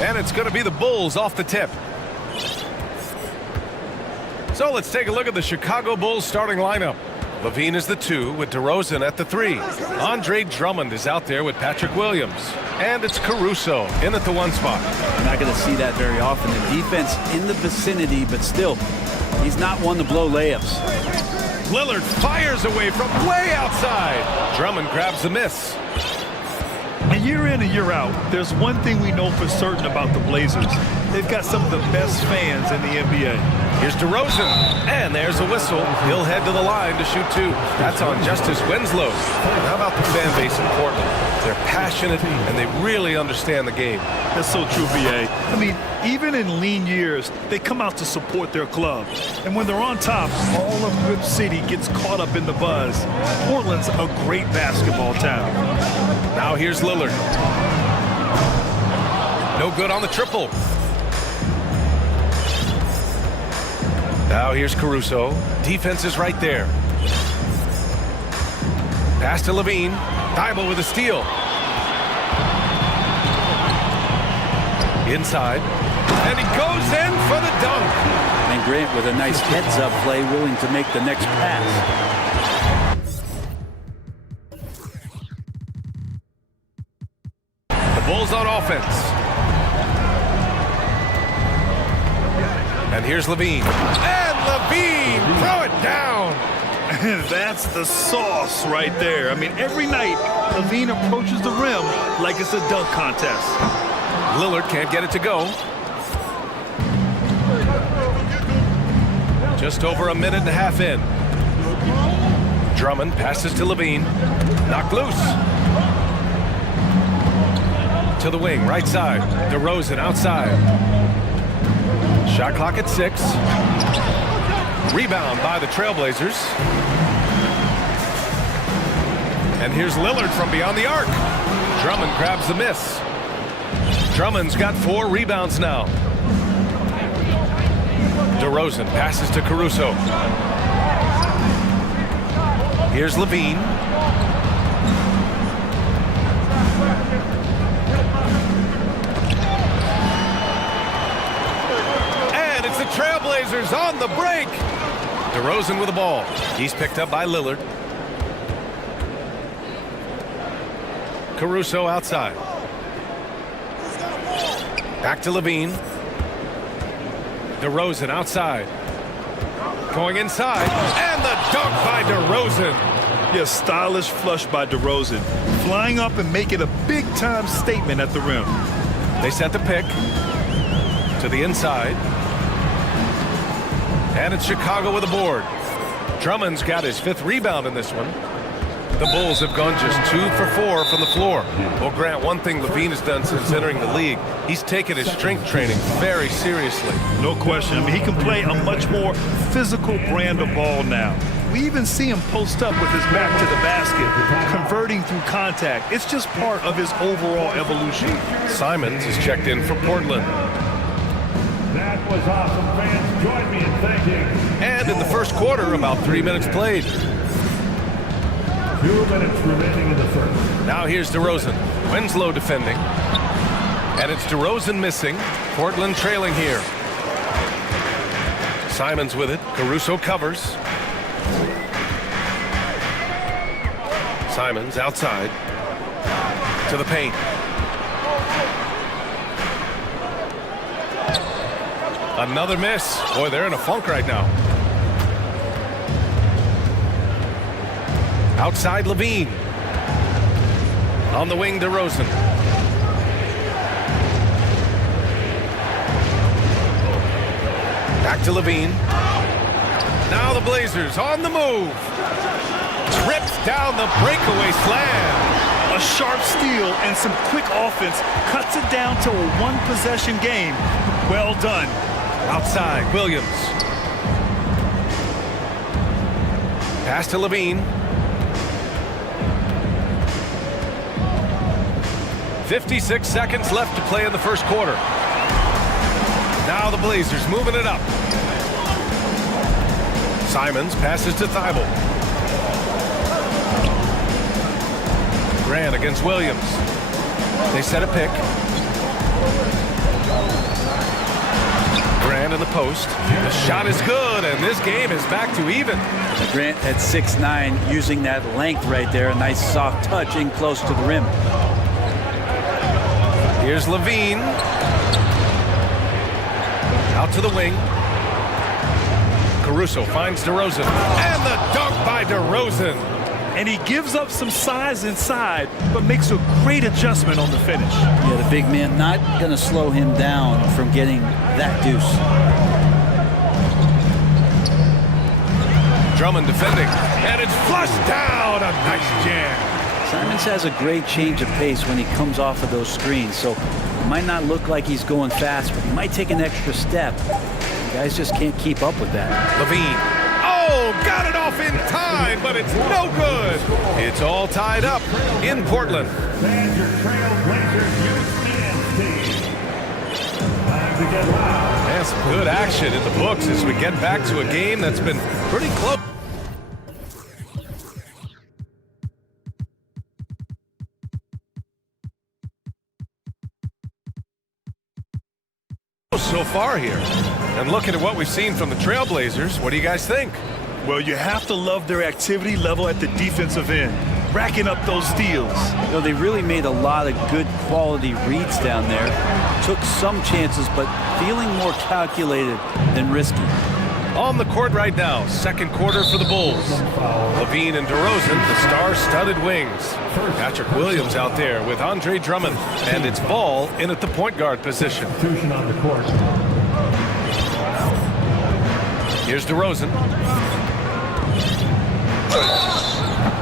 And it's going to be the Bulls off the tip. So let's take a look at the Chicago Bulls starting lineup. Levine is the 2 with DeRozan at the 3. Andre Drummond is out there with Patrick Williams. And it's Caruso in at the 1 spot. You're not going to see that very often. The defense in the vicinity, but still, he's not one to blow layups. Lillard fires away from way outside. Drummond grabs the miss. And year in and year out, there's one thing we know for certain about the Blazers. They've got some of the best fans in the NBA. Here's DeRozan, and there's a whistle. He'll head to the line to shoot 2. That's on Justice Winslow. How about the fan base in Portland? They're passionate, and they really understand the game. That's so true, B.A. I mean, even in lean years, they come out to support their club. And when they're on top, all of Rip City gets caught up in the buzz. Portland's a great basketball town. Now here's Lillard. No good on the triple. Now here's Caruso. Defense is right there. Pass to Levine. Thibault with a steal. Inside. And he goes in for the dunk. And Grant with a nice heads-up play, willing to make the next pass. Bulls on offense. And here's Levine. And Levine, throw it down. That's the sauce right there. I mean, every night, Levine approaches the rim like it's a dunk contest. Lillard can't get it to go. Just over a minute and a half in. Drummond passes to Levine. Knocked loose. To the wing, right side. DeRozan outside. Shot clock at 6. Rebound by the Trailblazers. And here's Lillard from beyond the arc. Drummond grabs the miss. Drummond's got 4 rebounds now. DeRozan passes to Caruso. Here's Levine. Trailblazers on the break. DeRozan with the ball. He's picked up by Lillard. Caruso outside. Back to Levine. DeRozan outside. Going inside. And the dunk by DeRozan. Yeah, stylish flush by DeRozan. Flying up and making a big-time statement at the rim. They set the pick. To the inside. And it's Chicago with a board. Drummond's got his 5th rebound in this one. The Bulls have gone just 2 for 4 from the floor. Well, Grant, one thing Levine has done since entering the league, he's taken his strength training very seriously. No question. I mean, he can play a much more physical brand of ball now. We even see him post up with his back to the basket, converting through contact. It's just part of his overall evolution. Simons is checked in for Portland. That was awesome, fans. Join me in thanking. And in the first quarter, about 3 minutes played. 2 minutes remaining in the first. Now here's DeRozan. Winslow defending. And it's DeRozan missing. Portland trailing here. Simons with it. Caruso covers. Simons outside. To the paint. Another miss. Boy, they're in a funk right now. Outside Levine. On the wing, DeRozan. Back to Levine. Now the Blazers on the move. Trips down the breakaway slam. A sharp steal and some quick offense cuts it down to a 1-possession game. Well done. Outside, Williams. Pass to Levine. 56 seconds left to play in the first quarter. Now the Blazers moving it up. Simons passes to Thibault. Grant against Williams. They set a pick. Grant in the post. The shot is good, and this game is back to even. Grant at 6'9", using that length right there. A nice soft touch in close to the rim. Here's Levine. Out to the wing. Caruso finds DeRozan. And the dunk by DeRozan. And he gives up some size inside, but makes a great adjustment on the finish. Yeah, the big man not going to slow him down from getting that deuce. Drummond defending, and it's flushed down. A nice jam. Simons has a great change of pace when he comes off of those screens, so it might not look like he's going fast, but he might take an extra step. Guys just can't keep up with that. Levine. Oh, got it off in time, but it's no good. It's all tied up in Portland. And your Trailblazers youth men's team. Time to get loud. And some good action in the books as we get back to a game that's been pretty close. So far here. And looking at what we've seen from the Trailblazers, what do you guys think? Well, you have to love their activity level at the defensive end, racking up those steals. You know, they really made a lot of good quality reads down there. Took some chances, but feeling more calculated than risky. On the court right now, second quarter for the Bulls. Levine and DeRozan, the star-studded wings. Patrick Williams out there with Andre Drummond, and it's Ball in at the point guard position. Substitution on the court. Here's DeRozan.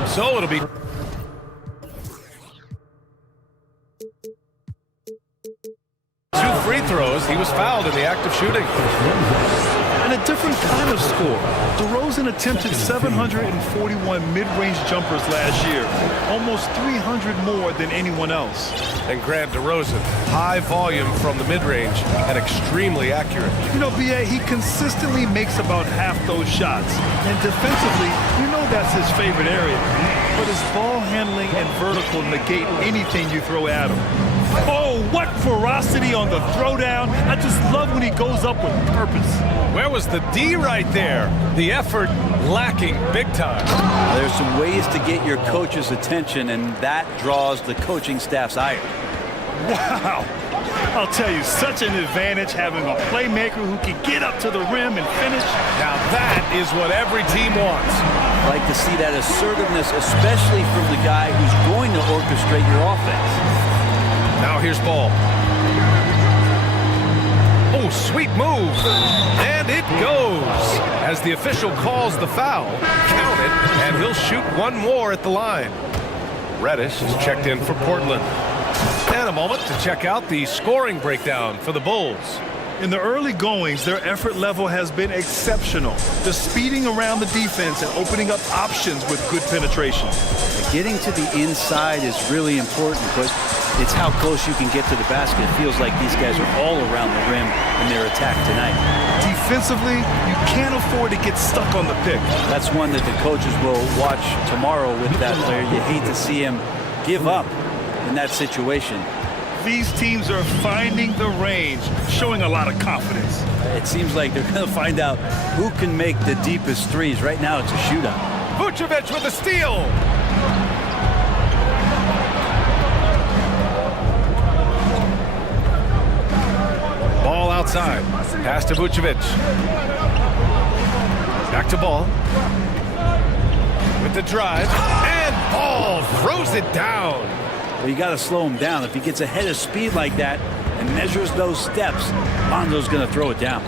So it'll be... two free throws. He was fouled in the act of shooting. And a different kind of score. DeRozan attempted 741 mid-range jumpers last year, almost 300 more than anyone else. And Grant DeRozan, high volume from the mid-range and extremely accurate. You know, B.A., he consistently makes about half those shots. And defensively, you know that's his favorite area. But his ball handling and vertical negate anything you throw at him. Oh, what ferocity on the throwdown. I just love when he goes up with purpose. Where was the D right there? The effort lacking big time. There's some ways to get your coach's attention, and that draws the coaching staff's ire. Wow. I'll tell you, such an advantage having a playmaker who can get up to the rim and finish. Now that is what every team wants. I like to see that assertiveness, especially from the guy who's going to orchestrate your offense. Now here's Ball. Oh, sweet move. And it goes. As the official calls the foul, count it, and he'll shoot one more at the line. Reddish is checked in for Portland. And a moment to check out the scoring breakdown for the Bulls. In the early goings, their effort level has been exceptional. The speeding around the defense and opening up options with good penetration. Getting to the inside is really important, but it's how close you can get to the basket. It feels like these guys are all around the rim in their attack tonight. Defensively, you can't afford to get stuck on the pick. That's one that the coaches will watch tomorrow with that player. You hate to see him give up in that situation. These teams are finding the range, showing a lot of confidence. It seems like they're going to find out who can make the deepest threes. Right now, it's a shootout. Vucevic with a steal. Ball outside. Pass to Vucevic. Back to Ball. With the drive. And Ball throws it down. Well, you got to slow him down. If he gets ahead of speed like that and measures those steps, Lonzo's going to throw it down.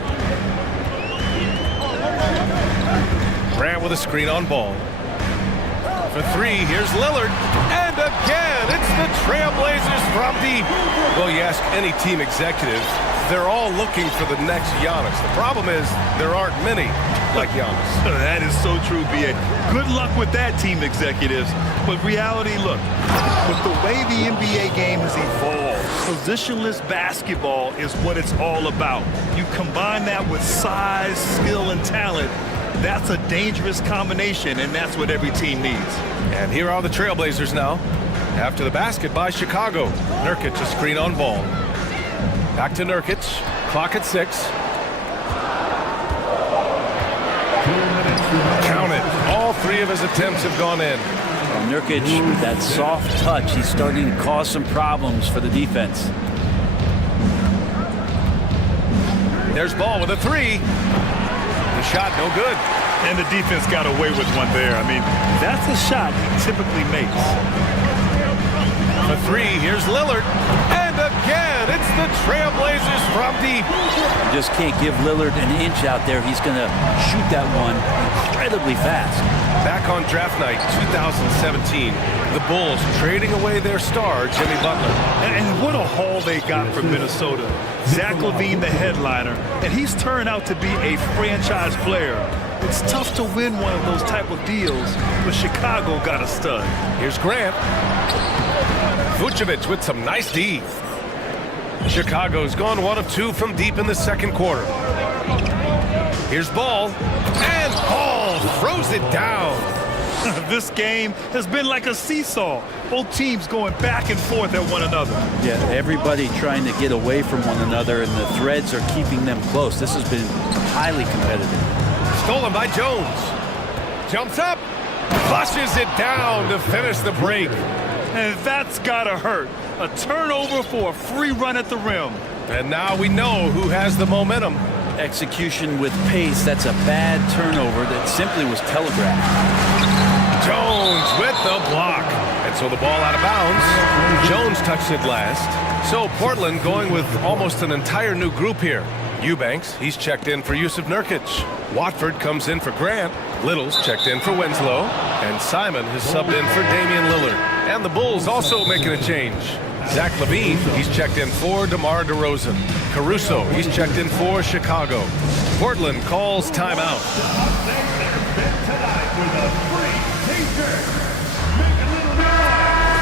Grant with a screen on Ball. For three, here's Lillard. And again, it's the Trailblazers from deep. Well, you ask any team executive, they're all looking for the next Giannis. The problem is there aren't many like Giannis. That is so true, B.A. Good luck with that, team executives. But reality, look, with the way the NBA game has evolved, positionless basketball is what it's all about. You combine that with size, skill, and talent, that's a dangerous combination, and that's what every team needs. And here are the Trailblazers now. After the basket by Chicago. Nurkic a screen on Ball. Back to Nurkic. Clock at 6. Count it. All 3 of his attempts have gone in. Nurkic, with that soft touch, he's starting to cause some problems for the defense. There's Ball with a 3. The shot no good. And the defense got away with one there. I mean, that's a shot he typically makes. For 3, here's Lillard. And again, it's the Trailblazers from deep. You just can't give Lillard an inch out there. He's going to shoot that one incredibly fast. Back on draft night 2017, the Bulls trading away their star, Jimmy Butler. And what a haul they got from Minnesota. Zach LaVine, the headliner, and he's turned out to be a franchise player. It's tough to win one of those type of deals, but Chicago got a stud. Here's Grant. Vucevic with some nice D. Chicago's gone 1 of 2 from deep in the second quarter. Here's Ball. And Ball throws it down. This game has been like a seesaw. Both teams going back and forth at one another. Yeah, everybody trying to get away from one another, and the threads are keeping them close. This has been highly competitive. Stolen by Jones. Jumps up. Flushes it down to finish the break. And that's gotta hurt. A turnover for a free run at the rim. And now we know who has the momentum. Execution with pace, that's a bad turnover that simply was telegraphed. Jones with the block. And so the ball out of bounds. Jones touched it last. So Portland going with almost an entire new group here. Eubanks, he's checked in for Yusuf Nurkic. Watford comes in for Grant. Little's checked in for Winslow. And Simon has subbed in for Damian Lillard. And the Bulls also making a change. Zach LaVine, he's checked in for DeMar DeRozan. Caruso, he's checked in for Chicago. Portland calls timeout. Tonight with a free t-shirt. Make a little noise.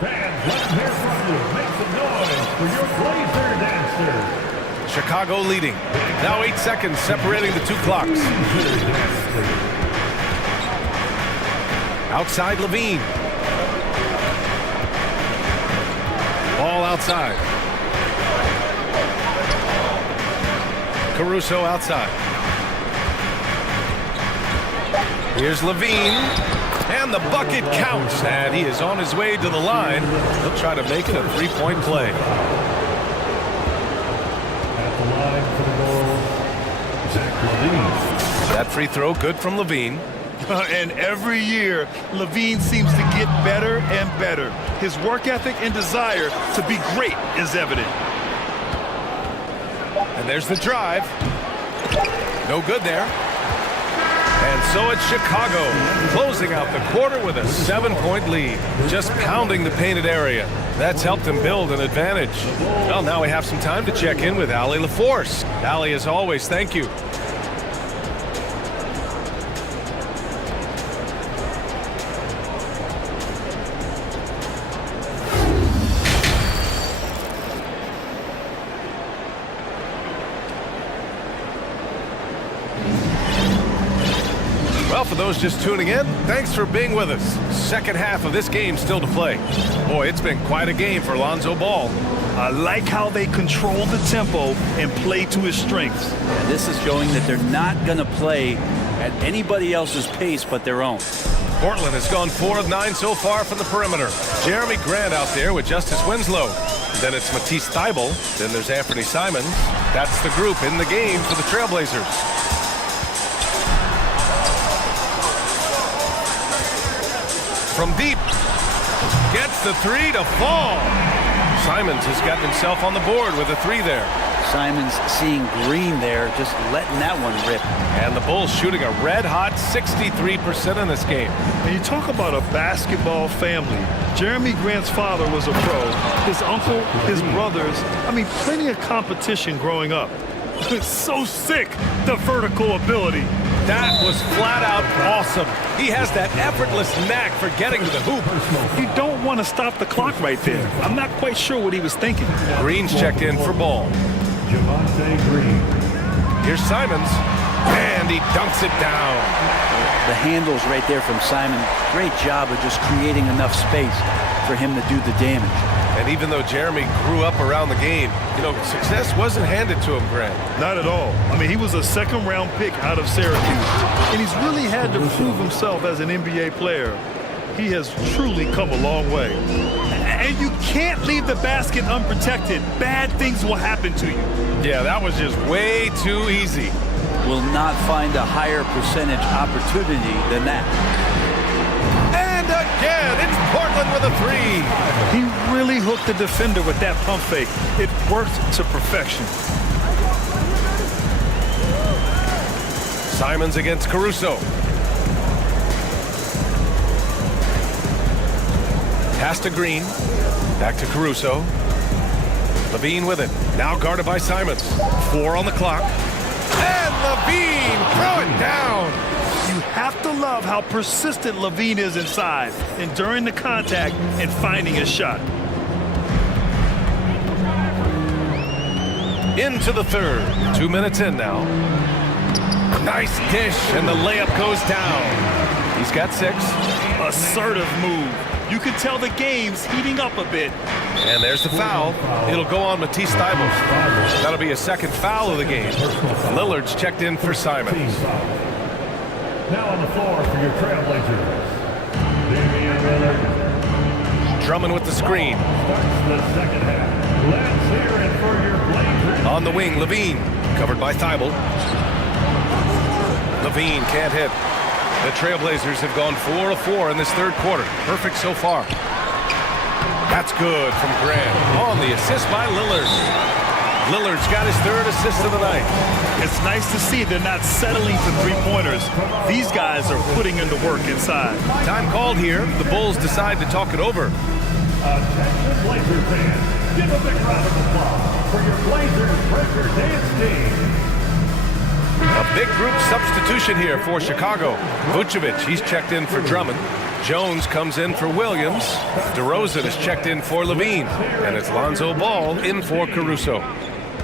Fans, let's hear from you. Make some noise for your Blazer dancers. Chicago leading. Now 8 seconds separating the 2 clocks. Outside LaVine. Ball outside. Caruso outside. Here's LaVine. And the bucket counts. And he is on his way to the line. He'll try to make it a 3-point play. At the line for the Bulls, Zach LaVine. That free throw good from LaVine. And every year, LaVine seems to get better and better. His work ethic and desire to be great is evident. And there's the drive. No good there. And so it's Chicago closing out the quarter with a 7-point lead. Just pounding the painted area. That's helped him build an advantage. Well, now we have some time to check in with Allie LaForce. Allie, as always, thank you. Well, for those just tuning in, thanks for being with us. Second half of this game still to play. Boy, it's been quite a game for Lonzo Ball. I like how they control the tempo and play to his strengths. And this is showing that they're not going to play at anybody else's pace but their own. Portland has gone 4 of 9 so far from the perimeter. Jeremy Grant out there with Justice Winslow. Then it's Matisse Thybulle. Then there's Anthony Simons. That's the group in the game for the Trailblazers. From deep, gets the 3 to fall. Simons has gotten himself on the board with a 3 there. Simons seeing green there, just letting that one rip. And the Bulls shooting a red-hot 63% in this game. And you talk about a basketball family. Jeremy Grant's father was a pro. His uncle, his brothers. I mean, plenty of competition growing up. It's so sick, the vertical ability. That was flat out awesome. He has that effortless knack for getting to the hoop. You don't want to stop the clock right there. I'm not quite sure what he was thinking. Green's checked in for Ball. Javonte Green. Here's Simons, and he dunks it down. The handles right there from Simon. Great job of just creating enough space for him to do the damage. And even though Jeremy grew up around the game, you know, success wasn't handed to him, Grant. Not at all. I mean, he was a second-round pick out of Syracuse, and he's really had to prove himself as an NBA player. He has truly come a long way. And you can't leave the basket unprotected. Bad things will happen to you. Yeah, that was just way too easy. Will not find a higher percentage opportunity than that. And again, it's Portland with a three. He really hooked the defender with that pump fake. It worked to perfection. Simons against Caruso. Pass to Green. Back to Caruso. Levine with it. Now guarded by Simons. 4 on the clock. And Levine throw it down. You have to love how persistent Levine is inside, enduring the contact and finding a shot. Into the third. 2 minutes in now. Nice dish, and the layup goes down. He's got 6. Assertive move. You can tell the game's heating up a bit. And there's the foul. It'll go on Matisse Thybulle. That'll be a second foul of the game. Lillard's checked in for Simons. Now on the floor for your Trailblazers, Damian Lillard. Drummond with the screen. Starts the second half. Let's hear it for your Blazers. On the wing, Levine. Covered by Thybulle. Levine can't hit. The Trailblazers have gone 4 of 4 in this third quarter. Perfect so far. That's good from Grant. On the assist by Lillard. Lillard's got his 3rd assist of the night. It's nice to see they're not settling for three-pointers. These guys are putting in the work inside. Time called here. The Bulls decide to talk it over. Attention Blazers fans, give a big round of applause for your Blazers pressure dance team. A big group substitution here for Chicago. Vucevic, he's checked in for Drummond. Jones comes in for Williams. DeRozan is checked in for Levine. And it's Lonzo Ball in for Caruso.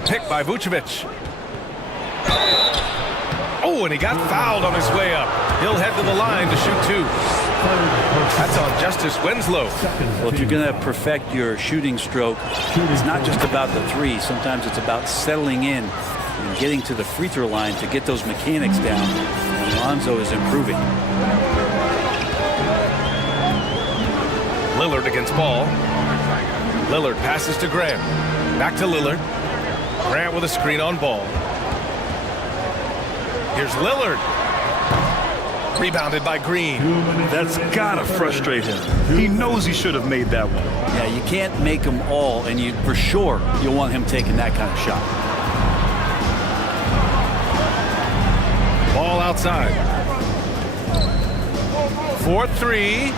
Picked by Vucevic. Oh, and he got fouled on his way up. He'll head to the line to shoot 2. That's on Justice Winslow. Well, if you're going to perfect your shooting stroke, it's not just about the three. Sometimes it's about settling in and getting to the free throw line to get those mechanics down. And Lonzo is improving. Lillard against Ball. Lillard passes to Grant. Back to Lillard. Grant with a screen on Ball. Here's Lillard. Rebounded by Green. That's gotta frustrate him. He knows he should have made that one. Yeah, you can't make them all, and you for sure you'll want him taking that kind of shot. Ball outside. 4-3.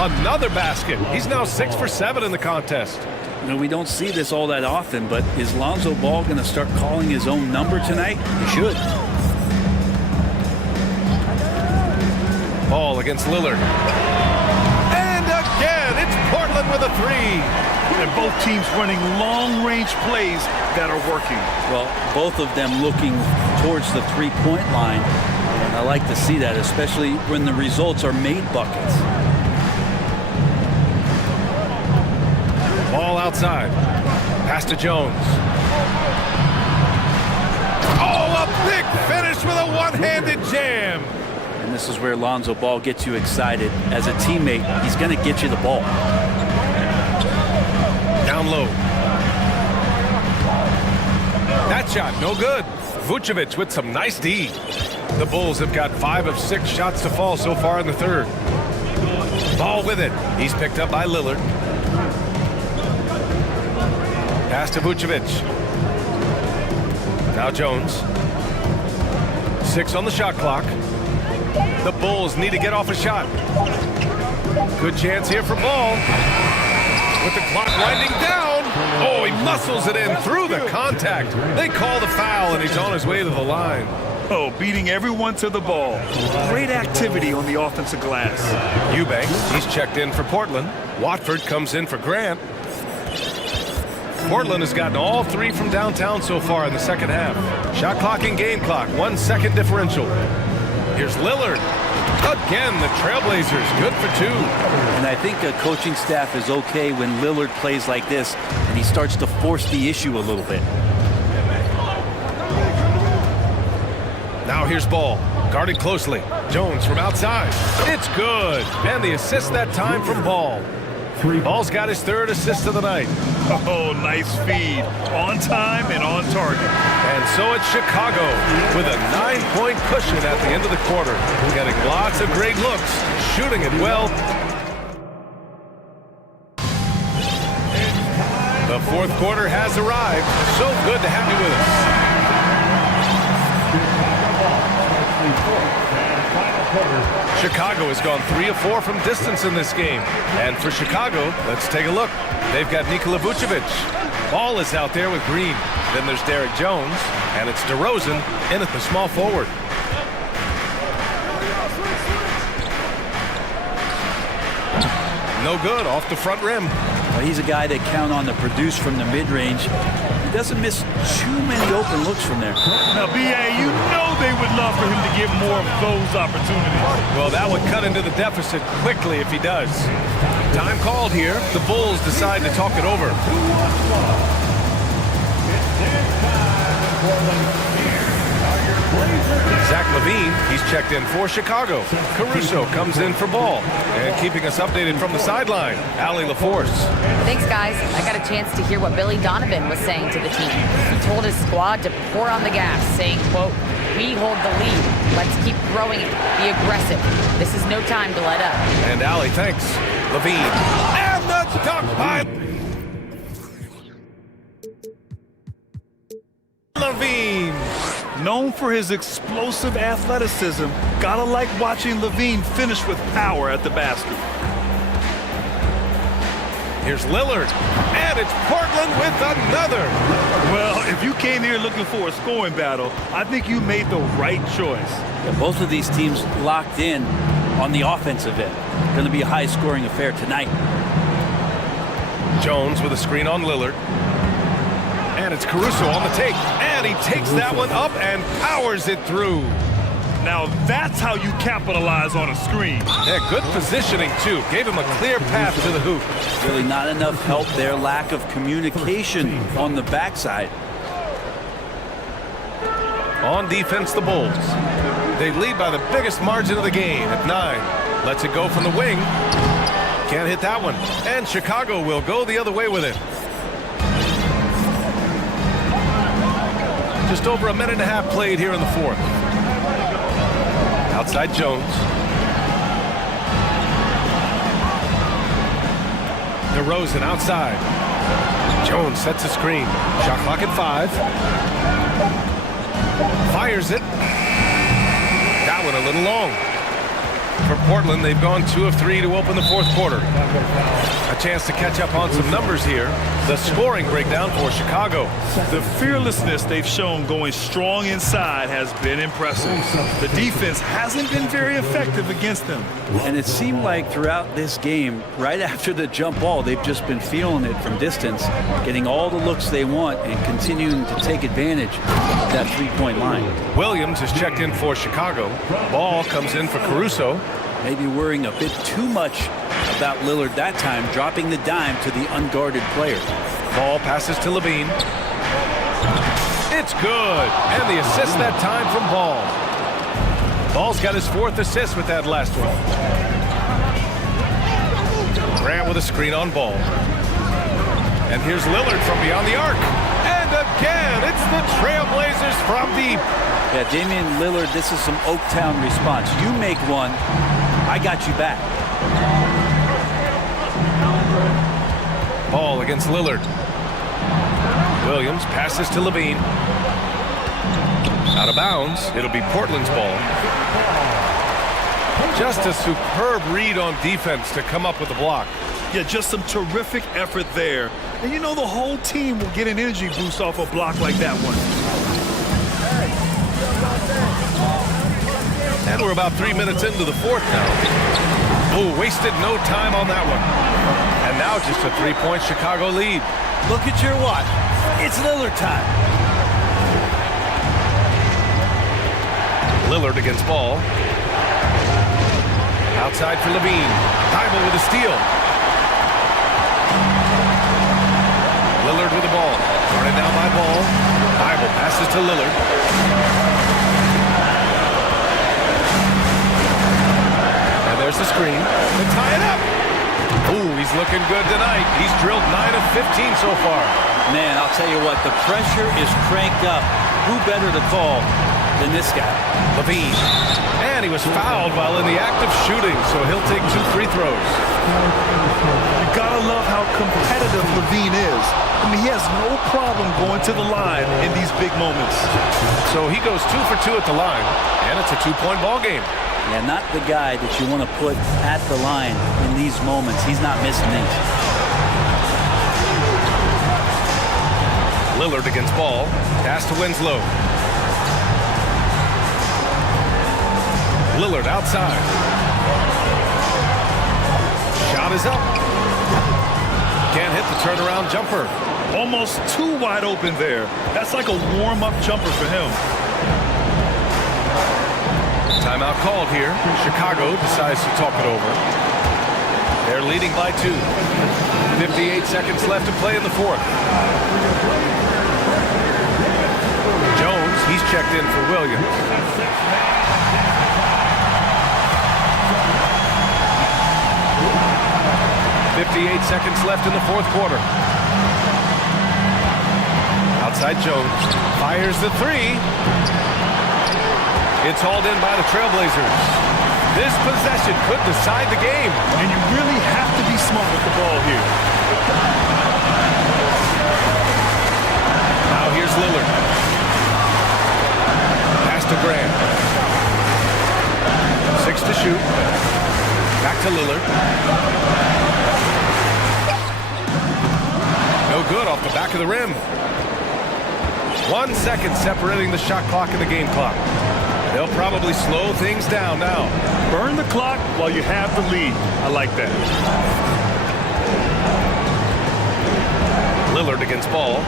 Another basket. He's now 6 for 7 in the contest. You know, we don't see this all that often, but is Lonzo Ball going to start calling his own number tonight? He should. Ball against Lillard. And again, it's Portland with a 3. And both teams running long-range plays that are working. Well, both of them looking towards the three-point line. And I like to see that, especially when the results are made buckets. Ball outside. Pass to Jones. Oh, a big finish with a one-handed jam. And this is where Lonzo Ball gets you excited. As a teammate, he's going to get you the ball. Down low. That shot, no good. Vucevic with some nice D. The Bulls have got 5 of 6 shots to fall so far in the third. Ball with it. He's picked up by Lillard. Pass to Vucevic. Now Jones. 6 on the shot clock. The Bulls need to get off a shot. Good chance here for Ball. With the clock winding down. Oh, he muscles it in through the contact. They call the foul, and he's on his way to the line. Oh, beating everyone to the ball. Great activity on the offensive glass. Eubanks, he's checked in for Portland. Watford comes in for Grant. Portland has gotten all 3 from downtown so far in the second half. Shot clock and game clock, 1 second differential. Here's Lillard. Again, the Trailblazers, good for two. And I think a coaching staff is okay when Lillard plays like this and he starts to force the issue a little bit. Now here's Ball, guarded closely. Jones from outside. It's good. And the assist that time from Ball. Ball's got his third assist of the night. Oh, nice feed. On time and on target. And so it's Chicago with a 9-point cushion at the end of the quarter. Getting lots of great looks, shooting it well. The fourth quarter has arrived. So good to have you with us. Chicago has gone 3 of 4 from distance in this game. And for Chicago, let's take a look. They've got Nikola Vucevic. Ball is out there with Green. Then there's Derek Jones, and it's DeRozan in at the small forward. No good, off the front rim. Well, he's a guy that count on to produce from the mid-range. He doesn't miss too many open looks from there. Now, B.A., you know they would love for him to get more of those opportunities. Well, that would cut into the deficit quickly if he does. Time called here. The Bulls decide to talk it over. Zach LaVine, he's checked in for Chicago. Caruso comes in for Ball. And keeping us updated from the sideline, Allie LaForce. Thanks, guys. I got a chance to hear what Billy Donovan was saying to the team. He told his squad to pour on the gas, saying, quote, "We hold the lead. Let's keep growing it. Be aggressive. This is no time to let up." And Allie, thanks. LaVine. And the dunk by LaVine. Known for his explosive athleticism, gotta like watching LaVine finish with power at the basket. Here's Lillard, and it's Portland with another. Well, if you came here looking for a scoring battle, I think you made the right choice. Yeah, both of these teams locked in on the offensive end. Going to be a high-scoring affair tonight. Jones with a screen on Lillard. And it's Caruso on the take. And he takes that one up and powers it through. Now that's how you capitalize on a screen. Yeah, good positioning, too. Gave him a clear path to the hoop. Really not enough help there. Lack of communication on the backside. On defense, the Bulls. They lead by the biggest margin of the game at 9. Lets it go from the wing. Can't hit that one. And Chicago will go the other way with it. Just over a minute and a half played here in the fourth. Outside Jones. DeRozan outside. Jones sets a screen. Shot clock at 5. Fires it. That one a little long. For Portland, they've gone 2 of 3 to open the fourth quarter. A chance to catch up on some numbers here. The scoring breakdown for Chicago. The fearlessness they've shown going strong inside has been impressive. The defense hasn't been very effective against them. And it seemed like throughout this game, right after the jump ball, they've just been feeling it from distance, getting all the looks they want and continuing to take advantage of that three-point line. Williams is checked in for Chicago. Ball comes in for Caruso. Maybe worrying a bit too much about Lillard that time, dropping the dime to the unguarded player. Ball passes to LaVine. It's good. And the assist that time from Ball. Ball's got his 4th assist with that last one. Grant with a screen on Ball. And here's Lillard from beyond the arc. And again, it's the Trailblazers from deep. Yeah, Damian Lillard, this is some Oaktown response. You make one, I got you back. Ball against Lillard. Williams passes to LaVine. Out of bounds. It'll be Portland's ball. Just a superb read on defense to come up with the block. Yeah, just some terrific effort there. And you know the whole team will get an energy boost off a block like that one. And we're about 3 minutes into the fourth now. Oh, wasted no time on that one. And now just a 3-point Chicago lead. Look at your watch. It's Lillard time. Lillard against Ball. Outside for Levine. Thibault with a steal. Lillard with the ball. Guarded down by Ball. Thibault passes to Lillard. And there's the screen. They tie it up. Ooh, he's looking good tonight. He's drilled 9 of 15 so far. Man, I'll tell you what, the pressure is cranked up. Who better to call than this guy? Levine. And he was fouled while in the act of shooting, so he'll take 2 free throws. You gotta love how competitive Levine is. I mean, he has no problem going to the line in these big moments. So he goes 2 for 2 at the line, and it's a 2-point ball game. Yeah, not the guy that you want to put at the line in these moments. He's not missing these. Lillard against Ball. Pass to Winslow. Lillard outside. Shot is up. Can't hit the turnaround jumper. Almost too wide open there. That's like a warm-up jumper for him. Timeout called here. Chicago decides to talk it over. They're leading by 2. 58 seconds left to play in the fourth. Jones, he's checked in for Williams. .58 seconds left in the fourth quarter. Outside Jones. Fires the 3. It's hauled in by the Trailblazers. This possession could decide the game. And you really have to be smart with the ball here. Now here's Lillard. Pass to Grant. 6 to shoot. Back to Lillard. No good off the back of the rim. 1 second separating the shot clock and the game clock. They'll probably slow things down now. Burn the clock while you have the lead. I like that. Lillard against Ball.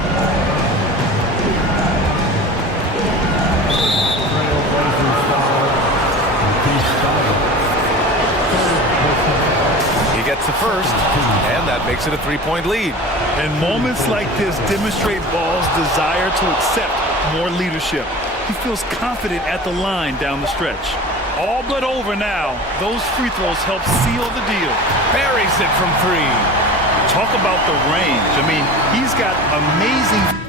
He gets the first, and that makes it a 3-point lead. And moments like this demonstrate Ball's desire to accept more leadership. He feels confident at the line down the stretch. All but over now. Those free throws help seal the deal. Buries it from 3. Talk about the range. I mean, he's got amazing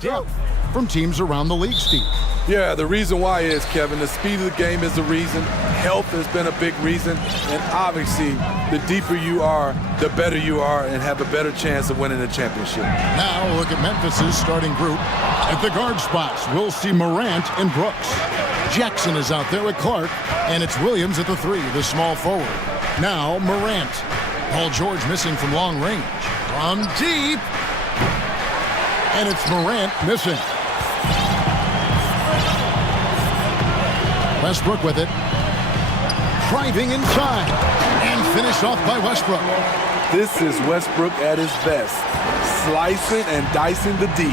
Depth from teams around the league, Steve. Yeah, the reason why is, Kevin, the speed of the game is the reason. Health has been a big reason. And obviously, the deeper you are, the better you are and have a better chance of winning the championship. Now look at Memphis's starting group. At the guard spots, we'll see Morant and Brooks. Jackson is out there with Clark, and it's Williams at the 3, the small forward. Now Morant. Paul George missing from long range. From deep. And it's Morant missing. Westbrook with it. Driving inside. And finished off by Westbrook. This is Westbrook at his best. Slicing and dicing the D.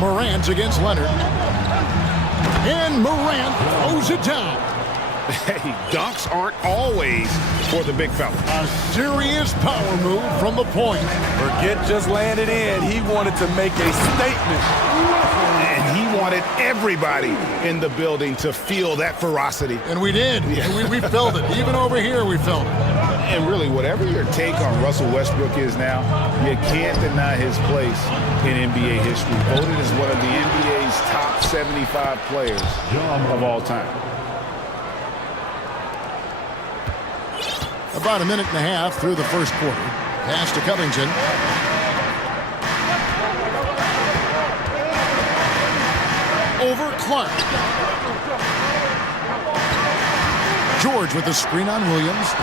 Morant against Leonard. And Morant throws it down. Hey, dunks aren't always for the big fella. A serious power move from the point. Forget just laying it in. He wanted to make a statement. And he wanted everybody in the building to feel that ferocity. And we did. Yeah. We felt it. Even over here, we felt it. And really, whatever your take on Russell Westbrook is now, you can't deny his place in NBA history. Voted as one of the NBA's top 75 players of all time. About a minute and a half through the first quarter. Pass to Covington. Over Clark. George with the screen on Williams.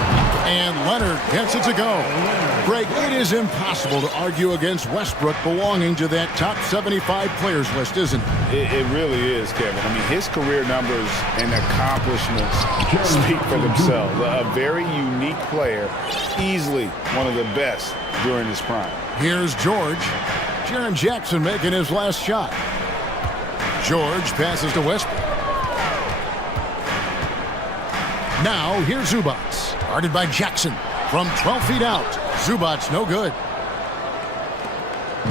And Leonard gets it to go. Greg, it is impossible to argue against Westbrook belonging to that top 75 players list, isn't it? It really is, Kevin. I mean, his career numbers and accomplishments speak for themselves. A very unique player, easily one of the best during his prime. Here's George. Jaren Jackson making his last shot. George passes to Westbrook. Now, here's Zubats. Guarded by Jackson. From 12 feet out. Zubats no good.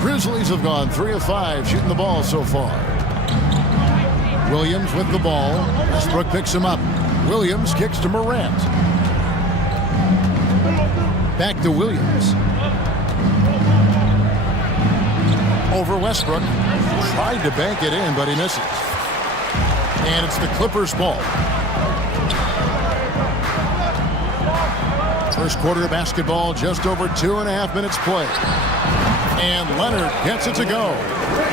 Grizzlies have gone 3 of 5 shooting the ball so far. Williams with the ball. Westbrook picks him up. Williams kicks to Morant. Back to Williams. Over Westbrook. Tried to bank it in, but he misses. And it's the Clippers' ball. First quarter of basketball, just over 2.5 minutes play. And Leonard gets it to go.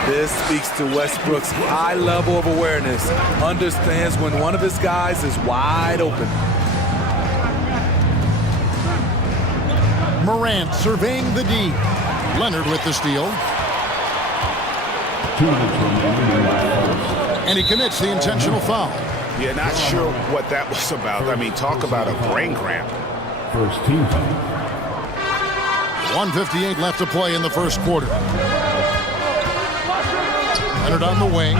This speaks to Westbrook's high level of awareness. Understands when one of his guys is wide open. Morant surveying the D. Leonard with the steal. And he commits the intentional foul. Yeah, not sure what that was about. I mean, talk about a brain cramp. First team foul. 1:58 left to play in the first quarter. Leonard on the wing.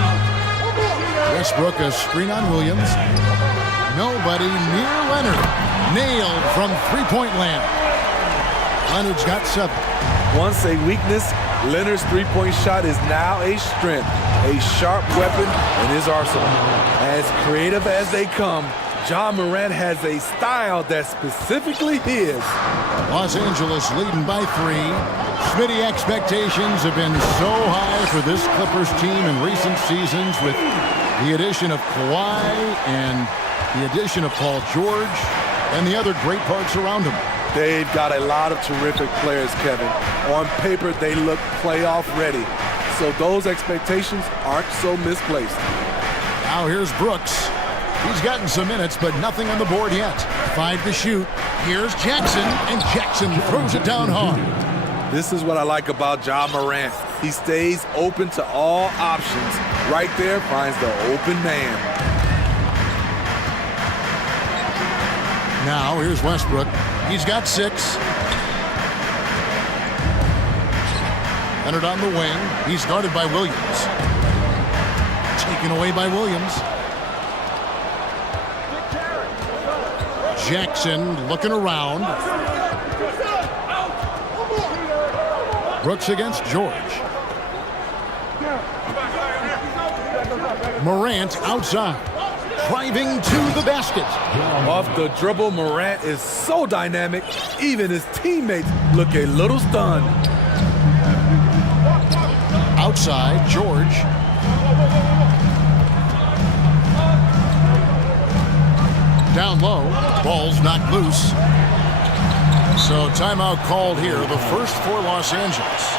Westbrook a screen on Williams. Nobody near Leonard. Nailed from three-point land. Leonard's got 7. Once a weakness, Leonard's three-point shot is now a strength, a sharp weapon in his arsenal. As creative as they come, Ja Morant has a style that's specifically his. Los Angeles leading by 3. Smitty, expectations have been so high for this Clippers team in recent seasons with the addition of Kawhi and the addition of Paul George and the other great parts around him. They've got a lot of terrific players, Kevin. On paper, they look playoff ready. So those expectations aren't so misplaced. Now here's Brooks. He's gotten some minutes, but nothing on the board yet. 5 to shoot. Here's Jackson, and Jackson throws it down hard. This is what I like about Ja Morant. He stays open to all options. Right there, finds the open man. Now here's Westbrook. He's got 6. Leonard on the wing. He's guarded by Williams. Taken away by Williams. Jackson looking around. Brooks against George. Morant outside. Driving to the basket. Off the dribble, Morant is so dynamic, even his teammates look a little stunned. Outside, George. Down low, ball's knocked loose. So timeout called here, the first for Los Angeles.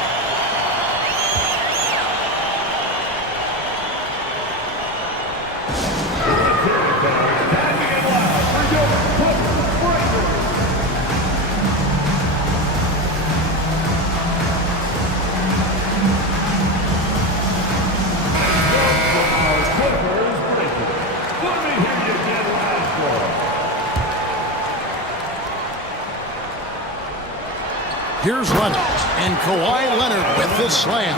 Here's Leonard, and Kawhi Leonard with the slam.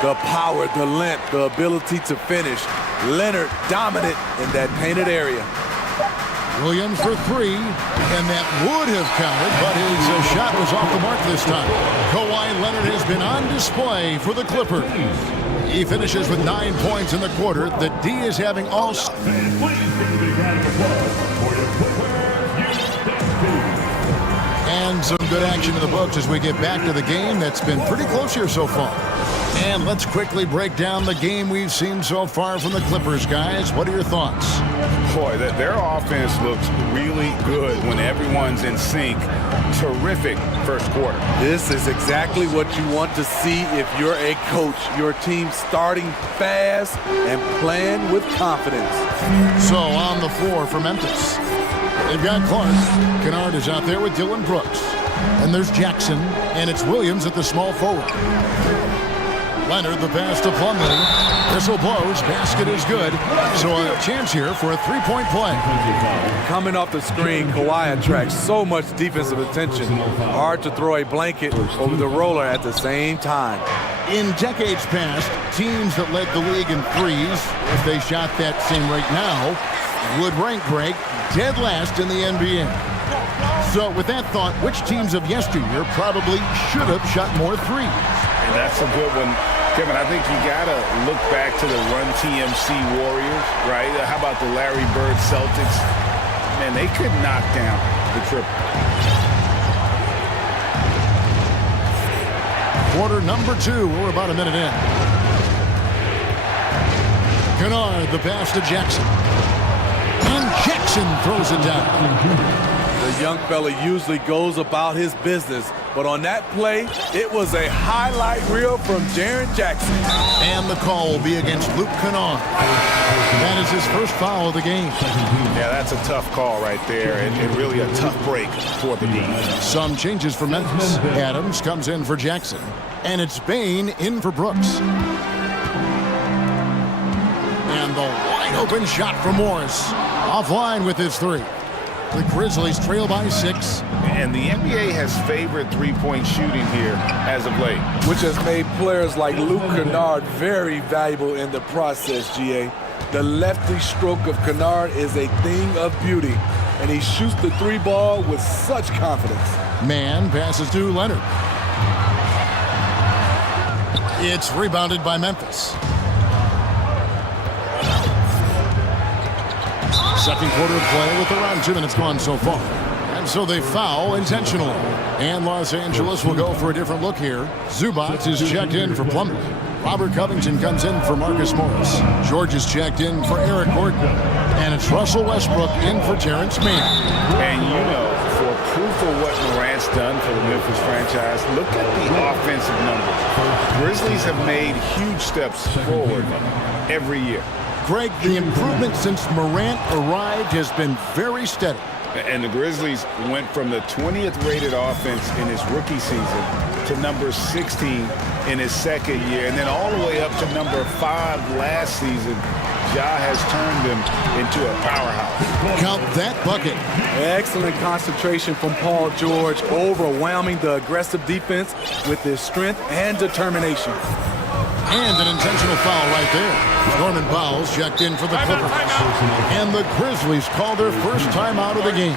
The power, the length, the ability to finish. Leonard dominant in that painted area. Williams for three, and that would have counted, but his shot was off the mark this time. Kawhi Leonard has been on display for the Clippers. He finishes with 9 points in the quarter. The D is having all... And some good action in the books as we get back to the game that's been pretty close here so far. And let's quickly break down the game we've seen so far from the Clippers, guys. What are your thoughts? Boy, their offense looks really good when everyone's in sync. Terrific first quarter. This is exactly what you want to see if you're a coach. Your team starting fast and playing with confidence. So on the floor for Memphis, they've got Clark. Kennard is out there with Dylan Brooks. And there's Jackson, and it's Williams at the small forward. Leonard, the pass to Plumlee. Whistle blows, basket is good. So a chance here for a three-point play. Coming off the screen, Kawhi attracts so much defensive attention. Hard to throw a blanket over the roller at the same time. In decades past, teams that led the league in threes, if they shot that same rate now, would rank break dead last in the NBA. So with that thought, which teams of yesteryear probably should have shot more threes? And that's a good one. Kevin, I think you got to look back to the Run TMC Warriors, right? How about the Larry Bird Celtics? Man, they could knock down the triple. Quarter number 2. We're about a minute in. Kennard, the pass to Jackson. And Jackson throws it down. The young fella usually goes about his business, but on that play, it was a highlight reel from Jaren Jackson. And the call will be against Luke Kennard. That is his first foul of the game. Yeah, that's a tough call right there, and really a tough break for the D. Some changes for Memphis. Adams comes in for Jackson, and it's Bain in for Brooks. And the wide open shot from Morris. Offline with his three. The Grizzlies trail by 6. And the NBA has favored three-point shooting here as of late, which has made players like Luke Kennard very valuable in the process, GA. The lefty stroke of Kennard is a thing of beauty, and he shoots the three ball with such confidence. Man passes to Leonard. It's rebounded by Memphis. Second quarter of play with around 2 minutes gone so far. And so they foul intentionally. And Los Angeles will go for a different look here. Zubac is checked in for Plumlee. Robert Covington comes in for Marcus Morris. George is checked in for Eric Gordon. And it's Russell Westbrook in for Terrence Mann. And you know, for proof of what Morant's done for the Memphis franchise, look at the offensive numbers. Grizzlies have made huge steps forward every year. Greg, the improvement since Morant arrived has been very steady. And the Grizzlies went from the 20th rated offense in his rookie season to number 16 in his second year, and then all the way up to number 5 last season. Ja has turned them into a powerhouse. Count that bucket. Excellent concentration from Paul George, overwhelming the aggressive defense with his strength and determination. And an intentional foul right there. Norman Powell's checked in for the Clippers. And the Grizzlies call their first timeout of the game.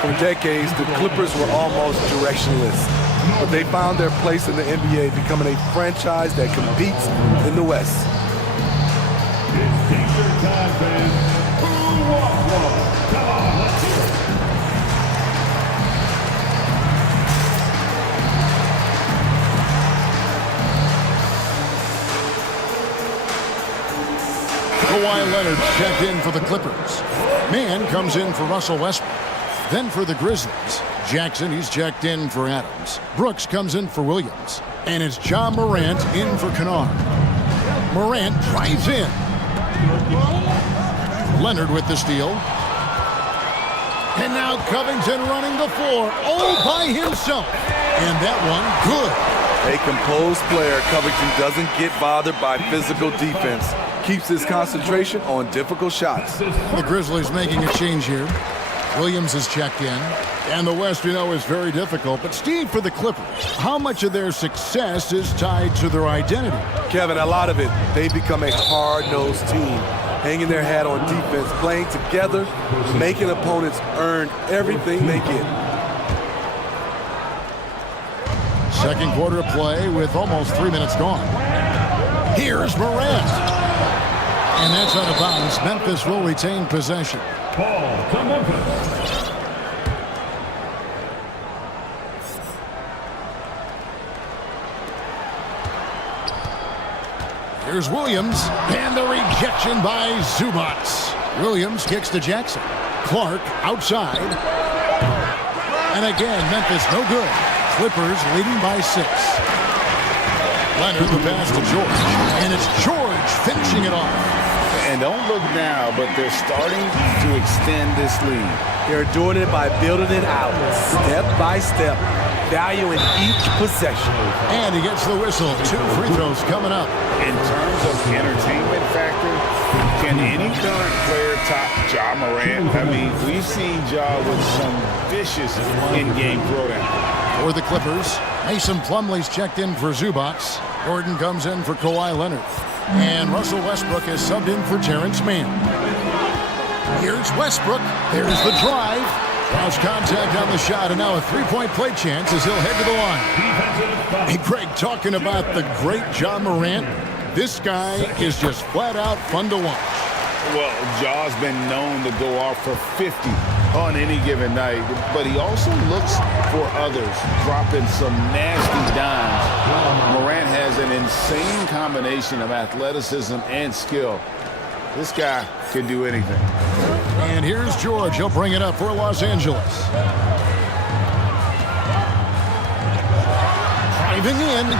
For decades, the Clippers were almost directionless, but they found their place in the NBA, becoming a franchise that competes in the West. It's t-shirt time, fans. Who wants one? Come on, let's hear it. Leonard checked in for the Clippers. Mann comes in for Russell Westbrook. Then for the Grizzlies, Jackson, he's checked in for Adams. Brooks comes in for Williams. And it's Ja Morant in for Kennard. Morant drives in. Leonard with the steal. And now Covington running the floor all by himself. And that one, good. A composed player, Covington doesn't get bothered by physical defense. Keeps his concentration on difficult shots. The Grizzlies making a change here. Williams is checked in. And the West, we know, is very difficult. But Steve, for the Clippers, how much of their success is tied to their identity? Kevin, a lot of it. They become a hard-nosed team, hanging their hat on defense, playing together, making opponents earn everything they get. Second quarter of play with almost 3 minutes gone. Here's Morant. And that's out of bounds. Memphis will retain possession. Ball to Memphis. Here's Williams, and the rejection by Zubac. Williams kicks to Jackson. Clark outside. And again, Memphis no good. Clippers leading by 6. Leonard the pass to George. And it's George finishing it off. And don't look now, but they're starting to extend this lead. They're doing it by building it out, step by step, valuing each possession. And he gets the whistle. 2 free throws coming up. In terms of entertainment factor, can any current player top Ja Morant? I mean, we've seen Ja with some vicious in-game throwdown. For the Clippers, Mason Plumlee's checked in for Zubac. Gordon comes in for Kawhi Leonard. And Russell Westbrook is subbed in for Terrence Mann. Here's Westbrook. There's the drive. Draws contact on the shot, and now a three-point play chance as he'll head to the line. Hey, Greg, talking about the great Ja Morant, this guy is just flat-out fun to watch. Well, Ja's been known to go off for 50 on any given night, but he also looks for others, dropping some nasty dimes. Morant has an insane combination of athleticism and skill. This guy can do anything. And here's George. He'll bring it up for Los Angeles. Driving in.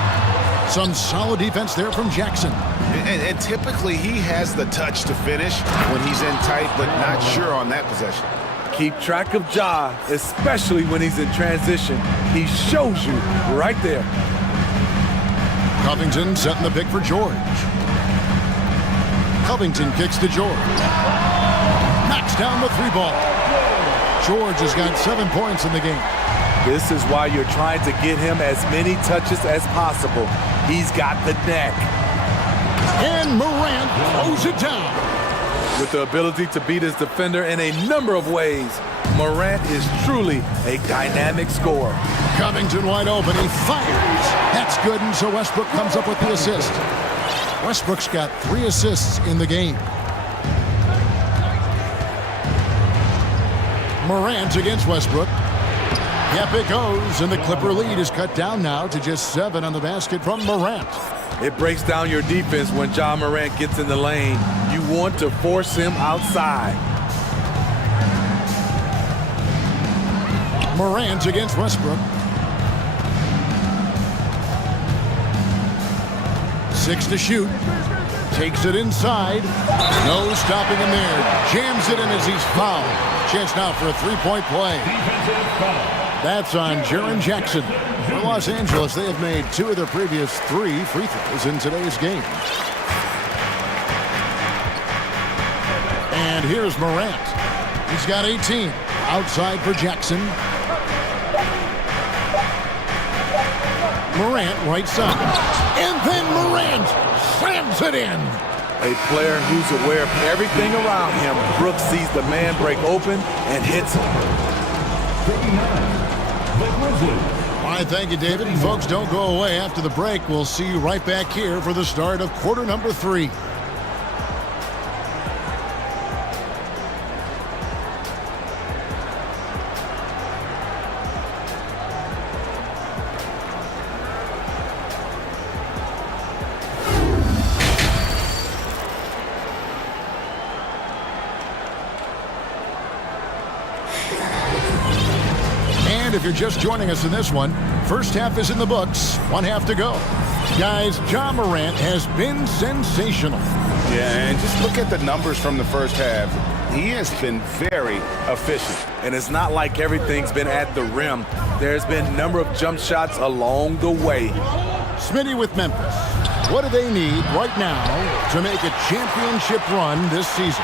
Some solid defense there from Jackson. And typically he has the touch to finish when he's in tight, but not sure on that possession. Keep track of Ja, especially when he's in transition. He shows you right there. Covington setting the pick for George. Covington kicks to George. Knocks down the 3-ball. George has got 7 points in the game. This is why you're trying to get him as many touches as possible. He's got the neck. And Morant throws it down. With the ability to beat his defender in a number of ways, Morant is truly a dynamic scorer. Covington wide open. He fires. That's good, and so Westbrook comes up with the assist. Westbrook's got 3 assists in the game. Morant against Westbrook. Yep, it goes, and the Clipper lead is cut down now to just 7 on the basket from Morant. It breaks down your defense when Ja Morant gets in the lane. You want to force him outside. Morant against Westbrook. 6 to shoot. Takes it inside. No stopping him there. Jams it in as he's fouled. Chance now for a 3-point play. That's on Jaren Jackson. For Los Angeles, they have made 2 of their previous 3 free throws in today's game. And here's Morant. He's got 18. Outside for Jackson. Morant right side. And then Morant slams it in. A player who's aware of everything around him. Brooks sees the man break open and hits him. All right, thank you, David. And folks, don't go away. After the break, we'll see you right back here for the start of quarter number 3. And if you're just joining us in this one, first half is in the books, one half to go. Guys, Ja Morant has been sensational. Yeah, and just look at the numbers from the first half. He has been very efficient. And it's not like everything's been at the rim. There's been a number of jump shots along the way. Smitty with Memphis. What do they need right now to make a championship run this season?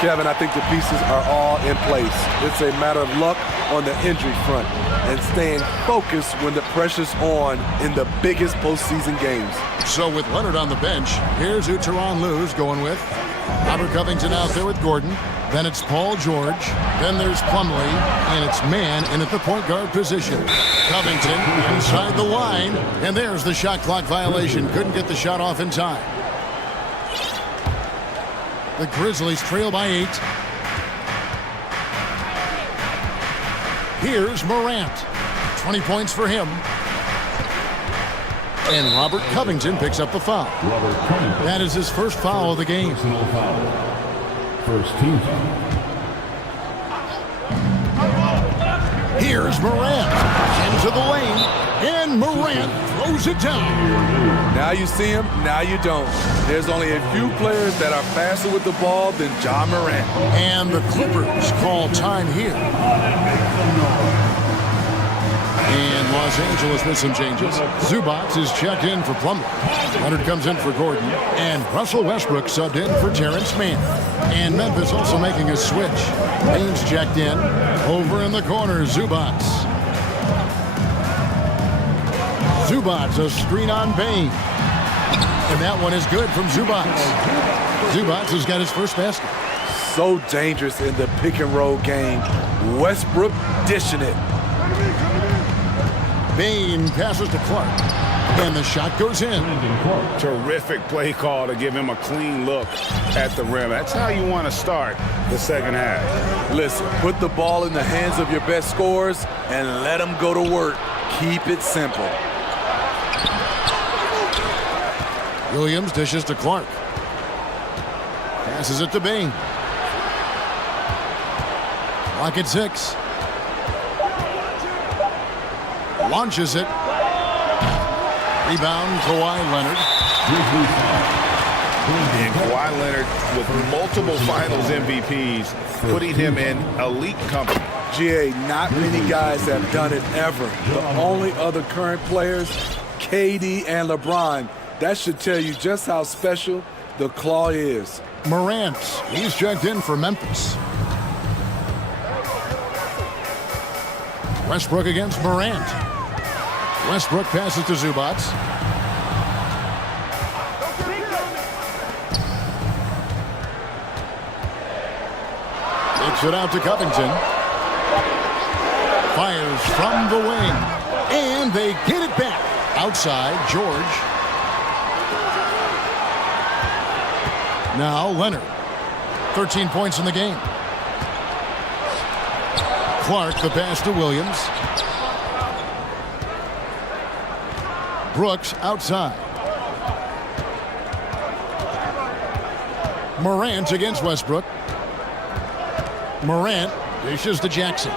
Kevin, I think the pieces are all in place. It's a matter of luck on the injury front and staying focused when the pressure's on in the biggest postseason games. So with Leonard on the bench, here's who Tyronn Lue's going with. Robert Covington out there with Gordon. Then it's Paul George. Then there's Plumlee. And it's Mann in at the point guard position. Covington inside the line. And there's the shot clock violation. Couldn't get the shot off in time. The Grizzlies trail by 8. Here's Morant. 20 points for him. And Robert Covington picks up the foul. That is his first foul of the game. Personal foul. First team foul. Here's Morant. Into the lane. And Morant throws it down. Now you see him, now you don't. There's only a few players that are faster with the ball than Ja Morant. And the Clippers call time here. And Los Angeles with some changes. Zubac is checked in for Plumlee. Leonard comes in for Gordon. And Russell Westbrook subbed in for Terrence Mann. And Memphis also making a switch. Baines checked in. Over in the corner, Zubac. Zubac, a screen on Bain. And that one is good from Zubac. Zubac has got his first basket. So dangerous in the pick and roll game. Westbrook dishing it. Bain passes to Clark. And the shot goes in. Terrific play call to give him a clean look at the rim. That's how you want to start the second half. Listen, put the ball in the hands of your best scorers and let them go to work. Keep it simple. Williams dishes to Clark. Passes it to Bain. Clock at 6. Launches it. Rebound, Kawhi Leonard. And Kawhi Leonard with multiple finals MVPs, putting him in elite company. GA, not many guys have done it ever. The only other current players, KD and LeBron. That should tell you just how special the claw is. Morant, he's checked in for Memphis. Westbrook against Morant. Westbrook passes to Zubac. Kicks it out to Covington. Fires from the wing. And they get it back. Outside, George. Now Leonard. 13 points in the game. Clark, the pass to Williams. Brooks outside. Morant against Westbrook. Morant dishes to Jackson.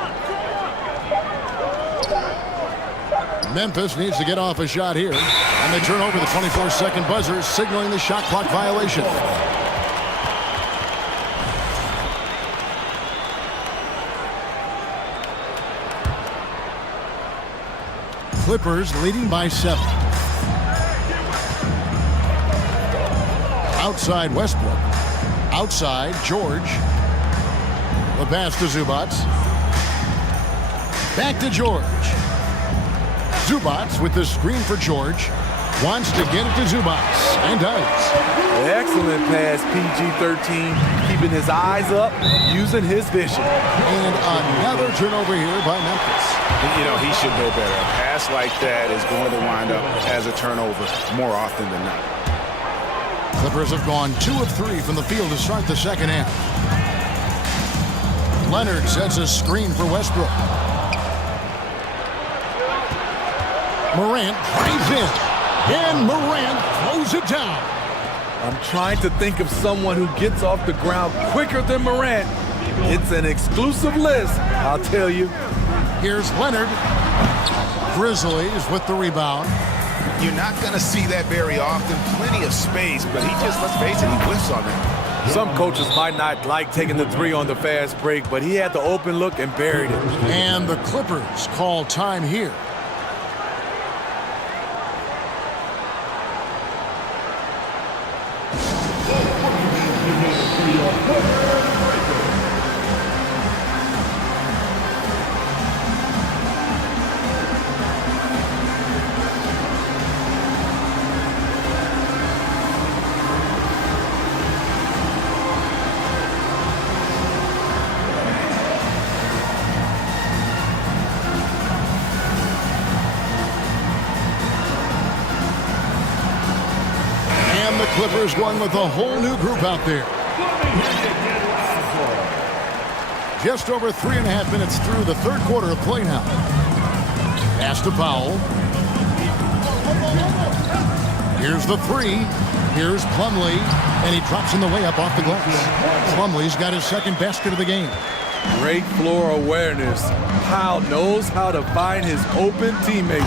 Memphis needs to get off a shot here. And they turn over the 24-second buzzer, signaling the shot clock violation. Clippers leading by 7. Outside Westbrook. Outside George. The pass to Zubac. Back to George. Zubac with the screen for George. Wants to get it to Zubac. And does. Excellent pass, PG-13. Keeping his eyes up, using his vision. And another turnover here by Memphis. You know, he should know better. A pass like that is going to wind up as a turnover more often than not. Clippers have gone 2 of 3 from the field to start the second half. Leonard sets a screen for Westbrook. Morant drives in. And Morant throws it down. I'm trying to think of someone who gets off the ground quicker than Morant. It's an exclusive list, I'll tell you. Here's Leonard. Grizzlies with the rebound. You're not going to see that very often. Plenty of space, but he just, let's face it, he whiffs on that. Some coaches might not like taking the three on the fast break, but he had the open look and buried it. And the Clippers call time here. Clippers going with a whole new group out there. Just over 3.5 minutes through the third quarter of play now. Pass to Powell. Here's the three. Here's Plumlee, and he drops in the way up off the glass. Plumlee's got his second basket of the game. Great floor awareness. Powell knows how to find his open teammates.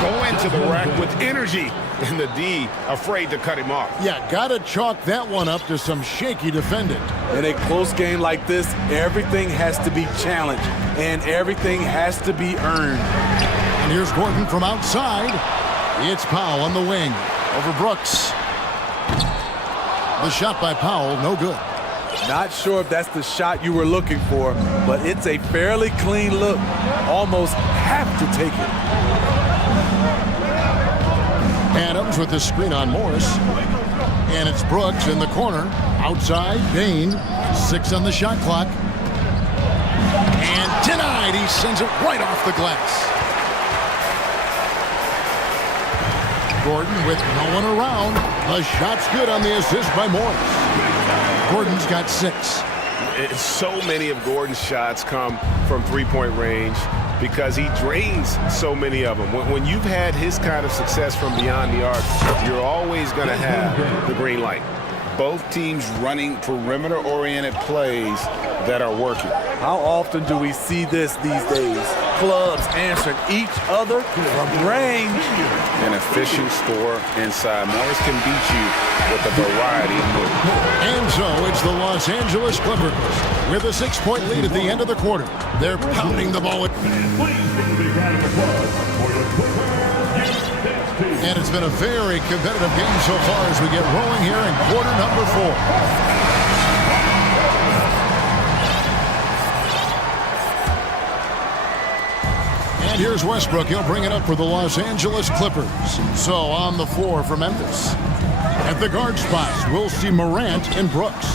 Go into the rack with energy. And the D afraid to cut him off. Yeah, gotta chalk that one up to some shaky defending. In a close game like this, everything has to be challenged and everything has to be earned. And here's Gordon from outside. It's Powell on the wing over Brooks. The shot by Powell, no good. Not sure if that's the shot you were looking for, but it's a fairly clean look. Almost have to take it. Adams with the screen on Morris. And it's Brooks in the corner. Outside, Bain. 6 on the shot clock. And denied. He sends it right off the glass. Gordon with no one around. The shot's good on the assist by Morris. Gordon's got 6. So many of Gordon's shots come from three-point range because he drains so many of them. When you've had his kind of success from beyond the arc, you're always going to have the green light. Both teams running perimeter-oriented plays that are working. How often do we see this these days? Clubs answering each other from range. An efficient score inside. Morris can beat you with a variety of moves. And so it's the Los Angeles Clippers with a 6-point lead at the end of the quarter. They're pounding the ball. And it's been a very competitive game so far as we get rolling here in quarter number 4. And here's Westbrook. He'll bring it up for the Los Angeles Clippers. So on the floor for Memphis. At the guard spots, we'll see Morant and Brooks.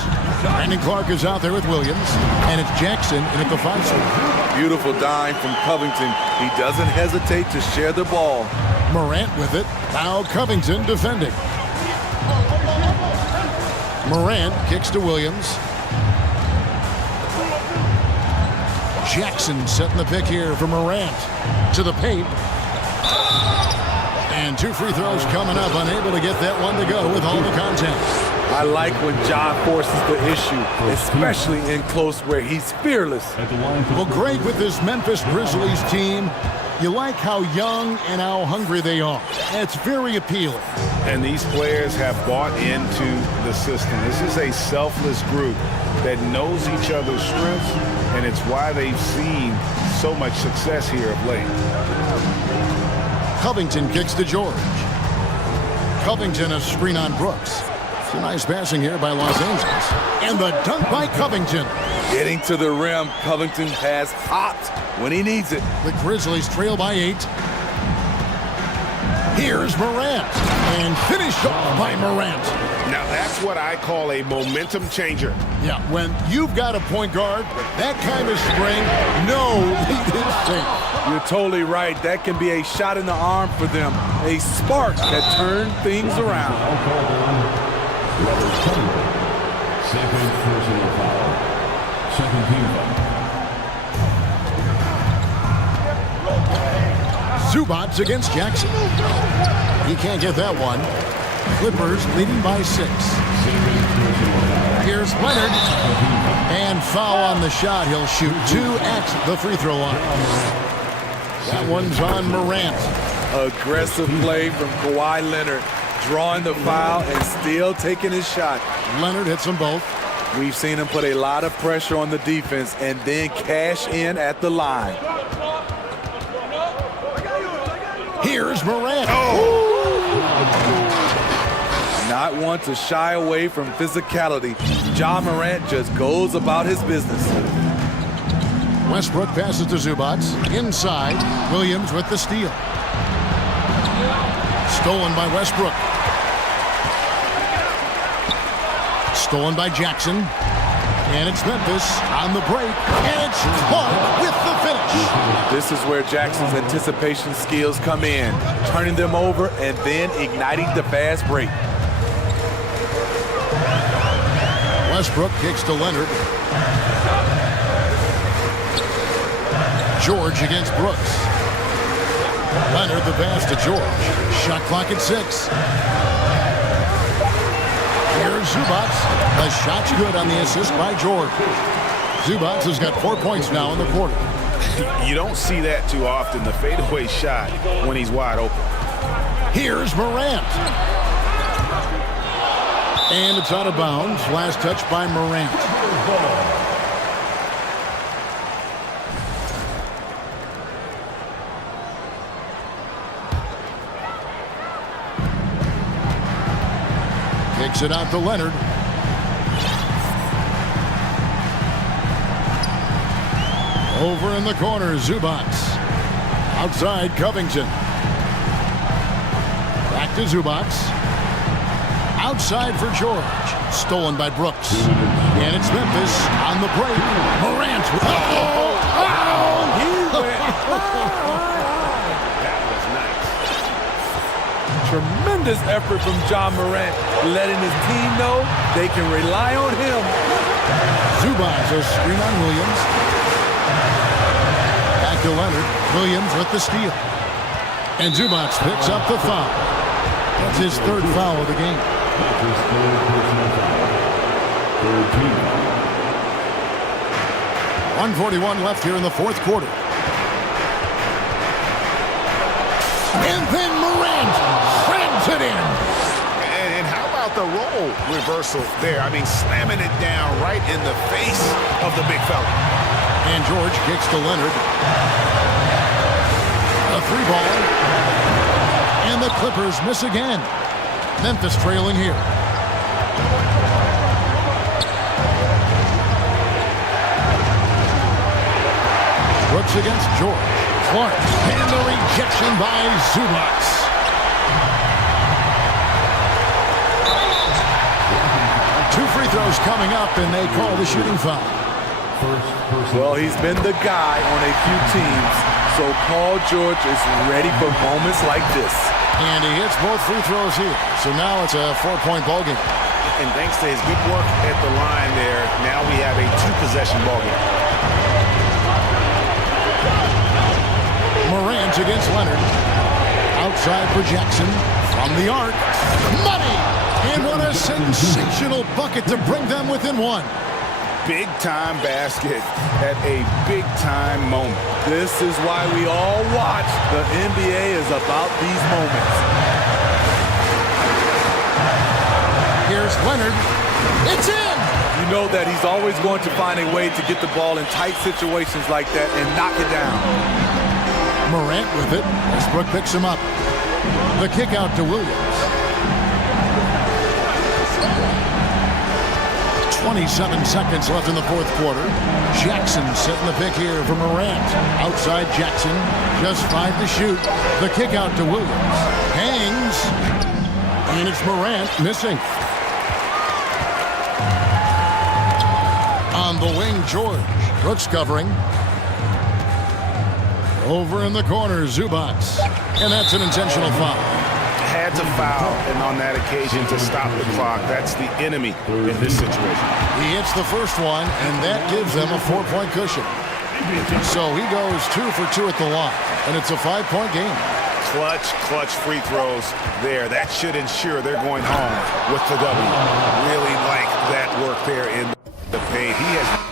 Brandon Clark is out there with Williams. And it's Jackson in at the 5 spot. Beautiful dime from Covington. He doesn't hesitate to share the ball. Morant with it. Now Covington defending. Morant kicks to Williams. Jackson setting the pick here for Morant. To the paint. And 2 free throws coming up. Unable to get that one to go with all the contact. I like when Ja forces the issue, especially in close where he's fearless. Well, great with this Memphis Grizzlies team. You like how young and how hungry they are. It's very appealing. And these players have bought into the system. This is a selfless group that knows each other's strengths, and it's why they've seen so much success here of late. Covington kicks to George. Covington a screen on Brooks. Some nice passing here by Los Angeles. And the dunk by Covington. Getting to the rim, Covington has hopped when he needs it. The Grizzlies trail by 8. Here's Morant. And finished off by Morant. Now that's what I call a momentum changer. Yeah, when you've got a point guard with that kind of spring, no lead is safe. You're totally right. That can be a shot in the arm for them. A spark that turned things around. Second personal foul. Second team foul. Zubats against Jackson. He can't get that one. Clippers leading by 6. Here's Leonard. And foul on the shot. He'll shoot 2 at the free throw line. That one's on Morant. Aggressive play from Kawhi Leonard, drawing the foul and still taking his shot. Leonard hits them both. We've seen him put a lot of pressure on the defense and then cash in at the line. Here's Morant. Not one to shy away from physicality. Ja Morant just goes about his business. Westbrook passes to Zubac. Inside, Williams with the steal. Stolen by Westbrook. Stolen by Jackson. And it's Memphis on the break. And it's Clark with the finish. This is where Jackson's anticipation skills come in, turning them over and then igniting the fast break. Westbrook kicks to Leonard. George against Brooks. Leonard the pass to George. Shot clock at 6. Here's Zubac. The shot's good on the assist by George. Zubac has got 4 points now in the quarter. You don't see that too often, the fadeaway shot when he's wide open. Here's Morant. And it's out of bounds. Last touch by Morant. Kicks it out to Leonard. Over in the corner, Zubac. Outside, Covington. Back to Zubac. Outside for George. Stolen by Brooks. And it's Memphis on the break. Morant. He went. That was nice. Tremendous effort from Ja Morant, letting his team know they can rely on him. Zubac, a screen on Williams. Back to Leonard. Williams with the steal. And Zubac picks up the foul. That's his 3rd foul of the game. 1:41 left here in the 4th quarter. And then Morant slams it in. And how about the role reversal there? I mean, slamming it down right in the face of the big fella. And George kicks to Leonard. A 3-ball. And the Clippers miss again. Memphis trailing here. Brooks against George. Clark. And the rejection by Zubac. Two free throws coming up, and they call the shooting foul. Well, he's been the guy on a few teams, so Paul George is ready for moments like this. And he hits both free throws here. So now it's a 4-point ball game. And thanks to his good work at the line there, now we have a 2-possession ball game. Morant against Leonard. Outside for Jackson. From the arc. Money! And what a sensational bucket to bring them within 1. Big-time basket at a big-time moment. This is why we all watch. The NBA is about these moments. Here's Leonard. It's in! You know that he's always going to find a way to get the ball in tight situations like that and knock it down. Morant with it. Westbrook picks him up. The kick out to Williams. 27 seconds left in the 4th quarter. Jackson setting the pick here for Morant. Outside Jackson. Just 5 to shoot. The kick out to Williams. Hangs. And it's Morant missing. On the wing, George. Brooks covering. Over in the corner, Zubac. And that's an intentional foul. Had to foul, and on that occasion to stop the clock. That's the enemy in this situation. He hits the first one, and that gives them a 4-point cushion. So he goes 2 for 2 at the line, and it's a 5-point game. Clutch free throws there. That should ensure they're going home with the W. Really like that work there in the paint. He has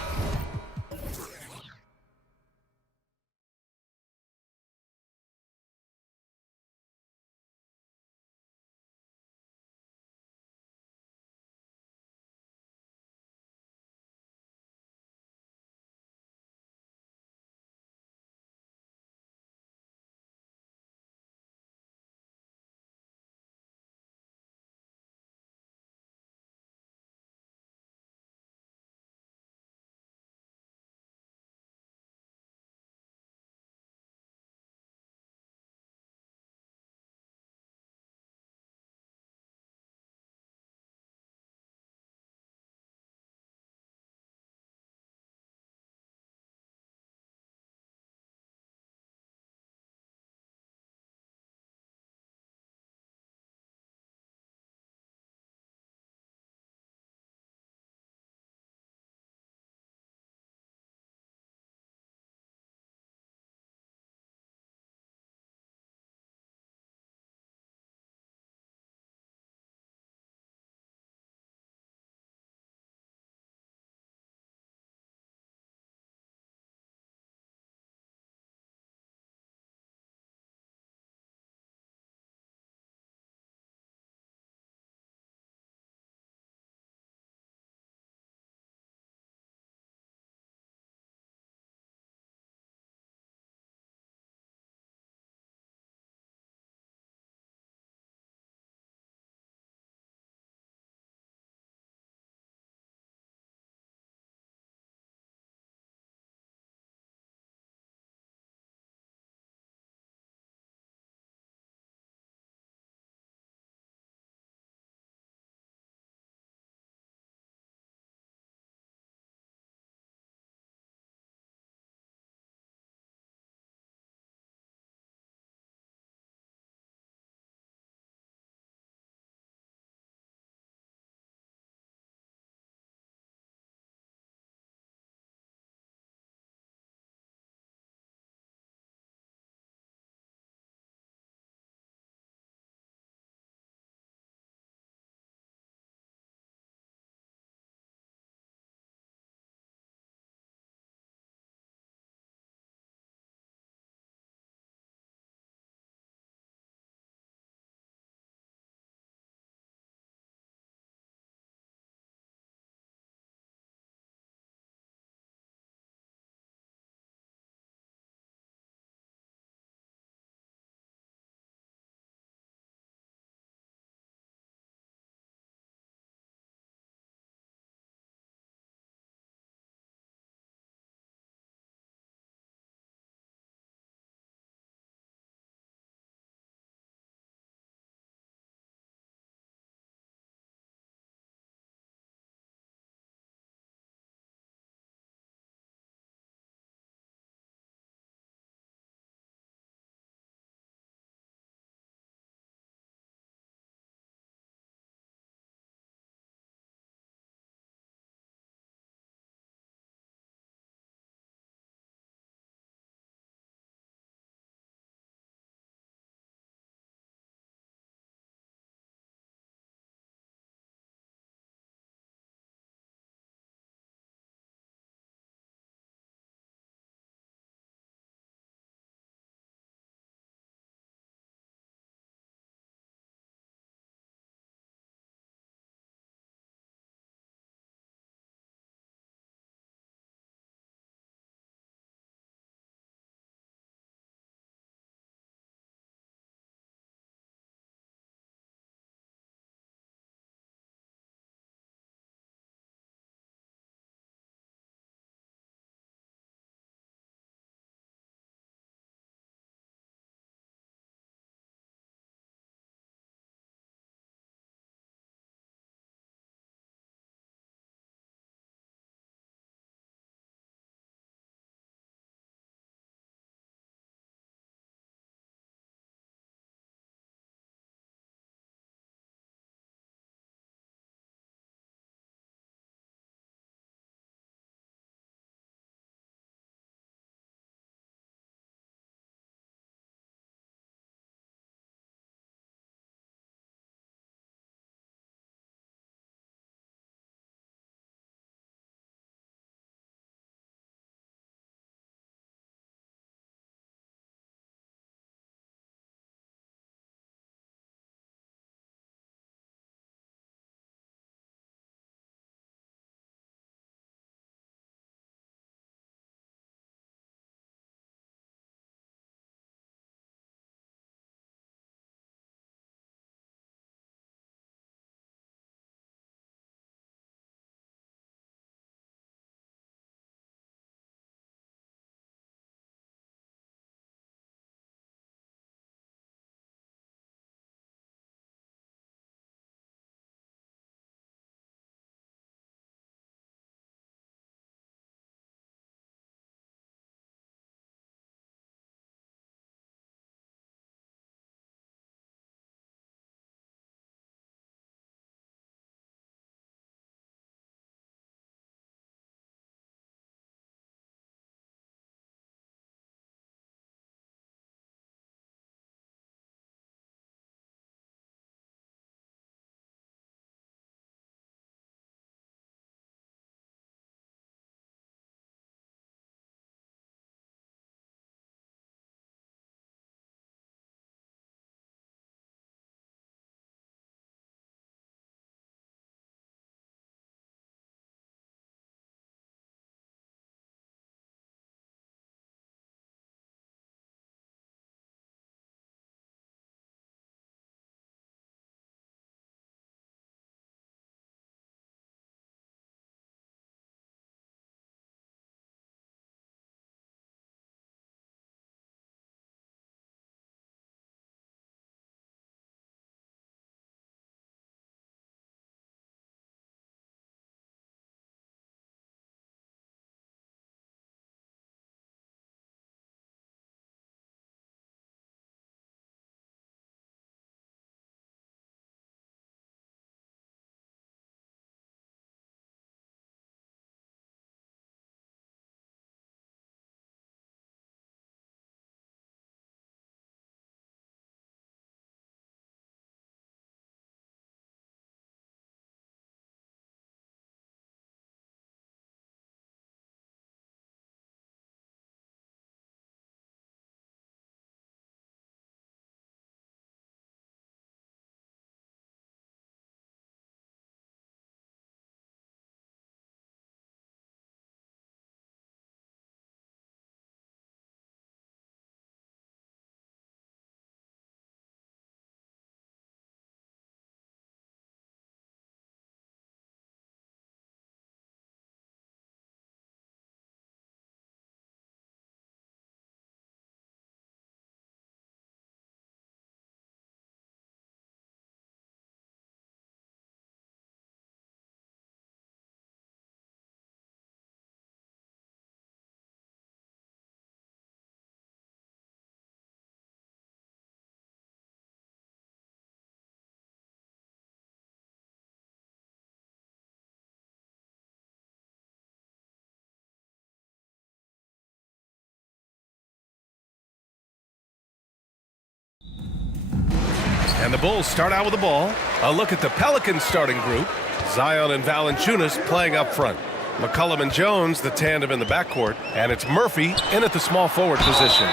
And the Bulls start out with the ball. A look at the Pelicans starting group. Zion and Valanciunas playing up front. McCollum and Jones, the tandem in the backcourt. And it's Murphy in at the small forward position.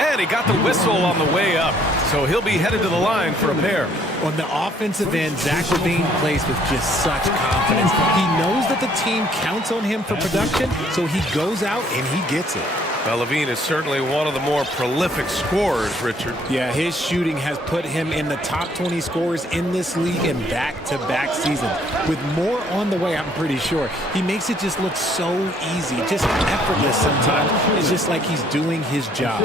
And he got the whistle on the way up, so he'll be headed to the line for a pair. On the offensive end, Zach LaVine plays with just such confidence. He knows that the team counts on him for production, so he goes out and he gets it. Well, LaVine is certainly one of the more prolific scorers, Richard. Yeah, his shooting has put him in the top 20 scorers in this league in back-to-back seasons. With more on the way, I'm pretty sure. He makes it just look so easy, just effortless sometimes. It's just like he's doing his job.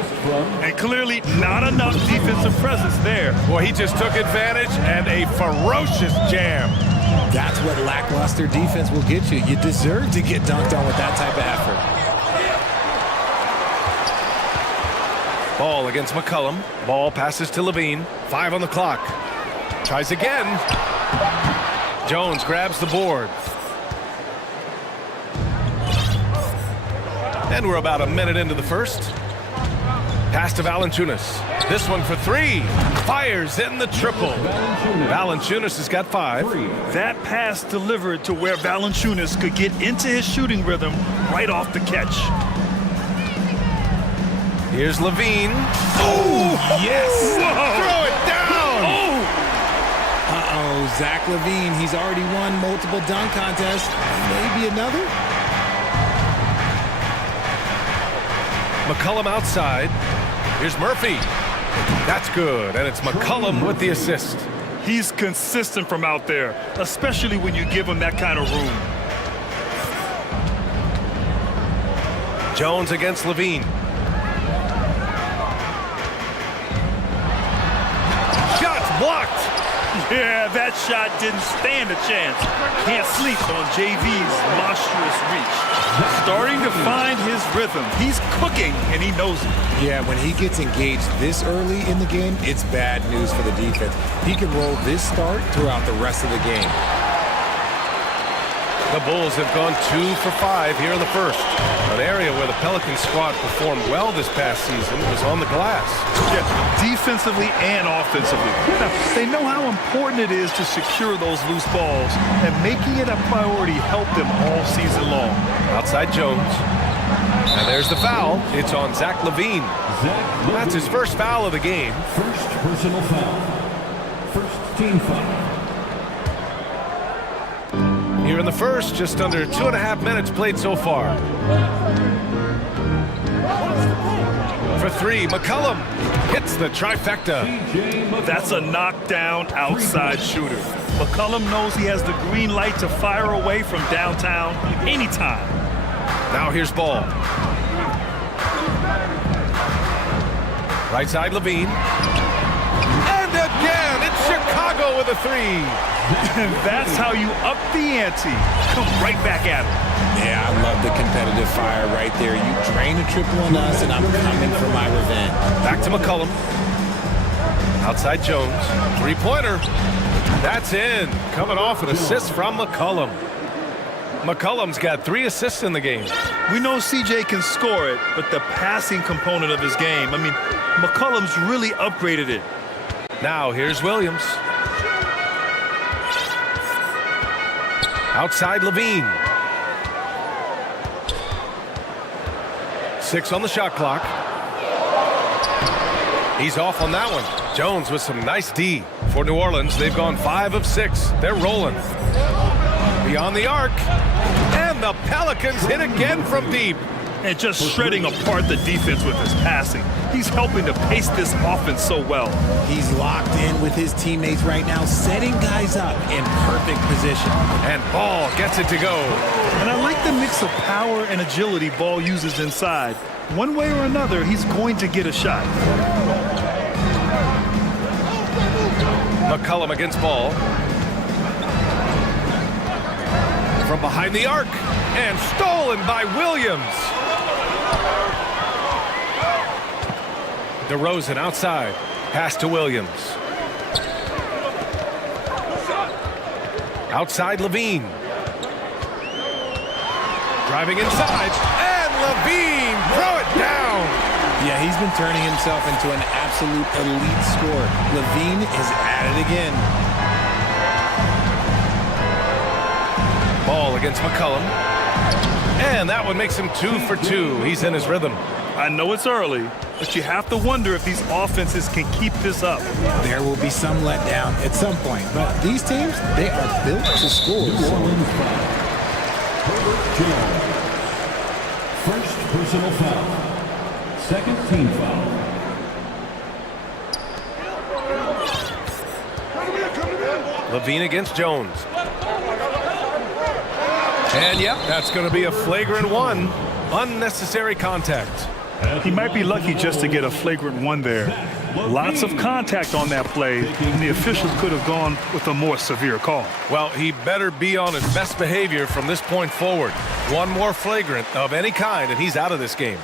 And clearly not enough defensive presence there. Boy, he just took advantage and a ferocious jam. That's what lackluster defense will get you. You deserve to get dunked on with that type of effort. Ball against McCollum. Ball passes to LaVine. 5 on the clock. Tries again. Jones grabs the board. And we're about a minute into the first. Pass to Valanciunas. This one for 3. Fires in the triple. Valanciunas has got 5. That pass delivered to where Valanciunas could get into his shooting rhythm right off the catch. Here's LaVine. Oh, yes! Throw it down! Uh-oh, Zach LaVine, he's already won multiple dunk contests. Maybe another? McCollum outside. Here's Murphy. That's good, and it's McCollum with the assist. He's consistent from out there, especially when you give him that kind of room. Jones against LaVine. Blocked. Yeah, that shot didn't stand a chance. Can't sleep on JV's monstrous reach. Starting to find his rhythm. He's cooking, and he knows it. Yeah, when he gets engaged this early in the game, it's bad news for the defense. He can roll this start throughout the rest of the game. The Bulls have gone 2 for 5 here in the first. An area where the Pelicans squad performed well this past season was on the glass. Yeah, defensively and offensively. Now, they know how important it is to secure those loose balls, and making it a priority helped them all season long. Outside Jones. And there's the foul. It's on Zach LaVine. That's his first foul of the game. First personal foul. First team foul. Here in the first, just under 2.5 minutes played so far. For 3, McCollum hits the trifecta. That's a knockdown outside shooter. McCollum knows he has the green light to fire away from downtown anytime. Now here's Ball. Right side, LaVine. And again, it's Chicago with a 3. And that's how you up the ante. Come right back at him. Yeah, I love the competitive fire right there. You drain a triple on us, and I'm coming for my revenge. Back to McCollum. Outside Jones. 3-pointer. That's in. Coming off an assist from McCollum. McCollum's got 3 assists in the game. We know CJ can score it, but the passing component of his game, I mean, McCollum's really upgraded it. Now here's Williams. Outside LaVine. 6 on the shot clock. He's off on that one. Jones with some nice D. For New Orleans, they've gone 5 of 6. They're rolling. Beyond the arc. And the Pelicans hit again from deep. And just shredding apart the defense with his passing. He's helping to pace this offense so well. He's locked in with his teammates right now, setting guys up in perfect position. And Ball gets it to go. And I like the mix of power and agility Ball uses inside. One way or another, he's going to get a shot. McCollum against Ball. From behind the arc. And stolen by Williams. DeRozan outside. Pass to Williams. Outside LaVine. Driving inside. And LaVine throw it down. Yeah, He's been turning himself into an absolute elite scorer. Levine is at it again. Ball against McCullum. And that one makes him 2 for 2. He's in his rhythm. I know it's early, but you have to wonder if these offenses can keep this up. There will be some letdown at some point, but these teams, they are built to score. First personal foul. Second team foul. Levine against Jones. And yep, that's going to be a flagrant one. Unnecessary contact. He might be lucky just to get a flagrant one there. Lots of contact on that play, and the officials could have gone with a more severe call. Well, he better be on his best behavior from this point forward. One more flagrant of any kind, and he's out of this game.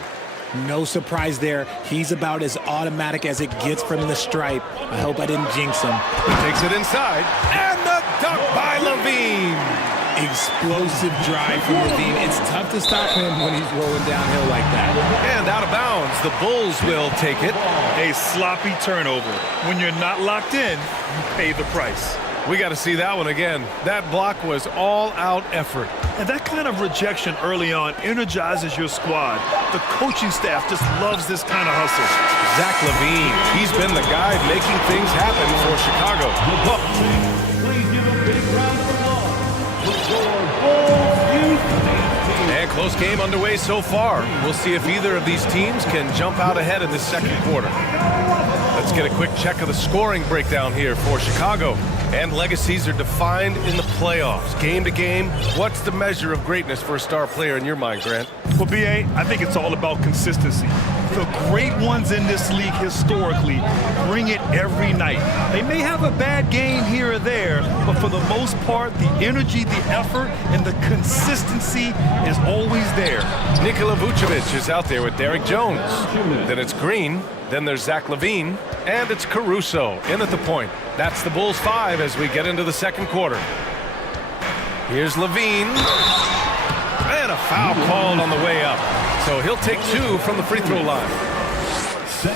No surprise there. He's about as automatic as it gets from the stripe. I hope I didn't jinx him. He takes it inside, and the dunk by Levine. Explosive drive from Levine. It's tough to stop him when he's rolling downhill like that. And out of bounds, the Bulls will take it. A sloppy turnover. When you're not locked in, you pay the price. We got to see that one again. That block was all-out effort. And that kind of rejection early on energizes your squad. The coaching staff just loves this kind of hustle. Zach LaVine, he's been the guy making things happen for Chicago. Look. Please give a big round of applause. And close game underway so far. We'll see if either of these teams can jump out ahead in this second quarter. Let's get a quick check of the scoring breakdown here for Chicago. And legacies are defined in the playoffs. Game to game, what's the measure of greatness for a star player in your mind, Grant? Well, B.A., I think it's all about consistency. The great ones in this league historically bring it every night. They may have a bad game here or there, but for the most part, the energy, the effort, and the consistency is always there. Nikola Vucevic is out there with Derek Jones. Then it's Green. Then there's Zach LaVine. And it's Caruso in at the point. That's the Bulls 5 as we get into the second quarter. Here's LaVine. And a foul called on the way up. So he'll take 2 from the free throw line.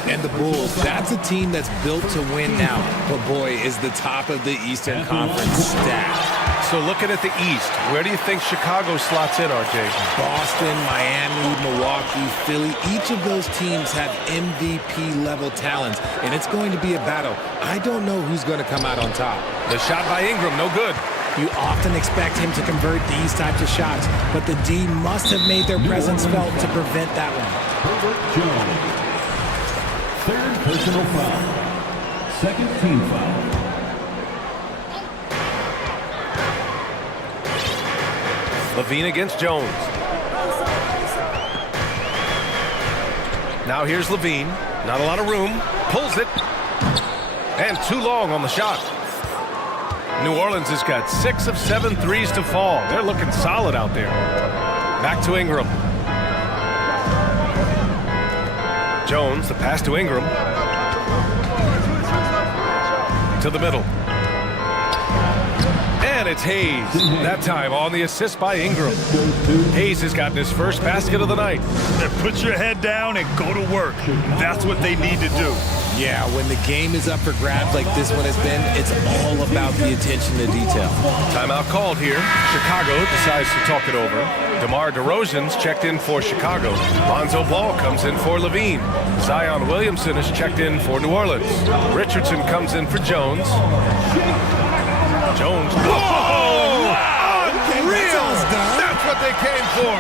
And the Bulls, that's a team that's built to win now. But boy, is the top of the Eastern Conference stacked. So looking at the East, where do you think Chicago slots in, RJ? Boston, Miami, Milwaukee, Philly, each of those teams have MVP-level talents, and it's going to be a battle. I don't know who's going to come out on top. The shot by Ingram, no good. You often expect him to convert these types of shots, but the D must have made their presence felt to prevent that one. Third personal foul. Second team foul. LaVine against Jones. Now here's LaVine. Not a lot of room. Pulls it. And too long on the shot. New Orleans has got 6 of 7 threes to fall. They're looking solid out there. Back to Ingram. Jones, the pass to Ingram. To the middle. And it's Hayes. That time on the assist by Ingram. Hayes has gotten his first basket of the night. Then put your head down and go to work. That's what they need to do. Yeah, when the game is up for grabs like this one has been, it's all about the attention to detail. Timeout called here. Chicago decides to talk it over. DeMar DeRozan's checked in for Chicago. Lonzo Ball comes in for LaVine. Zion Williamson is checked in for New Orleans. Richardson comes in for Jones. Jones. Whoa! Unreal! That's what they came for.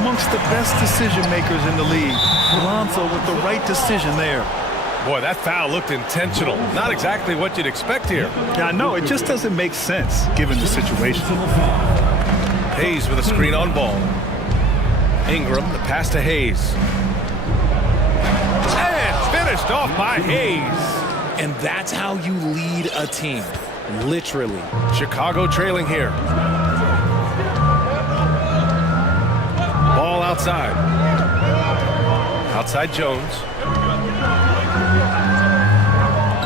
Amongst the best decision makers in the league, Lonzo with the right decision there. Boy, that foul looked intentional. Not exactly what you'd expect here. Yeah, I know. It just doesn't make sense given the situation. Hayes with a screen on ball. Ingram, the pass to Hayes. And finished off by Hayes. And that's how you lead a team. Literally. Chicago trailing here. Ball outside. Outside Jones.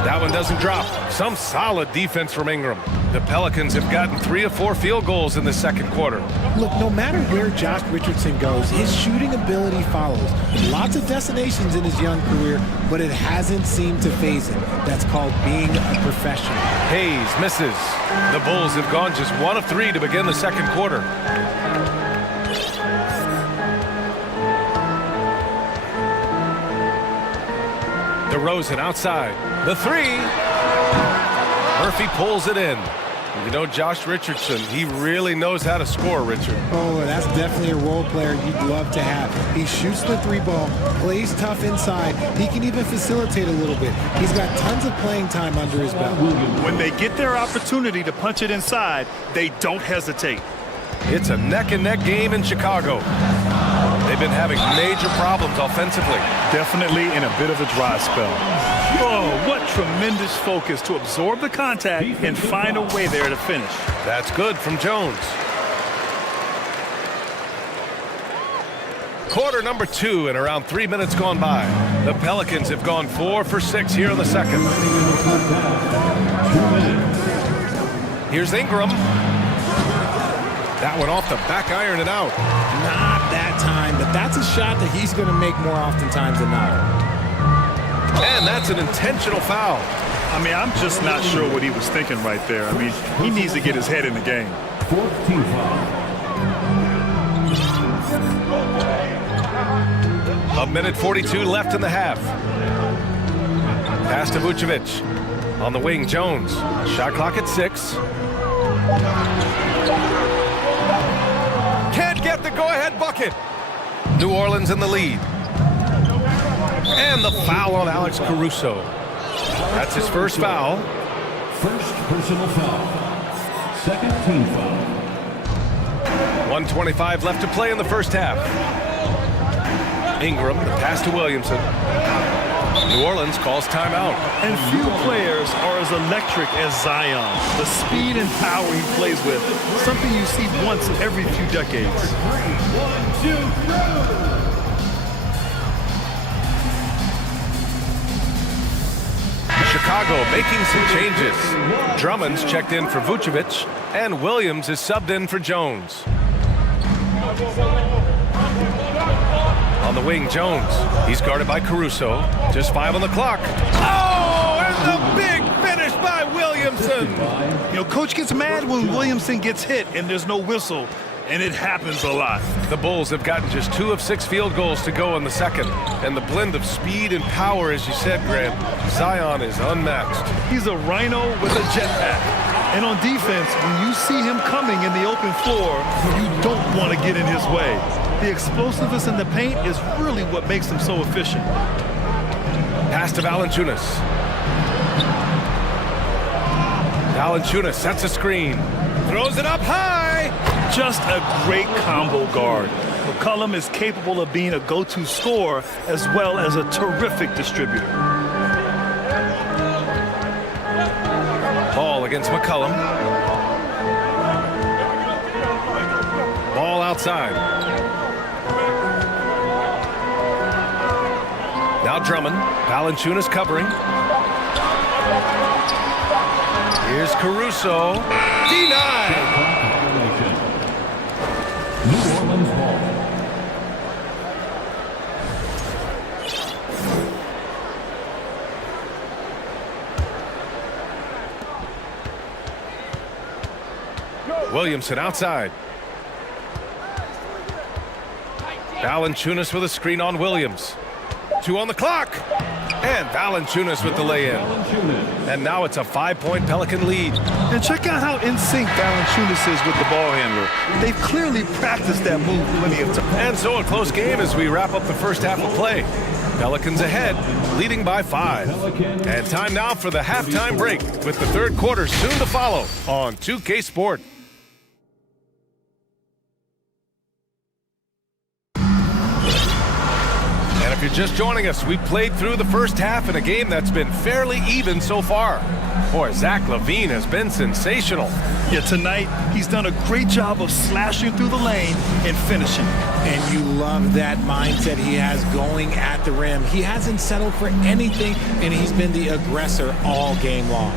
That one doesn't drop. Some solid defense from Ingram. The Pelicans have gotten 3 of 4 field goals in the second quarter. Look, no matter where Josh Richardson goes, his shooting ability follows. Lots of destinations in his young career, but it hasn't seemed to faze him. That's called being a professional. Hayes misses. The Bulls have gone just 1 of 3 to begin the second quarter. DeRozan outside. The 3. Murphy pulls it in. You know Josh Richardson, he really knows how to score, Richard. Oh, that's definitely a role player you'd love to have. He shoots the 3 ball, plays tough inside. He can even facilitate a little bit. He's got tons of playing time under his belt. When they get their opportunity to punch it inside, they don't hesitate. It's a neck-and-neck game in Chicago. They've been having major problems offensively. Definitely in a bit of a dry spell. Oh, what tremendous focus to absorb the contact and find a way there to finish. That's good from Jones. Quarter number 2 and around 3 minutes gone by. The Pelicans have gone 4 for 6 here in the second. Here's Ingram. That one off the back iron and out. Not that time, but that's a shot that he's going to make more oftentimes than not. And that's an intentional foul. I mean, I'm just not sure what he was thinking right there. I mean, he needs to get his head in the game. 14 foul. A minute 42 left in the half. Pass to Vucevic. On the wing, Jones. Shot clock at 6. Can't get the go-ahead bucket. New Orleans in the lead. And the foul on Alex Caruso. That's his first foul. First personal foul. Second team foul. 1:25 left to play in the first half. Ingram, the pass to Williamson. New Orleans calls timeout. And few players are as electric as Zion. The speed and power he plays with, something you see once every few decades. 1, 2, 3. Chicago making some changes. Drummond's checked in for Vucevic, and Williams is subbed in for Jones. On the wing, Jones. He's guarded by Caruso. Just 5 on the clock. Oh, and the big finish by Williamson. You know, coach gets mad when Williamson gets hit and there's no whistle, and it happens a lot. The Bulls have gotten just 2 of 6 field goals to go in the second. And the blend of speed and power, as you said, Graham, Zion is unmatched. He's a rhino with a jetpack. And on defense, when you see him coming in the open floor, you don't want to get in his way. The explosiveness in the paint is really what makes him so efficient. Pass to Valanciunas. Valanciunas sets a screen. Throws it up high. Just a great combo guard. McCollum is capable of being a go-to scorer as well as a terrific distributor. Ball against McCollum. Ball outside. Now Drummond. Valanciunas covering. Here's Caruso. Denied. New Orleans ball. Williamson outside. Valanciunas with a screen on Williams. 2 on the clock. And Valanciunas with the lay-in. And now it's a 5-point Pelican lead. And check out how in sync Valanciunas is with the ball handler. They've clearly practiced that move plenty of times. And so a close game as we wrap up the first half of play. Pelicans ahead, leading by 5. And time now for the halftime break, with the third quarter soon to follow on 2K Sport. And if you're just joining us, we played through the first half in a game that's been fairly even so far. Boy, Zach LaVine has been sensational. Yeah, tonight he's done a great job of slashing through the lane and finishing. And you love that mindset he has going at the rim. He hasn't settled for anything, and he's been the aggressor all game long.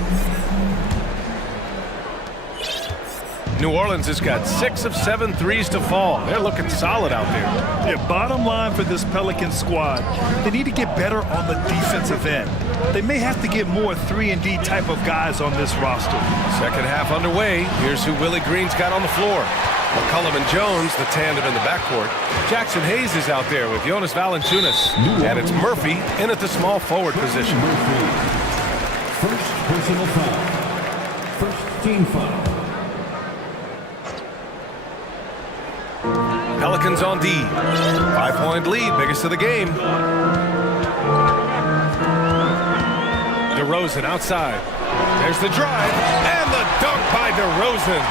New Orleans has got 6 of 7 threes to fall. They're looking solid out there. Yeah, bottom line for this Pelicans squad, they need to get better on the defensive end. They may have to get more 3-and-D type of guys on this roster. Second half underway. Here's who Willie Green's got on the floor. McCollum and Jones, the tandem in the backcourt. Jackson Hayes is out there with Jonas Valanciunas. And it's Murphy in at the small forward position. First personal foul. First team foul. Pelicans on D. 5-point lead, biggest of the game. DeRozan outside. There's the drive and the dunk by DeRozan.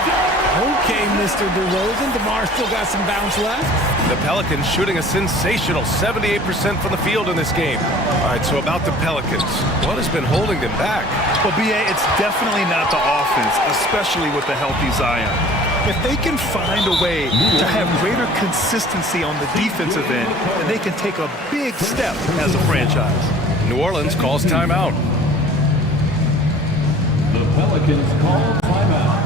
Okay, Mr. DeRozan. DeMar still got some bounce left. The Pelicans shooting a sensational 78% from the field in this game. All right, so about the Pelicans, what has been holding them back? Well, B.A., it's definitely not the offense, especially with the healthy Zion. If they can find a way to have greater consistency on the defensive end, then they can take a big step as a franchise. New Orleans calls timeout. The Pelicans call timeout.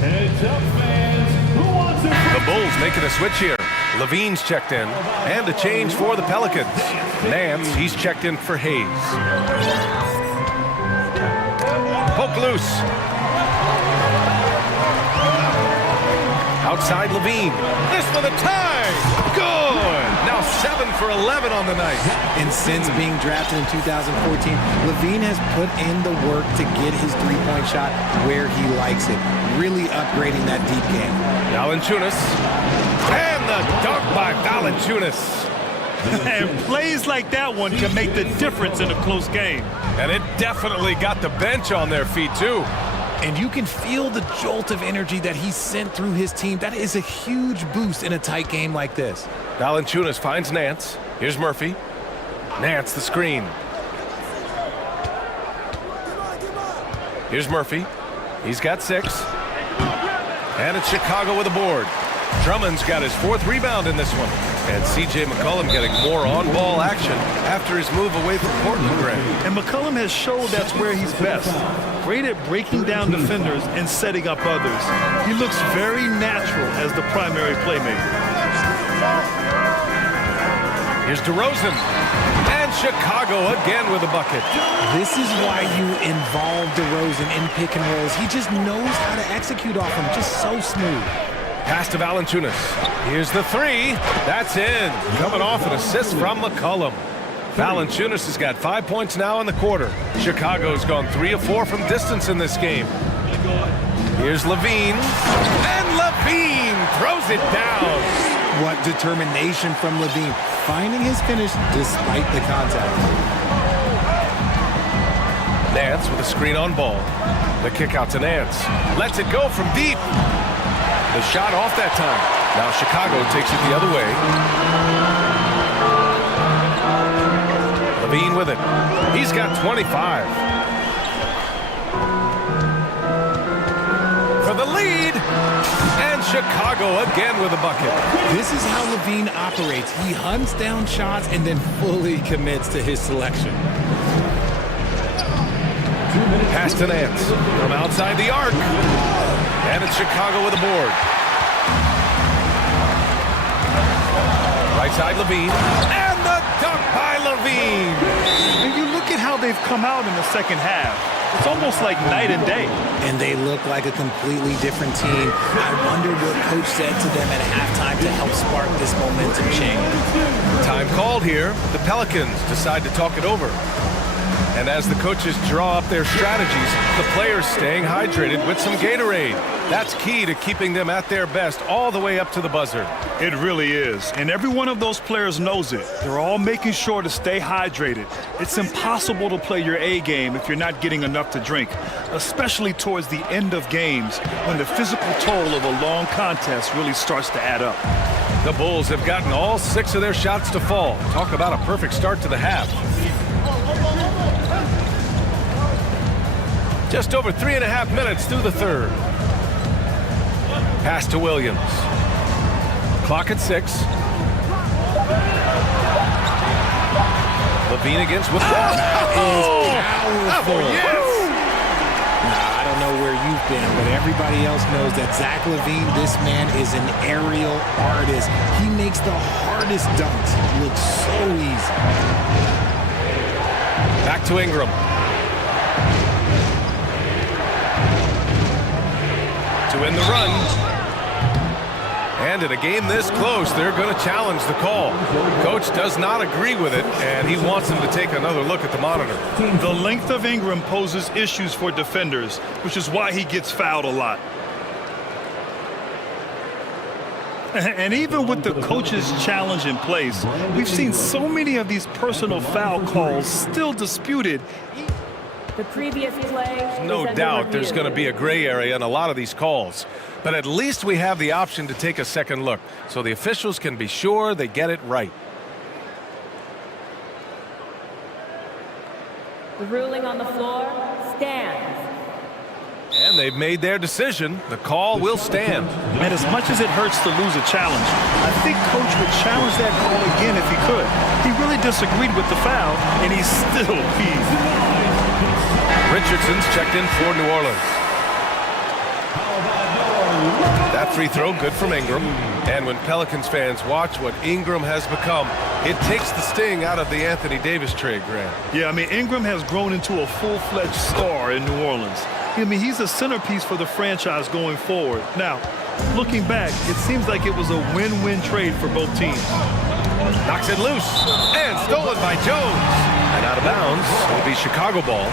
Heads up, fans. Who wants it? The Bulls making a switch here. Levine's checked in, and a change for the Pelicans. Nance, he's checked in for Hayes. Poke loose. Outside Levine. This for the tie. Good. Now 7 for 11 on the night. And since being drafted in 2014, Levine has put in the work to get his three-point shot where he likes it, really upgrading that deep game. Valanciunas. And the dunk by Valanciunas. And plays like that one can make the difference in a close game. And it definitely got the bench on their feet, too. And you can feel the jolt of energy that he sent through his team. That is a huge boost in a tight game like this. Valanciunas finds Nance. Here's Murphy. Nance, the screen. Here's Murphy. He's got 6. And it's Chicago with a board. Drummond's got his 4th rebound in this one. And C.J. McCollum getting more on-ball action after his move away from Portland Gray. And McCollum has showed that's where he's best. Great at breaking down defenders and setting up others. He looks very natural as the primary playmaker. Here's DeRozan. And Chicago again with a bucket. This is why you involve DeRozan in pick and rolls. He just knows how to execute off them, just so smooth. Pass to Valanciunas. Here's the 3. That's in. Coming off an assist from McCollum. Valanciunas has got 5 points now in the quarter. Chicago's gone 3 of 4 from distance in this game. Here's Levine. And Levine throws it down. What determination from Levine, finding his finish despite the contact. Nance with a screen on ball. The kick out to Nance. Lets it go from deep. The shot off that time. Now Chicago takes it the other way. Levine with it. He's got 25. For the lead. And Chicago again with a bucket. This is how Levine operates. He hunts down shots and then fully commits to his selection. Pass to Nance from outside the arc. And it's Chicago with a board. Right side Levine. And the dunk by Levine. And you look at how they've come out in the second half. It's almost like night and day. And they look like a completely different team. I wonder what coach said to them at halftime to help spark this momentum change. Time called here. The Pelicans decide to talk it over. And as the coaches draw up their strategies, the players staying hydrated with some Gatorade. That's key to keeping them at their best all the way up to the buzzer. It really is. And every one of those players knows it. They're all making sure to stay hydrated. It's impossible to play your A game if you're not getting enough to drink, especially towards the end of games when the physical toll of a long contest really starts to add up. The Bulls have gotten all 6 of their shots to fall. Talk about a perfect start to the half. Just over 3.5 minutes through the third. Pass to Williams. Clock at 6. Levine against with Powerful. yes! I don't know know where you've been, but everybody else knows that Zach LaVine, this man is an aerial artist. He makes the hardest dunks look so easy. Back to Ingram. To end the run. And in a game this close, they're going to challenge the call. Coach does not agree with it, and he wants him to take another look at the monitor. The length of Ingram poses issues for defenders, which is why he gets fouled a lot. And even with the coach's challenge in place, we've seen so many of these personal foul calls still disputed. The previous play. No doubt there's going to be a gray area in a lot of these calls. But at least we have the option to take a second look, so the officials can be sure they get it right. The ruling on the floor stands. And they've made their decision. The call will stand. And as much as it hurts to lose a challenge, I think Coach would challenge that call again if he could. He really disagreed with the foul, and he's still peeved. Richardson's checked in for New Orleans. That free throw, good from Ingram. And when Pelicans fans watch what Ingram has become, it takes the sting out of the Anthony Davis trade, Grant. Yeah, I mean, Ingram has grown into a full-fledged star in New Orleans. I mean, he's a centerpiece for the franchise going forward. Now, looking back, it seems like it was a win-win trade for both teams. Knocks it loose, and stolen by Jones. And out of bounds, it'll be Chicago ball.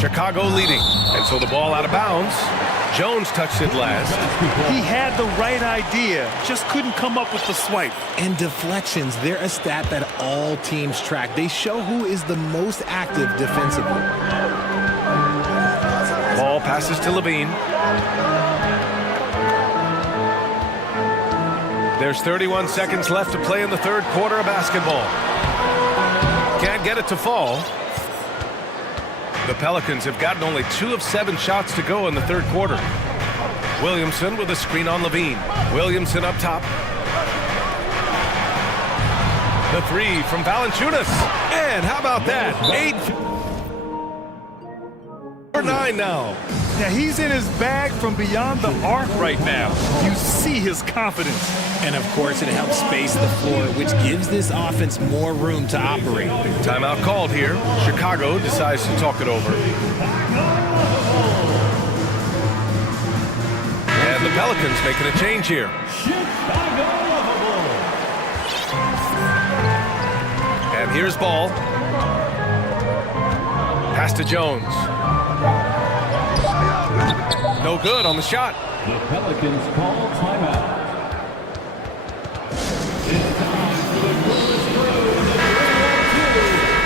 Chicago leading, and so the ball out of bounds. Jones touched it last. He had the right idea, just couldn't come up with the swipe. And deflections, they're a stat that all teams track. They show who is the most active defensively. Ball passes to Levine. There's 31 seconds left to play in the third quarter of basketball. Can't get it to fall. The Pelicans have gotten only 2 of 7 shots to go in the third quarter. Williamson with a screen on Levine. Williamson up top. The three from Valanciunas. And how about that? 8-9 now. Yeah, he's in his bag from beyond the arc right now. You see his confidence. And of course, it helps space the floor, which gives this offense more room to operate. Timeout called here. Chicago decides to talk it over. And the Pelicans making a change here. And here's ball. Pass to Jones. No good on the shot. The Pelicans call timeout. It's time for the first throw.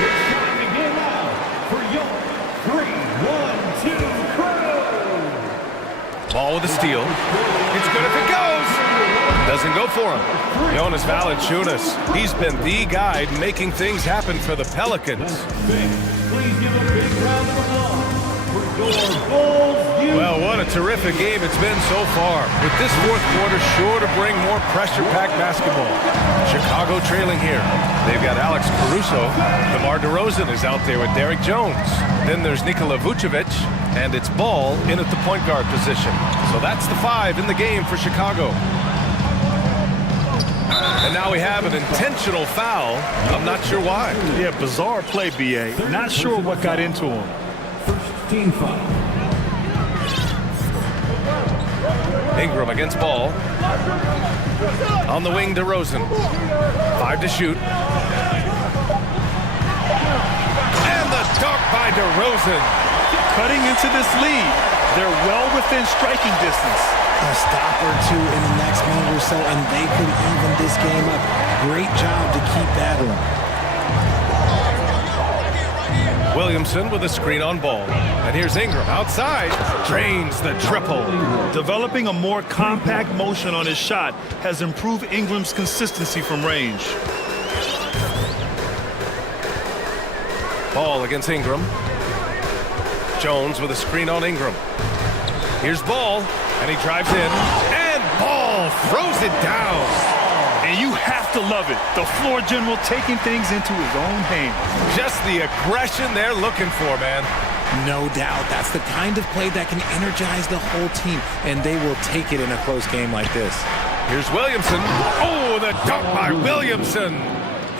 It's time to get out for your 3-1-2 crew. Ball with a steal. It's good if it goes. Doesn't go for him. Jonas Valanciunas. He's been the guy making things happen for the Pelicans. Please give a big round of applause for your Bulls. Well, what a terrific game it's been so far. With this fourth quarter sure to bring more pressure-packed basketball. Chicago trailing here. They've got Alex Caruso. DeMar DeRozan is out there with Derek Jones. Then there's Nikola Vucevic, and it's Ball in at the point guard position. So that's the 5 in the game for Chicago. And now we have an intentional foul. I'm not sure why. Yeah, bizarre play, B.A. Not sure what got into him. First team foul. Ingram against Ball. On the wing, DeRozan. 5 to shoot. And the dunk by DeRozan. Cutting into this lead. They're well within striking distance. A stop or two in the next minute or so, and they could even this game up. Great job to keep battling. Williamson with a screen on Ball. And here's Ingram outside. Drains the triple. Developing a more compact motion on his shot has improved Ingram's consistency from range. Ball against Ingram. Jones with a screen on Ingram. Here's Ball, and he drives in. And Ball throws it down. And you have to love it. The floor general taking things into his own hands. Just the aggression they're looking for, man. No doubt. That's the kind of play that can energize the whole team, and they will take it in a close game like this. Here's Williamson. Oh, the dunk by Williamson.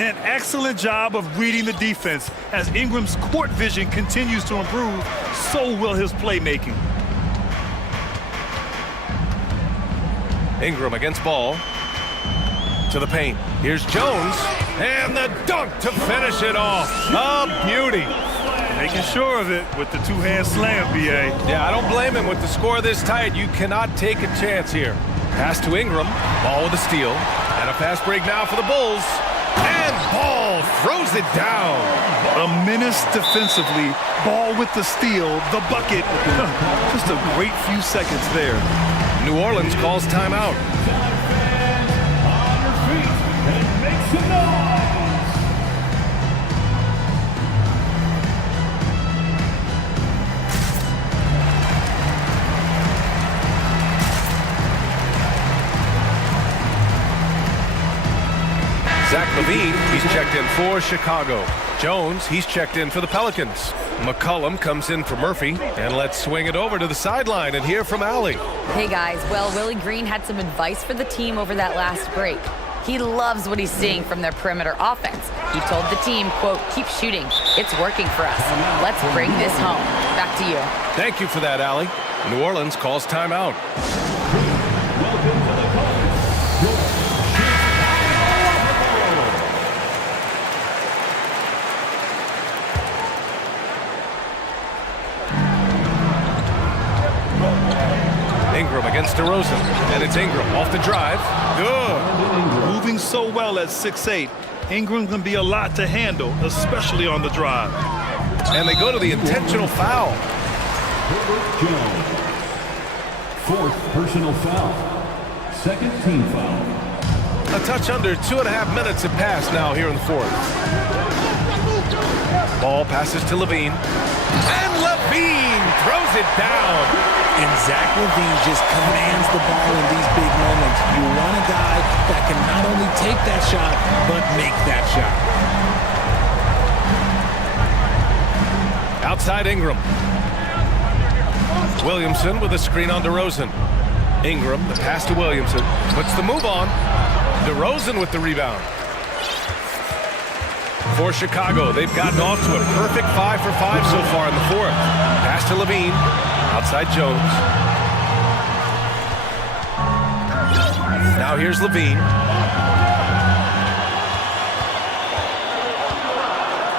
An excellent job of reading the defense. As Ingram's court vision continues to improve, so will his playmaking. Ingram against Ball. To the paint. Here's Jones. And the dunk to finish it off. A beauty. Making sure of it with the two-hand slam, B.A. Yeah, I don't blame him. With the score this tight, you cannot take a chance here. Pass to Ingram. Ball with a steal. And a fast break now for the Bulls. And Ball throws it down. A menace defensively. Ball with the steal. The bucket. Just a great few seconds there. New Orleans calls timeout. On your feet and make some noise. Zach LaVine, he's checked in for Chicago. Jones, he's checked in for the Pelicans. McCollum comes in for Murphy. And let's swing it over to the sideline and hear from Allie. Hey guys, well, Willie Green had some advice for the team over that last break. He loves what he's seeing from their perimeter offense. He told the team, quote, keep shooting. It's working for us. Let's bring this home. Back to you. Thank you for that, Allie. New Orleans calls timeout. Welcome to the court. Ingram against DeRozan. And it's Ingram off the drive. Good. Moving so well at 6'8", Ingram can be a lot to handle, especially on the drive. And they go to the intentional foul. Jones. Fourth personal foul. Second team foul. A touch under 2.5 minutes have passed now here in the fourth. Ball passes to LaVine. And LaVine throws it down. And Zach LaVine just commands the ball in these big moments. You want a guy that can not only take that shot, but make that shot. Outside Ingram. Williamson with a screen on DeRozan. Ingram, the pass to Williamson. Puts the move on. DeRozan with the rebound. For Chicago, they've gotten off to a perfect 5 for 5 so far in the fourth. Pass to LaVine. Outside Jones. Now here's LaVine.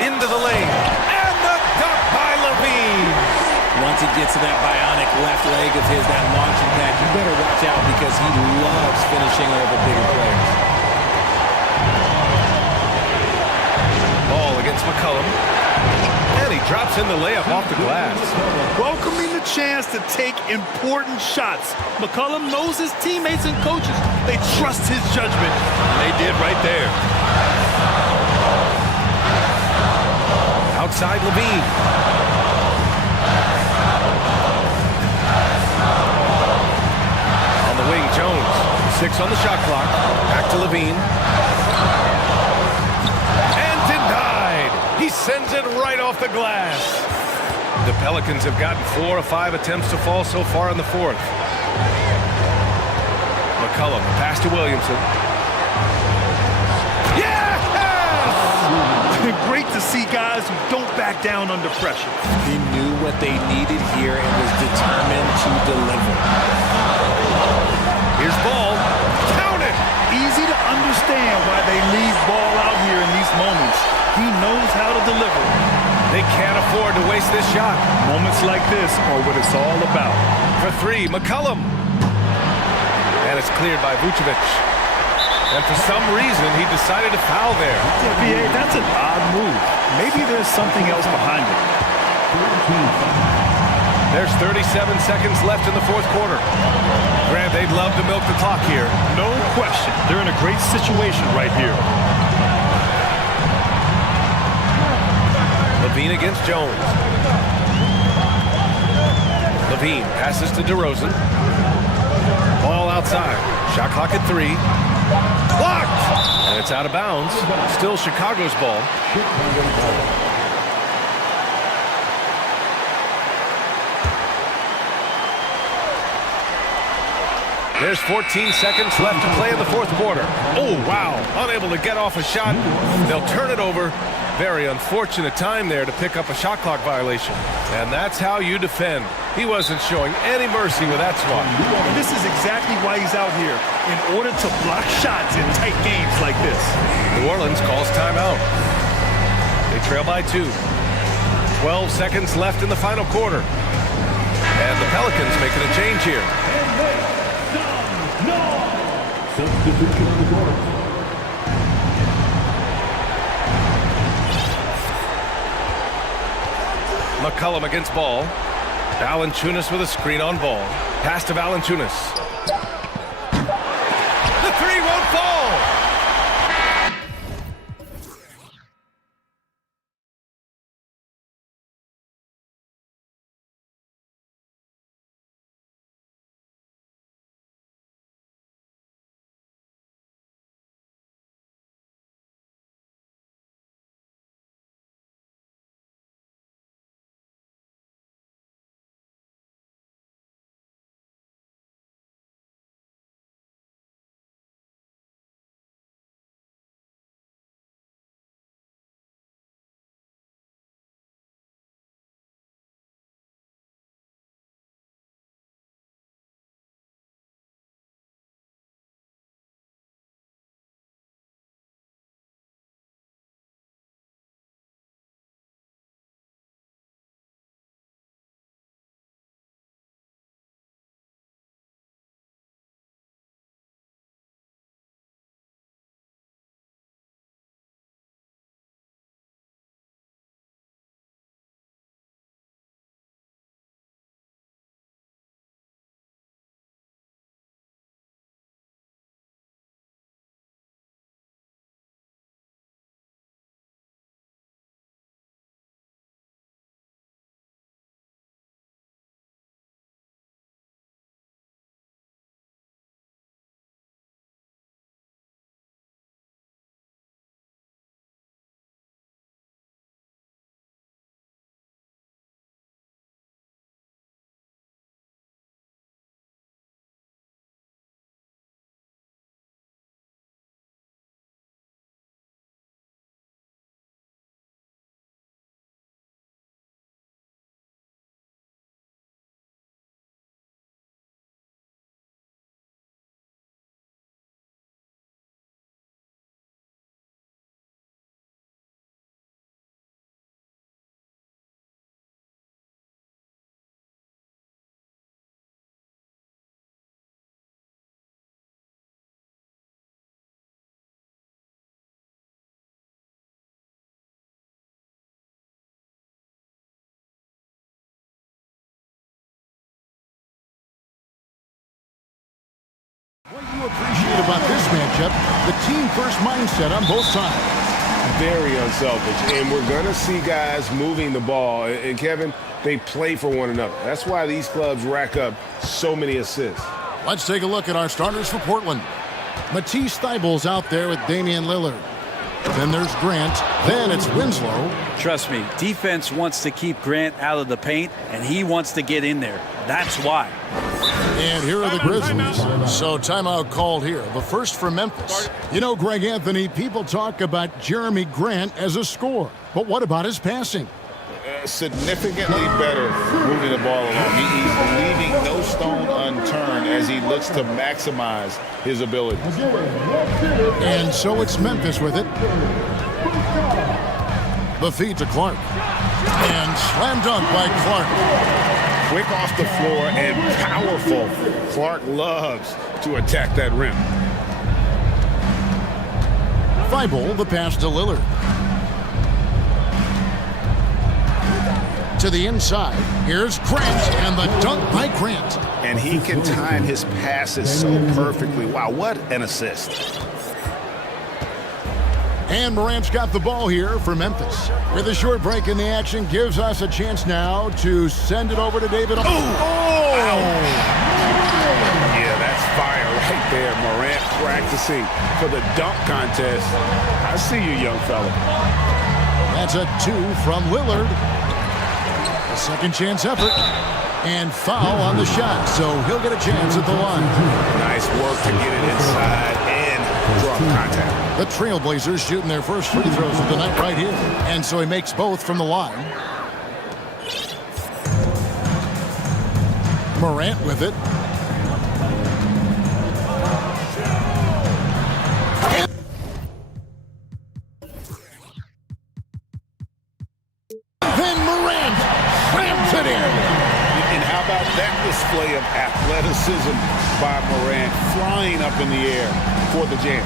Into the lane. And the dunk by LaVine. Once he gets to that bionic left leg of his, that launching pad, you better watch out because he loves finishing over bigger players. Ball against McCollum. And he drops in the layup off the glass. Welcoming the chance to take important shots. McCollum knows his teammates and coaches. They trust his judgment. And they did right there. Outside LaVine. On the wing, Jones. 6 on the shot clock. Back to LaVine. And denied. He sends it right off the glass. The Pelicans have gotten 4 of 5 attempts to fall so far in the fourth. McCollum, pass to Williamson. Yes! Great to see guys who don't back down under pressure. He knew what they needed here and was determined to deliver. Here's Ball. Count it! Easy to understand why they leave Ball out here in these moments. He knows how to deliver. They can't afford to waste this shot. Moments like this are what it's all about. For 3, McCollum. And it's cleared by Vucevic. And for some reason, he decided to foul there. Yeah, B.A., that's an odd move. Maybe there's something else behind it. There's 37 seconds left in the fourth quarter. Grant, they'd love to milk the clock here. No question. They're in a great situation right here. LaVine against Jones. LaVine passes to DeRozan. Ball outside. Shot clock at 3. Blocked! And it's out of bounds. Still Chicago's ball. There's 14 seconds left to play in the fourth quarter. Oh, wow. Unable to get off a shot. They'll turn it over. Very unfortunate time there to pick up a shot clock violation. And that's how you defend. He wasn't showing any mercy with that swat. This is exactly why he's out here, in order to block shots in tight games like this. New Orleans calls timeout. They trail by 2. 12 seconds left in the final quarter. And the Pelicans making a change here. Substitution on the court. McCollum against ball. Valanciunas with a screen on ball. Pass to Valanciunas. The 3 won't fall! What you appreciate about this matchup, the team-first mindset on both sides. Very unselfish, and we're going to see guys moving the ball. And Kevin, they play for one another. That's why these clubs rack up so many assists. Let's take a look at our starters for Portland. Matisse Thybulle's out there with Damian Lillard. Then there's Grant. Then it's Winslow. Trust me, defense wants to keep Grant out of the paint, and he wants to get in there. That's why. And here are the Grizzlies. So timeout called here. The first for Memphis. You know, Greg Anthony, people talk about Jeremy Grant as a scorer. But what about his passing? Significantly better moving the ball along. He's leaving no stone unturned as he looks to maximize his abilities. And so it's Memphis with it. The feed to Clark. And slam dunk by Clark. Quick off the floor and powerful. Clark loves to attack that rim. Thibault, the pass to Lillard. To the inside. Here's Grant, and the dunk by Grant. And he can time his passes so perfectly. Wow, what an assist. And Morant's got the ball here for Memphis. With a short break in the action, gives us a chance now to send it over to David. Yeah, that's fire right there, Mark. practicing for the dunk contest. I see you, young fella. That's a 2 from Lillard. A second chance effort. And foul on the shot, so he'll get a chance at the line. Nice work to get it inside and draw contact. The Trailblazers shooting their first free throws of the night right here. And so he makes both from the line. Morant with it. Then Morant slams it in. And how about that display of athleticism by Morant, flying up in the air for the jam.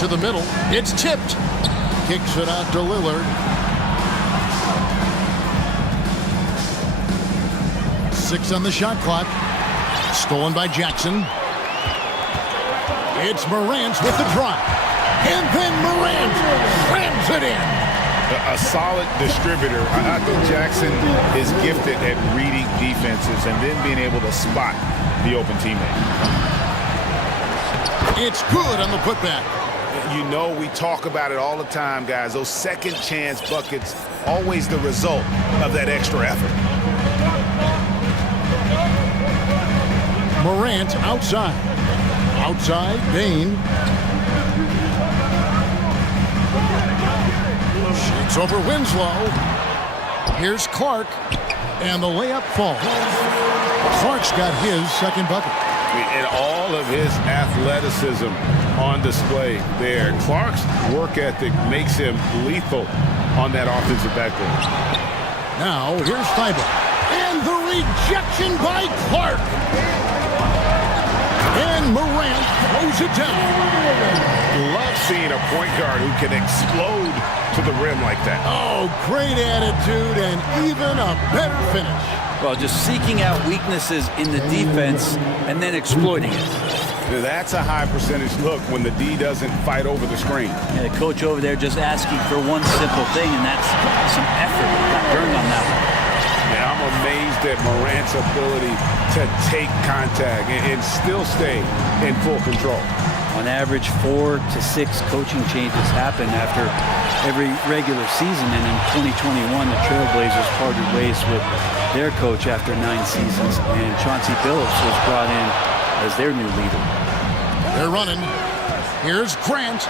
To the middle, it's tipped. Kicks it out to Lillard. 6 on the shot clock. Stolen by Jackson. It's Morant with the drive. And then Morant slams it in. A solid distributor. I think Jackson is gifted at reading defenses and then being able to spot the open teammate. It's good on the putback. You know, we talk about it all the time, guys. Those second chance buckets, always the result of that extra effort. Morant outside. Outside, Dane. Shakes over Winslow. Here's Clark. And the layup falls. Clark's got his second bucket. And all of his athleticism on display there. Clark's work ethic makes him lethal on that offensive backboard. Now, here's Thibault. And the rejection by Clark. And Morant throws it down. Love seeing a point guard who can explode to the rim like that. Oh, great attitude and even a better finish. Well, just seeking out weaknesses in the defense and then exploiting it. That's a high percentage look when the D doesn't fight over the screen. And the coach over there just asking for one simple thing, and that's some effort. Got burned on that one. And I'm amazed at Morant's ability to take contact and still stay in full control. On average, 4 to 6 coaching changes happen after every regular season, and in 2021, the Trailblazers parted ways with their coach after 9 seasons, and Chauncey Billups was brought in as their new leader. They're running. Here's Grant.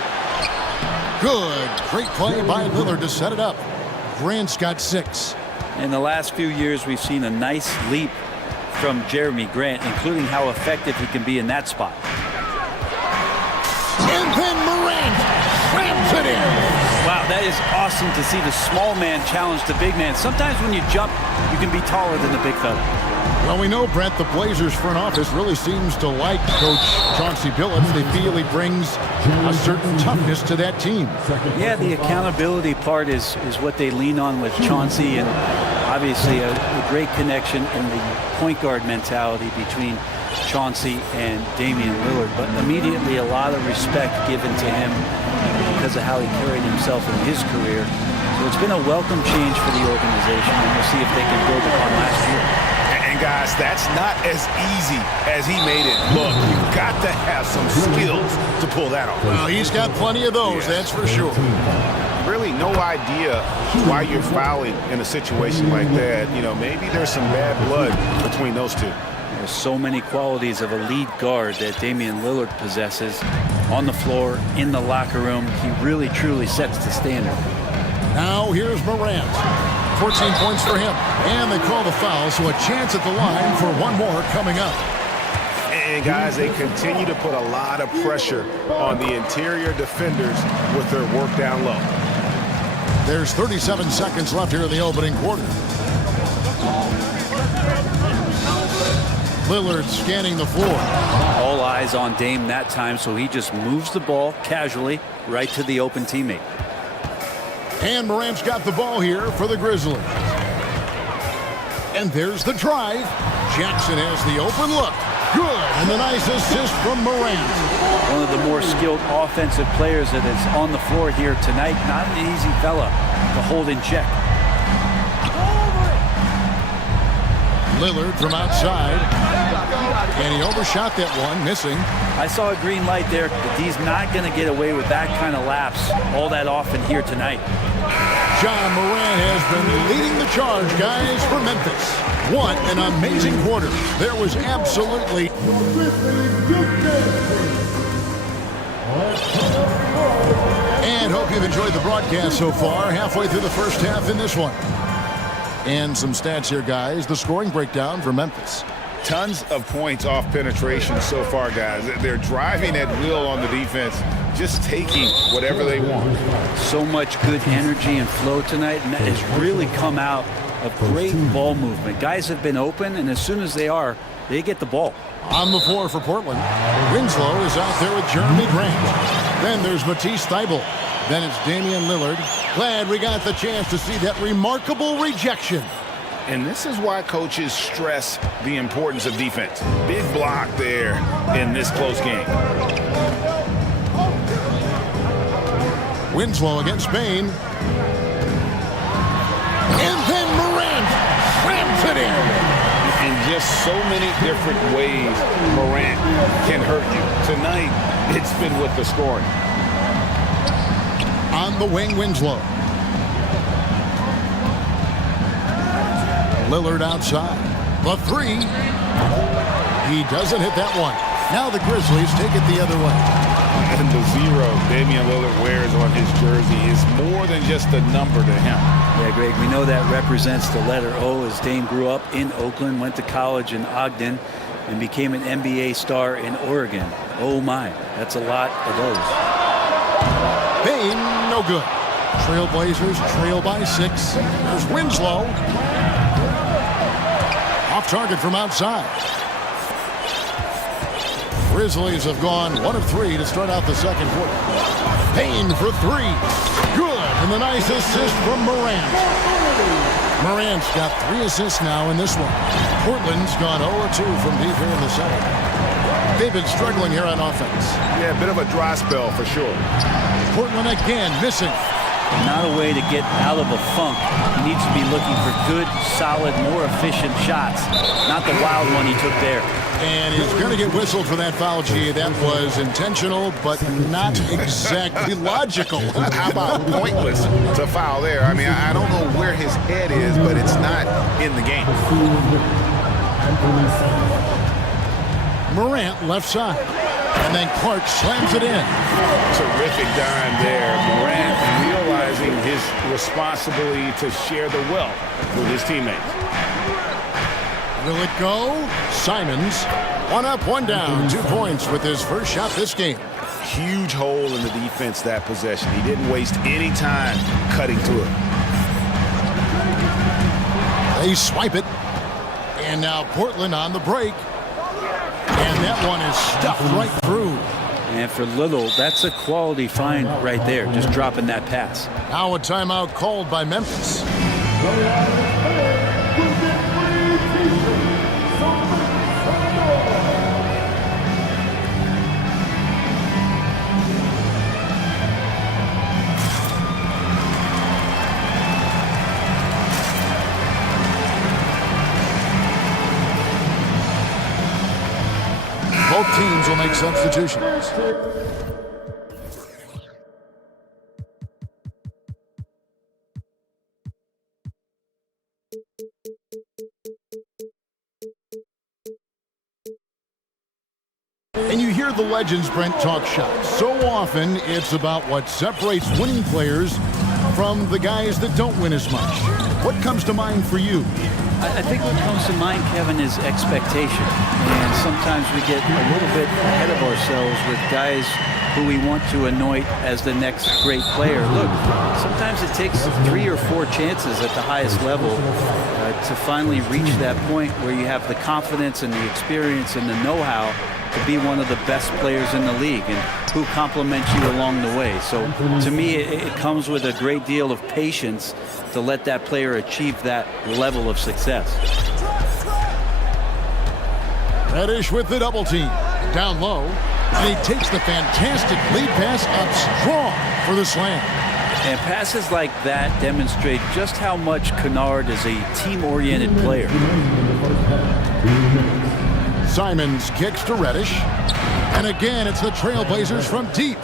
Good. Great play by Lillard to set it up. Grant's got 6. In the last few years, we've seen a nice leap from Jeremy Grant, including how effective he can be in that spot. And then Morant slams it in. Wow, that is awesome to see the small man challenge the big man. Sometimes when you jump, you can be taller than the big fella. Well, we know, Brent, the Blazers front office really seems to like Coach Chauncey Billups. They feel he brings a certain toughness to that team. Yeah, the accountability part is what they lean on with Chauncey, and obviously a great connection in the point guard mentality between Chauncey and Damian Lillard, but immediately a lot of respect given to him because of how he carried himself in his career. So it's been a welcome change for the organization, and we'll see if they can build upon last year. And guys, that's not as easy as he made it look. You've got to have some skills to pull that off. Well, he's got plenty of those, that's for sure. Really no idea why you're fouling in a situation like that. You know, maybe there's some bad blood between those two. There's so many qualities of a lead guard that Damian Lillard possesses on the floor, in the locker room. He really, truly sets the standard. Now here's Morant. 14 points for him. And they call the foul, so a chance at the line for one more coming up. And guys, they continue to put a lot of pressure on the interior defenders with their work down low. There's 37 seconds left here in the opening quarter. Lillard scanning the floor. All eyes on Dame that time, so he just moves the ball casually right to the open teammate. And Morant's got the ball here for the Grizzlies. And there's the drive. Jackson has the open look. Good. And the nice assist from Morant. One of the more skilled offensive players that is on the floor here tonight. Not an easy fella to hold in check. Lillard from outside. And he overshot that one, missing. I saw a green light there. The D's not going to get away with that kind of lapse all that often here tonight. John Moran has been leading the charge, guys, for Memphis. What an amazing quarter. There was absolutely... And hope you've enjoyed the broadcast so far. Halfway through the first half in this one. And some stats here, guys. The scoring breakdown for Memphis. Tons of points off penetration so far, guys. They're driving at will on the defense, just taking whatever they want. So much good energy and flow tonight, and that has really come out of great ball movement. Guys have been open, and as soon as they are, they get the ball. On the floor for Portland, Winslow is out there with Jeremy Grant. Then there's Matisse Thybulle. Then it's Damian Lillard. Glad we got the chance to see that remarkable rejection. And this is why coaches stress the importance of defense. Big block there in this close game. Winslow against Spain. And then Morant slams it in. In just so many different ways, Morant can hurt you. Tonight, it's been with the scoring. On the wing, Winslow. Lillard outside. The three. He doesn't hit that one. Now the Grizzlies take it the other way. And the zero Damian Lillard wears on his jersey is more than just a number to him. Yeah, Greg, we know that represents the letter O, as Dame grew up in Oakland, went to college in Ogden, and became an NBA star in Oregon. Oh my, that's a lot of those. Bain, no good. Trailblazers trail by 6. There's Winslow. Off target from outside. Grizzlies have gone 1 of 3 to start out the second quarter. Payne for 3. Good. And the nice assist from Morant. Morant's got 3 assists now in this one. Portland's gone 0-2 from deep here in the second. They've been struggling here on offense. Yeah, a bit of a dry spell for sure. Portland again missing. Not a way to get out of a funk. He needs to be looking for good, solid, more efficient shots. Not the wild one he took there. And he's going to get whistled for that foul, G. That was intentional, but not exactly logical. How about pointless to foul there? I mean, I don't know where his head is, but it's not in the game. Morant left side. And then Clark slams it in. Terrific dime there. Morant realizing his responsibility to share the wealth with his teammates. Will it go? Simons, 1 up, 1 down, 2 points with his first shot this game. Huge hole in the defense that possession. He didn't waste any time cutting to it. They swipe it. And now Portland on the break. And that one is stuffed right through. And for Little, that's a quality find right there, just dropping that pass. Now a timeout called by Memphis. Both teams will make substitutions. And you hear the legends, Brent, talk shop. So often, it's about what separates winning players from the guys that don't win as much. What comes to mind for you? I think what comes to mind, Kevin, is expectation. And sometimes we get a little bit ahead of ourselves with guys who we want to anoint as the next great player. Look, sometimes it takes 3 or 4 chances at the highest level to finally reach that point where you have the confidence and the experience and the know-how to be one of the best players in the league and who compliments you along the way. So to me, it comes with a great deal of patience to let that player achieve that level of success. Reddish with the double team. Down low. And he takes the fantastic lead pass up strong for the slam. And passes like that demonstrate just how much Kennard is a team-oriented player. Simons kicks to Reddish. And again, it's the Trailblazers from deep.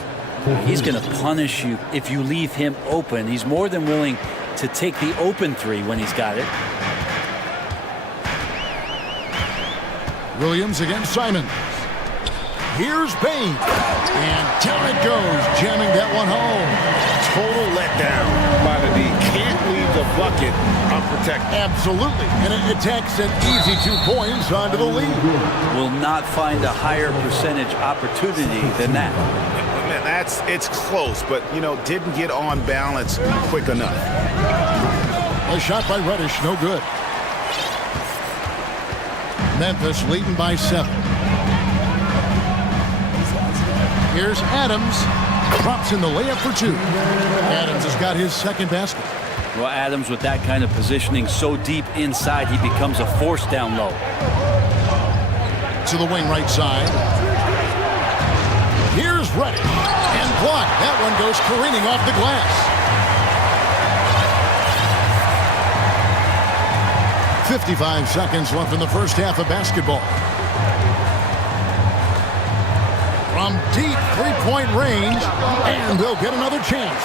He's going to punish you if you leave him open. He's more than willing to take the open three when he's got it. Williams against Simons. Here's Bain. And down it goes, jamming that one home. Total letdown by the D. Can't leave the bucket unprotected. Absolutely. And it takes an easy 2 points onto the lead. Will not find a higher percentage opportunity than that. Man, it's close, but, you know, didn't get on balance quick enough. A shot by Reddish, no good. Memphis leading by 7. Here's Adams. Drops in the layup for 2. Adams has got his second basket. Well, Adams, with that kind of positioning so deep inside, he becomes a force down low. To the wing right side. Here's Reddish. And blocked. That one goes careening off the glass. 55 seconds left in the first half of basketball. From deep three-point range, and they'll get another chance.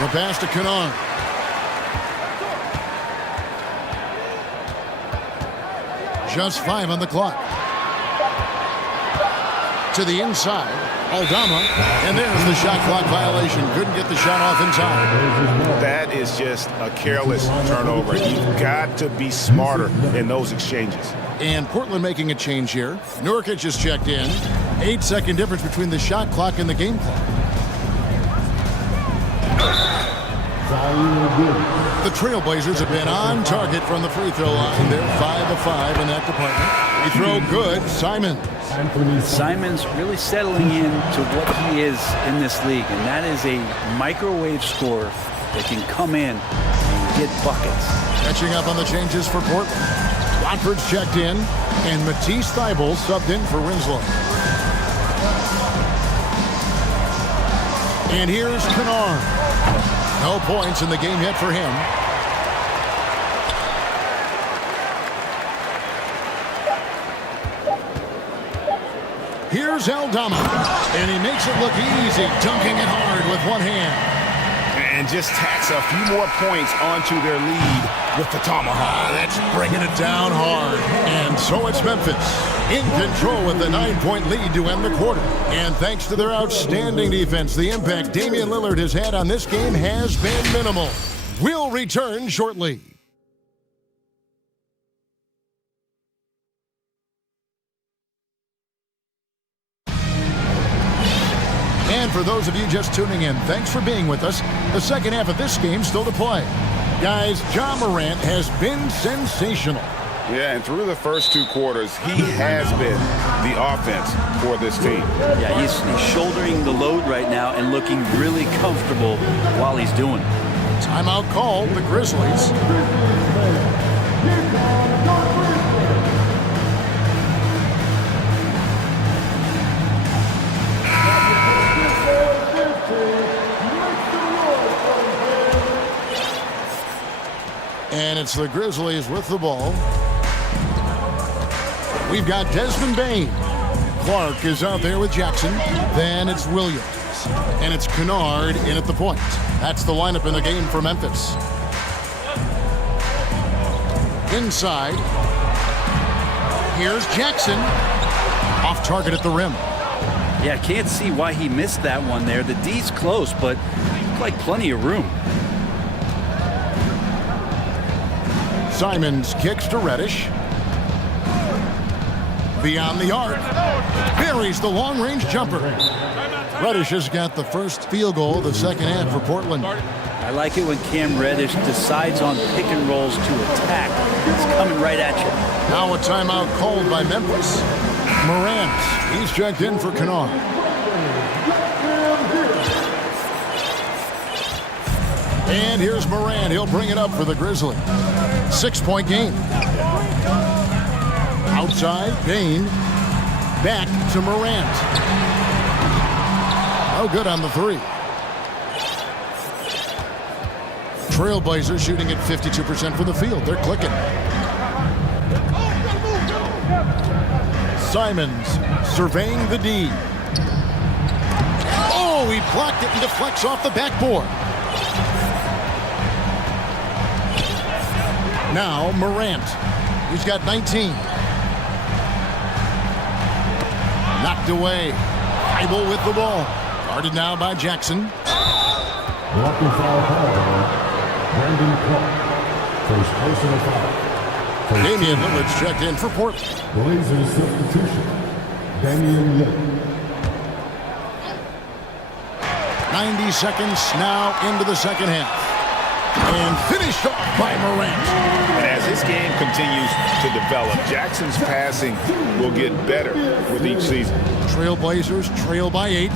The pass to Kennard. Just 5 on the clock. To the inside, Aldama, and there's the shot clock violation. Couldn't get the shot off in time. That is just a careless turnover. You've got to be smarter in those exchanges. And Portland making a change here. Nurkic is checked in. 8-second difference between the shot clock and the game clock. The Trailblazers have been on target from the free throw line. They're 5 of 5 in that department. They throw good. Simons. Simons really settling in to what he is in this league, and that is a microwave scorer that can come in and get buckets. Catching up on the changes for Portland. Watford's checked in, and Matisse Thybulle subbed in for Winslow. And here's Kennard. No points in the game yet for him. Here's Aldama, and he makes it look easy, dunking it hard with one hand. And just tacks a few more points onto their lead with the tomahawk. That's bringing it down hard. And so it's Memphis in control with the 9-point lead to end the quarter. And thanks to their outstanding defense, the impact Damian Lillard has had on this game has been minimal. We'll return shortly. And for those of you just tuning in, thanks for being with us. The second half of this game still to play. Guys, Ja Morant has been sensational. Yeah, and through the first 2 quarters, he has been the offense for this team. Yeah, he's shouldering the load right now and looking really comfortable while he's doing it. Timeout called, the Grizzlies. And it's the Grizzlies with the ball. We've got Desmond Bain. Clark is out there with Jackson. Then it's Williams. And it's Kennard in at the point. That's the lineup in the game for Memphis. Inside. Here's Jackson. Off target at the rim. Yeah, can't see why he missed that one there. The D's close, but like plenty of room. Simons kicks to Reddish. Beyond the arc. Buries the long-range jumper. Reddish has got the first field goal of the second half for Portland. I like it when Cam Reddish decides on pick and rolls to attack. It's coming right at you. Now a timeout called by Memphis. Morant, he's checked in for Kennard. And here's Morant. He'll bring it up for the Grizzlies. 6-point game. Outside, Bain. Back to Morant. No good on the 3. Trailblazers shooting at 52% from the field. They're clicking. Simons surveying the D. Oh, he blocked it and deflects off the backboard. Now Morant. He's got 19. Knocked away. Eibel with the ball. Guarded now by Jackson. Blocking foul call. Brandon Clark. First personal foul. Damian Lillard's checked in for Portland. Blazers substitution. Damian Lillard. 90 seconds now into the second half. And finished off by Morant. And as this game continues to develop, Jackson's passing will get better with each season. Trailblazers trail by 8.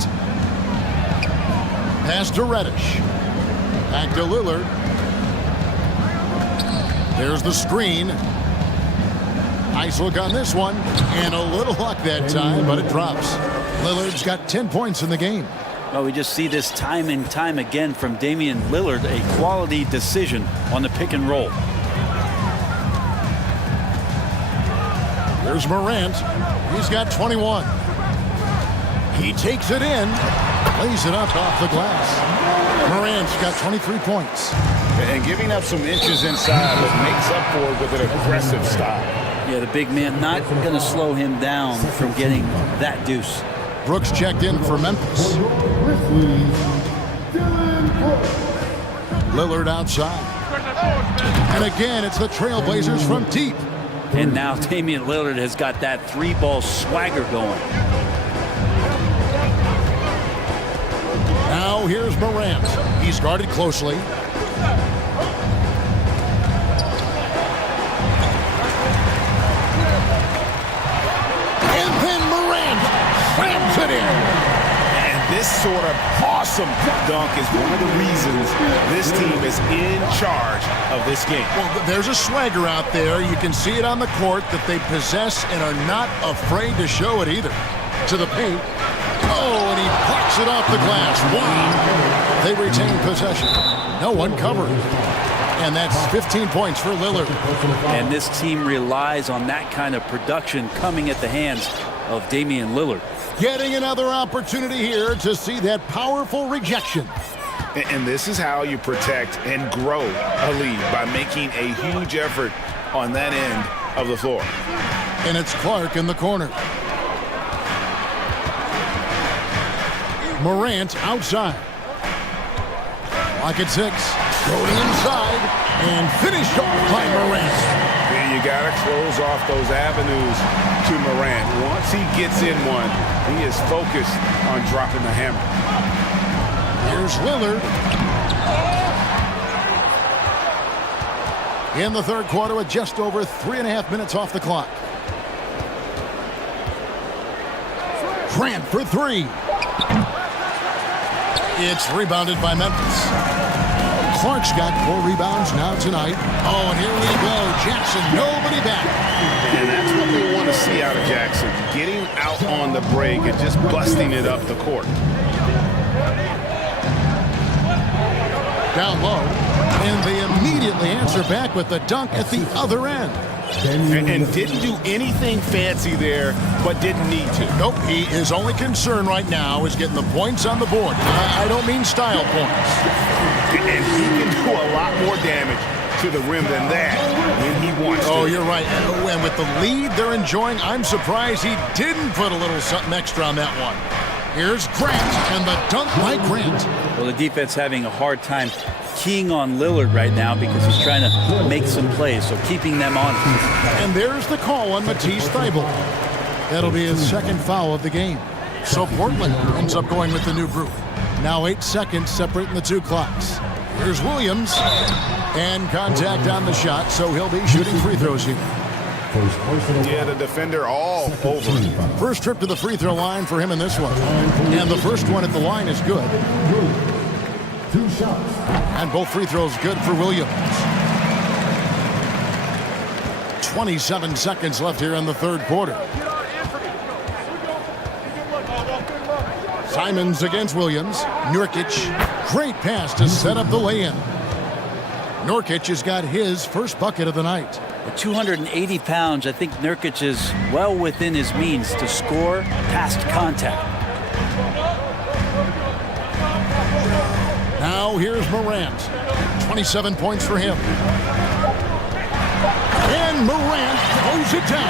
Pass to Reddish. Back to Lillard. There's the screen. Nice look on this one. And a little luck that time, but it drops. Lillard's got 10 points in the game. Well, we just see this time and time again from Damian Lillard, a quality decision on the pick and roll. There's Morant. He's got 21. He takes it in. Lays it up off the glass. Morant's got 23 points. And giving up some inches inside, but makes up for it with an aggressive style. Yeah, the big man not going to slow him down from getting that deuce. Brooks checked in for Memphis. Lillard outside. And again, it's the Trailblazers from deep. And now Damian Lillard has got that three-ball swagger going. Now here's Morant. He's guarded closely. And then Morant slams it in. And this sort of awesome dunk is one of the reasons this team is in charge of this game. Well, there's a swagger out there. You can see it on the court that they possess and are not afraid to show it either. To the paint. Oh, and he plucks it off the glass. Wow. They retain possession. No one covered. And that's 15 points for Lillard. And this team relies on that kind of production coming at the hands of Damian Lillard. Getting another opportunity here to see that powerful rejection. And this is how you protect and grow a lead, by making a huge effort on that end of the floor. And it's Clark in the corner. Morant outside. Lock at 6. Going inside and finished off by Morant. Yeah, you got to close off those avenues to Morant. Once he gets in one, he is focused on dropping the hammer. Here's Lillard. In the third quarter with just over 3.5 minutes off the clock. Grant for 3. It's rebounded by Memphis. Clark's got 4 rebounds now tonight. Oh, and here we go. Jackson, nobody back. And that's what they want to see out of Jackson. Getting out on the break and just busting it up the court. Down low. And they immediately answer back with the dunk at the other end. And didn't do anything fancy there, but didn't need to. Nope, his only concern right now is getting the points on the board. I don't mean style points. And he can do a lot more damage to the rim than that when he wants to. Oh, you're right. And with the lead they're enjoying, I'm surprised he didn't put a little something extra on that one. Here's Grant, and the dunk by Grant. Well, the defense having a hard time keying on Lillard right now because he's trying to make some plays, so keeping them on. And there's the call on Matisse Thybulle. That'll be his second foul of the game. So Portland ends up going with the new group. Now 8 seconds separating the 2 clocks. Here's Williams. And contact on the shot, so he'll be shooting free throws here. Yeah, the defender all over him. First trip to the free throw line for him in this one. And the first one at the line is good. 2 shots. And both free throws good for Williams. 27 seconds left here in the third quarter. Simons against Williams. Nurkic. Great pass to set up the lay-in. Nurkic has got his first bucket of the night. At 280 pounds, I think Nurkic is well within his means to score past contact. Now here's Morant. 27 points for him. And Morant throws it down.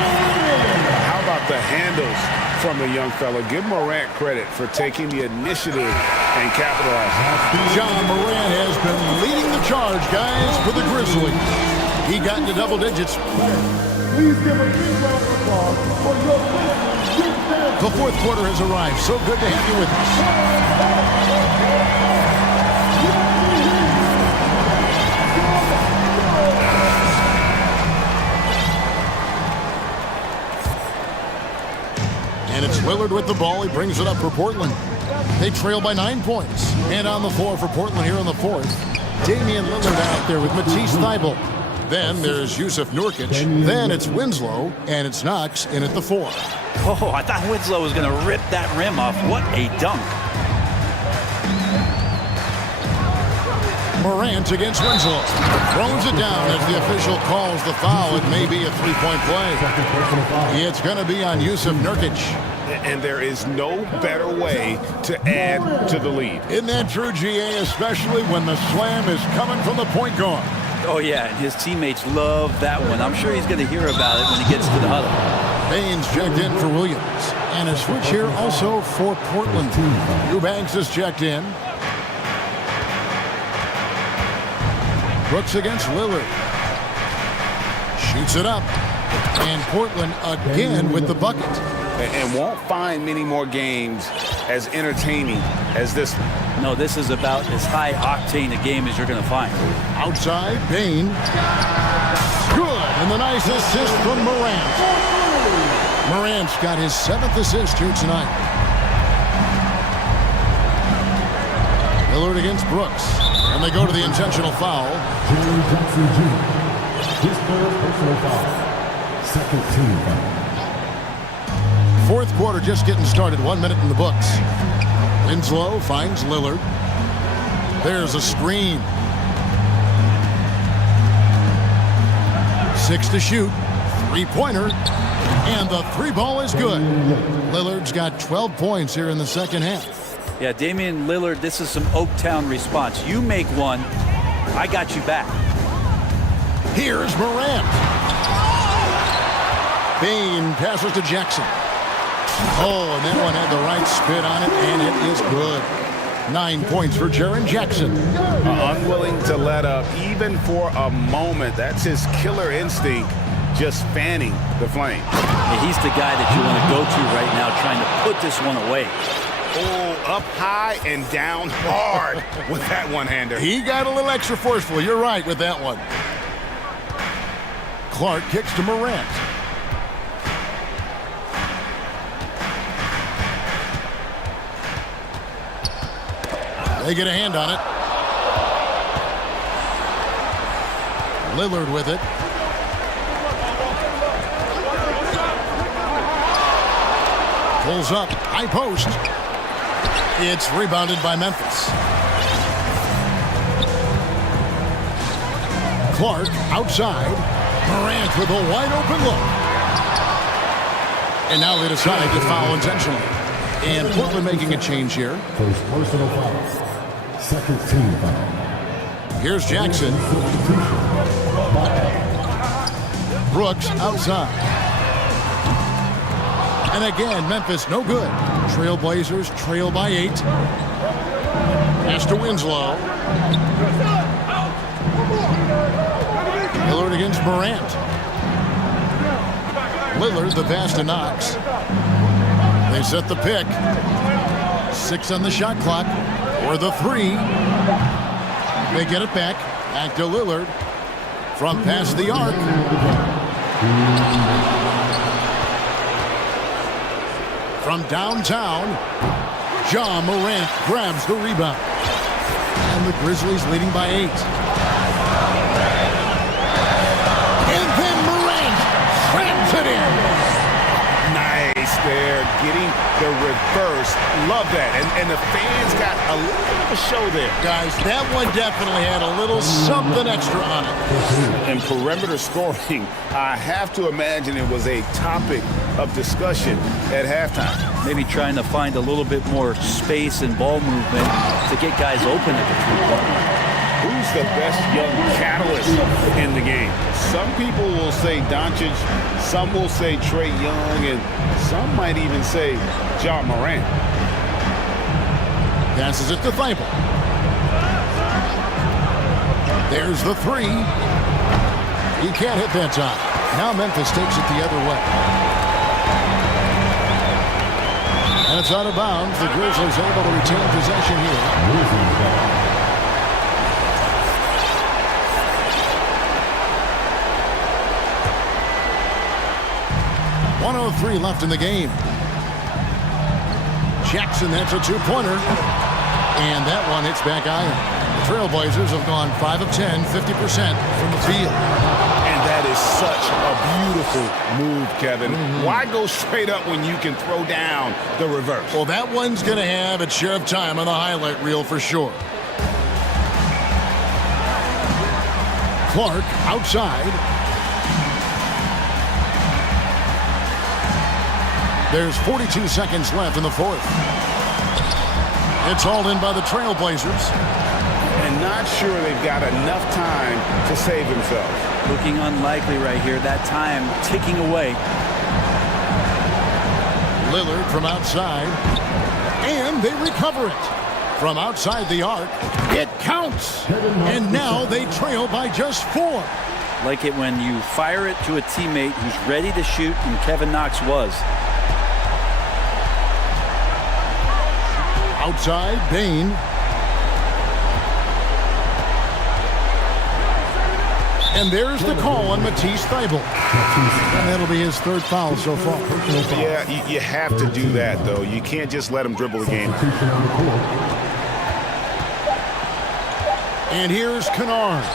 How about the handles from the young fella? Give Morant credit for taking the initiative and capitalizing. John Morant has been leading the charge, guys, for the Grizzlies. He got into double digits. Please give a big round of applause for your Grizzlies. The fourth quarter has arrived. So good to have you with us. And it's Lillard with the ball. He brings it up for Portland. They trail by 9 points. And on the floor for Portland here in the fourth, Damian Lillard out there with Matisse Thybulle. Then there's Yusuf Nurkic. Then it's Winslow, and it's Knox in at the 4. Oh, I thought Winslow was going to rip that rim off. What a dunk. Morant against Winslow. Throws it down as the official calls the foul. It may be a three-point play. It's going to be on Yusuf Nurkic. And there is no better way to add to the lead. Isn't that true, GA, especially when the slam is coming from the point guard? Oh, yeah, and his teammates love that one. I'm sure he's going to hear about it when he gets to the huddle. Baines checked in for Williams. And a switch here also for Portland. Eubanks is checked in. Brooks against Lillard. Shoots it up. And Portland again with the bucket. And won't find many more games as entertaining as this one. No, this is about as high octane a game as you're going to find. Outside, Bain. Good. And the nice assist from Morant. Morant's got his 7th assist here tonight. Lillard against Brooks. And they go to the intentional foul. Jerry Johnson Jr. His third personal foul. Second team foul. Fourth quarter just getting started. 1 minute in the books. Winslow finds Lillard. There's a screen. 6 to shoot. Three-pointer. And the three ball is good. Lillard's got 12 points here in the second half. Yeah, Damian Lillard, this is some Oaktown response. You make one, I got you back. Here's Morant. Bain passes to Jackson. Oh, and that one had the right spin on it, and it is good. 9 points for Jaren Jackson. Unwilling to let up even for a moment. That's his killer instinct, just fanning the flame. Yeah, he's the guy that you want to go to right now, trying to put this one away. Oh, up high and down hard with that one-hander. He got a little extra forceful. You're right with that one. Clark kicks to Morant. They get a hand on it. Lillard with it. Pulls up. High post. It's rebounded by Memphis. Clark outside. Morant with a wide open look. And now they decide to foul intentionally. And Portland making a change here. First personal foul. Second team foul. Here's Jackson. Brooks outside. And again, Memphis no good. Trailblazers trail by 8. Pass to Winslow. Lillard against Morant. Lillard the pass to Knox. They set the pick. 6 on the shot clock. Or the 3. They get it back. Back to Lillard. From past the arc. From downtown, Ja Morant grabs the rebound. And the Grizzlies leading by 8. And then Morant slams it in. Nice there, getting the reverse. Love that. And the fans got a little bit of a show there. Guys, that one definitely had a little something extra on it. And perimeter scoring, I have to imagine it was a topic of discussion at halftime. Maybe trying to find a little bit more space and ball movement to get guys open at the three-point line. Who's the best young catalyst in the game? Some people will say Doncic, some will say Trae Young, and some might even say Ja Morant. Passes it to Thibault. There's the three. He can't hit that time. Now Memphis takes it the other way. And it's out of bounds. The Grizzlies able to retain possession here. 1:03 left in the game. Jackson, that's a two-pointer. And that one hits back iron. The Trailblazers have gone 5 of 10, 50% from the field. And that is such a beautiful move, Kevin. Why go straight up when you can throw down the reverse? Well, that one's going to have its share of time on the highlight reel for sure. Clark outside. There's 42 seconds left in the fourth. It's hauled in by the Trailblazers. And not sure they've got enough time to save themselves. Looking unlikely right here. That time ticking away. Lillard from outside. And they recover it. From outside the arc. It counts. And now they trail by just 4. Like it when you fire it to a teammate who's ready to shoot, and Kevin Knox was. Outside, Bain. And there's the call on Matisse Thybulle. And that'll be his third foul so far. Yeah, you have to do that, though. You can't just let him dribble the game. And here's Kennard.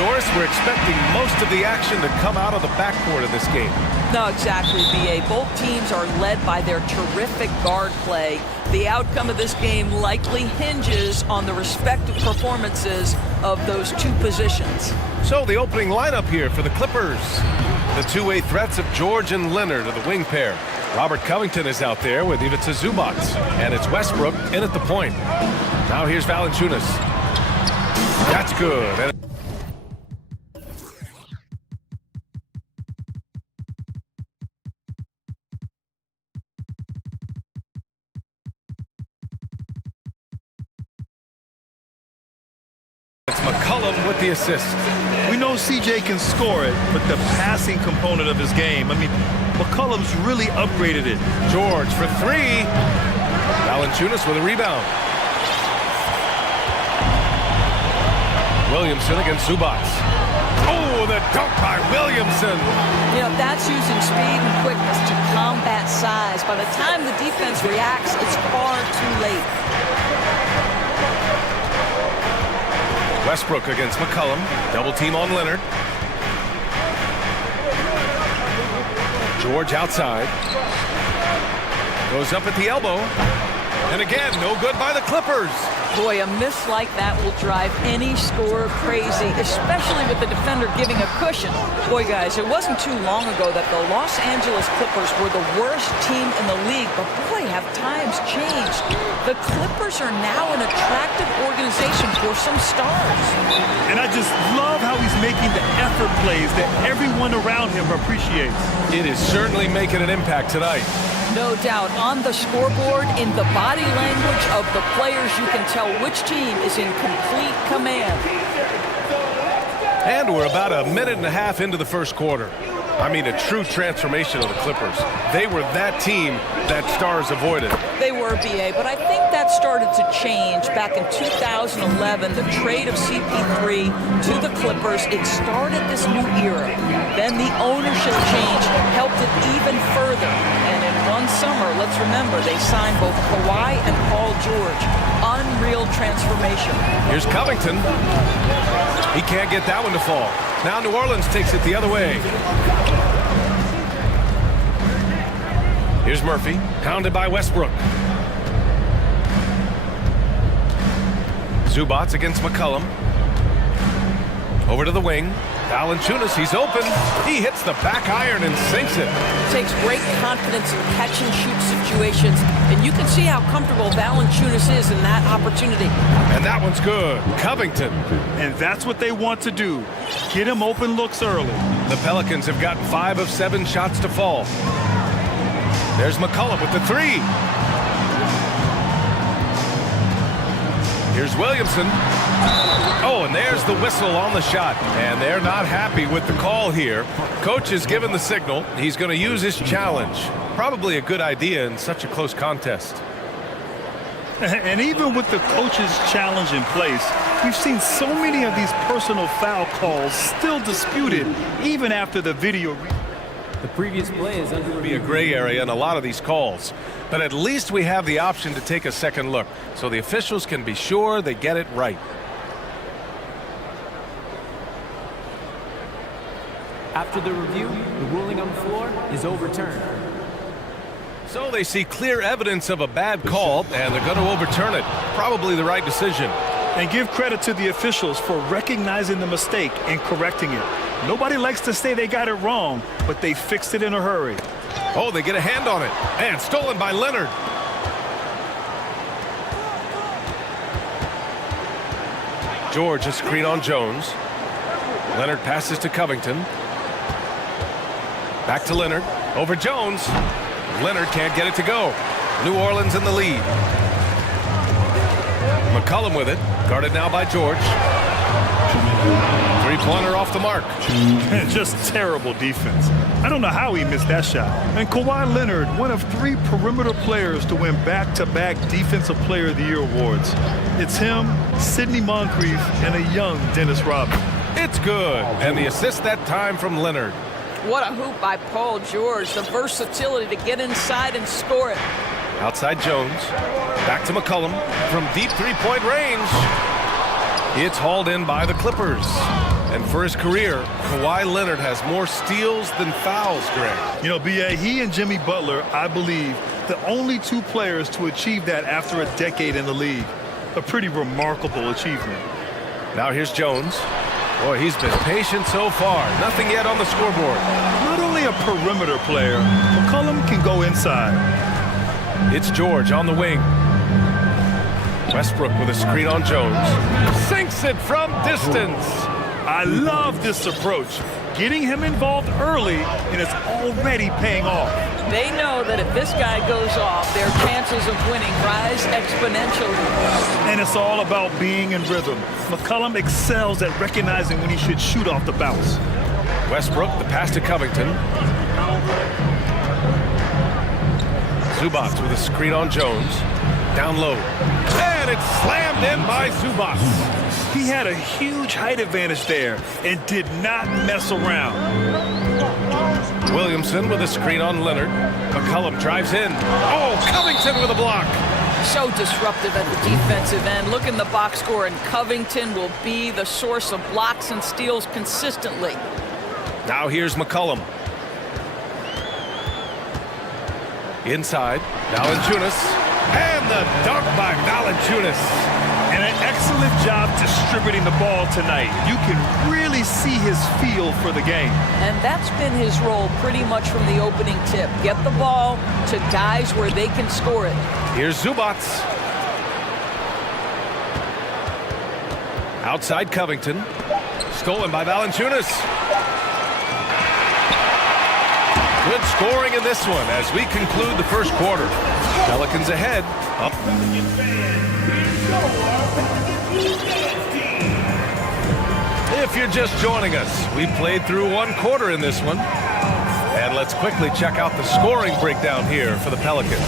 Doris, we're expecting most of the action to come out of the backcourt in this game. No, exactly, B.A. Both teams are led by their terrific guard play. The outcome of this game likely hinges on the respective performances of those two positions. So the opening lineup here for the Clippers. The two-way threats of George and Leonard are the wing pair. Robert Covington is out there with Ivica Zubac. And it's Westbrook in at the point. Now here's Valanciunas. That's good. And it's McCollum with the assist. We know CJ can score it, but the passing component of his game, I mean, McCollum's really upgraded it. George for three. Valanciunas with a rebound. Williamson against Zubac. Oh, the dunk by Williamson. You know, that's using speed and quickness to combat size. By the time the defense reacts, it's far too late. Westbrook against McCollum. Double team on Leonard. George outside. Goes up at the elbow. And again, no good by the Clippers. Boy, a miss like that will drive any scorer crazy, especially with the defender giving a cushion. Boy, guys, it wasn't too long ago that the Los Angeles Clippers were the worst team in the league, but boy, have times changed. The Clippers are now an attractive organization for some stars. And I just love how he's making the effort plays that everyone around him appreciates. It is certainly making an impact tonight. No doubt. On the scoreboard, in the body language of the players, you can tell which team is in complete command. And we're about a minute and a half into the first quarter. I mean, a true transformation of the Clippers. They were that team that stars avoided. They were, B.A., but I think that started to change back in 2011, the trade of CP3 to the Clippers. It started this new era. Then the ownership change helped it even further. And in one summer, let's remember, they signed both Kawhi and Paul George. Unreal transformation. Here's Covington. He can't get that one to fall. Now New Orleans takes it the other way. Here's Murphy, pounded by Westbrook. Zubac against McCollum. Over to the wing. Valanciunas, he's open. He hits the back iron and sinks it. Takes great confidence in catch-and-shoot situations, and you can see how comfortable Valanciunas is in that opportunity. And that one's good. Covington. And that's what they want to do. Get him open looks early. The Pelicans have gotten 5 of 7 shots to fall. There's McCollum with the three. Here's Williamson. Oh, and there's the whistle on the shot. And they're not happy with the call here. Coach has given the signal. He's going to use his challenge. Probably a good idea in such a close contest. And even with the coach's challenge in place, we've seen so many of these personal foul calls still disputed even after the video. The previous play is under Be a gray area in a lot of these calls, but at least we have the option to take a second look so the officials can be sure they get it right. After the review, the ruling on the floor is overturned. So they see clear evidence of a bad call and they're going to overturn it. Probably the right decision. And give credit to the officials for recognizing the mistake and correcting it. Nobody likes to say they got it wrong, but they fixed it in a hurry. Oh, they get a hand on it. And stolen by Leonard. George a screen on Jones. Leonard passes to Covington. Back to Leonard. Over Jones. Leonard can't get it to go. New Orleans in the lead. McCollum with it. Guarded now by George. Three-pointer off the mark. Just terrible defense. I don't know how he missed that shot. And Kawhi Leonard, one of 3 perimeter players to win back-to-back Defensive Player of the Year awards. It's him, Sidney Moncrief, and a young Dennis Rodman. It's good. And the assist that time from Leonard. What a hoop by Paul George. The versatility to get inside and score it. Outside Jones. Back to McCollum from deep three-point range. It's hauled in by the Clippers. And for his career, Kawhi Leonard has more steals than fouls, Greg. You know, B.A., he and Jimmy Butler, I believe, the only two players to achieve that after a decade in the league. A pretty remarkable achievement. Now here's Jones. Boy, he's been patient so far. Nothing yet on the scoreboard. Not only a perimeter player, McCollum can go inside. It's George on the wing. Westbrook with a screen on Jones. Sinks it from distance. I love this approach. Getting him involved early, and it's already paying off. They know that if this guy goes off, their chances of winning rise exponentially. And it's all about being in rhythm. McCollum excels at recognizing when he should shoot off the bounce. Westbrook, the pass to Covington. Zubac with a screen on Jones. Down low. And it's slammed in by Zubac. He had a huge height advantage there and did not mess around. Williamson with a screen on Leonard. McCollum drives in. Oh, Covington with a block. So disruptive at the defensive end. Look in the box score, and Covington will be the source of blocks and steals consistently. Now here's McCollum. Inside, Valanciunas. And the dunk by Valanciunas. And an excellent job distributing the ball tonight. You can really see his feel for the game. And that's been his role pretty much from the opening tip. Get the ball to guys where they can score it. Here's Zubac. Outside Covington. Stolen by Valanciunas. Good scoring in this one as we conclude the first quarter. Pelicans ahead. Up. If you're just joining us, we played through one quarter in this one. And let's quickly check out the scoring breakdown here for the Pelicans.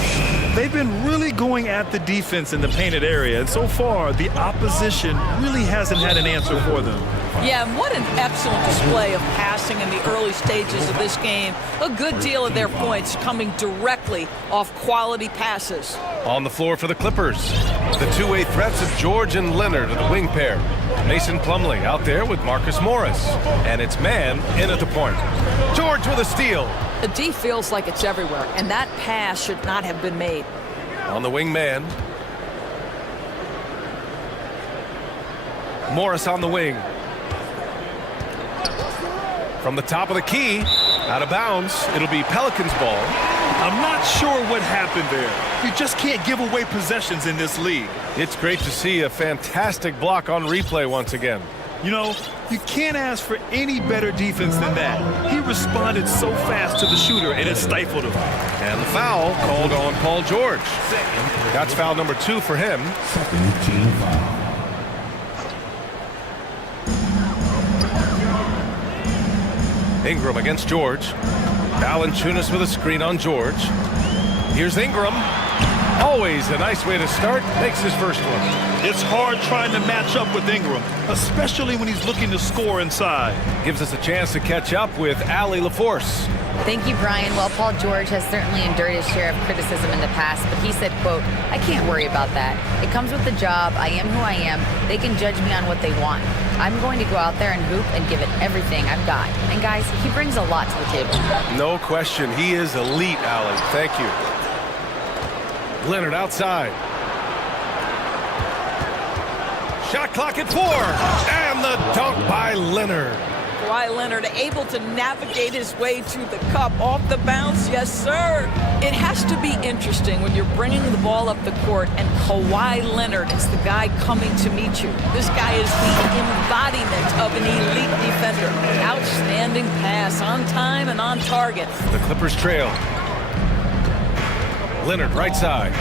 They've been really going at the defense in the painted area, and so far, the opposition really hasn't had an answer for them. Yeah, and what an excellent display of passing in the early stages of this game. A good deal of their points coming directly off quality passes. On the floor for the Clippers, the two-way threats of George and Leonard are the wing pair. Mason Plumlee out there with Marcus Morris. And it's man in at the point. George with a steal. The D feels like it's everywhere, and that pass should not have been made. On the wing man. Morris on the wing. From the top of the key, out of bounds, it'll be Pelicans ball. I'm not sure what happened there. You just can't give away possessions in this league. It's great to see a fantastic block on replay once again. You know, you can't ask for any better defense than that. He responded so fast to the shooter, and it stifled him. And the foul called on Paul George. That's foul number 2 for him. Second team foul. Ingram against George. Valanciunas with a screen on George. Here's Ingram. Always a nice way to start. Makes his first one. It's hard trying to match up with Ingram, especially when he's looking to score inside. Gives us a chance to catch up with Allie LaForce. Thank you, Brian. Well, Paul George has certainly endured his share of criticism in the past, but he said, quote, "I can't worry about that. It comes with the job. I am who I am. They can judge me on what they want. I'm going to go out there and hoop and give it everything I've got." And guys, he brings a lot to the table. No question. He is elite, Allie. Thank you. Leonard outside. Shot clock at 4. And the dunk by Leonard. Kawhi Leonard able to navigate his way to the cup off the bounce. Yes, sir. It has to be interesting when you're bringing the ball up the court and Kawhi Leonard is the guy coming to meet you. This guy is the embodiment of an elite defender. Outstanding pass on time and on target. The Clippers trail. Leonard right side.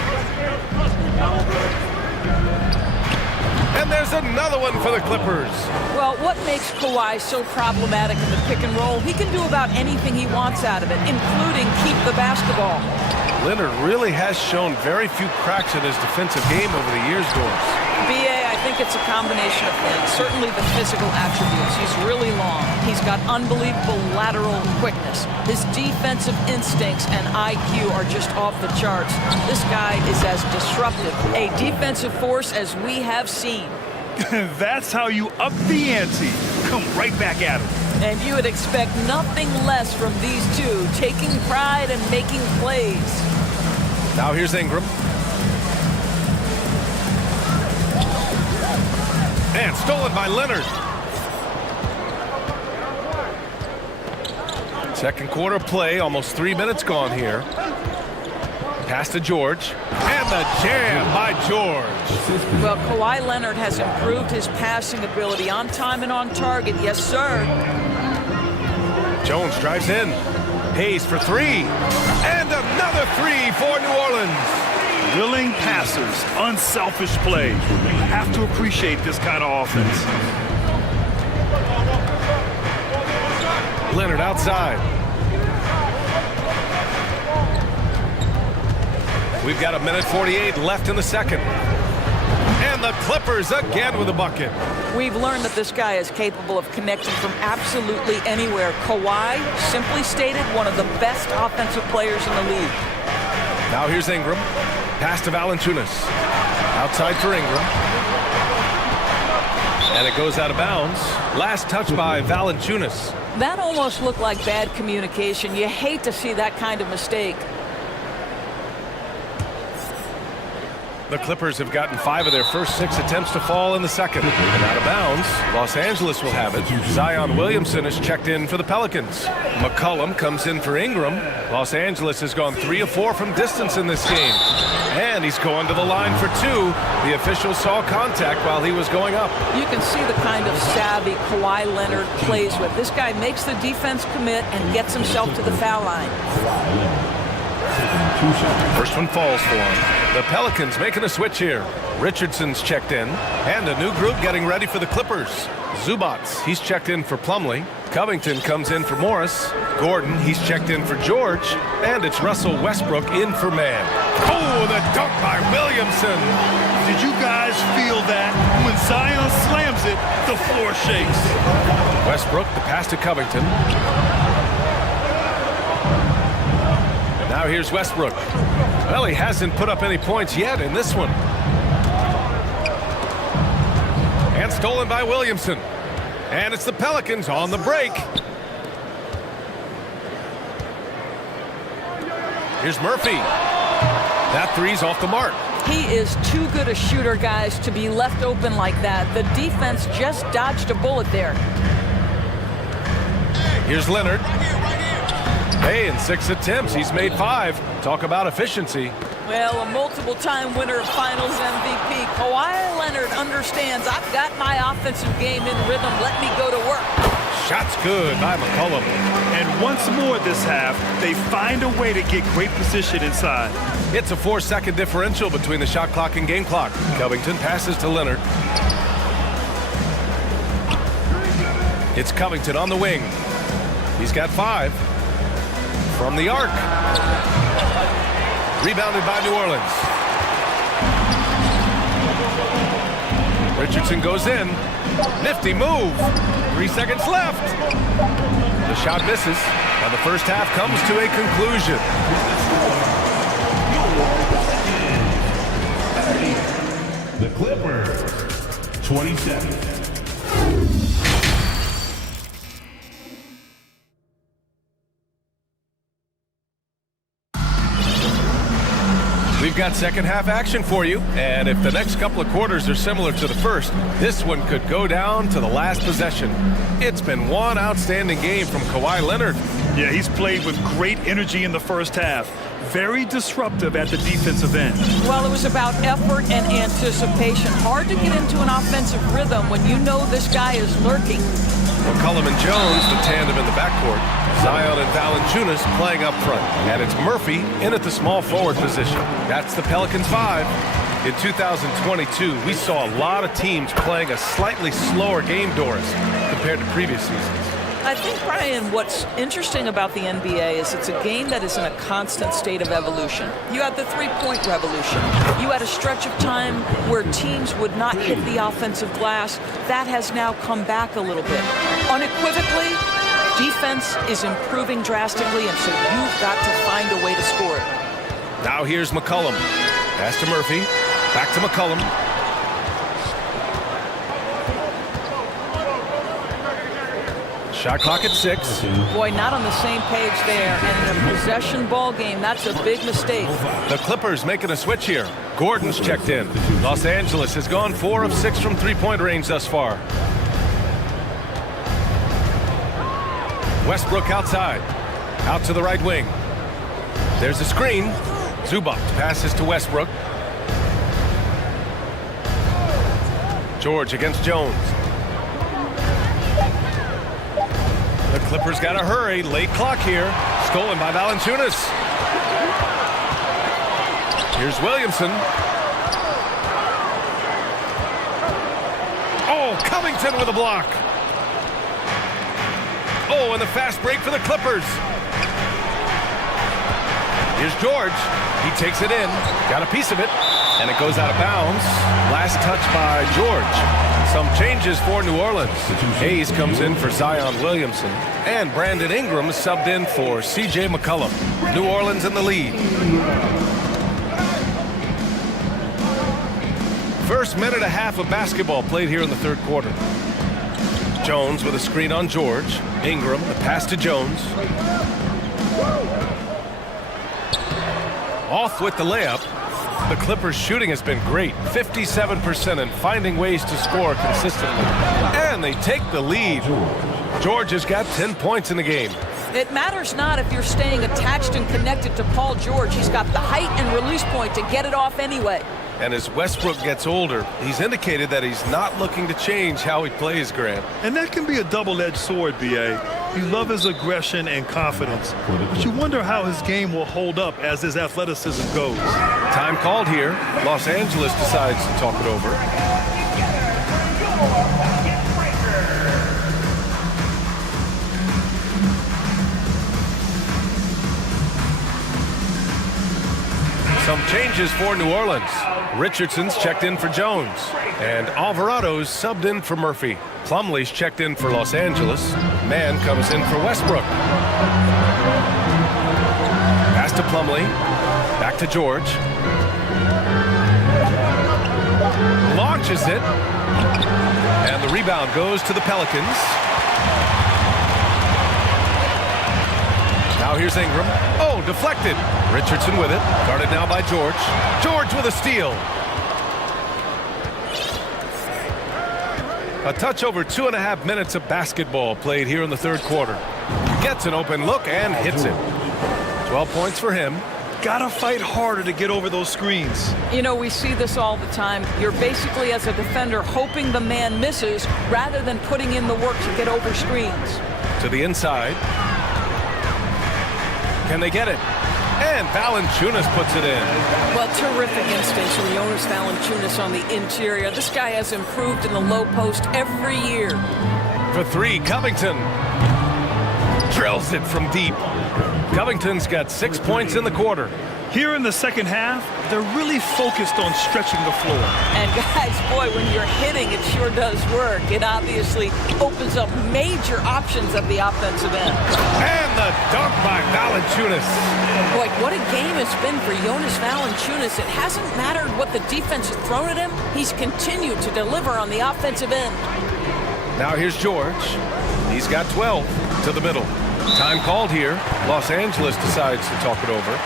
And there's another one for the Clippers. Well, what makes Kawhi so problematic in the pick and roll? He can do about anything he wants out of it, including keep the basketball. Leonard really has shown very few cracks in his defensive game over the years, Doris. B.A., I think it's a combination of things. Certainly the physical attributes. He's really long. He's got unbelievable lateral quickness. His defensive instincts and IQ are just off the charts. This guy is as disruptive, a defensive force as we have seen. That's how you up the ante. come right back at him. And you would expect nothing less from these two, taking pride and making plays. Now here's Ingram. And stolen by Leonard. Second quarter play, almost 3 minutes gone here. Pass to George. And the jam by George. Well, Kawhi Leonard has improved his passing ability on time and on target. Yes, sir. Jones drives in. Hayes for three. And another three for New Orleans. Willing passers, unselfish play. You have to appreciate this kind of offense. Leonard outside. We've got 1:48 left in the second. And the Clippers again with a bucket. We've learned that this guy is capable of connecting from absolutely anywhere. Kawhi, simply stated, one of the best offensive players in the league. Now here's Ingram. Pass to Valanciunas. Outside for Ingram. And it goes out of bounds. Last touch by Valanciunas. That almost looked like bad communication. You hate to see that kind of mistake. The Clippers have gotten 5 of their first 6 attempts to fall in the second. And out of bounds, Los Angeles will have it. Zion Williamson is checked in for the Pelicans. McCollum comes in for Ingram. Los Angeles has gone 3 of 4 from distance in this game. And he's going to the line for 2. The official saw contact while he was going up. You can see the kind of savvy Kawhi Leonard plays with. This guy makes the defense commit and gets himself to the foul line. First one falls for him. The Pelicans making a switch here. Richardson's checked in. And a new group getting ready for the Clippers. Zubats, he's checked in for Plumlee. Covington comes in for Morris. Gordon, he's checked in for George. And it's Russell Westbrook in for Mann. Oh, the dunk by Williamson. Did you guys feel that? When Zion slams it, the floor shakes. Westbrook, the pass to Covington. Now here's Westbrook. Well, he hasn't put up any points yet in this one. And stolen by Williamson. And it's the Pelicans on the break. Here's Murphy. That three's off the mark. He is too good a shooter, guys, to be left open like that. The defense just dodged a bullet there. Here's Leonard. Hey, in 6 attempts, he's made 5. Talk about efficiency. Well, a multiple-time winner of Finals MVP, Kawhi Leonard understands, I've got my offensive game in rhythm. Let me go to work. Shot's good by McCollum. And once more this half, they find a way to get great position inside. It's a 4-second differential between the shot clock and game clock. Covington passes to Leonard. It's Covington on the wing. He's got 5. From the arc. Rebounded by New Orleans. Richardson goes in. Nifty move. 3 seconds left. The shot misses. And the first half comes to a conclusion. The Clippers, 27. We've got second half action for you, and if the next couple of quarters are similar to the first, this one could go down to the last possession. It's been one outstanding game from Kawhi Leonard. Yeah, he's played with great energy in the first half. Very disruptive at the defensive end. Well, it was about effort and anticipation. Hard to get into an offensive rhythm when you know this guy is lurking. McCollum and Jones, the tandem in the backcourt. Zion and Valanciunas playing up front. And it's Murphy in at the small forward position. That's the Pelicans 5. In 2022, we saw a lot of teams playing a slightly slower game, Doris, compared to previous seasons. I think, Brian, what's interesting about the NBA is it's a game that is in a constant state of evolution. You had the three-point revolution. You had a stretch of time where teams would not hit the offensive glass. That has now come back a little bit. Unequivocally, defense is improving drastically, and so you've got to find a way to score it. Now here's McCollum. Pass to Murphy. Back to McCollum. Shot clock at 6. Boy, not on the same page there. And in a possession ball game, that's a big mistake. The Clippers making a switch here. Gordon's checked in. Los Angeles has gone 4 of 6 from three-point range thus far. Westbrook outside. Out to the right wing. There's a screen. Zubac passes to Westbrook. George against Jones. The Clippers got to hurry. Late clock here. Stolen by Valanciunas. Here's Williamson. Oh, Covington with a block. Oh, and the fast break for the Clippers. Here's George. He takes it in. Got a piece of it. And it goes out of bounds. Last touch by George. Some changes for New Orleans. Hayes comes in for Zion Williamson. And Brandon Ingram subbed in for C.J. McCollum. New Orleans in the lead. First minute and a half of basketball played here in the third quarter. Jones with a screen on George. Ingram, the pass to Jones. Off with the layup. The Clippers' shooting has been great, 57%, and finding ways to score consistently. And they take the lead. George has got 10 points in the game. It matters not if you're staying attached and connected to Paul George. He's got the height and release point to get it off anyway. And as Westbrook gets older, he's indicated that he's not looking to change how he plays, Grant. And that can be a double-edged sword, B.A. You love his aggression and confidence, but you wonder how his game will hold up as his athleticism goes. Time called here. Los Angeles decides to talk it over. Some changes for New Orleans. Richardson's checked in for Jones. And Alvarado's subbed in for Murphy. Plumlee's checked in for Los Angeles. Mann comes in for Westbrook. Pass to Plumlee. Back to George. Launches it. And the rebound goes to the Pelicans. Now here's Ingram. Oh, deflected. Richardson with it. Guarded now by George. George with a steal. A touch over 2.5 minutes of basketball played here in the third quarter. Gets an open look and hits it. 12 points for him. Gotta fight harder to get over those screens. You know, we see this all the time. You're basically, as a defender, hoping the man misses rather than putting in the work to get over screens. To the inside. Can they get it? And Valanciunas puts it in. Well, terrific instincts from Jonas Valanciunas on the interior. This guy has improved in the low post every year. For three, Covington. Drills it from deep. Covington's got 6 points in the quarter. Here in the second half, they're really focused on stretching the floor. And guys, boy, when you're hitting, it sure does work. It obviously opens up major options at the offensive end. And the dunk by Valanciunas. Boy, what a game it's been for Jonas Valanciunas. It hasn't mattered what the defense has thrown at him. He's continued to deliver on the offensive end. Now here's George. He's got 12 to the middle. Time called here. Los Angeles decides to talk it over.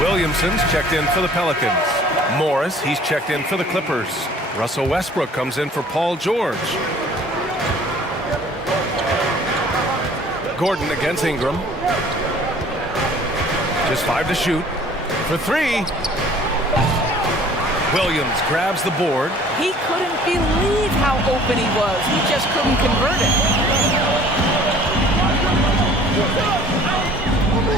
Williamson's checked in for the Pelicans. Morris, he's checked in for the Clippers. Russell Westbrook comes in for Paul George. Gordon against Ingram. Just 5 to shoot. For three. Williams grabs the board. He couldn't believe how open he was. He just couldn't convert it.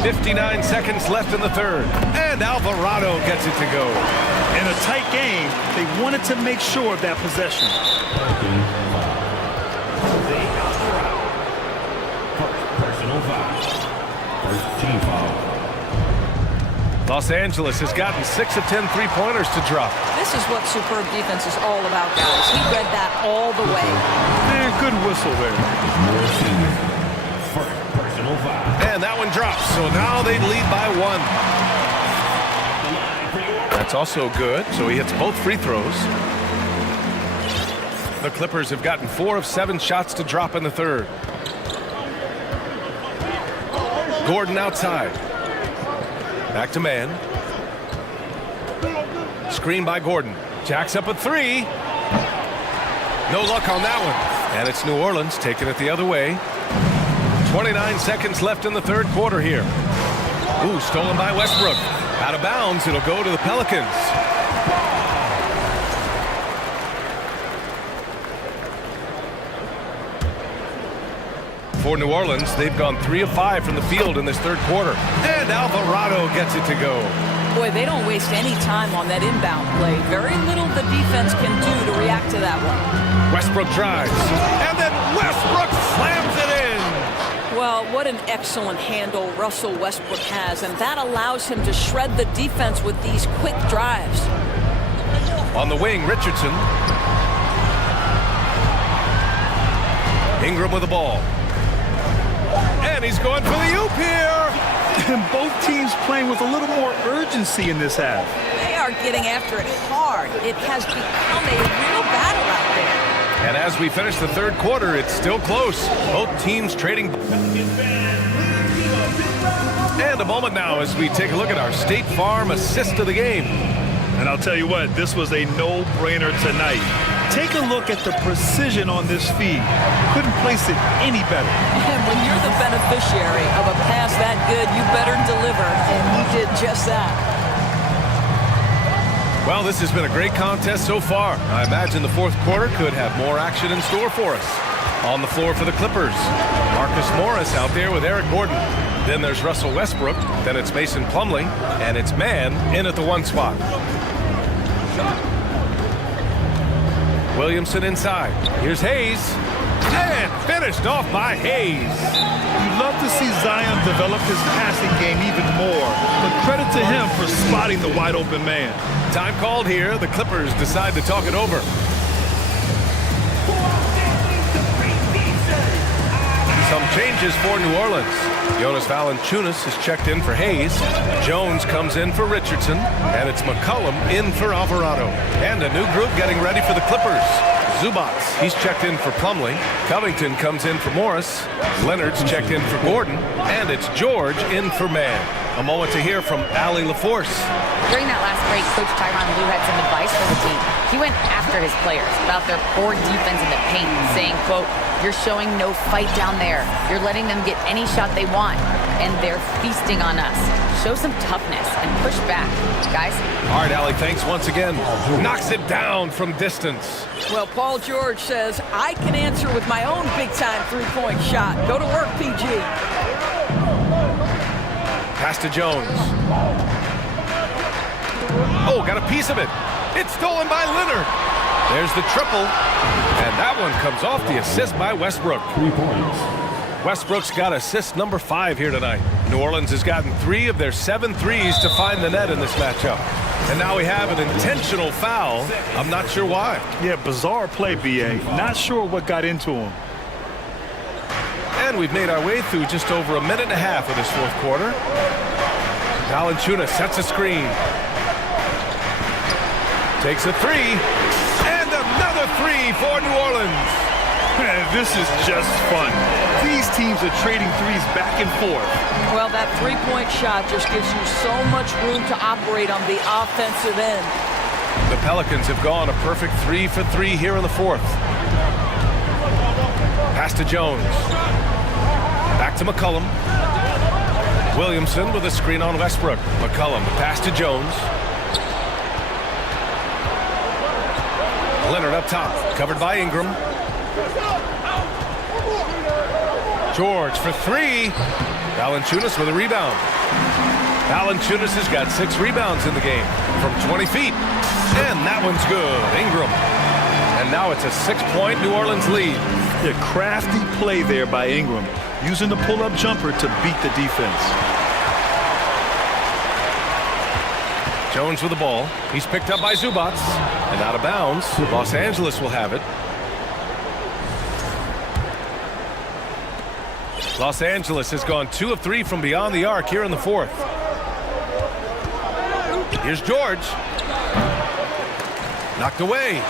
59 seconds left in the third. And Alvarado gets it to go. In a tight game, they wanted to make sure of that possession. Personal foul. First team foul. Los Angeles has gotten 6 of 10 three-pointers to drop. This is what superb defense is all about, guys. He read that all the way. Man, good whistle there. First personal foul. And that one drops, so now they lead by 1. That's also good, so he hits both free throws. The Clippers have gotten 4 of 7 shots to drop in the third. Gordon outside. Back to man. Screen by Gordon. Jacks up a 3. No luck on that one. And it's New Orleans taking it the other way. 29 seconds left in the third quarter here. Ooh, stolen by Westbrook. Out of bounds, it'll go to the Pelicans. For New Orleans, they've gone 3 of 5 from the field in this third quarter. And Alvarado gets it to go. Boy, they don't waste any time on that inbound play. Very little the defense can do to react to that one. Westbrook drives. And then Westbrook slams it in. Well, what an excellent handle Russell Westbrook has, and that allows him to shred the defense with these quick drives. On the wing, Richardson. Ingram with the ball. And he's going for the oop here. And both teams playing with a little more urgency in this half. They are getting after it hard. It has become a real battle out there. And as we finish the third quarter, it's still close. Both teams trading. And a moment now as we take a look at our State Farm assist of the game. And I'll tell you what, this was a no-brainer tonight. Take a look at the precision on this feed. Couldn't place it any better. And when you're the beneficiary of a pass that good, you better deliver, and he did just that. Well, this has been a great contest so far. I imagine the fourth quarter could have more action in store for us. On the floor for the Clippers, Marcus Morris out there with Eric Gordon. Then there's Russell Westbrook. Then it's Mason Plumlee. And it's man in at the 1 spot. Williamson inside. Here's Hayes. And finished off by Hayes. You'd love to see Zion develop his passing game even more. But credit to him for spotting the wide open man. Time called here. The Clippers decide to talk it over. Some changes for New Orleans. Jonas Valanciunas is checked in for Hayes. Jones comes in for Richardson. And it's McCollum in for Alvarado. And a new group getting ready for the Clippers. Zubats, he's checked in for Plumlee. Covington comes in for Morris. Leonard's checked in for Gordon. And it's George in for man. A moment to hear from Allie LaForce. During that last break, Coach Tyronn Lue had some advice for the team. He went after his players about their poor defense in the paint, saying, quote, "You're showing no fight down there. You're letting them get any shot they want, and they're feasting on us. Show some toughness and push back, guys." All right, Allie, thanks once again. Knocks it down from distance. Well, Paul George says, I can answer with my own big-time three-point shot. Go to work, PG. Pass to Jones. Oh, got a piece of it. It's stolen by Leonard. There's the triple. And that one comes off the assist by Westbrook. 3 points. Westbrook's got assist number 5 here tonight. New Orleans has gotten 3 of their 7 threes to find the net in this matchup. And now we have an intentional foul. I'm not sure why. Yeah, bizarre play, B.A. Not sure what got into him. And we've made our way through just over a minute and a half of this fourth quarter. Valanciunas sets a screen. Takes a 3. And another 3 for New Orleans. Man, this is just fun. These teams are trading threes back and forth. Well, that three-point shot just gives you so much room to operate on the offensive end. The Pelicans have gone a perfect 3 for 3 here in the fourth. Pass to Jones. Back to McCollum. Williamson with a screen on Westbrook. McCollum, pass to Jones. Leonard up top, covered by Ingram. George for 3. Valanciunas with a rebound. Valanciunas has got 6 rebounds in the game from 20 feet. And that one's good. Ingram. And now it's a 6-point New Orleans lead. Yeah, crafty play there by Ingram, using the pull-up jumper to beat the defense. Jones with the ball. He's picked up by Zubac and out of bounds. Los Angeles will have it. Los Angeles has gone 2 of 3 from beyond the arc here in the fourth. Here's George. Knocked away.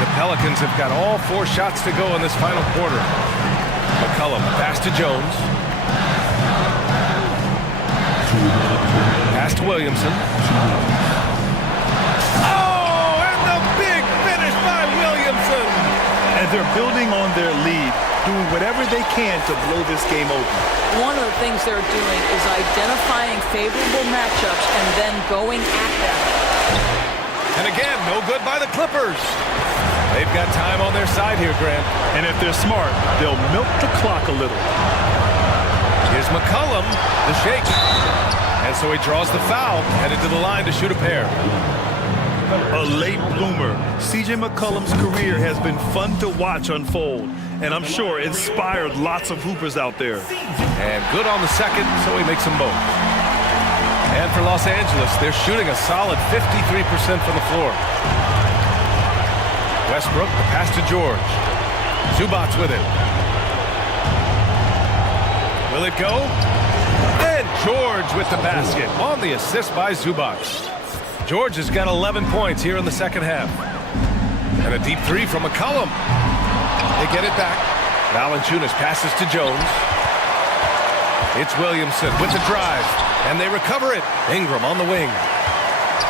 The Pelicans have got all 4 shots to go in this final quarter. McCollum, pass to Jones. Pass to Williamson. Oh, and the big finish by Williamson. And they're building on their lead, doing whatever they can to blow this game open. One of the things they're doing is identifying favorable matchups and then going at them. And again, no good by the Clippers. They've got time on their side here, Grant. And if they're smart, they'll milk the clock a little. Here's McCollum, the shake. And so he draws the foul, headed to the line to shoot a pair. A late bloomer. C.J. McCollum's career has been fun to watch unfold, and I'm sure inspired lots of hoopers out there. And good on the second, so he makes them both. And for Los Angeles, they're shooting a solid 53% from the floor. Westbrook, the pass to George. Zubac with it. Will it go? And George with the basket on the assist by Zubac. George has got 11 points here in the second half. And a deep 3 from McCollum. They get it back. Valanciunas passes to Jones. It's Williamson with the drive. And they recover it. Ingram on the wing.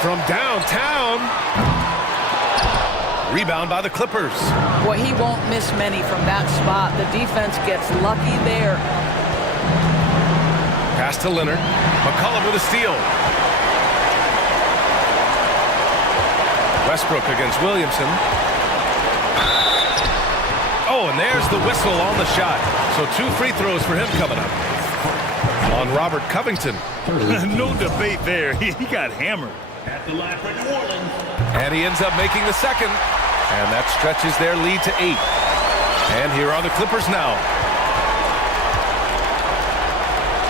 From downtown. Rebound by the Clippers. Boy, he won't miss many from that spot. The defense gets lucky there. Pass to Leonard. McCollum with a steal. Westbrook against Williamson. Oh, and there's the whistle on the shot. So 2 free throws for him coming up. On Robert Covington. No debate there. He got hammered. At the line for New Orleans. And he ends up making the second. And that stretches their lead to 8. And here are the Clippers now.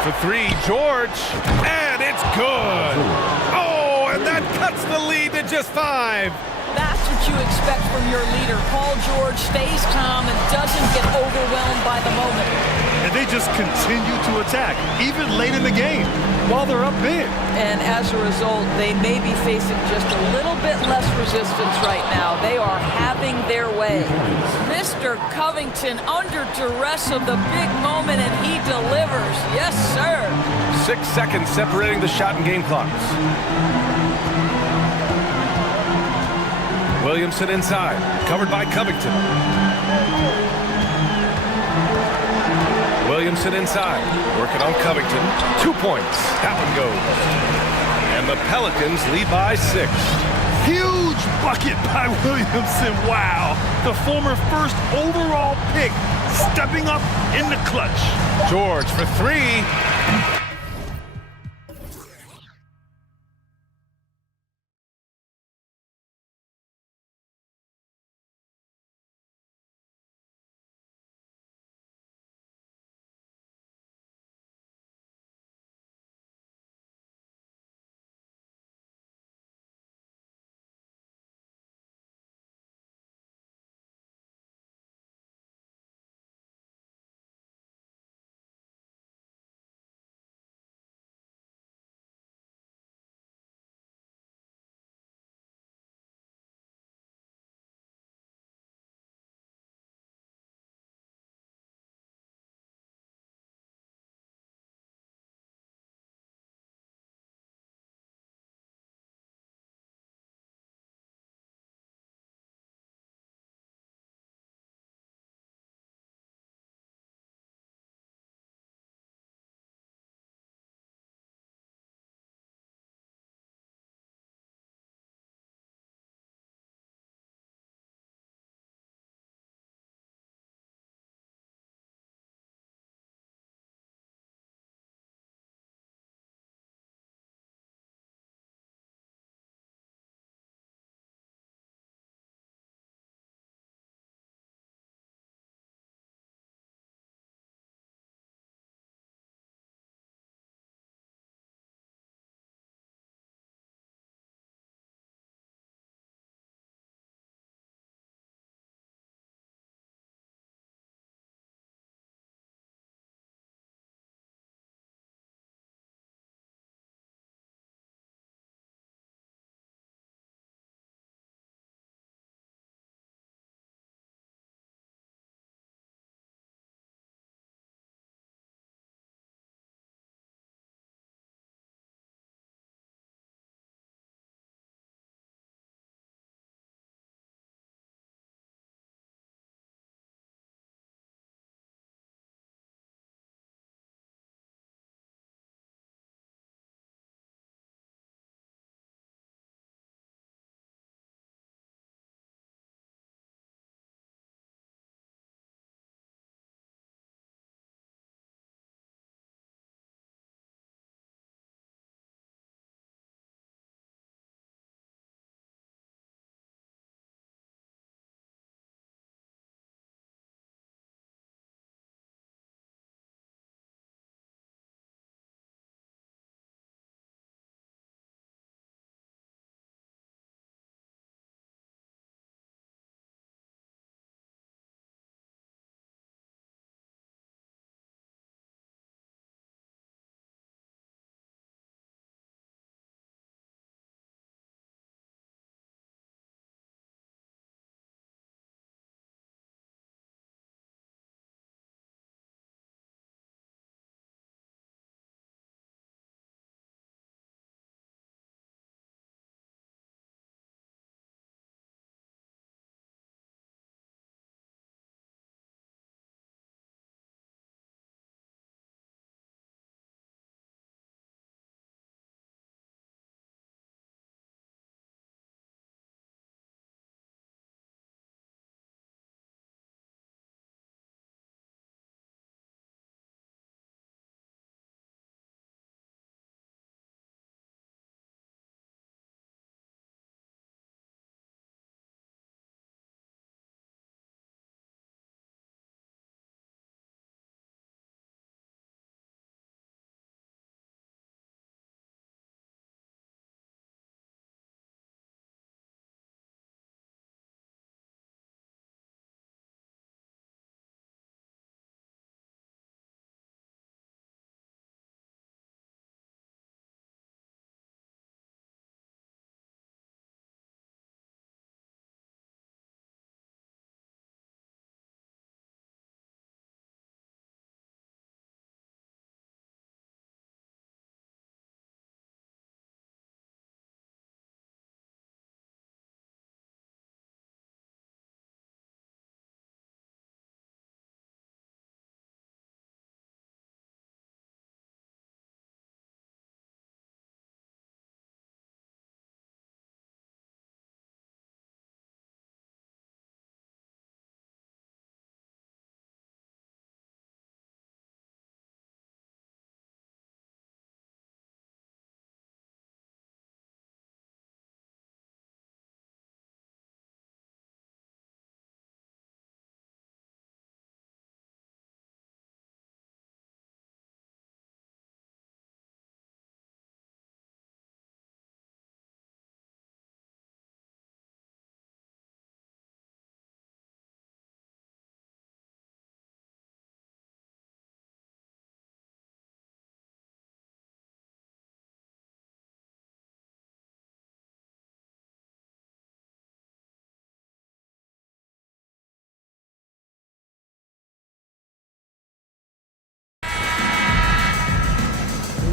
For 3, George. And it's good. Oh, and that cuts the lead to just 5. That's what you expect from your leader. Paul George stays calm and doesn't get overwhelmed by the moment. And they just continue to attack, even late in the game, while they're up big. And as a result, they may be facing just a little bit less resistance right now. They are having their way. Mr. Covington under duress of the big moment, and he delivers. Yes, sir. 6 seconds separating the shot and game clocks. Williamson inside, covered by Covington. Williamson inside, working on Covington. 2 points, that one goes. And the Pelicans lead by 6. Huge bucket by Williamson. Wow. The former first overall pick stepping up in the clutch. George for 3.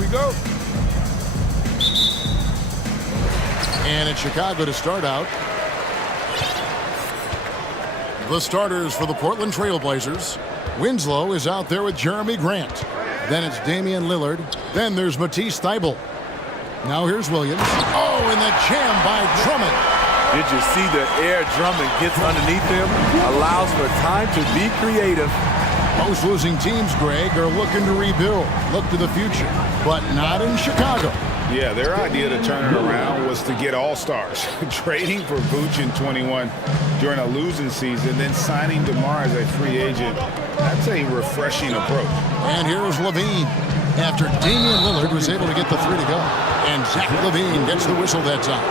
go. And it's Chicago to start out. The starters for the Portland Trail Blazers. Winslow is out there with Jeremy Grant. Then it's Damian Lillard. Then there's Matisse Thybulle. Now here's Williams. Oh, and the jam by Drummond. Did you see the air Drummond gets underneath him? Allows for time to be creative. Most losing teams, Greg, are looking to rebuild, look to the future, but not in Chicago. Yeah, their idea to turn it around was to get all-stars. Trading for Vooch in 21 during a losing season, then signing DeMar as a free agent. That's a refreshing approach. And here's Levine. After Damian Lillard was able to get the three to go. And Zach Levine gets the whistle that time.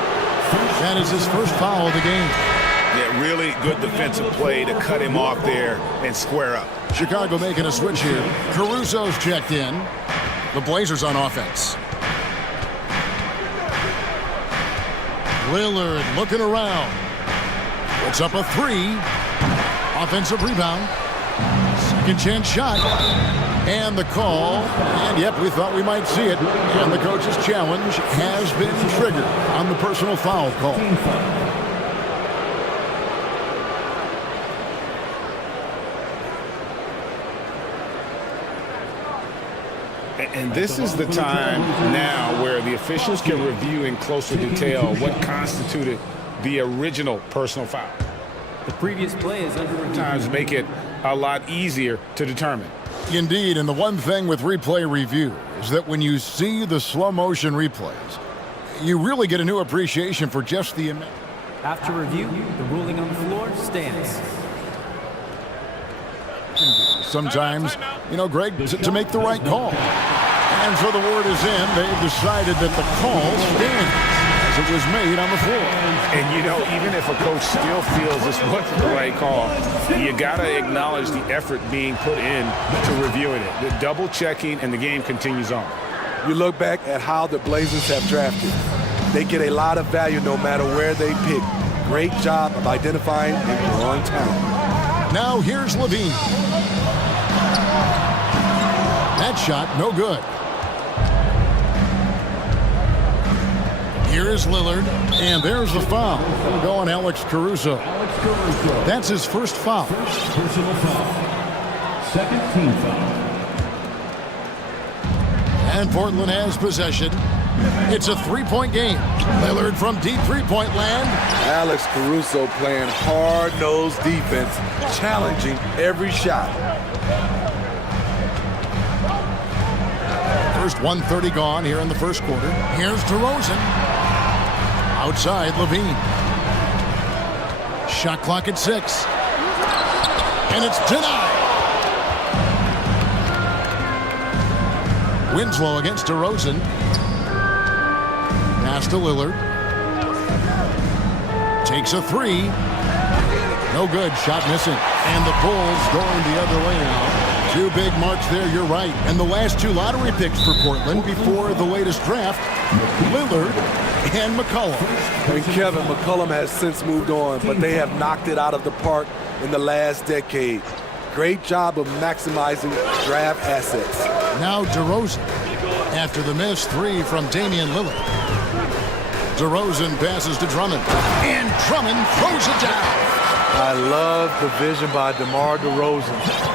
That is his first foul of the game. Yeah, really good defensive play to cut him off there and square up. Chicago making a switch here. Caruso's checked in. The Blazers on offense. Lillard looking around. Puts up a three. Offensive rebound. Second chance shot. And the call. And yep, we thought we might see it. And the coach's challenge has been triggered on the personal foul call. And this is the time now where the officials can review in closer detail what constituted the original personal foul. The previous play is under review. Sometimes make it a lot easier to determine. Indeed, and the one thing with replay review is that when you see the slow motion replays, you really get a new appreciation for just the amount. After review, the ruling on the floor stands. Sometimes, you know, Greg, to make the right call. And so the word is in. They've decided that the call stands as it was made on the floor. And, you know, even if a coach still feels this wasn't the right call, you got to acknowledge the effort being put in to reviewing it. The double checking, and the game continues on. You look back at how the Blazers have drafted. They get a lot of value no matter where they pick. Great job of identifying and drawing talent. Now here's Levine. That shot, no good. Here is Lillard, and there's the foul. It'll go on Alex Caruso. That's his first foul. First personal foul. Second team foul. And Portland has possession. It's a three-point game. Lillard from deep three-point land. Alex Caruso playing hard-nosed defense, challenging every shot. First 1:30 gone here in the first quarter. Here's DeRozan. Outside, Levine. Shot clock at 6. And it's denied. Winslow against DeRozan. Pass to Lillard. Takes a three. No good. Shot missing. And the Bulls going the other way now. Two big marks there, you're right. And the last two lottery picks for Portland before the latest draft, Lillard and McCollum. And Kevin, McCollum has since moved on, but they have knocked it out of the park in the last decade. Great job of maximizing draft assets. Now DeRozan after the missed three from Damian Lillard. DeRozan passes to Drummond, and Drummond throws it down. I love the vision by DeMar DeRozan.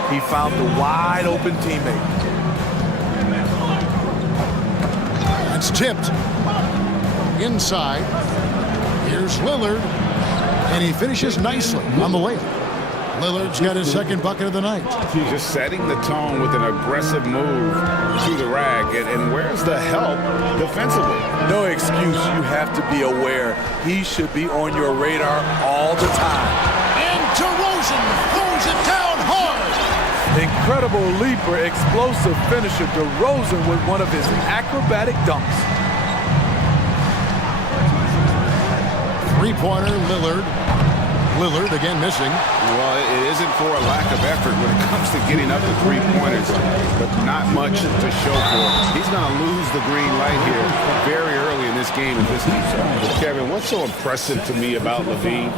He found the wide open teammate. It's tipped. Inside. Here's Lillard. And he finishes nicely on the layup. Lillard's got his second bucket of the night. Just setting the tone with an aggressive move to the rack. And where's the help defensively? No excuse. You have to be aware. He should be on your radar all the time. And DeRozan throws it down hard. Incredible leaper, explosive finisher. DeRozan with one of his acrobatic dunks. Three-pointer, Lillard. Lillard again missing. Well, it isn't for a lack of effort when it comes to getting up to three-pointers, but not much to show for it. He's going to lose the green light here very early in this game if this keeps up. Kevin, what's so impressive to me about Levine?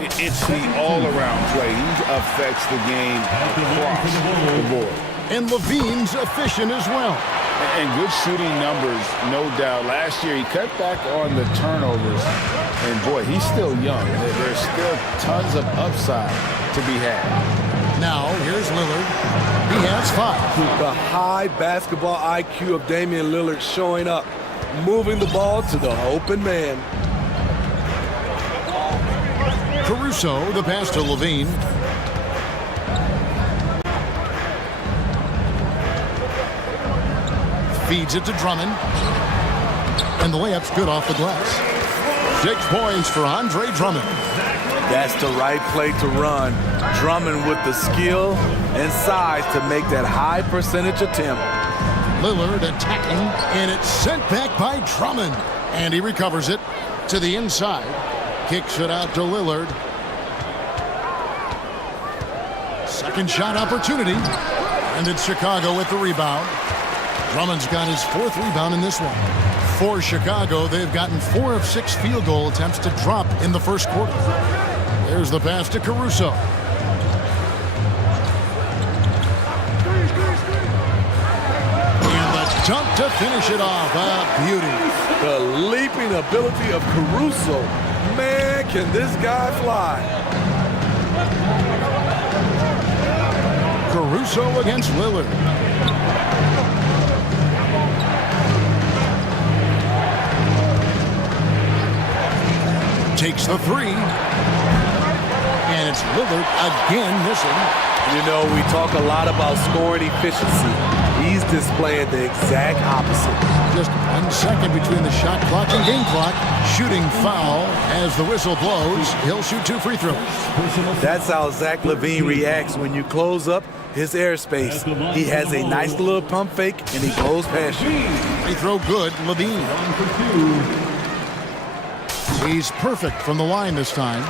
It's the all-around play. He affects the game across the board. And Levine's efficient as well. And good shooting numbers, no doubt. Last year, he cut back on the turnovers. And, boy, he's still young. There's still tons of upside to be had. Now, here's Lillard. He has 5. The high basketball IQ of Damian Lillard showing up, moving the ball to the open man. Caruso, the pass to Levine. Feeds it to Drummond. And the layup's good off the glass. 6 points for Andre Drummond. That's the right play to run. Drummond with the skill and size to make that high percentage attempt. Lillard attacking, and it's sent back by Drummond. And he recovers it to the inside. Kicks it out to Lillard. Second shot opportunity. And it's Chicago with the rebound. Drummond's got his 4th rebound in this one. For Chicago, they've gotten 4 of 6 field goal attempts to drop in the first quarter. There's the pass to Caruso. And the dunk to finish it off. A beauty. The leaping ability of Caruso. Man, can this guy fly. Caruso against Lillard. Takes the 3. And it's Lillard again missing. You know, we talk a lot about scoring efficiency. He's displaying the exact opposite. Just 1 second between the shot clock and game clock. Shooting foul as the whistle blows. He'll shoot 2 free throws. That's how Zach LaVine reacts when you close up his airspace. He has a nice little pump fake and he goes past you. Free throw good, LaVine. He's perfect from the line this time.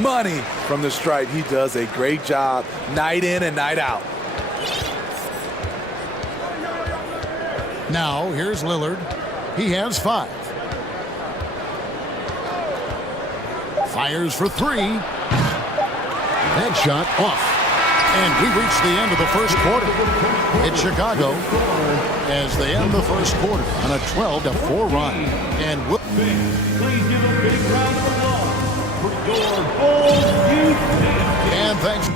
Money from the stripe. He does a great job night in and night out. Now, here's Lillard. He has 5. Fires for 3. That shot off. And we reach the end of the first quarter. It's Chicago as they end the first quarter on a 12-4 run. And Please give a big round of applause for your Bulls youth team. And thanks.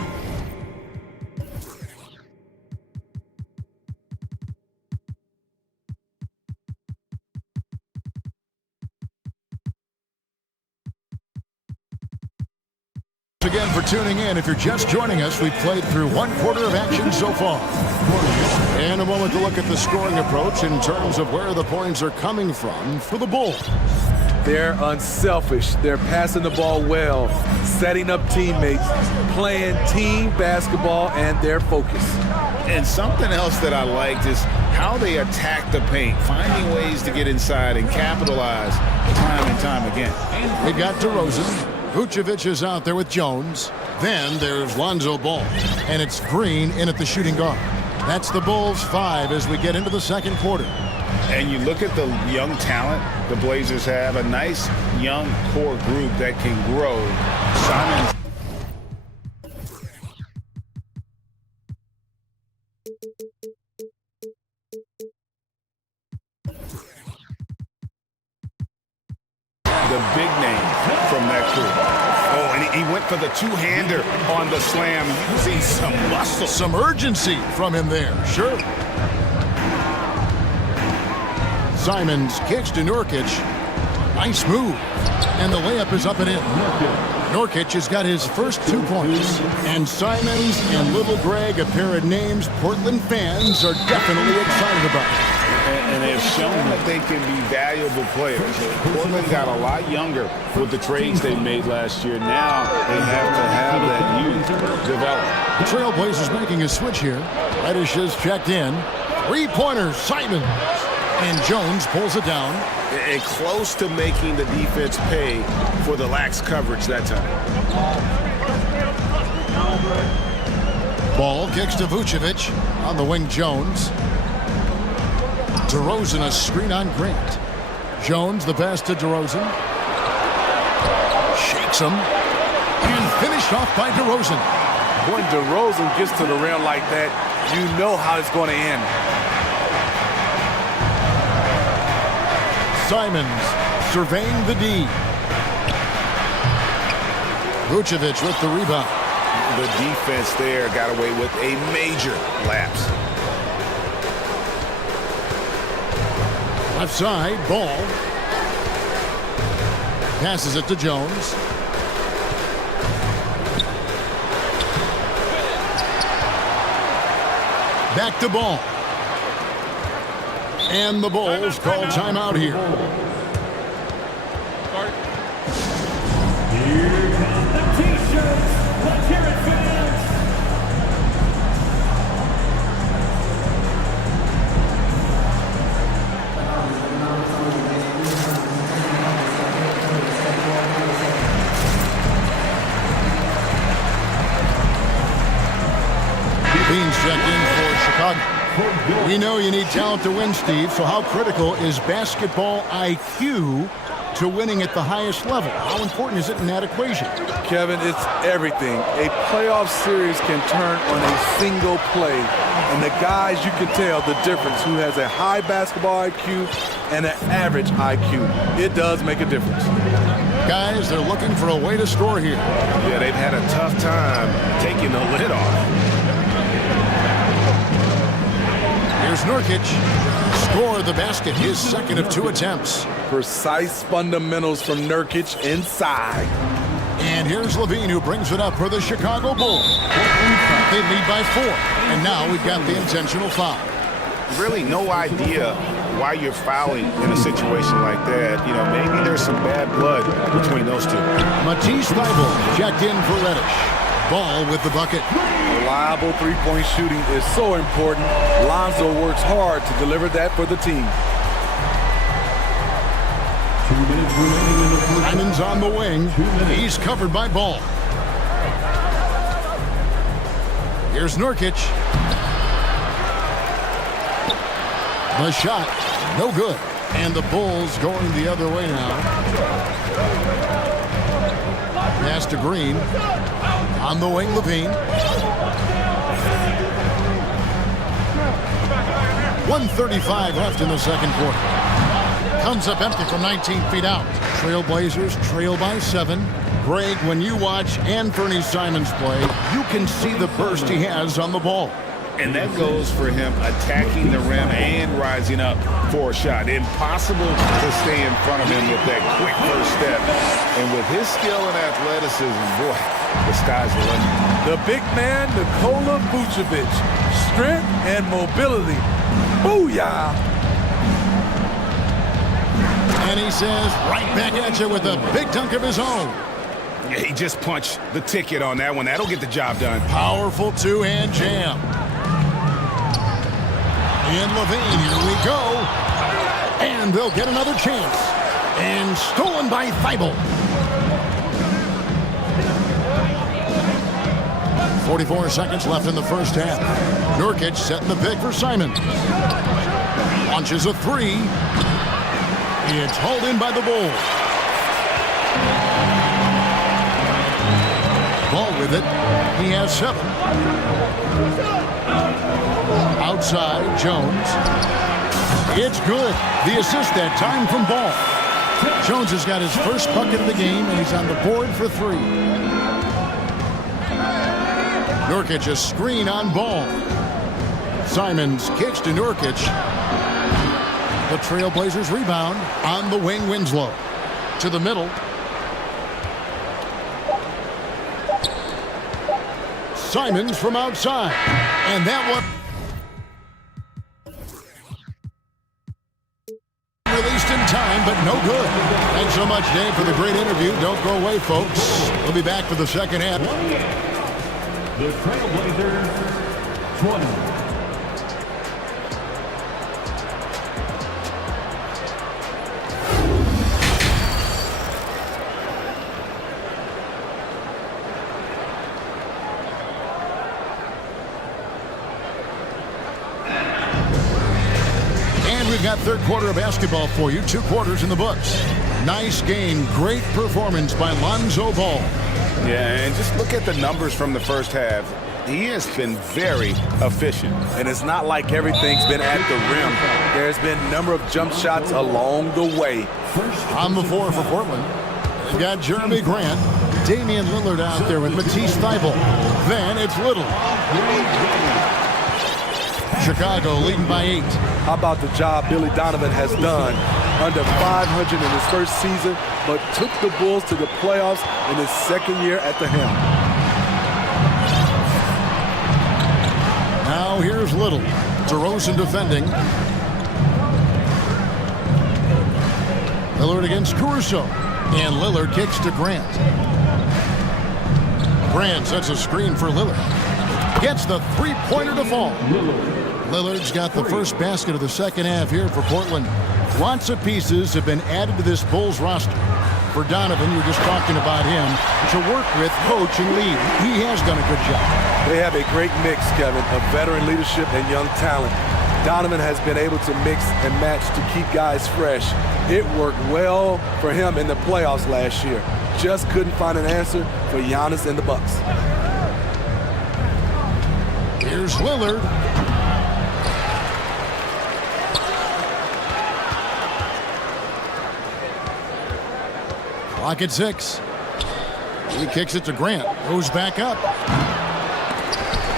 Again for tuning in. If you're just joining us, we've played through 1 quarter of action so far. And a moment to look at the scoring approach in terms of where the points are coming from for the Bulls. They're unselfish. They're passing the ball well, setting up teammates, playing team basketball, and their focus. And something else that I liked is how they attack the paint, finding ways to get inside and capitalize time and time again. They've got DeRozan. Vucevic is out there with Jones. Then there's Lonzo Ball. And it's Green in at the shooting guard. That's the Bulls 5 as we get into the second quarter. And you look at the young talent the Blazers have, a nice young core group that can grow. Simon. The big name from that crew. Oh, and he went for the two-hander on the slam, using some muscle. Some urgency from him there, sure. Simons kicks to Nurkic. Nice move. And the layup is up and in. Nurkic has got his first 2 points. And Simons and Little Greg, a pair of names Portland fans are definitely excited about. And they've shown that they can be valuable players. Portland got a lot younger with the trades they made last year. Now they have to have that youth develop. The Trailblazers making a switch here. Reddish is checked in. 3-pointer, Simons. And Jones pulls it down. And close to making the defense pay for the lax coverage that time. Ball kicks to Vucevic. On the wing, Jones. DeRozan a screen on Grant. Jones the pass to DeRozan. Shakes him. And finished off by DeRozan. When DeRozan gets to the rim like that, you know how it's going to end. Simons surveying the D. Vucevic with the rebound. The defense there got away with a major lapse. Left side, Ball. Passes it to Jones. Back to Ball. And the Bulls call timeout here. Here come the T-shirts. Let's hear it, fans. Beans checked in for Chicago. We know you need talent to win, Steve, so how critical is basketball IQ to winning at the highest level? How important is it in that equation? Kevin, it's everything. A playoff series can turn on a single play. And the guys, you can tell the difference who has a high basketball IQ and an average IQ. It does make a difference. Guys, they're looking for a way to score here. Yeah, they've had a tough time taking the lid off. Here's Nurkic. Score the basket, his second of 2 attempts. Precise fundamentals from Nurkic inside. And here's Levine, who brings it up for the Chicago Bulls. They lead by 4. And now we've got the intentional foul. Really no idea why you're fouling in a situation like that. You know, maybe there's some bad blood between those two. Matisse Thybulle checked in for Reddish. Ball with the bucket. Reliable three-point shooting is so important. Lonzo works hard to deliver that for the team. Simon's on the wing. He's covered by Ball. Here's Nurkic. The shot, no good. And the Bulls going the other way now. Pass to Green. On the wing, Levine. 1:35 left in the second quarter. Comes up empty from 19 feet out. Trailblazers trail by 7. Greg, when you watch Anthony Simons play, you can see the burst he has on the ball. And that goes for him attacking the rim and rising up for a shot. Impossible to stay in front of him with that quick first step. And with his skill and athleticism, boy, the sky's the limit. The big man, Nikola Vucevic. Strength and mobility. Booyah! And he says, right back at you with a big dunk of his own. Yeah, he just punched the ticket on that one. That'll get the job done. Powerful two-hand jam. And Levine, here we go. And they'll get another chance. And stolen by Thybulle. 44 seconds left in the first half. Nurkic setting the pick for Simons. Launches a 3. It's hauled in by the Bulls. Ball with it. He has 7. Outside, Jones. It's good. The assist that time from Ball. Jones has got his first bucket of the game, and he's on the board for 3. Nurkic a screen on Ball. Simons kicks to Nurkic. The Trailblazers rebound on the wing. Winslow to the middle. Simons from outside. And that one released in time, but no good. Thanks so much, Dave, for the great interview. Don't go away, folks. We'll be back for the second half. The Trailblazers, 20. We've got third quarter of basketball for you. 2 quarters in the books. Nice game. Great performance by Lonzo Ball. Yeah, and just look at the numbers from the first half. He has been very efficient. And it's not like everything's been at the rim. There's been a number of jump shots along the way. On the floor for Portland, they've got Jeremy Grant, Damian Lillard out there with Matisse Thybulle. Then it's Little. Chicago leading by 8. How about the job Billy Donovan has done? Under 500 in his first season, but took the Bulls to the playoffs in his second year at the helm. Now here's Little. DeRozan defending. Lillard against Caruso. And Lillard kicks to Grant. Grant sets a screen for Lillard. Gets the three-pointer to fall. Lillard's got the first basket of the second half here for Portland. Lots of pieces have been added to this Bulls roster. For Donovan, you were just talking about him, to work with, coach, and lead. He has done a good job. They have a great mix, Kevin, of veteran leadership and young talent. Donovan has been able to mix and match to keep guys fresh. It worked well for him in the playoffs last year. Just couldn't find an answer for Giannis and the Bucks. Here's Lillard. Clock at 6. He kicks it to Grant. Goes back up.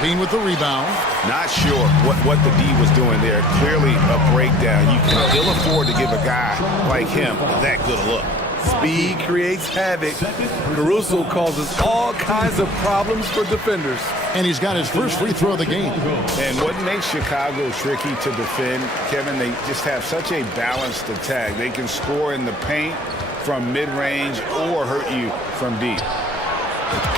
Bean with the rebound. Not sure what the D was doing there. Clearly a breakdown. You can ill afford to give a guy like him that good a look. Speed creates havoc. Caruso causes all kinds of problems for defenders. And he's got his first free throw of the game. And what makes Chicago tricky to defend, Kevin, they just have such a balanced attack. They can score in the paint from mid-range or hurt you from deep.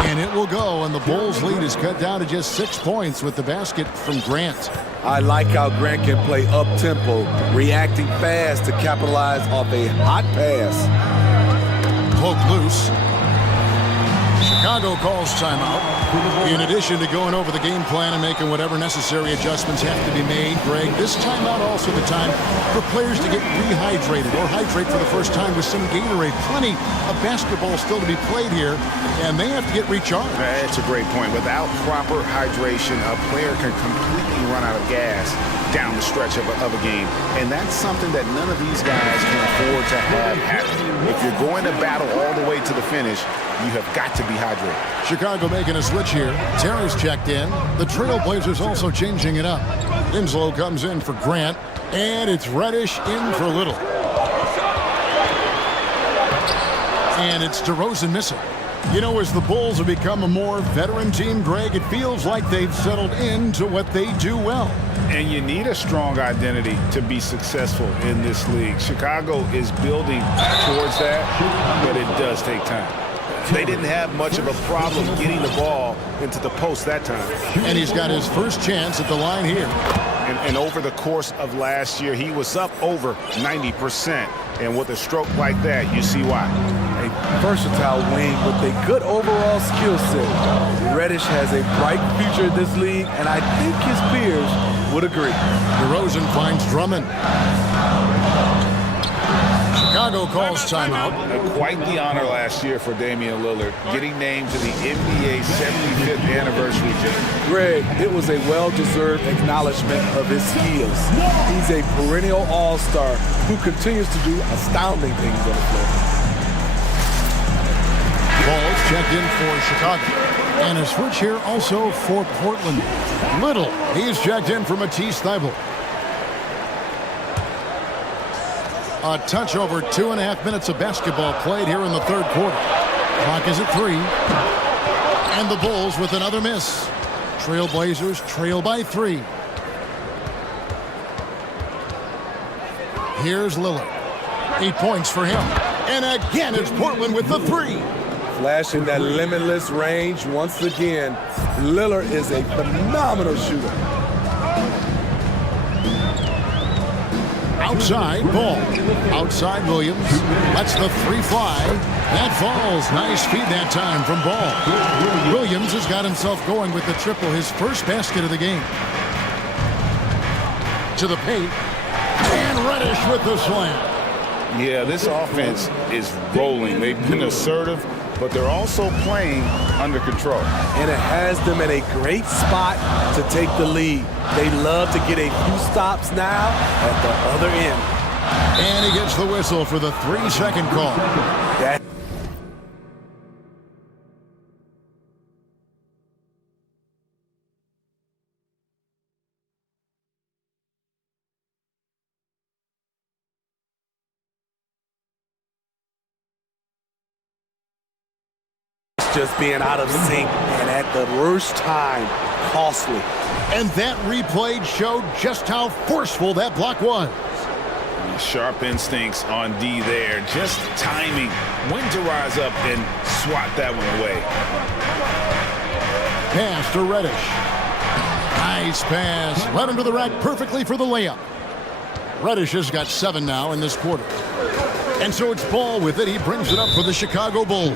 And it will go, and the Bulls' lead is cut down to just 6 points with the basket from Grant. I like how Grant can play up-tempo, reacting fast to capitalize off a hot pass. Poke loose. Chicago calls timeout. In addition to going over the game plan and making whatever necessary adjustments have to be made, Greg, this timeout also the time for players to get rehydrated or hydrate for the first time with some Gatorade. Plenty of basketball still to be played here, and they have to get recharged. That's a great point. Without proper hydration, a player can completely run out of gas down the stretch of a game. And that's something that none of these guys can afford to have happen. If you're going to battle all the way to the finish, you have got to be hydrated. Chicago making a switch here. Terry's checked in. The Trailblazers also changing it up. Winslow comes in for Grant, and it's Reddish in for Little. And it's DeRozan missing. You know, as the Bulls have become a more veteran team, Greg, it feels like they've settled into what they do well. And you need a strong identity to be successful in this league. Chicago is building towards that, but it does take time. They didn't have much of a problem getting the ball into the post that time. And he's got his first chance at the line here. And over the course of last year, he was up over 90%. And with a stroke like that, you see why. A versatile wing with a good overall skill set. Reddish has a bright future in this league, and I think his peers would agree. DeRozan finds Drummond. Chicago calls timeout. Quite the honor last year for Damian Lillard, getting named to the NBA 75th anniversary team. Greg, it was a well-deserved acknowledgement of his skills. He's a perennial all-star who continues to do astounding things on the floor. Ball's checked in for Chicago. And a switch here also for Portland. Little, he's checked in for Matisse Thybulle. A touch over 2.5 minutes of basketball played here in the third quarter. Clock is at 3. And the Bulls with another miss. Trailblazers trail by 3. Here's Lillard. 8 points for him. And again, it's Portland with the 3. Flashing that limitless range once again. Lillard is a phenomenal shooter. Outside, Ball. Outside, Williams. Lets the 3 fly. That falls. Nice feed that time from Ball. Williams has got himself going with the triple, his first basket of the game. To the paint. And Reddish with the slam. Yeah, this offense is rolling. They've been assertive. but they're also playing under control. And it has them in a great spot to take the lead. They love to get a few stops now at the other end. And he gets the whistle for the 3-second call. That just being out of sync and at the worst time, costly. And that replay showed just how forceful that block was. Sharp instincts on D there. Just timing when to rise up and swat that one away. Pass to Reddish. Nice pass. Led him to the rack perfectly for the layup. Reddish has got 7 now in this quarter. And so it's Ball with it. He brings it up for the Chicago Bulls.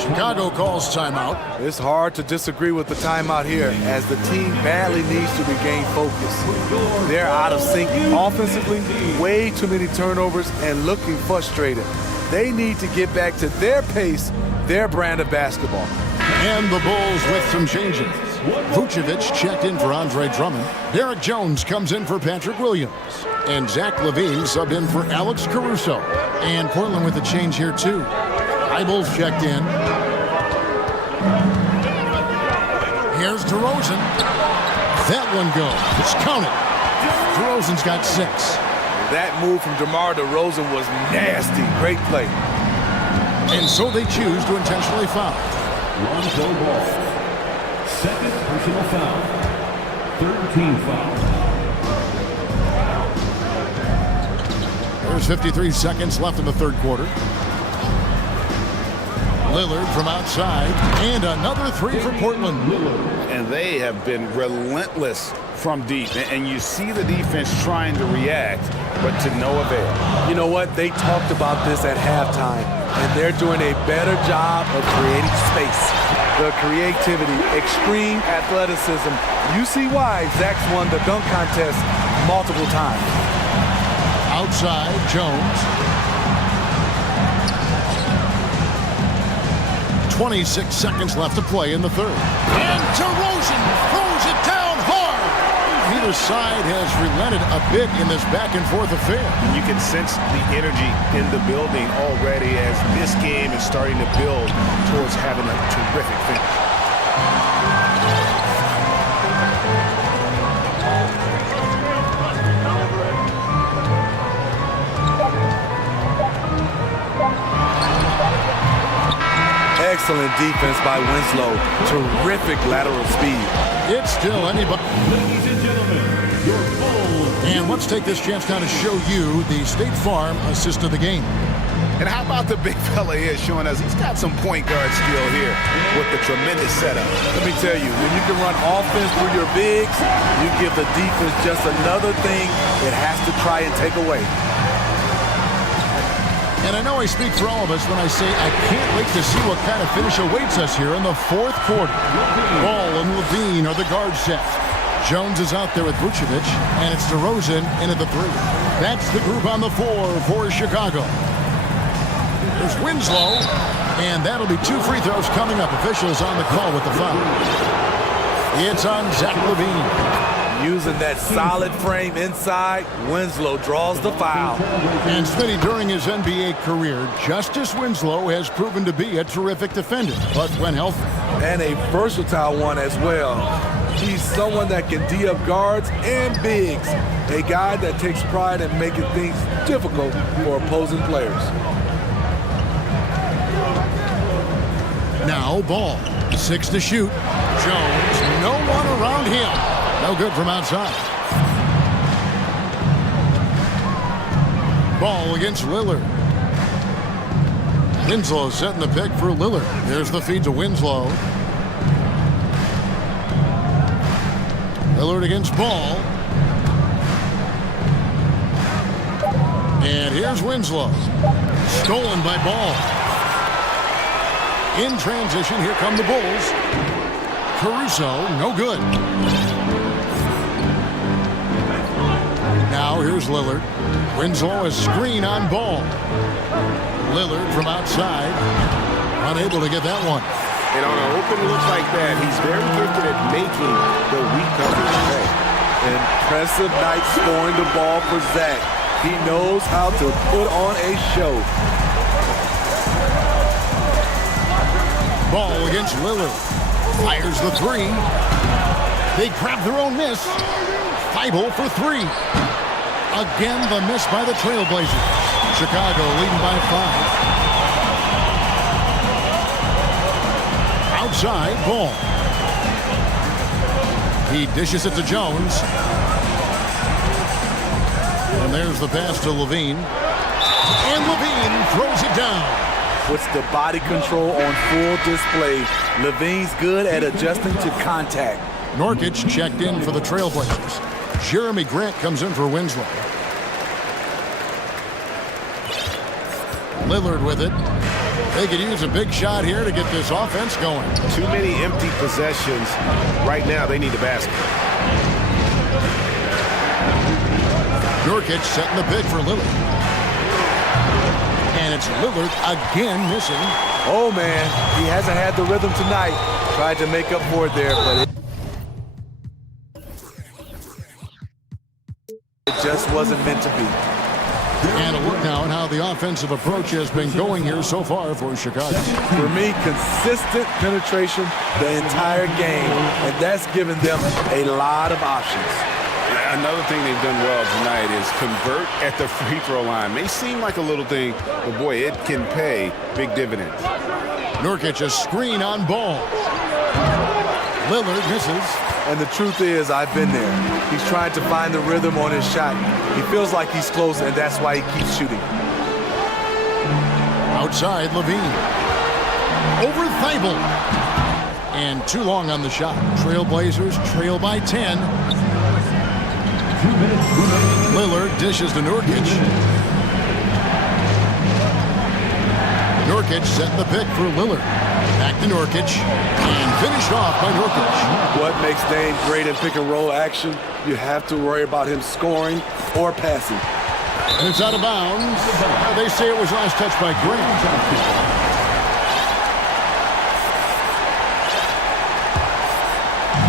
Chicago calls timeout. It's hard to disagree with the timeout here as the team badly needs to regain focus. They're out of sync offensively, way too many turnovers and looking frustrated. They need to get back to their pace, their brand of basketball. And the Bulls with some changes. Vucevic checked in for Andre Drummond. Derek Jones comes in for Patrick Williams. And Zach LaVine subbed in for Alex Caruso. And Portland with a change here, too. Eibels checked in. Here's DeRozan. That one goes. It's counted. DeRozan's got 6. That move from DeMar DeRozan was nasty. Great play. And so they choose to intentionally foul. Lonzo Ball. Second personal foul. 3rd team foul. There's 53 seconds left in the third quarter. Lillard from outside, and another 3 for Portland. And they have been relentless from deep. And you see the defense trying to react, but to no avail. You know what? They talked about this at halftime, and they're doing a better job of creating space. The creativity, extreme athleticism. You see why Zach's won the dunk contest multiple times. Outside, Jones. 26 seconds left to play in the third. And DeRozan throws it down hard. Neither side has relented a bit in this back-and-forth affair. You can sense the energy in the building already as this game is starting to build towards having a terrific finish. Excellent defense by Winslow. Terrific lateral speed. It's still anybody. Ladies and gentlemen, your Bulls. And let's take this chance now to show you the State Farm assist of the game. And how about the big fella here showing us he's got some point guard skill here with the tremendous setup. Let me tell you, when you can run offense through your bigs, you give the defense just another thing it has to try and take away. And I know I speak for all of us when I say I can't wait to see what kind of finish awaits us here in the fourth quarter. Ball and LaVine are the guard sets. Jones is out there with Vucevic, and it's DeRozan into the 3. That's the group on the 4 for Chicago. There's Winslow, and that'll be 2 free throws coming up. Officials on the call with the foul. It's on Zach LaVine. Using that solid frame inside, Winslow draws the foul. And Smitty, during his NBA career, Justice Winslow has proven to be a terrific defender, but when healthy. And a versatile one as well. He's someone that can D up guards and bigs. A guy that takes pride in making things difficult for opposing players. Now Ball, 6 to shoot. Jones, no one around him. No good from outside. Ball against Lillard. Winslow setting the pick for Lillard. There's the feed to Winslow. Lillard against Ball. And here's Winslow. Stolen by Ball. In transition, here come the Bulls. Caruso, no good. Now here's Lillard. Winslow a screen on Ball. Lillard from outside. Unable to get that one. And on an open look like that, he's very gifted at making the weak coverage pay. Impressive night scoring the ball for Zach. He knows how to put on a show. Ball against Lillard. Fires the three. They grab their own miss. Thibault for three. Again, the miss by the Trailblazers. Chicago leading by 5. Outside, Ball. He dishes it to Jones. And there's the pass to Levine. And Levine throws it down. Puts the body control on full display. Levine's good at adjusting to contact. Nurkic checked in for the Trailblazers. Jeremy Grant comes in for Winslow. Lillard with it. They could use a big shot here to get this offense going. Too many empty possessions. Right now, they need the basket. Nurkic setting the pick for Lillard. And it's Lillard again missing. Oh, man, he hasn't had the rhythm tonight. Tried to make up for it there, but it just wasn't meant to be. And a look now at how the offensive approach has been going here so far for Chicago. For me, consistent penetration the entire game, and that's given them a lot of options. Another thing they've done well tonight is convert at the free throw line. May seem like a little thing, but boy, it can pay big dividends. Nurkic a screen on Ball. Lillard misses. And the truth is, I've been there. He's trying to find the rhythm on his shot. He feels like he's close, and that's why he keeps shooting. Outside, Levine. Over Thibault. And too long on the shot. Trailblazers trail by 10. Lillard dishes to Nurkic. Nurkic setting the pick for Lillard. Back to Nurkic. And finished off by Nurkic. What makes Dame great in pick and roll action? You have to worry about him scoring or passing. And it's out of bounds. They say it was last touched by Grant.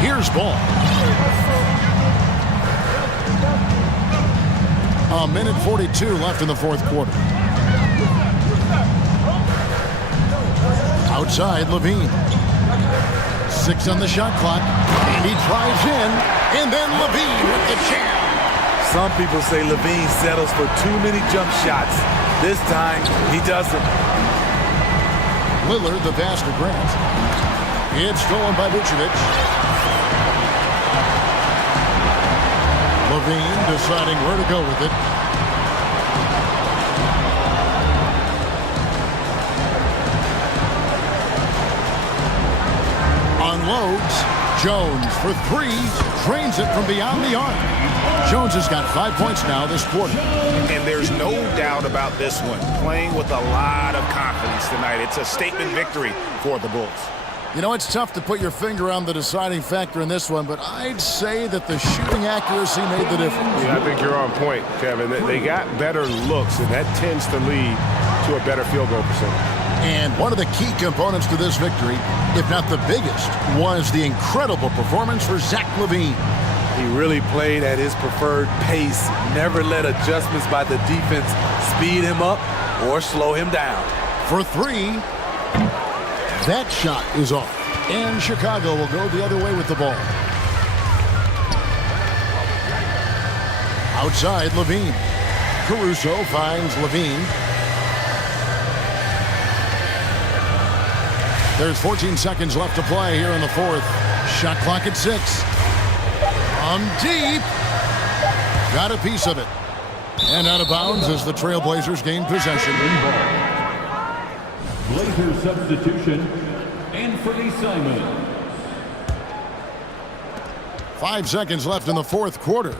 Here's Ball. A minute 42 left in the fourth quarter. Outside, Levine. 6 on the shot clock. And he drives in. And then Levine with the jam. Some people say Levine settles for too many jump shots. This time, he doesn't. Lillard, the pass to Grant. It's stolen by Vucevic. Levine deciding where to go with it. Unloads. Jones for 3. Drains it from beyond the arc. Jones has got 5 points now this quarter. And there's no doubt about this one. Playing with a lot of confidence tonight. It's a statement victory for the Bulls. You know, it's tough to put your finger on the deciding factor in this one, but I'd say that the shooting accuracy made the difference. Yeah, I think you're on point, Kevin. They got better looks, and that tends to lead to a better field goal percentage. And one of the key components to this victory, if not the biggest, was the incredible performance for Zach LaVine. He really played at his preferred pace, never let adjustments by the defense speed him up or slow him down. For 3, that shot is off. And Chicago will go the other way with the ball. Outside, Levine. Caruso finds Levine. There's 14 seconds left to play here in the fourth. Shot clock at 6. Deep. Got a piece of it. And out of bounds as the Trailblazers gain possession. Blazers substitution. Anthony Simons. 5 seconds left in the fourth quarter.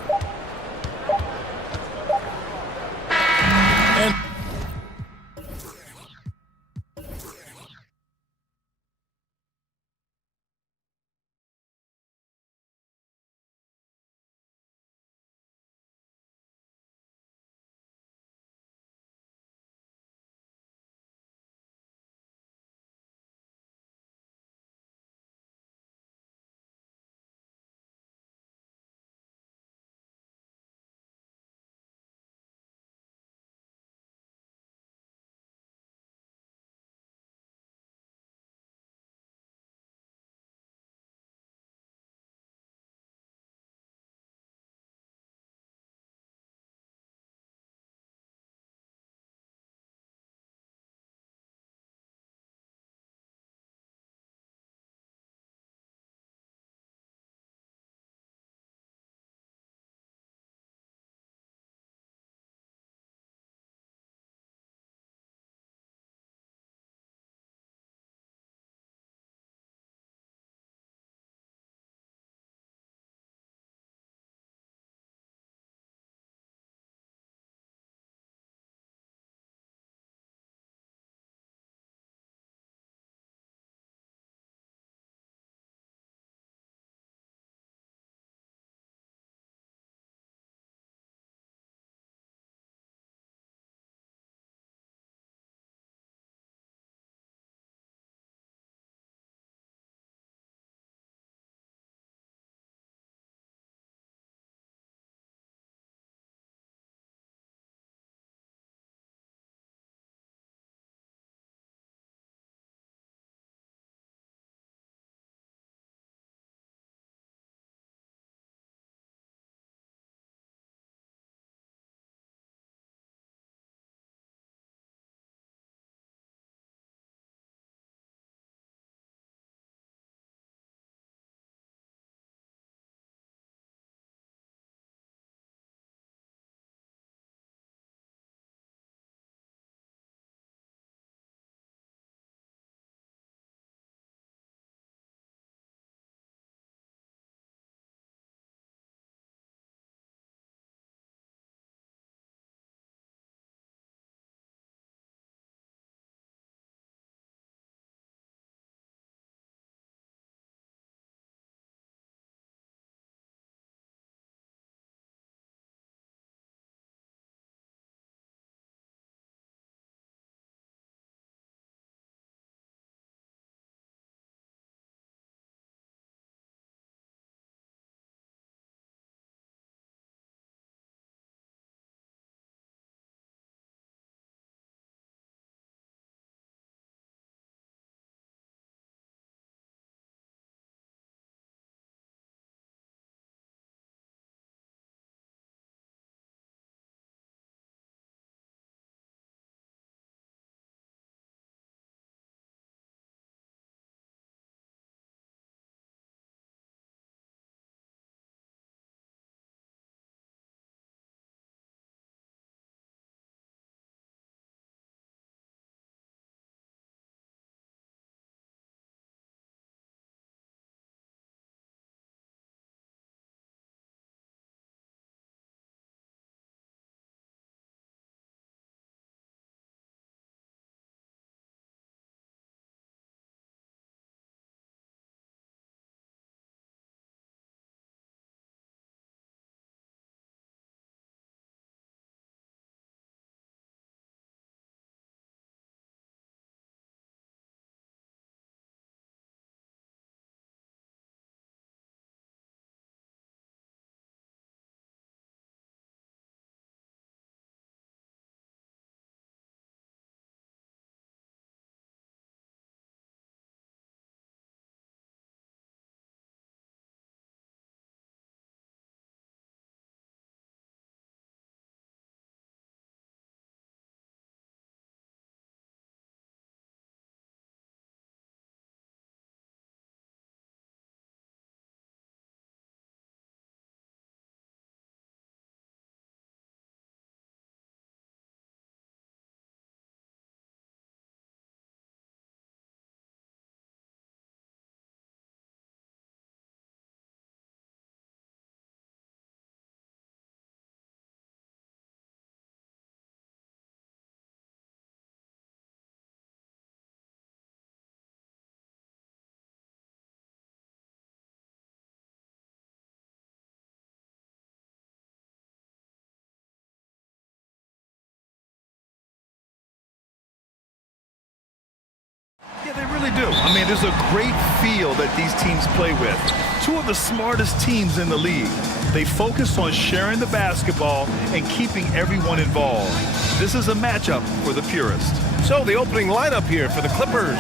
really do. I mean, there's a great feel that these teams play with. Two of the smartest teams in the league. They focus on sharing the basketball and keeping everyone involved. This is a matchup for the purist. So the opening lineup here for the Clippers.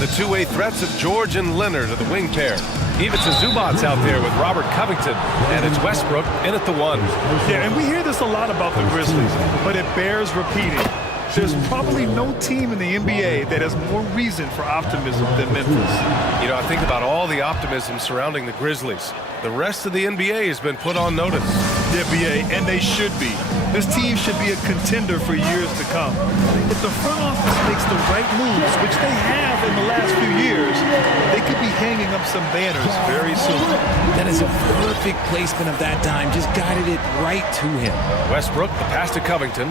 The two-way threats of George and Leonard are the wing pair. Ivica Zubac's out there with Robert Covington, and it's Westbrook in at the one. Yeah, and we hear this a lot about the Grizzlies, but it bears repeating. There's probably no team in the NBA that has more reason for optimism than Memphis. You know, I think about all the optimism surrounding the Grizzlies. The rest of the NBA has been put on notice. Yeah, BA, and they should be. This team should be a contender for years to come. If the front office makes the right moves, which they have in the last few years, they could be hanging up some banners very soon. That is a perfect placement of that dime. Just guided it right to him. Westbrook, the pass to Covington.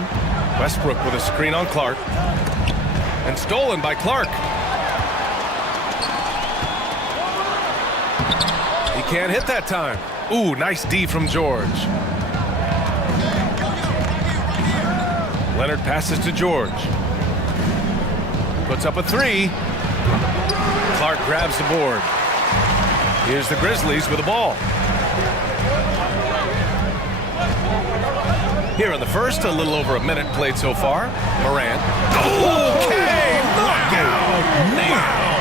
Westbrook with a screen on Clark. And stolen by Clark. He can't hit that time. Ooh, nice D from George. Leonard passes to George. Puts up a three. Clark grabs the board. Here's the Grizzlies with the ball. Here in the first, a little over a minute played so far. Morant. Okay, knockout! Wow!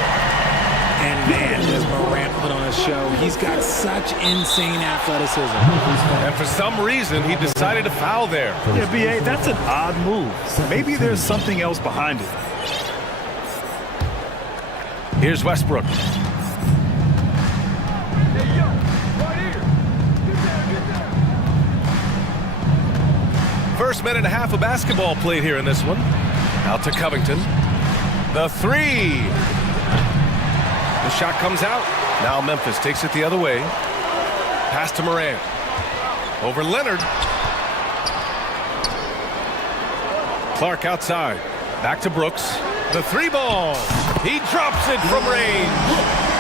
And man, does Morant put on a show. He's got such insane athleticism. And for some reason, he decided to foul there. Yeah, BA, that's an odd move. Maybe there's something else behind it. Here's Westbrook. First minute and a half of basketball played here in this one. Out to Covington. The three. The shot comes out. Now Memphis takes it the other way. Pass to Morant. Over Leonard. Clark outside. Back to Brooks. The three ball. He drops it from range.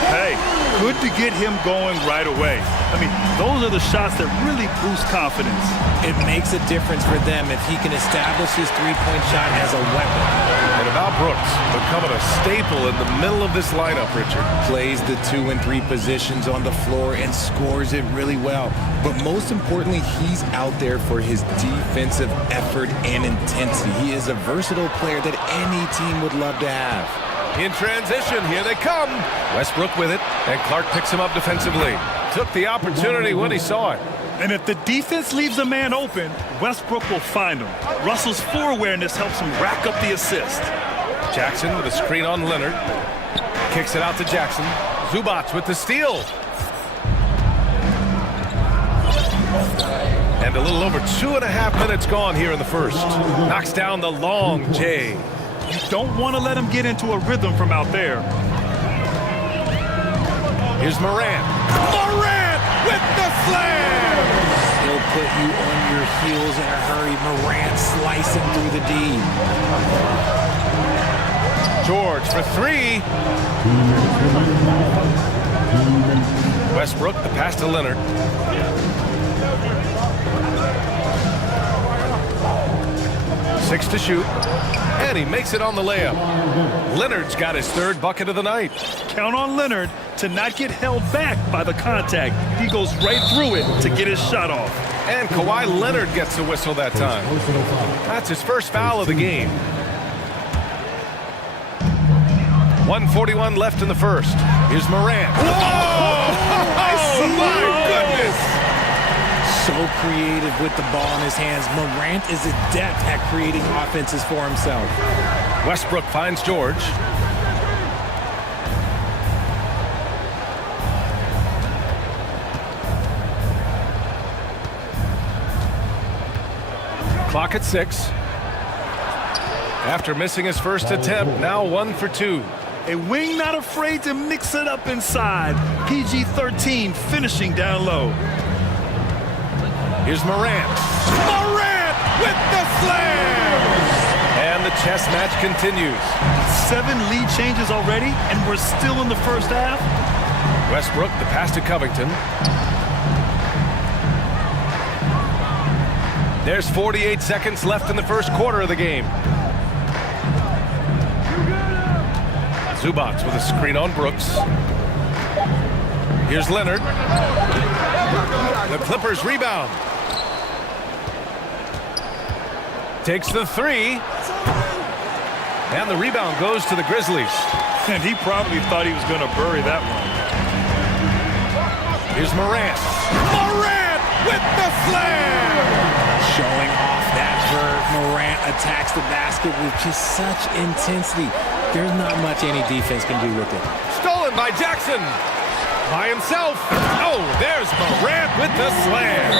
Hey, good to get him going right away. I mean, those are the shots that really boost confidence. It makes a difference for them if he can establish his three-point shot as a weapon. And about Brooks, becoming a staple in the middle of this lineup, Richard. Plays the 2 and 3 positions on the floor and scores it really well. But most importantly, he's out there for his defensive effort and intensity. He is a versatile player that any team would love to have. In transition, here they come. Westbrook with it, and Clark picks him up defensively. Took the opportunity when he saw it. And if the defense leaves a man open, Westbrook will find him. Russell's floor awareness helps him rack up the assist. Jackson with a screen on Leonard. Kicks it out to Jackson. Zubac with the steal. And a little over 2.5 minutes gone here in the first. Knocks down the long J. You don't want to let him get into a rhythm from out there. Here's Morant. Morant with the slam! He'll put you on your heels in a hurry. Morant slicing through the D. George for three. Westbrook, the pass to Leonard. Six to shoot. And he makes it on the layup. Leonard's got his third bucket of the night. Count on Leonard to not get held back by the contact. He goes right through it to get his shot off. And Kawhi Leonard gets the whistle that time. That's his first foul of the game. 1:41 left in the first. Here's Morant. Oh, my goodness! So creative with the ball in his hands. Morant is adept at creating offenses for himself. Westbrook finds George. Clock at 6. After missing his first attempt, now 1 for 2. A wing not afraid to mix it up inside. PG-13 finishing down low. Here's Morant. Morant with the slam! And the chess match continues. 7 lead changes already, and we're still in the first half. Westbrook, the pass to Covington. There's 48 seconds left in the first quarter of the game. Zubac with a screen on Brooks. Here's Leonard. The Clippers rebound. Takes the three. And the rebound goes to the Grizzlies. And he probably thought he was going to bury that one. Here's Morant. Morant with the slam! Showing off that verve. Morant attacks the basket with just such intensity. There's not much any defense can do with it. Stolen by Jackson. By himself. Oh, there's Morant with the slam.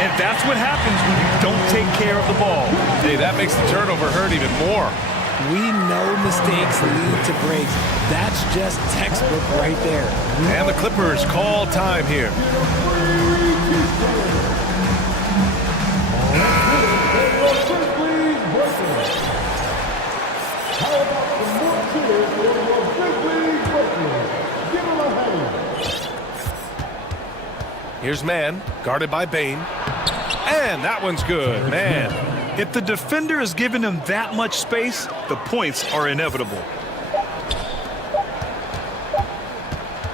And that's what happens when you don't take care of the ball. Hey, that makes the turnover hurt even more. We know mistakes lead to breaks. That's just textbook right there. And the Clippers call time here. Here's Mann, guarded by Bain. And that one's good, man. If the defender is giving him that much space, the points are inevitable.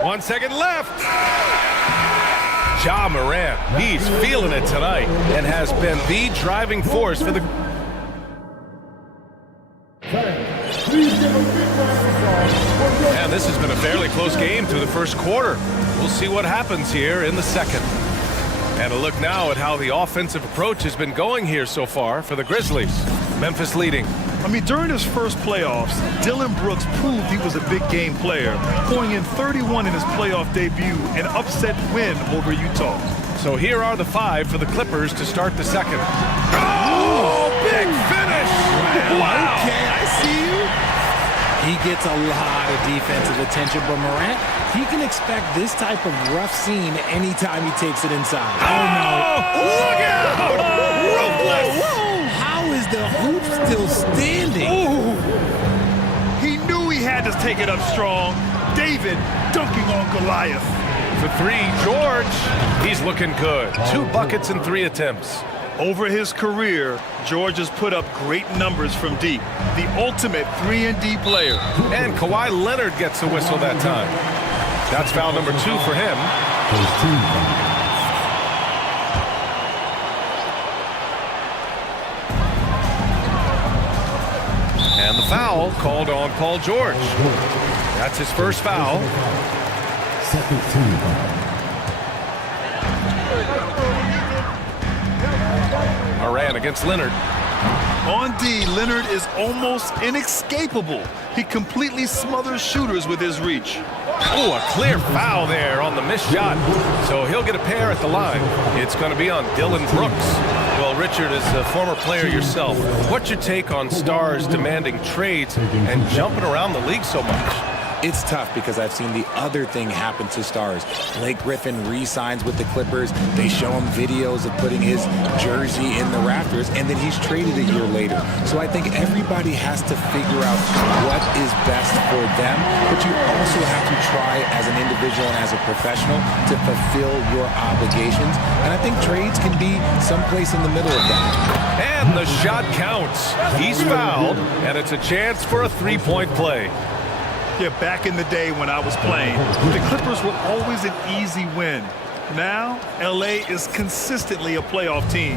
1 second left. Ja Morant, he's feeling it tonight and has been the driving force for the... And this has been a fairly close game through the first quarter. We'll see what happens here in the second. And a look now at how the offensive approach has been going here so far for the Grizzlies. Memphis leading. I mean, during his first playoffs, Dillon Brooks proved he was a big game player, going in 31 in his playoff debut, an upset win over Utah. So here are the 5 for the Clippers to start the second. Oh, big finish! Wow! Okay, I see you. He gets a lot of defensive attention, but Morant, he can expect this type of rough scene anytime he takes it inside. Oh, no! Look out! Ruthless! How is the hoop still standing? Ooh. He knew he had to take it up strong. David dunking on Goliath. For 3, George. He's looking good. 2 buckets in 3 attempts. Over his career, George has put up great numbers from deep. The ultimate 3-and-D player. And Kawhi Leonard gets the whistle that time. That's foul number 2 for him. And the foul called on Paul George. That's his first foul. Second team. Morant against Leonard. On D, Leonard is almost inescapable. He completely smothers shooters with his reach. Oh, a clear foul there on the missed shot. So he'll get a pair at the line. It's going to be on Dillon Brooks. Well, Richard, as a former player yourself, what's your take on stars demanding trades and jumping around the league so much? It's tough because I've seen the other thing happen to stars. Blake Griffin re-signs with the Clippers. They show him videos of putting his jersey in the rafters, and then he's traded a year later. So I think everybody has to figure out what is best for them, but you also have to try as an individual and as a professional to fulfill your obligations. And I think trades can be someplace in the middle of that. And the shot counts. He's fouled, and it's a chance for a three-point play. Yeah, back in the day when I was playing, the Clippers were always an easy win. Now, LA is consistently a playoff team.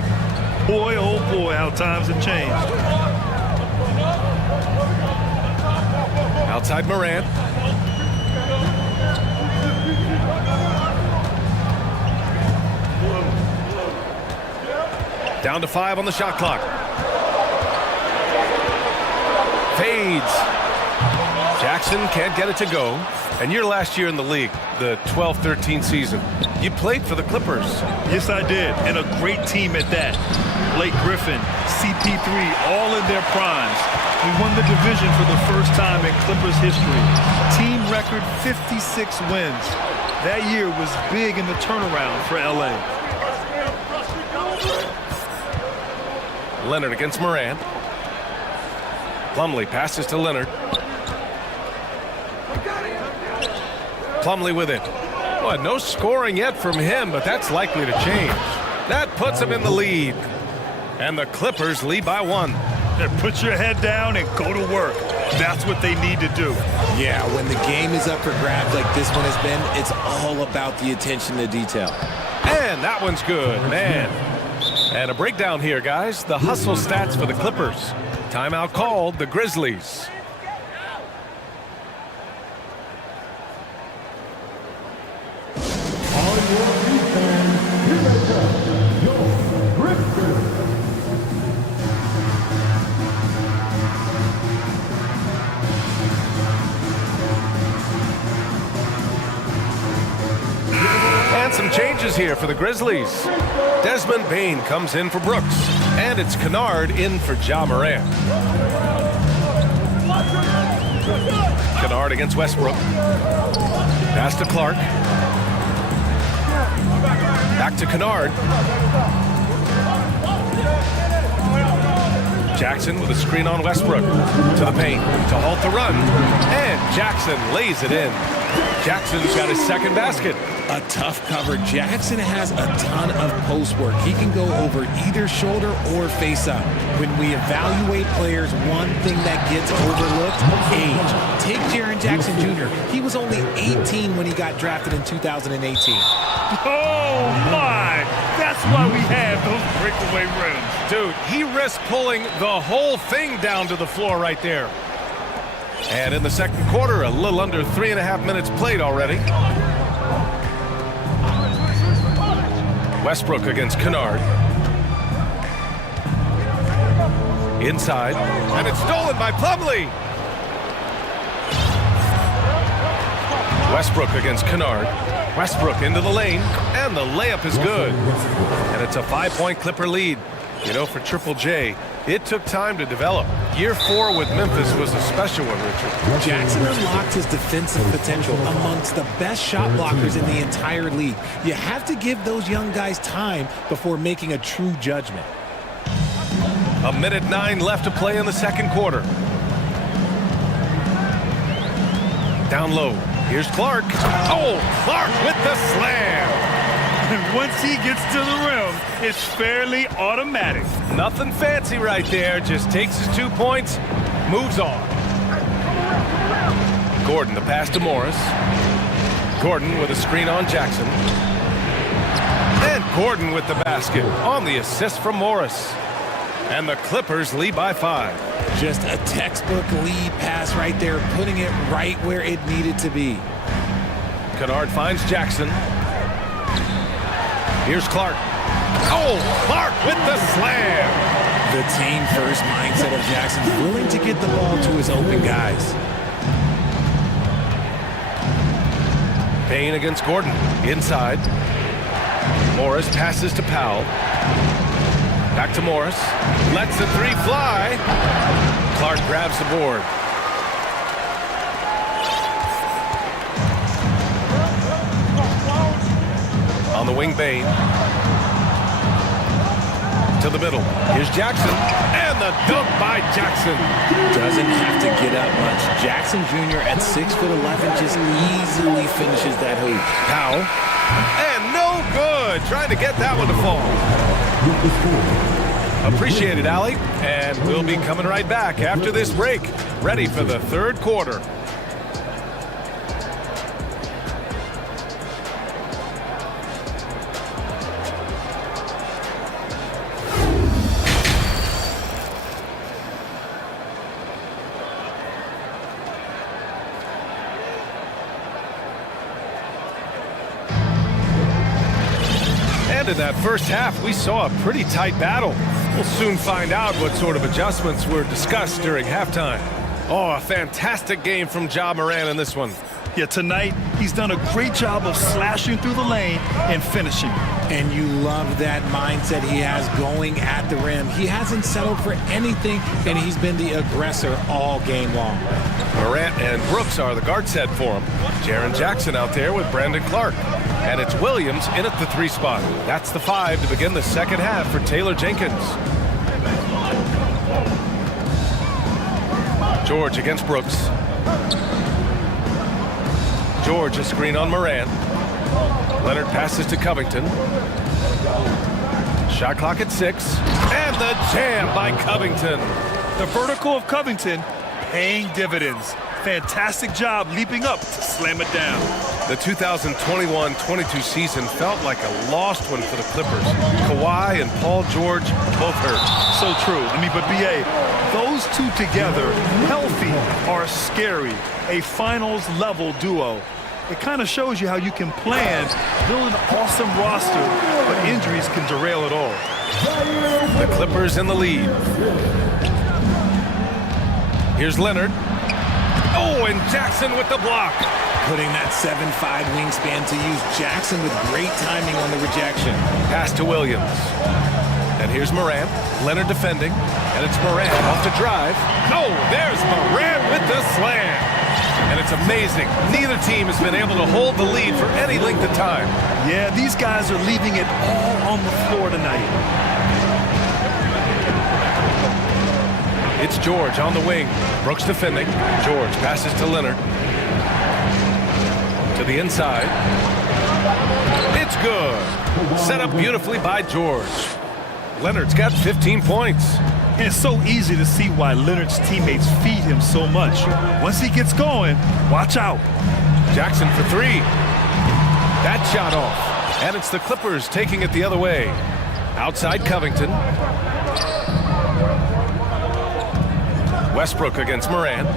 Boy, oh boy, how times have changed. Outside Morant. Down to 5 on the shot clock. Fades. Jackson can't get it to go. And your last year in the league, the 12-13 season, you played for the Clippers. Yes, I did, and a great team at that. Blake Griffin, CP3, all in their primes. We won the division for the first time in Clippers history. Team record 56 wins. That year was big in the turnaround for LA. Leonard against Morant. Plumlee passes to Leonard. Plumlee with it. Well, no scoring yet from him, but that's likely to change. That puts him in the lead. And the Clippers lead by 1. Put your head down and go to work. That's what they need to do. Yeah, when the game is up for grabs like this one has been, it's all about the attention to detail. And that one's good, man. And a breakdown here, guys. The hustle stats for the Clippers. Timeout called the Grizzlies. And some changes here for the Grizzlies. Desmond Bane comes in for Brooks, and it's Kennard in for Ja Morant. Kennard against Westbrook. Pass to Clark. Back to Kennard. Jackson with a screen on Westbrook. To the paint, to halt the run. And Jackson lays it in. Jackson's got his second basket. A tough cover. Jackson has a ton of post work. He can go over either shoulder or face up. When we evaluate players, one thing that gets overlooked, age. Take Jaren Jackson Jr. He was only 18 when he got drafted in 2018. Oh, my. That's why we have those breakaway rims. Dude, he risked pulling the whole thing down to the floor right there. And in the second quarter, a little under 3.5 minutes played already. Westbrook against Kennard. Inside, and it's stolen by Plumlee. Westbrook against Kennard. Westbrook into the lane, and the layup is good. And it's a 5-point Clipper lead. You know, for Triple J, it took time to develop. Year 4 with Memphis was a special one, Richard. Jackson unlocked his defensive potential amongst the best shot blockers in the entire league. You have to give those young guys time before making a true judgment. 1:09 left to play in the second quarter. Down low. Here's Clark. Oh, Clark with the slam. And once he gets to the rim, it's fairly automatic. Nothing fancy right there. Just takes his 2 points, moves on. Gordon, the pass to Morris. Gordon with a screen on Jackson. And Gordon with the basket on the assist from Morris. And the Clippers lead by 5. Just a textbook lead pass right there, putting it right where it needed to be. Kennard finds Jackson. Here's Clark. Oh, Clark with the slam. The team-first mindset of Jackson, willing to get the ball to his open guys. Payne against Gordon. Inside. Morris passes to Powell. Back to Morris. Lets the 3 fly. Clark grabs the board. On the wing, Bane. To the middle. Here's Jackson. And the dunk by Jackson. Doesn't have to get up much. Jackson Jr. at 6'11" just easily finishes that hoop. Powell. And no good. Trying to get that one to fall. Appreciate it, Allie. And we'll be coming right back after this break. Ready for the third quarter. And in that first half, we saw a pretty tight battle. We'll soon find out what sort of adjustments were discussed during halftime. Oh, a fantastic game from Ja Morant in this one. Yeah, tonight, he's done a great job of slashing through the lane and finishing. And you love that mindset he has going at the rim. He hasn't settled for anything, and he's been the aggressor all game long. Morant and Brooks are the guard set for him. Jaren Jackson out there with Brandon Clark. And it's Williams in at the 3 spot. That's the 5 to begin the second half for Taylor Jenkins. George against Brooks. George a screen on Morant. Leonard passes to Covington. Shot clock at 6. And the jam by Covington. The vertical of Covington paying dividends. Fantastic job leaping up to slam it down. The 2021-22 season felt like a lost one for the Clippers. Kawhi and Paul George both hurt. So true. I mean, but BA, those two together, healthy, are scary. A finals-level duo. It kind of shows you how you can plan, build an awesome roster, but injuries can derail it all. The Clippers in the lead. Here's Leonard. Oh, and Jackson with the block. Putting that 7'5" wingspan to use. Jackson with great timing on the rejection. Pass to Williams. And here's Morant. Leonard defending. And it's Morant off the drive. Oh, there's Morant with the slam. And it's amazing. Neither team has been able to hold the lead for any length of time. Yeah, these guys are leaving it all on the floor tonight. It's George on the wing. Brooks defending. George passes to Leonard. To the inside. It's good. Set up beautifully by George. Leonard's got 15 points. And it's so easy to see why Leonard's teammates feed him so much. Once he gets going, watch out. Jackson for three. That shot off. And it's the Clippers taking it the other way. Outside Covington. Westbrook against Morant.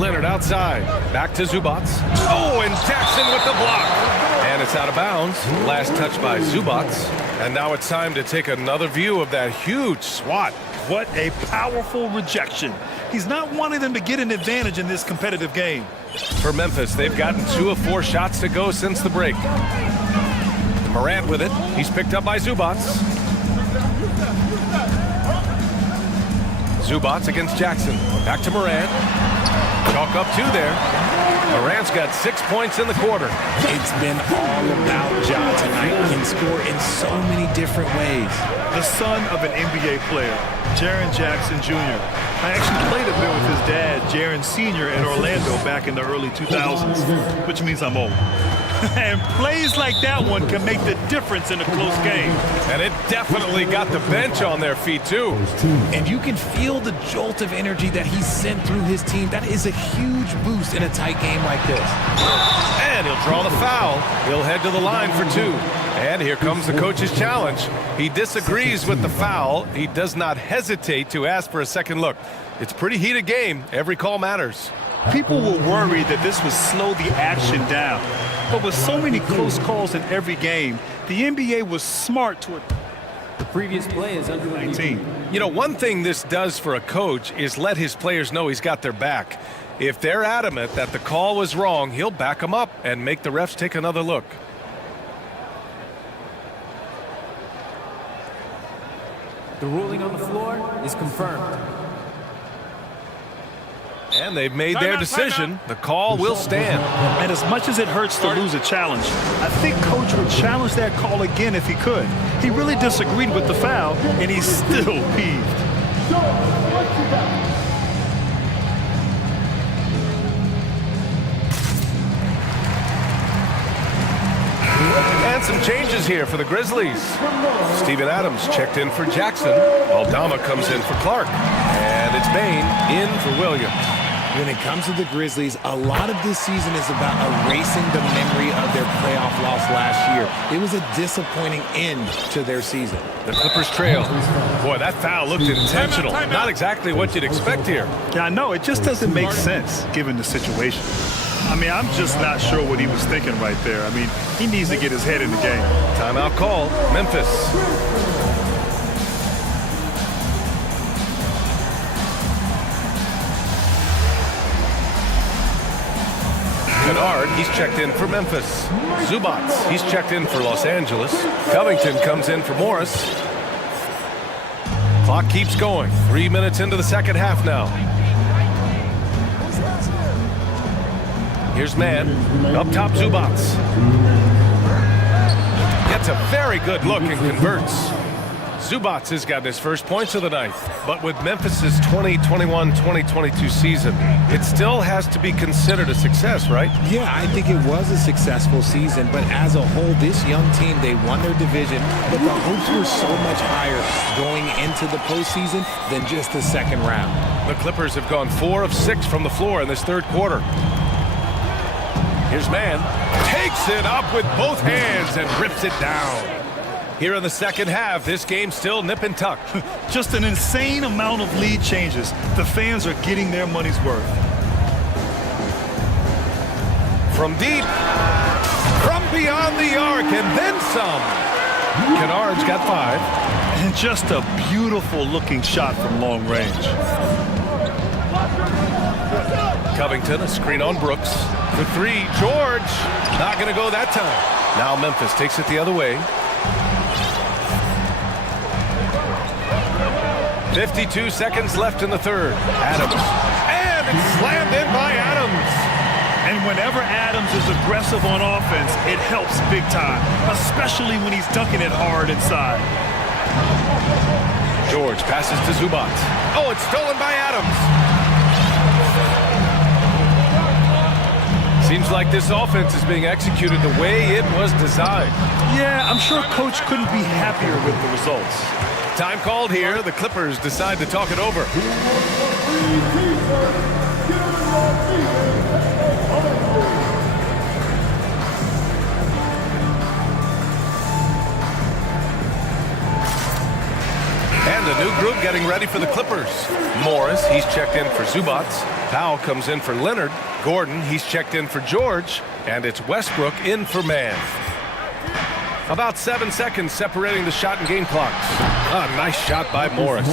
Leonard outside. Back to Zubac. Oh, and Jackson with the block. And it's out of bounds. Last touch by Zubac. And now it's time to take another view of that huge swat. What a powerful rejection. He's not wanting them to get an advantage in this competitive game. For Memphis, they've gotten 2 of 4 shots to go since the break. Morant with it. He's picked up by Zubac. Zubac against Jackson. Back to Morant. Chalk up 2 there. Morant's got 6 points in the quarter. It's been all about Ja tonight. He can score in so many different ways. The son of an NBA player, Jaren Jackson Jr. I actually played a bit with his dad, Jaren Sr. in Orlando back in the early 2000s, which means I'm old. And plays like that one can make the difference in a close game. And it definitely got the bench on their feet, too. And you can feel the jolt of energy that he sent through his team. That is a huge boost in a tight game like this. And he'll draw the foul. He'll head to the line for 2. And here comes the coach's challenge. He disagrees with the foul. He does not hesitate to ask for a second look. It's a pretty heated game. Every call matters. People were worried that this would slow the action down. But with so many close calls in every game, the NBA was smart to it. The previous play is under 19. You know, one thing this does for a coach is let his players know he's got their back. If they're adamant that the call was wrong, he'll back them up and make the refs take another look. The ruling on the floor is confirmed. And they've made their decision. The call will stand. And as much as it hurts to lose a challenge, I think Coach would challenge that call again if he could. He really disagreed with the foul, and he's still peeved. And some changes here for the Grizzlies. Steven Adams checked in for Jackson. Aldama comes in for Clark. And it's Bain in for Williams. When it comes to the Grizzlies, a lot of this season is about erasing the memory of their playoff loss last year. It was a disappointing end to their season. The Clippers trail. Boy, that foul looked intentional. Not exactly what you'd expect here. Yeah, I know. It just doesn't make sense given the situation. I mean, I'm just not sure what he was thinking right there. I mean, he needs to get his head in the game. Timeout call. Memphis. Kennard, he's checked in for Memphis. Zubac, he's checked in for Los Angeles. Covington comes in for Morris. Clock keeps going. 3 minutes into the second half now. Here's Mann. Up top, Zubac. Gets a very good look and converts. Zubats has gotten his first points of the night. But with Memphis's 2021-2022 season, it still has to be considered a success, right? Yeah, I think it was a successful season, but as a whole, this young team, they won their division, but the hopes were so much higher going into the postseason than just the second round. The Clippers have gone 4 of 6 from the floor in this third quarter. Here's Mann, takes it up with both hands and rips it down. Here in the second half, this game still nip and tuck. Just an insane amount of lead changes. The fans are getting their money's worth. From deep, from beyond the arc, and then some. Kennard's got 5. And just a beautiful looking shot from long range. Covington, a screen on Brooks. For 3, George, not gonna go that time. Now Memphis takes it the other way. 52 seconds left in the third. Adams, and it's slammed in by Adams. And whenever Adams is aggressive on offense, it helps big time, especially when he's dunking it hard inside. George passes to Zubac. Oh, it's stolen by Adams. Seems like this offense is being executed the way it was designed. Yeah, I'm sure Coach couldn't be happier with the results. Time called here. The Clippers decide to talk it over. And a new group getting ready for the Clippers. Morris, he's checked in for Zubac. Powell comes in for Leonard. Gordon, he's checked in for George. And it's Westbrook in for Mann. About 7 seconds separating the shot and game clocks. A nice shot by Morris.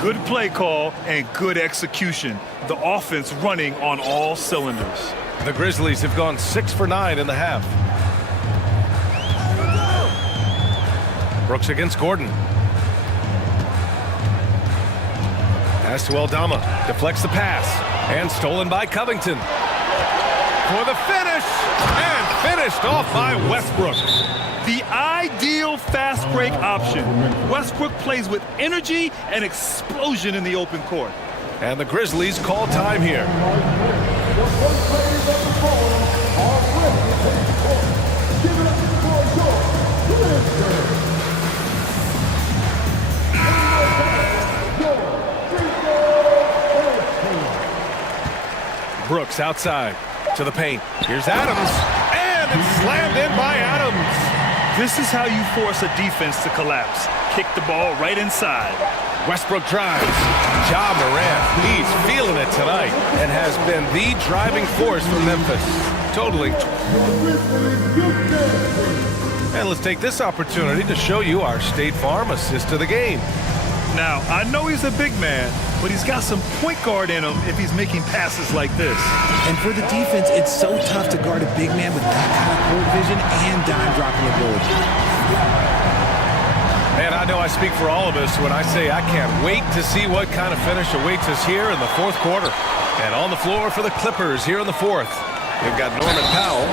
Good play call and good execution. The offense running on all cylinders. The Grizzlies have gone 6 for 9 in the half. Brooks against Gordon. Pass to Aldama. Deflects the pass. And stolen by Covington. For the finish. And finished off by Westbrook. The ideal fast break option. Westbrook plays with energy and explosion in the open court. And the Grizzlies call time here. Brooks outside to the paint. Here's Adams. And it's slammed in by Adams. This is how you force a defense to collapse. Kick the ball right inside. Westbrook drives. Ja Morant, he's feeling it tonight and has been the driving force for Memphis. Totaling. And let's take this opportunity to show you our State Farm assist of the game. Now, I know he's a big man, but he's got some point guard in him if he's making passes like this. And for the defense, it's so tough to guard a big man with that kind of court vision and dime dropping ability. Man, I know I speak for all of us when I say I can't wait to see what kind of finish awaits us here in the fourth quarter. And on the floor for the Clippers here in the fourth, we've got Norman Powell,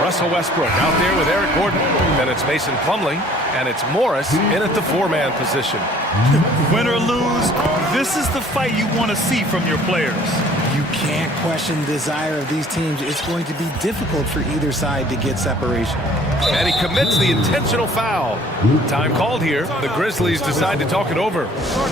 Russell Westbrook out there with Eric Gordon. Then it's Mason Plumlee, and it's Morris in at the 4-man position. Win or lose, this is the fight you want to see from your players. You can't question the desire of these teams. It's going to be difficult for either side to get separation. And he commits the intentional foul. Time called here. The Grizzlies decide to talk it over.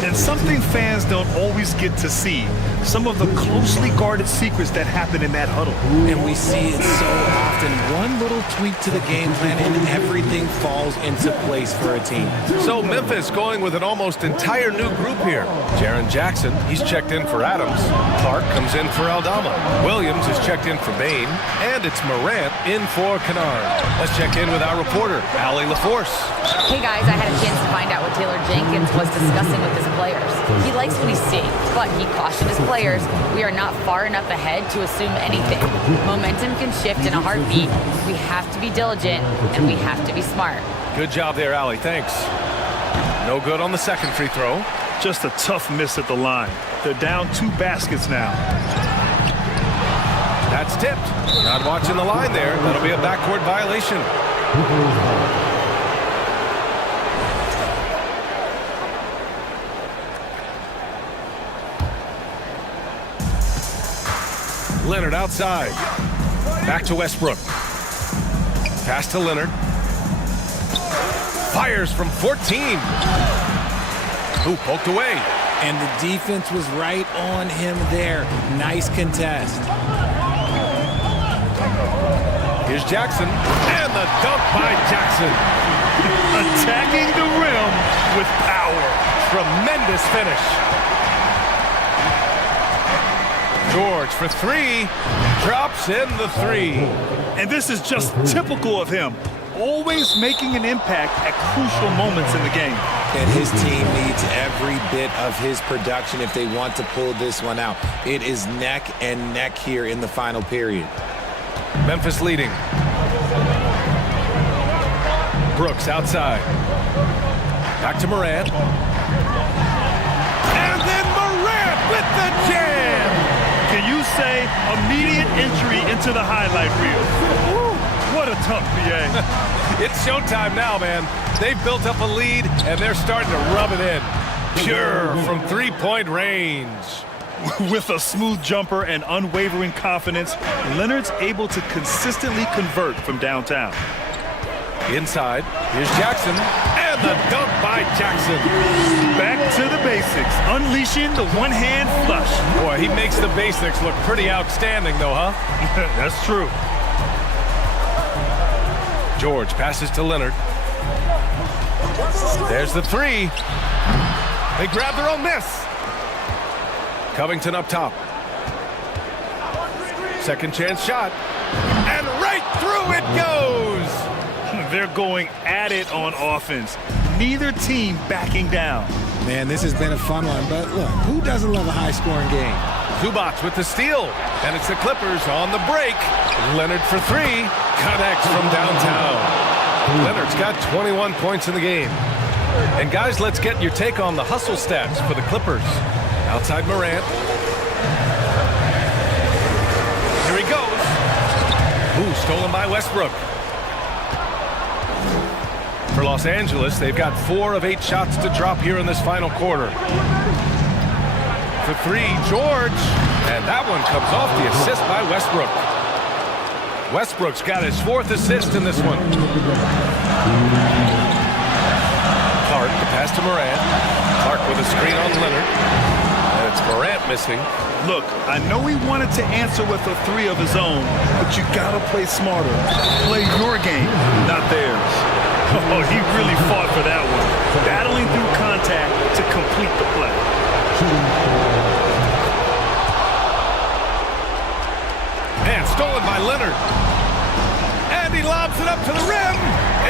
And something fans don't always get to see. Some of the closely guarded secrets that happen in that huddle. And we see it so often. One little tweak to the game plan and everything falls into place for a team. So Memphis going with an almost entire new group here. Jaren Jackson, he's checked in for Adams. Clark comes in for Aldama. Williams is checked in for Bain. And it's Morant in for Kennard. Let's check in with our reporter, Allie LaForce. Hey guys, I had a chance to find out what Taylor Jenkins was discussing with his players. He likes what he's seeing, but he cautioned his players, we are not far enough ahead to assume anything. Momentum can shift in a heartbeat. We have to be diligent, and we have to be smart. Good job there, Allie. Thanks. No good on the second free throw. Just a tough miss at the line. They're down 2 baskets now. That's tipped. Not watching the line there. That'll be a backcourt violation. Leonard outside. Back to Westbrook. Pass to Leonard. Fires from 14. Ooh, poked away. And the defense was right on him there. Nice contest. Here's Jackson. And the dunk by Jackson. Attacking the rim with power. Tremendous finish. George for three. Drops in the three. And this is just typical of him. Always making an impact at crucial moments in the game. And his team needs every bit of his production if they want to pull this one out. It is neck and neck here in the final period. Memphis leading. Brooks outside. Back to Morant. And then Morant with the jam! Can you say immediate entry into the highlight reel? Woo, what a tough PA. It's showtime now, man. They've built up a lead, and they're starting to rub it in. Pure from three-point range. With a smooth jumper and unwavering confidence, Leonard's able to consistently convert from downtown. Inside, here's Jackson, and the dunk by Jackson. Back to the basics, unleashing the one-hand flush. Boy, he makes the basics look pretty outstanding, though, huh? That's true. George passes to Leonard. There's the three. They grab their own miss. Covington up top. Second chance shot. And right through it goes. They're going at it on offense. Neither team backing down. Man, this has been a fun one, but look, who doesn't love a high-scoring game? Zubac with the steal. And it's the Clippers on the break. Leonard for three. Connects from downtown. Leonard's got 21 points in the game. And guys, let's get your take on the hustle stats for the Clippers. Outside Morant. Here he goes. Ooh, stolen by Westbrook. For Los Angeles, they've got 4 of 8 shots to drop here in this final quarter. For three, George. And that one comes off the assist by Westbrook. Westbrook's got his 4th assist in this one. Clark, the pass to Morant. Clark with a screen on Leonard. And it's Morant missing. Look, I know he wanted to answer with a 3 of his own, but you gotta play smarter. Play your game, not theirs. Oh, he really fought for that one. Battling through contact to complete the play. And stolen by Leonard. And he lobs it up to the rim.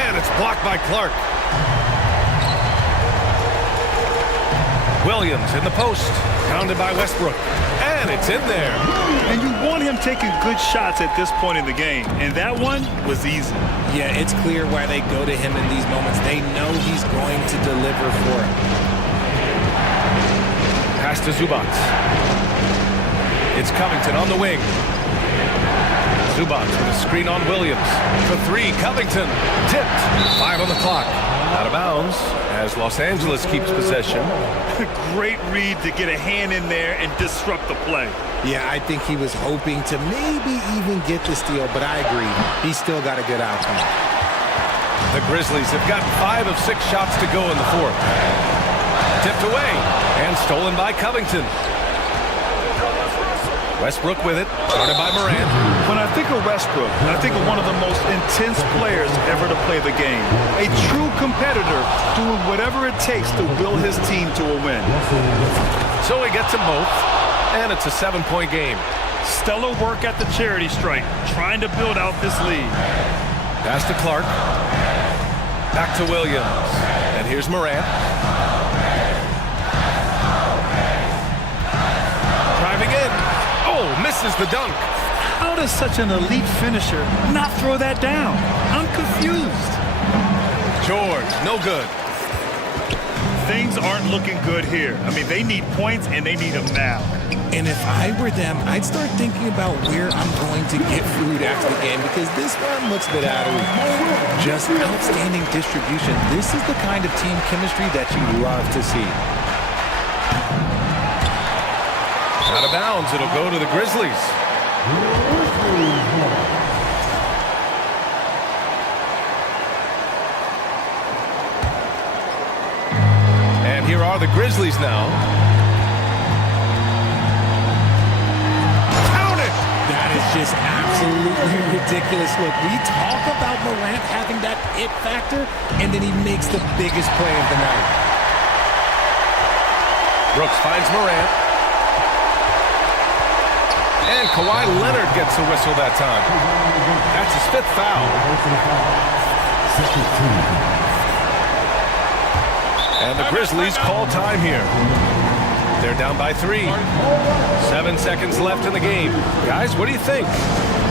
And it's blocked by Clark. Williams in the post. Pounded by Westbrook. And it's in there. And you want him taking good shots at this point in the game. And that one was easy. Yeah, it's clear why they go to him in these moments. They know he's going to deliver for him. Pass to Zubac. It's Covington on the wing. Zubac with a screen on Williams. For three, Covington. Tipped. 5 on the clock. Out of bounds as Los Angeles keeps possession. Great read to get a hand in there and disrupt the play. Yeah, I think he was hoping to maybe even get the steal, but I agree. He still got a good outcome. The Grizzlies have gotten 5 of 6 shots to go in the 4th. Tipped away and stolen by Covington. Westbrook with it, started by Morant. When I think of Westbrook, I think of one of the most intense players ever to play the game. A true competitor doing whatever it takes to will his team to a win. So he gets them both, and it's a 7-point game. Stellar work at the charity stripe, trying to build out this lead. Pass to Clark. Back to Williams. And here's Morant. Driving in. Oh, misses the dunk. How does such an elite finisher not throw that down? I'm confused. George, no good. Things aren't looking good here. I mean, they need points, and they need them now. And if I were them, I'd start thinking about where I'm going to get food after the game, because this one looks a bit out of reach. Just outstanding distribution. This is the kind of team chemistry that you love to see. Out of bounds, it'll go to the Grizzlies. And here are the Grizzlies now. Count it! That is just absolutely ridiculous. Look, we talk about Morant having that it factor, and then he makes the biggest play of the night. Brooks finds Morant. And Kawhi Leonard gets the whistle that time. That's his 5th foul. And the Grizzlies call time here. They're down by 3. 7 seconds left in the game. Guys, what do you think?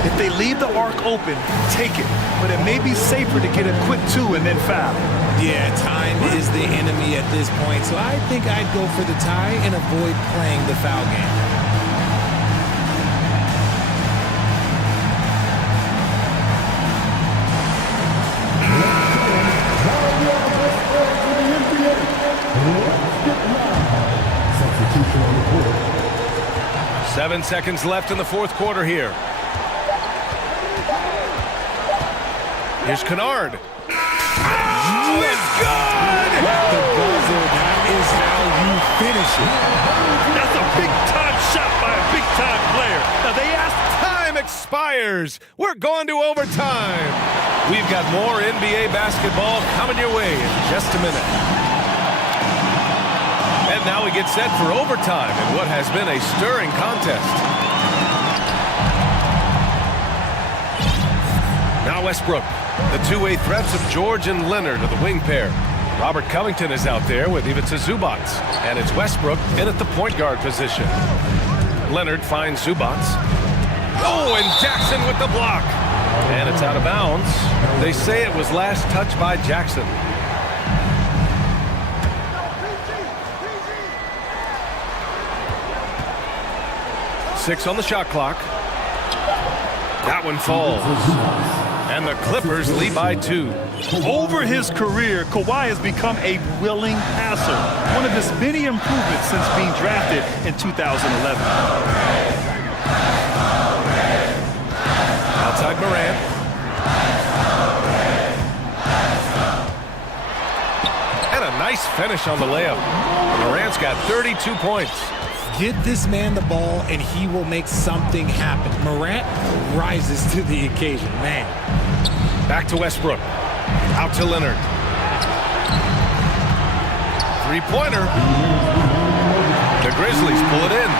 If they leave the arc open, take it. But it may be safer to get a quick 2 and then foul. Yeah, time is the enemy at this point, so I think I'd go for the tie and avoid playing the foul game. Substitution on the court. 7 seconds left in the 4th quarter here. Here's Kennard. Oh, it's good! The buzzer, that is how you finish it. That's a big-time shot by a big-time player. Now they asked time expires. We're going to overtime. We've got more NBA basketball coming your way in just a minute. And now we get set for overtime in what has been a stirring contest. Now Westbrook. The two-way threats of George and Leonard are the wing pair. Robert Covington is out there with Ivica Zubac. And it's Westbrook in at the point guard position. Leonard finds Zubac. Oh, and Jackson with the block. And it's out of bounds. They say it was last touched by Jackson. Six on the shot clock. That one falls. And the Clippers lead by 2. Over his career, Kawhi has become a willing passer. One of his many improvements since being drafted in 2011. Outside Morant. And a nice finish on the layup. Morant's got 32 points. Get this man the ball, and he will make something happen. Morant rises to the occasion, man. Back to Westbrook. Out to Leonard. Three-pointer. The Grizzlies pull it in.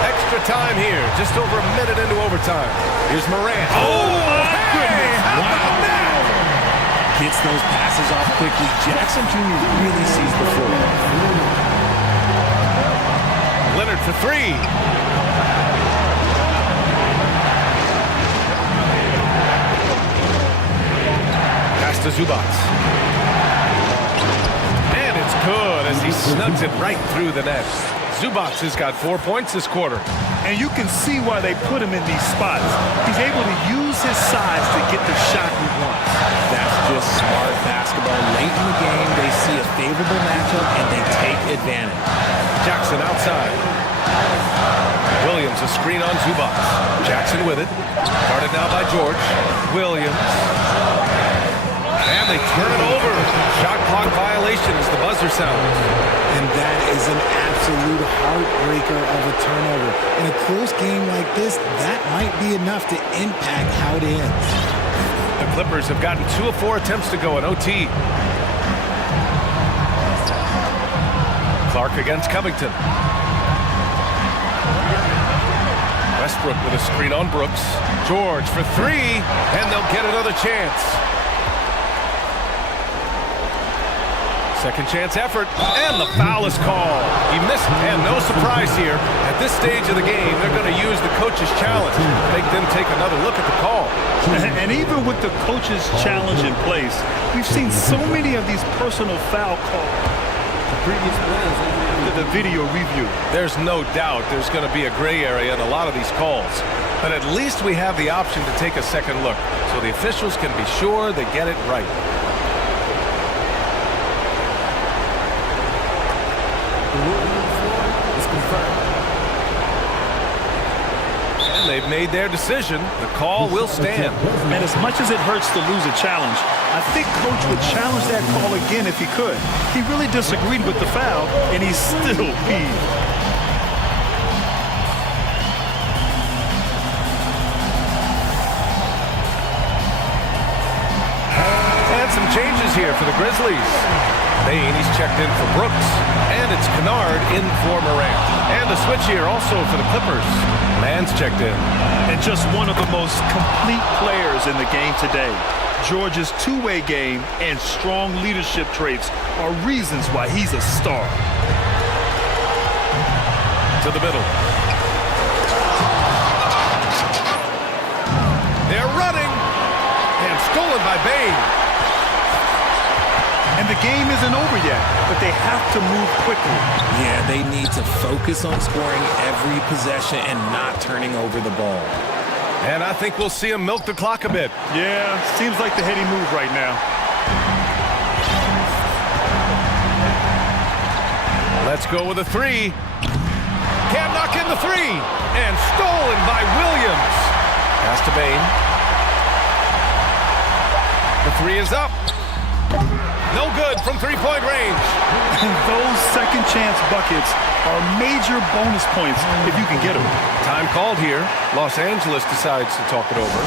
Extra time here. Just over a minute into overtime. Here's Morant. Oh, my goodness. How about that? Gets those passes off quickly. Jackson Jr. really sees the floor. Leonard for 3. Pass to Zubac. And it's good as he snugs it right through the net. Zubac has got 4 points this quarter. And you can see why they put him in these spots. He's able to use his size to get the shot he wants. That's just smart basketball. Late in the game, they see a favorable matchup, and they take advantage. Jackson outside. Williams a screen on Zubac. Jackson with it. Guarded now by George. Williams. And they turn it over. Shot clock violation as the buzzer sounds. And that is an absolute heartbreaker of a turnover. In a close game like this, that might be enough to impact how it ends. The Clippers have gotten 2 of 4 attempts to go in OT. Clark against Covington. Westbrook with a screen on Brooks. George for 3, and they'll get another chance. Second chance effort, and the foul is called. He missed, and no surprise here. At this stage of the game, they're going to use the coach's challenge. Make them take another look at the call. And even with the coach's challenge in place, we've seen so many of these personal foul calls. The video review. There's no doubt there's going to be a gray area in a lot of these calls. But at least we have the option to take a second look, so the officials can be sure they get it right. The rule on the floor is confirmed. they've made their decision. The call will stand. And as much as it hurts to lose a challenge, I think Coach would challenge that call again if he could. He really disagreed with the foul, and he's still peeved. And some changes here for the Grizzlies. Bain, he's checked in for Brooks. And it's Kennard in for Morant. And a switch here also for the Clippers. Mann's checked in. And just one of the most complete players in the game today. George's two-way game and strong leadership traits are reasons why he's a star. To the middle. They're running. And stolen by Bain. And the game isn't over yet, but they have to move quickly. Yeah, they need to focus on scoring every possession and not turning over the ball. And I think we'll see him milk the clock a bit. Yeah, seems like the heady move right now. Let's go with a three. Can't knock in the three. And stolen by Williams. Pass to Bain. The three is up. No good from three-point range. And those second chance buckets are major bonus points if you can get them. Time called here. Los Angeles decides to talk it over.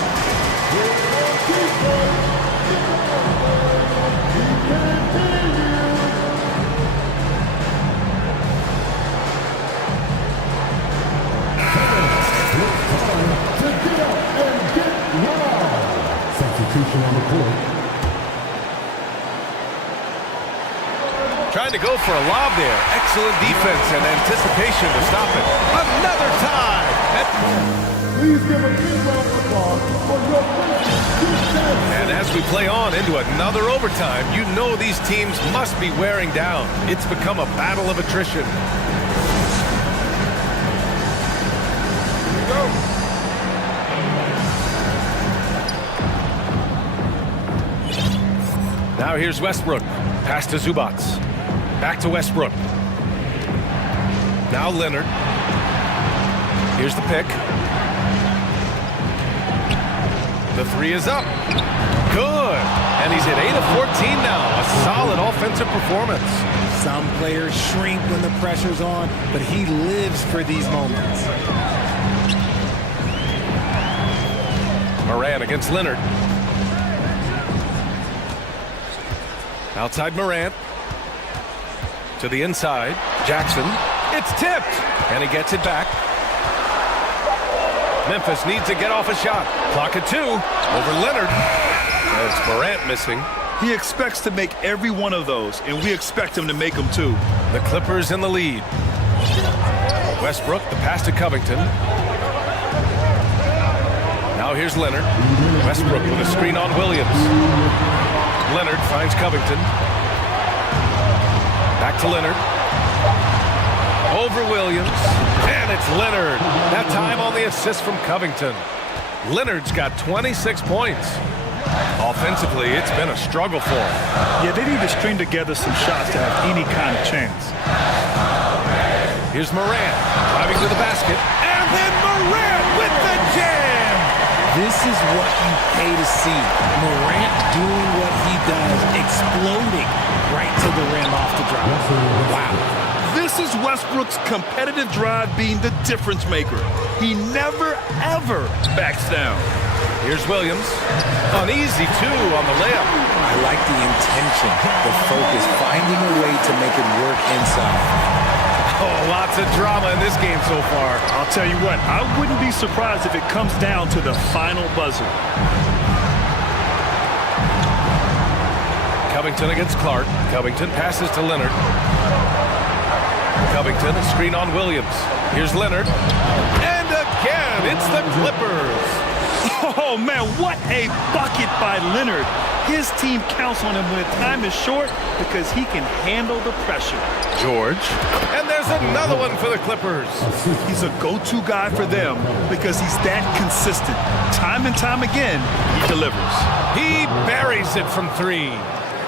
Substitution on the court. Trying to go for a lob there. Excellent defense and anticipation to stop it. Another tie. Please give a big round of applause for your first. And as we play on into another overtime, you know these teams must be wearing down. It's become a battle of attrition. Here we go. Now here's Westbrook. Pass to Zubats. Back to Westbrook. Now Leonard. Here's the pick. The three is up. Good. And he's at 8 of 14 now. A solid offensive performance. Some players shrink when the pressure's on, but he lives for these moments. Morant against Leonard. Outside Morant. To the inside. Jackson. It's tipped. And he gets it back. Memphis needs to get off a shot. Clock at 2. Over Leonard. And it's Morant missing. He expects to make every one of those, and we expect him to make them too. The Clippers in the lead. Westbrook, the pass to Covington. Now here's Leonard. Westbrook with a screen on Williams. Leonard finds Covington. Back to Leonard. Over Williams. And it's Leonard. That time on the assist from Covington. Leonard's got 26 points. Offensively, it's been a struggle for him. Yeah, they need to string together some shots to have any kind of chance. Here's Morant driving to the basket. And then Morant with the jam. This is what you pay to see. Morant doing what he does, exploding right to the rim off the drop. Wow. This is Westbrook's competitive drive being the difference maker. He never, ever backs down. Here's Williams. An easy 2 on the layup. I like the intention, the focus, finding a way to make it work inside. Oh, lots of drama in this game so far. I'll tell you what, I wouldn't be surprised if it comes down to the final buzzer. Covington against Clark. Covington passes to Leonard. Covington, a screen on Williams. Here's Leonard. And again, it's the Clippers. Oh, man, what a bucket by Leonard. His team counts on him when time is short because he can handle the pressure. George. And there's another one for the Clippers. He's a go-to guy for them because he's that consistent. Time and time again, he delivers. He buries it from 3.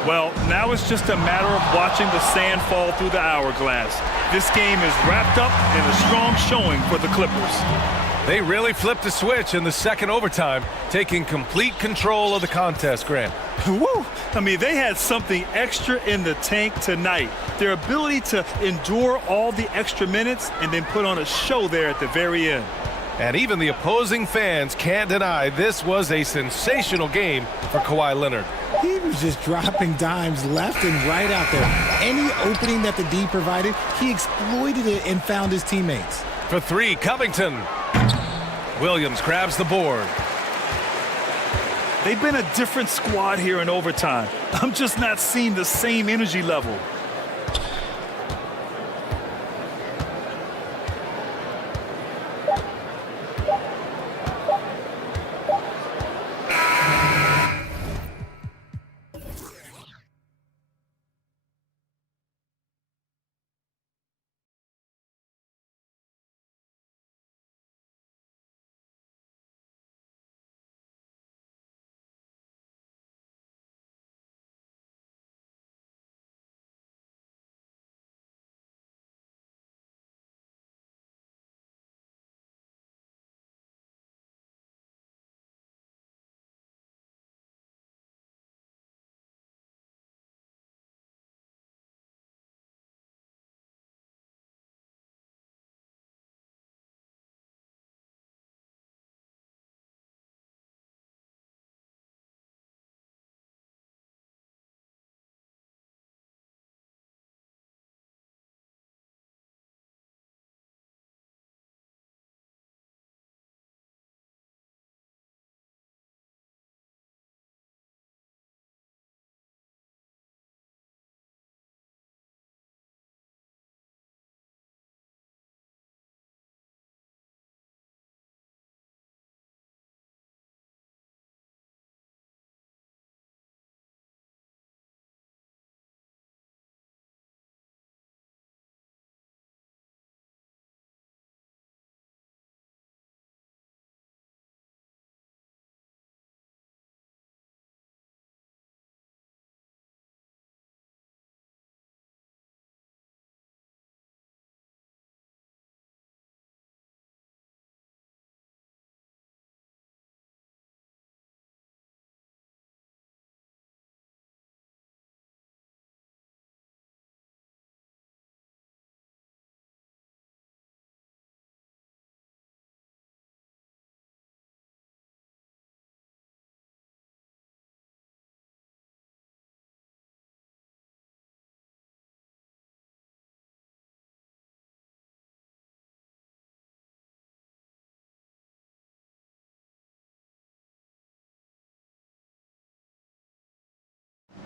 Well, now it's just a matter of watching the sand fall through the hourglass. This game is wrapped up in a strong showing for the Clippers. They really flipped the switch in the second overtime, taking complete control of the contest, Grant. Woo! I mean, they had something extra in the tank tonight. Their ability to endure all the extra minutes and then put on a show there at the very end. And even the opposing fans can't deny this was a sensational game for Kawhi Leonard. He was just dropping dimes left and right out there. Any opening that the D provided, he exploited it and found his teammates. For three, Covington. Williams grabs the board. They've been a different squad here in overtime. I'm just not seeing the same energy level.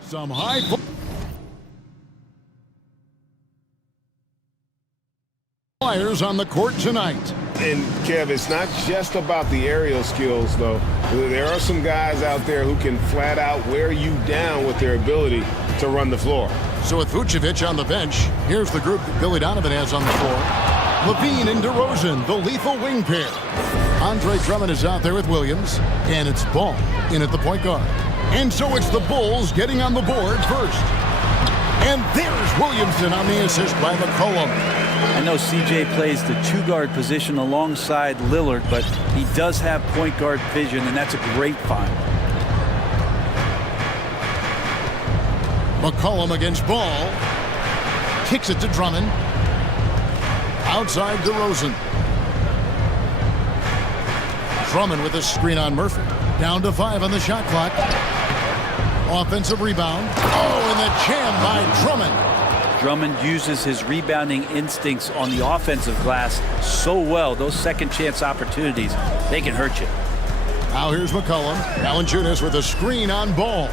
Some high flyers on the court tonight. And, Kev, it's not just about the aerial skills, though. There are some guys out there who can flat out wear you down with their ability to run the floor. So with Vucevic on the bench, here's the group that Billy Donovan has on the floor. Levine and DeRozan, the lethal wing pair. Andre Drummond is out there with Williams, and it's Ball in at the point guard. And so it's the Bulls getting on the board first. And there's Williamson on the assist by McCollum. I know CJ plays the two-guard position alongside Lillard, but he does have point guard vision, and that's a great find. McCollum against Ball. Kicks it to Drummond. Outside DeRozan. Drummond with a screen on Murphy. Down to 5 on the shot clock. Offensive rebound. Oh, and the jam by Drummond. Drummond uses his rebounding instincts on the offensive glass so well. Those second chance opportunities, they can hurt you. Now here's McCollum. Valanciunas with a screen on Ball.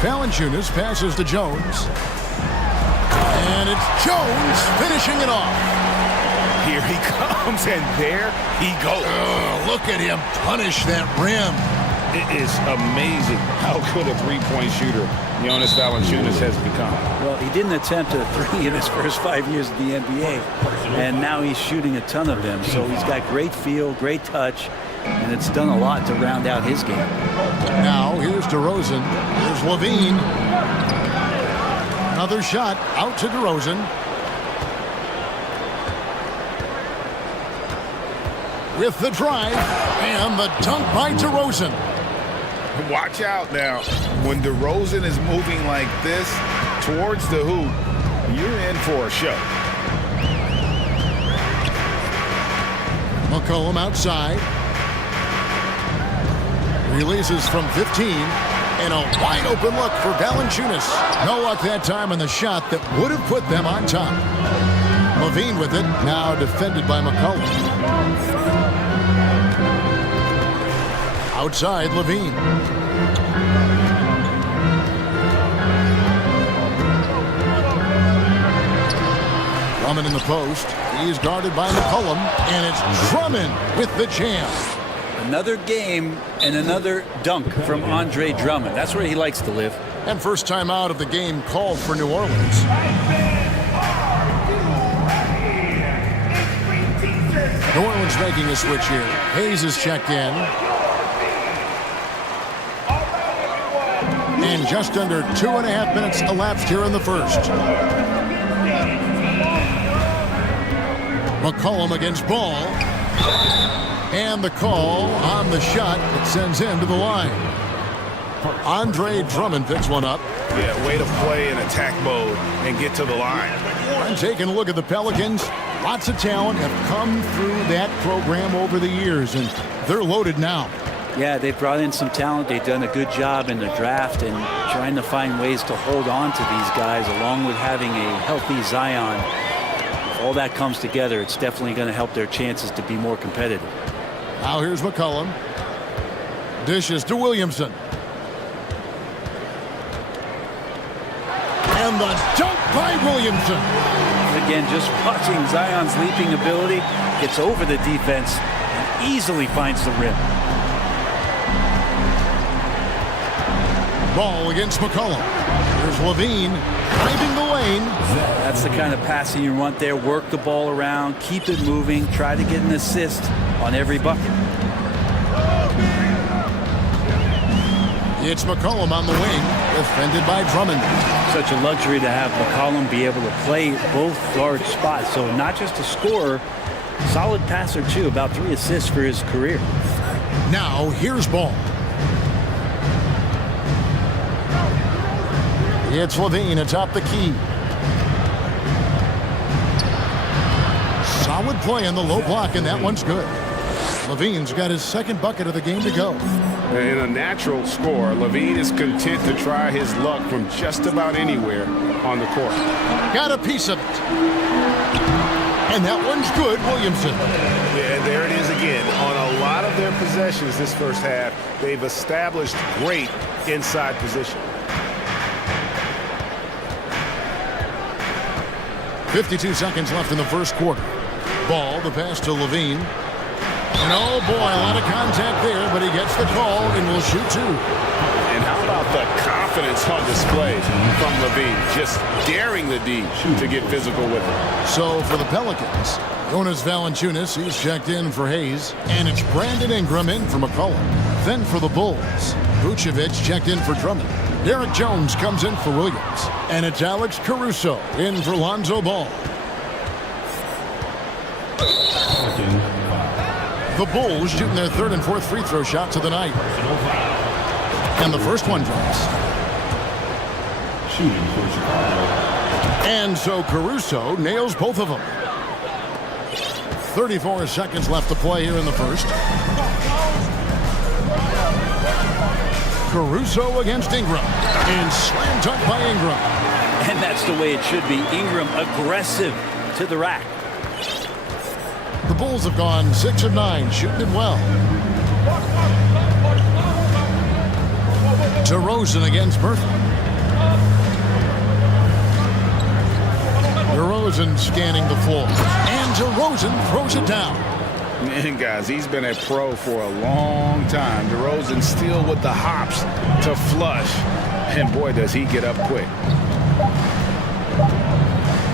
Valanciunas passes to Jones. And it's Jones finishing it off. Here he comes, and there he goes. Look at him punish that rim. It is amazing how good a three-point shooter Jonas Valanciunas has become. Well, he didn't attempt a three in his first 5 years of the NBA, and now he's shooting a ton of them. So he's got great feel, great touch, and it's done a lot to round out his game. Now here's DeRozan. Here's Levine. Another shot out to DeRozan. With the drive and the dunk by DeRozan. Watch out now. When DeRozan is moving like this towards the hoop, you're in for a show. McCollum outside. Releases from 15. And a wide open look for Valanciunas. No luck that time on the shot that would have put them on top. Levine with it. Now defended by McCollum. Outside Levine. Drummond in the post. He's guarded by McCollum. And it's Drummond with the jam. Another game and another dunk from Andre Drummond. That's where he likes to live. And first time out of the game called for New Orleans. New Orleans making a switch here. Hayes is checked in. And just under 2.5 minutes elapsed here in the first. McCollum against Ball. And the call on the shot that sends him to the line. Andre Drummond picks one up. Yeah, way to play in attack mode and get to the line. And taking a look at the Pelicans, lots of talent have come through that program over the years, and they're loaded now. Yeah, they've brought in some talent. They've done a good job in the draft and trying to find ways to hold on to these guys, along with having a healthy Zion. If all that comes together, it's definitely going to help their chances to be more competitive. Now here's McCollum. Dishes to Williamson. And the dunk by Williamson. Again, just watching Zion's leaping ability, gets over the defense and easily finds the rim. Ball against McCollum. Here's Levine driving the lane. That's the kind of passing you want there. Work the ball around, keep it moving, try to get an assist on every bucket. It's McCollum on the wing, defended by Drummond. Such a luxury to have McCollum be able to play both guard spots. So not just a scorer, solid passer too, about 3 assists for his career. Now here's Ball. It's Levine atop the key. Solid play on the low block, and that one's good. Levine's got his second bucket of the game to go. In a natural score, Levine is content to try his luck from just about anywhere on the court. Got a piece of it. And that one's good, Williamson. Yeah, there it is again. On a lot of their possessions this first half, they've established great inside position. 52 seconds left in the first quarter. Ball, the pass to Levine. And oh boy, a lot of contact there, but he gets the call and will shoot 2. And how about the confidence on display from Levine, just daring the D to get physical with him. So for the Pelicans, Jonas Valanciunas, he's checked in for Hayes, and it's Brandon Ingram in for McCollum. Then for the Bulls, Vucevic checked in for Drummond. Derek Jones comes in for Williams, and it's Alex Caruso in for Lonzo Ball. The Bulls shooting their 3rd and 4th free throw shots of the night. And the first one drops. And so Caruso nails both of them. 34 seconds left to play here in the first. Caruso against Ingram. And slam dunk by Ingram. And that's the way it should be. Ingram aggressive to the rack. The Bulls have gone 6 of 9, shooting it well. DeRozan against Murphy. DeRozan scanning the floor. And DeRozan throws it down. Man, guys, he's been a pro for a long time. DeRozan still with the hops to flush. And boy, does he get up quick.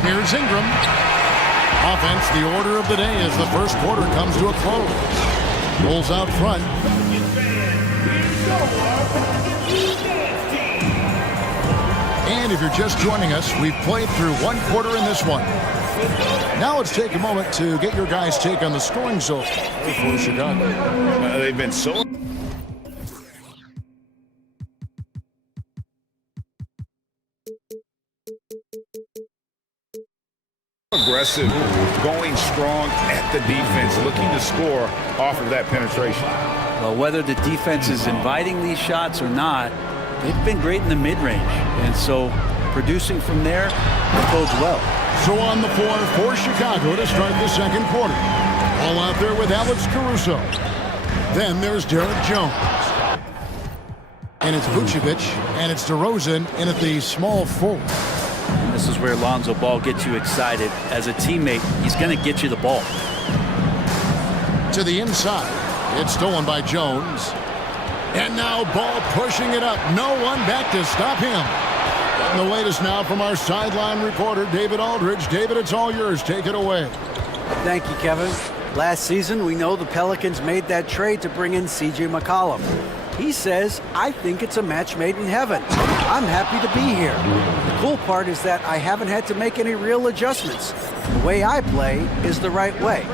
Here's Ingram. Offense, the order of the day as the first quarter comes to a close. Bulls out front. And if you're just joining us, we've played through one quarter in this one. Now let's take a moment to get your guys' take on the scoring so far for Chicago. They've been so aggressive, going strong at the defense, looking to score off of that penetration. Well, whether the defense is inviting these shots or not, they've been great in the mid-range. And so producing from there, it bodes well. So on the floor for Chicago to start the second quarter. All out there with Alex Caruso. Then there's Derek Jones. And it's Vucevic, and it's DeRozan in at the small forward. This is where Lonzo Ball gets you excited. As a teammate, he's going to get you the ball. To the inside. It's stolen by Jones. And now Ball pushing it up. No one back to stop him. And the latest now from our sideline reporter, David Aldridge. David, it's all yours. Take it away. Thank you, Kevin. Last season, we know the Pelicans made that trade to bring in C.J. McCollum. He says, I think it's a match made in heaven. I'm happy to be here. The cool part is that I haven't had to make any real adjustments. The way I play is the right way.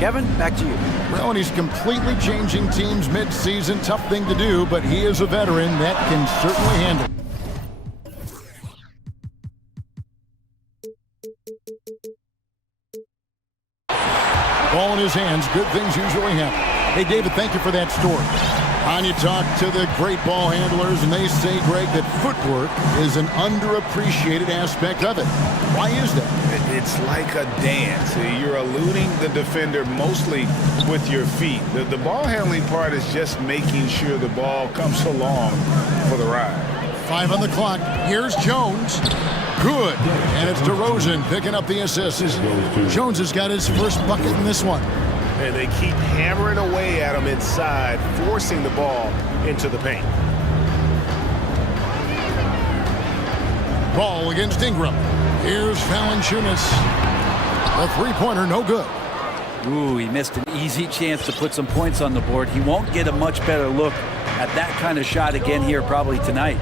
Kevin, back to you. Well, and he's completely changing teams mid-season. Tough thing to do, but he is a veteran that can certainly handle it. Ball in his hands. Good things usually happen. Hey, David, thank you for that story. On you talk to the great ball handlers, and they say, Greg, that footwork is an underappreciated aspect of it. Why is that? It's like a dance. You're eluding the defender mostly with your feet. The ball handling part is just making sure the ball comes along for the ride. 5 on the clock. Here's Jones. Good. And it's DeRozan picking up the assist. Jones has got his first bucket in this one. And they keep hammering away at him inside, forcing the ball into the paint. Ball against Ingram. Here's Valanciunas. A three-pointer, no good. Ooh, he missed an easy chance to put some points on the board. He won't get a much better look at that kind of shot again here probably tonight.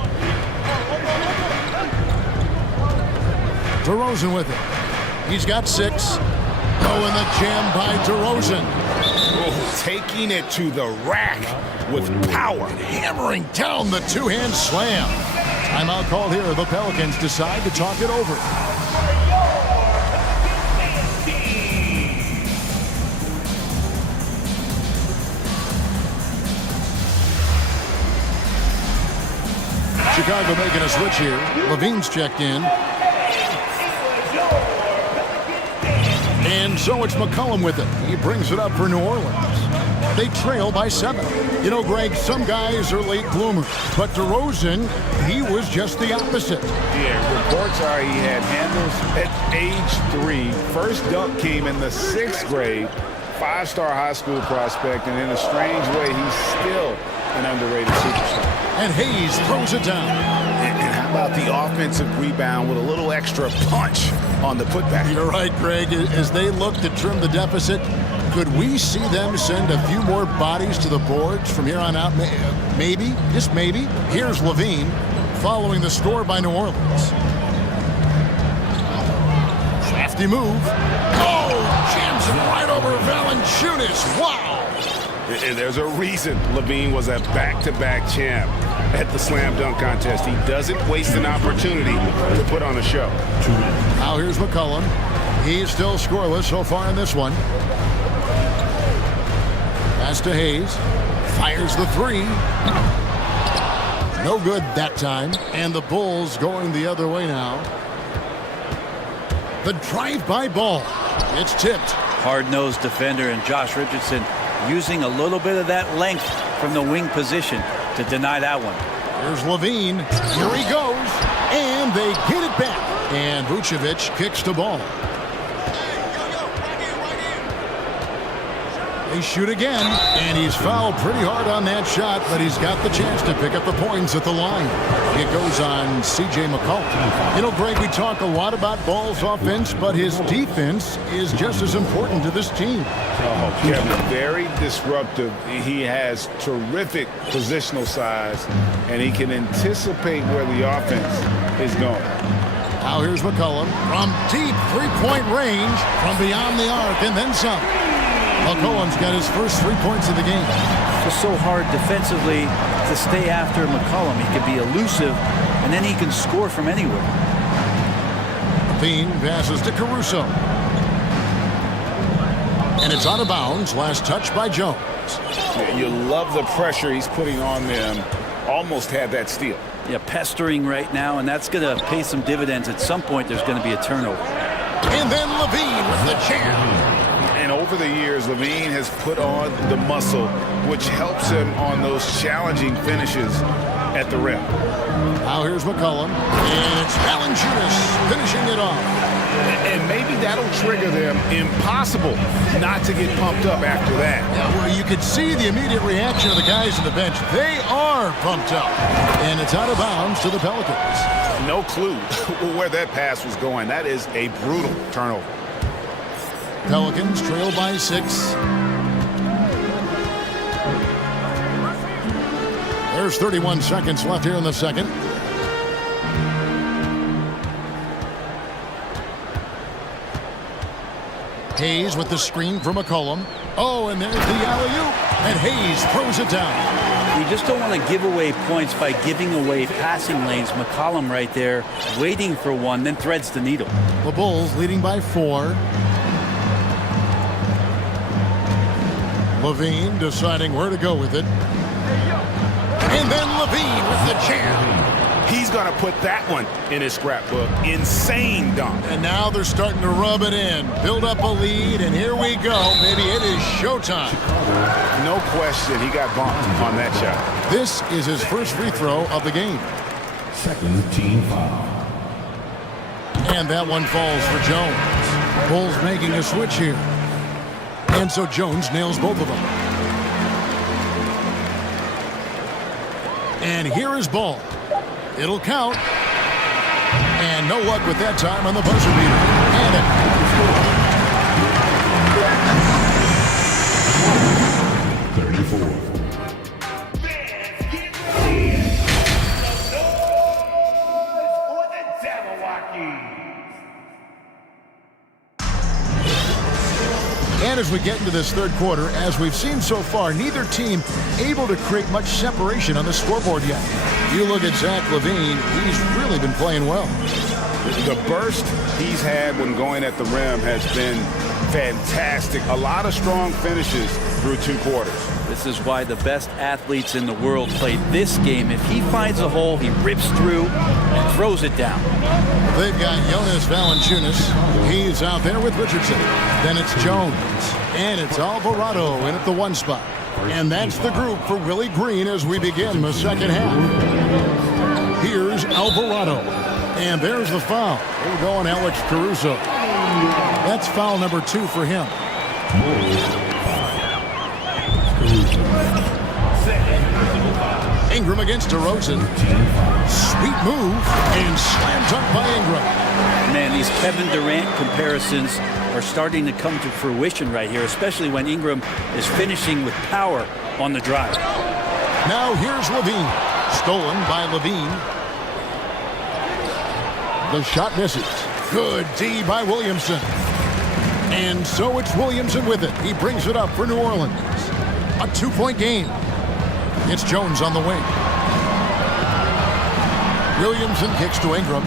DeRozan with it. He's got 6. Oh, and the jam by DeRozan. Oh, taking it to the rack with power. Hammering down the two-hand slam. Timeout called here. The Pelicans decide to talk it over. Chicago making a switch here. Levine's checked in. And so it's McCollum with it. He brings it up for New Orleans. They trail by 7. You know, Greg, some guys are late bloomers, but DeRozan, he was just the opposite. Yeah, reports are he had handles at age 3. First dunk came in the 6th grade. 5-star high school prospect, and in a strange way, he's still an underrated superstar. And Hayes throws it down. And how about the offensive rebound with a little extra punch on the putback? You're right, Greg. As they look to trim the deficit, could we see them send a few more bodies to the boards from here on out? Maybe, just maybe. Here's Levine following the score by New Orleans. Crafty move. Oh, jams it right over Valanciunas. Wow. And there's a reason Levine was a back-to-back champ at the slam dunk contest. He doesn't waste an opportunity to put on a show. Now here's McCollum. He's still scoreless so far in this one. Pass to Hayes. Fires the 3. No good that time. And the Bulls going the other way now. The drive-by ball. It's tipped. Hard-nosed defender and Josh Richardson using a little bit of that length from the wing position to deny that one. Here's Levine. Here he goes. And they get it back. And Vucevic kicks the ball. They shoot again, and he's fouled pretty hard on that shot, but he's got the chance to pick up the points at the line. It goes on C.J. McCollum. You know, Greg, we talk a lot about Ball's offense, but his defense is just as important to this team. Oh, Kevin, very disruptive. He has terrific positional size, and he can anticipate where the offense is going. Now here's McCollum from deep three-point range, from beyond the arc, and then some. McCollum's got his first 3 points of the game. It's so hard defensively to stay after McCollum. He can be elusive, and then he can score from anywhere. Levine passes to Caruso. And it's out of bounds. Last touch by Jones. Yeah, you love the pressure he's putting on them. Almost had that steal. Yeah, pestering right now, and that's going to pay some dividends. At some point, there's going to be a turnover. And then Levine with the jam. And over the years, Levine has put on the muscle, which helps him on those challenging finishes at the rim. Now here's McCollum, and it's Valanciunas finishing it off. And maybe that'll trigger them. Impossible not to get pumped up after that. Yeah, well, you could see the immediate reaction of the guys on the bench. They are pumped up. And it's out of bounds to the Pelicans. No clue where that pass was going. That is a brutal turnover. Pelicans trail by 6. There's 31 seconds left here in the second. Hayes with the screen for McCollum. Oh, and there's the alley-oop. And Hayes throws it down. You just don't want to give away points by giving away passing lanes. McCollum right there, waiting for one, then threads the needle. The Bulls leading by 4. Levine deciding where to go with it. And then Levine with the jam. He's going to put that one in his scrapbook. Insane dunk. And now they're starting to rub it in. Build up a lead, and here we go, baby. It is showtime. No question, he got bumped on that shot. This is his first free throw of the game. Second team foul. And that one falls for Jones. Bulls making a switch here. And so Jones nails both of them. And here is Ball. It'll count. And no luck with that time on the buzzer beater. And it. 34. And as we get into this third quarter, as we've seen so far, neither team able to create much separation on the scoreboard yet. You look at Zach LaVine, he's really been playing well. The burst he's had when going at the rim has been fantastic. A lot of strong finishes through 2 quarters. This is why the best athletes in the world play this game. If he finds a hole, he rips through and throws it down. They've got Jonas Valanciunas. He's out there with Richardson. Then it's Jones. And it's Alvarado in at the 1 spot. And that's the group for Willie Green as we begin the second half. Here's Alvarado. And there's the foul. We're going Alex Caruso. That's foul number 2 for him. Ingram against DeRozan. Sweet move and slam dunk by Ingram. Man, these Kevin Durant comparisons are starting to come to fruition right here, especially when Ingram is finishing with power on the drive. Now here's Levine. Stolen by Levine. The shot misses. Good D by Williamson. And so it's Williamson with it. He brings it up for New Orleans. A 2-point game. It's Jones on the wing. Williamson kicks to Ingram.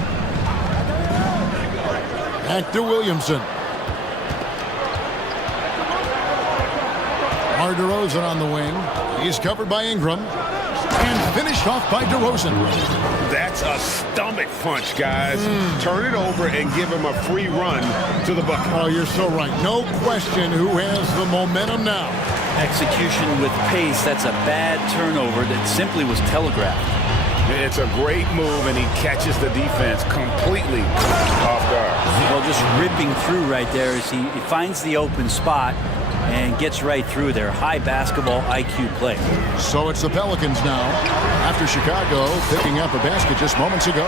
Back to Williamson. DeRozan on the wing. He's covered by Ingram. And finished off by DeRozan. That's a stomach punch, guys. Turn it over and give him a free run to the bucket. Oh, you're so right. No question who has the momentum now. Execution with pace. That's a bad turnover that simply was telegraphed. It's a great move, and he catches the defense completely off guard. Well, just ripping through right there as he finds the open spot and gets right through their high basketball IQ play. So it's the Pelicans now, after Chicago picking up a basket just moments ago.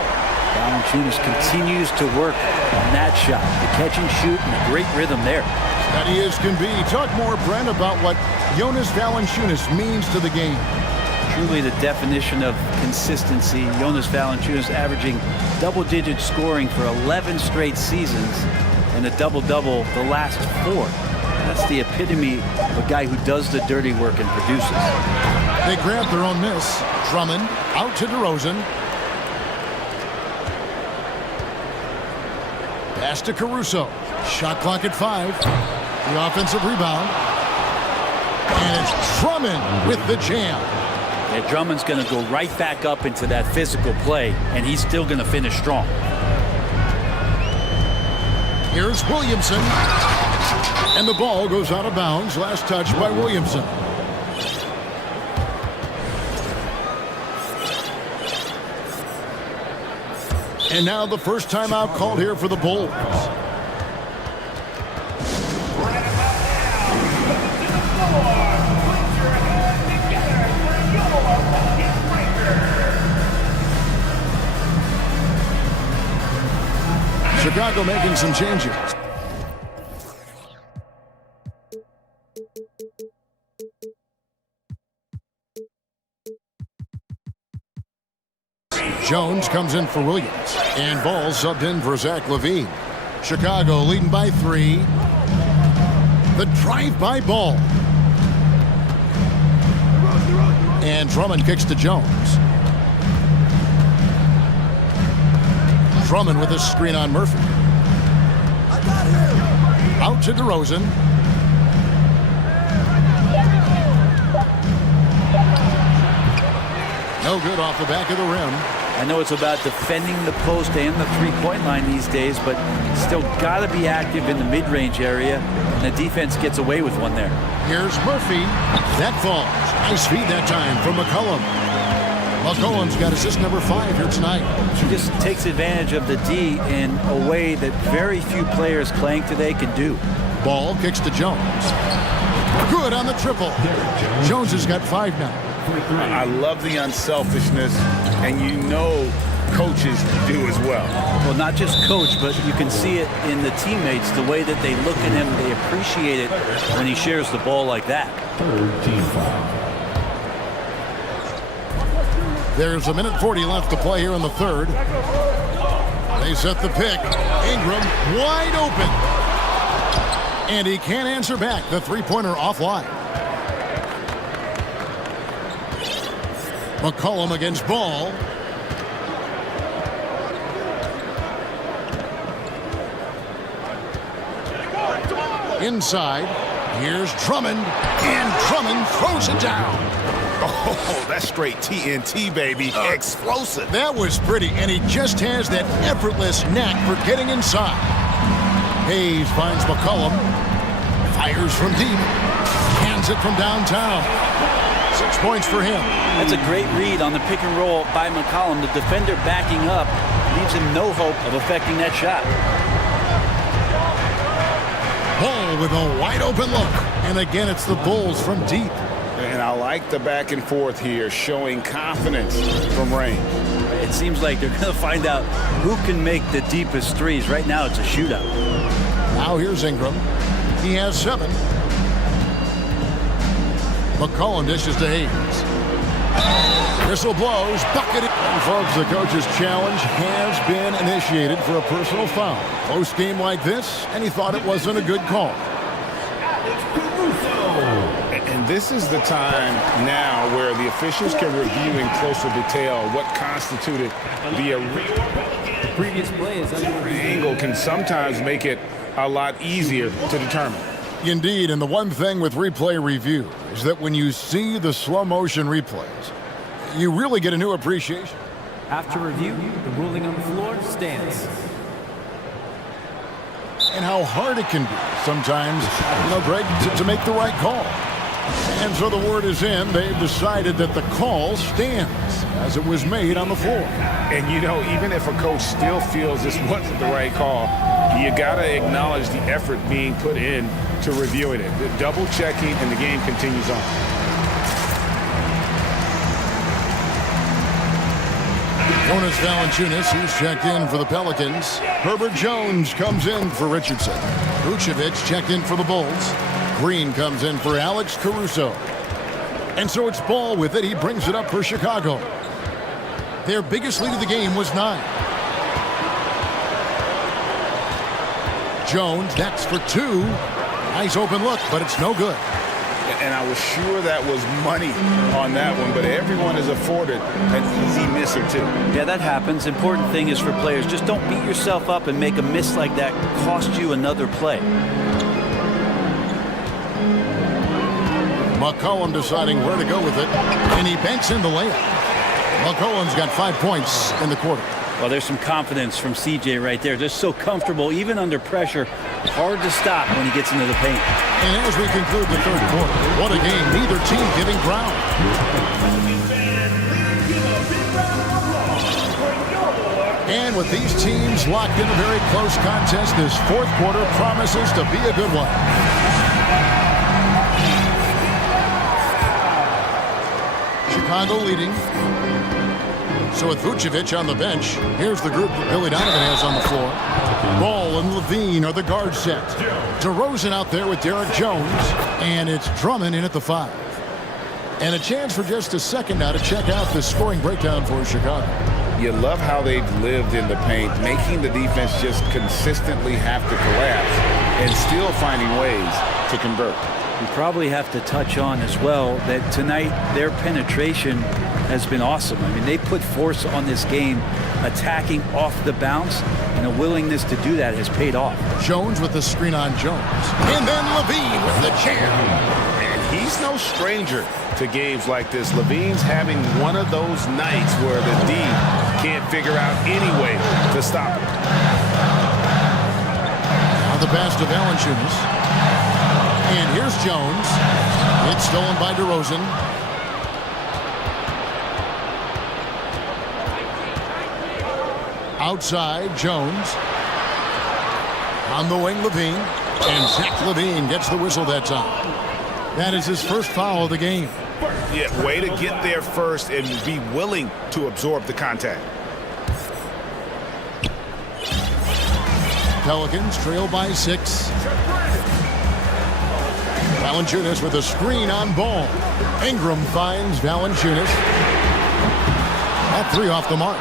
Valanciunas continues to work on that shot. The catch and shoot and a great rhythm there. Steady as can be. Talk more, Brent, about what Jonas Valanciunas means to the game. Truly the definition of consistency. Jonas Valanciunas averaging double-digit scoring for 11 straight seasons and a double-double the last 4. That's the epitome of a guy who does the dirty work and produces. They grab their own miss. Drummond out to DeRozan. Pass to Caruso. Shot clock at 5. The offensive rebound. And it's Drummond with the jam. Yeah, Drummond's going to go right back up into that physical play, and he's still going to finish strong. Here's Williamson. And the ball goes out of bounds. Last touch by Williamson. And now the first timeout called here for the Bulls. Chicago making some changes. Jones comes in for Williams. And Ball subbed in for Zach LaVine. Chicago leading by 3. The drive by Ball. And Drummond kicks to Jones. Drummond with a screen on Murphy. Out to DeRozan. No good off the back of the rim. I know it's about defending the post and the three-point line these days, but still got to be active in the mid-range area, and the defense gets away with one there. Here's Murphy. That falls. Nice feed that time from McCollum. McCollum's got assist number 5 here tonight. He just takes advantage of the D in a way that very few players playing today can do. Ball kicks to Jones. Good on the triple. Jones has got 5 now. I love the unselfishness, and you know coaches do as well. Well, not just coach, but you can see it in the teammates, the way that they look at him. They appreciate it when he shares the ball like that. There's a minute 40 left to play here in the third. They set the pick. Ingram wide open. And he can't answer back. The three-pointer offline. McCollum against Ball. Inside. Here's Drummond. And Drummond throws it down. Oh, that's straight TNT, baby. Explosive. That was pretty, and he just has that effortless knack for getting inside. Hayes finds McCollum. Fires from deep. Hands it from downtown. 6 points for him. That's a great read on the pick and roll by McCollum. The defender backing up leaves him no hope of affecting that shot. Ball with a wide open look. And again, it's the Bulls from deep. And I like the back and forth here, showing confidence from range. It seems like they're going to find out who can make the deepest threes. Right now, it's a shootout. Now here's Ingram. He has 7. McCollum dishes to Hayes. Whistle blows. Bucket. And folks, the coach's challenge has been initiated for a personal foul. Close game like this, and he thought it wasn't a good call. And this is the time now where the officials can review in closer detail what constituted the previous play is under angle can sometimes make it a lot easier to determine. Indeed, and the one thing with replay review is that when you see the slow motion replays, you really get a new appreciation. After review, the ruling on the floor stands. And how hard it can be sometimes, Greg, to make the right call. And so the word is in. They've decided that the call stands as it was made on the floor. And, you know, even if a coach still feels this wasn't the right call, you got to acknowledge the effort being put in to reviewing it. The double checking, and the game continues on. Jonas Valanciunas, he's checked in for the Pelicans. Herbert Jones comes in for Richardson. Vucevic checked in for the Bulls. Green comes in for Alex Caruso. And so it's Ball with it. He brings it up for Chicago. Their biggest lead of the game was 9. Jones, that's for 2. Nice open look, but it's no good. And I was sure that was money on that one, but everyone is afforded an easy miss or 2. Yeah, that happens. Important thing is for players, just don't beat yourself up and make a miss like that cost you another play. McCollum deciding where to go with it, and he banks in the layup. McCollum's got 5 points in the quarter. Well, there's some confidence from CJ right there. Just so comfortable, even under pressure. Hard to stop when he gets into the paint. And as we conclude the third quarter, what a game. Neither team giving ground. And with these teams locked in a very close contest, this fourth quarter promises to be a good one. Chicago leading. So with Vucevic on the bench, here's the group that Billy Donovan has on the floor. Ball and Levine are the guard set. DeRozan out there with Derek Jones. And it's Drummond in at the 5. And a chance for just a second now to check out the scoring breakdown for Chicago. You love how they've lived in the paint, making the defense just consistently have to collapse and still finding ways to convert. We probably have to touch on as well that tonight their penetration has been awesome. I mean, they put force on this game, attacking off the bounce, and a willingness to do that has paid off. Jones with the screen on Jones. And then Levine with the jam. And he's no stranger to games like this. Levine's having one of those nights where the D can't figure out any way to stop him. On the pass to Valanciunas. And here's Jones. It's stolen by DeRozan. Outside, Jones. On the wing, Levine. And Zach Levine gets the whistle that time. That is his first foul of the game. Yeah, way to get there first and be willing to absorb the contact. Pelicans trail by 6. Valanciunas with a screen on Ball. Ingram finds Valanciunas. That 3 off the mark.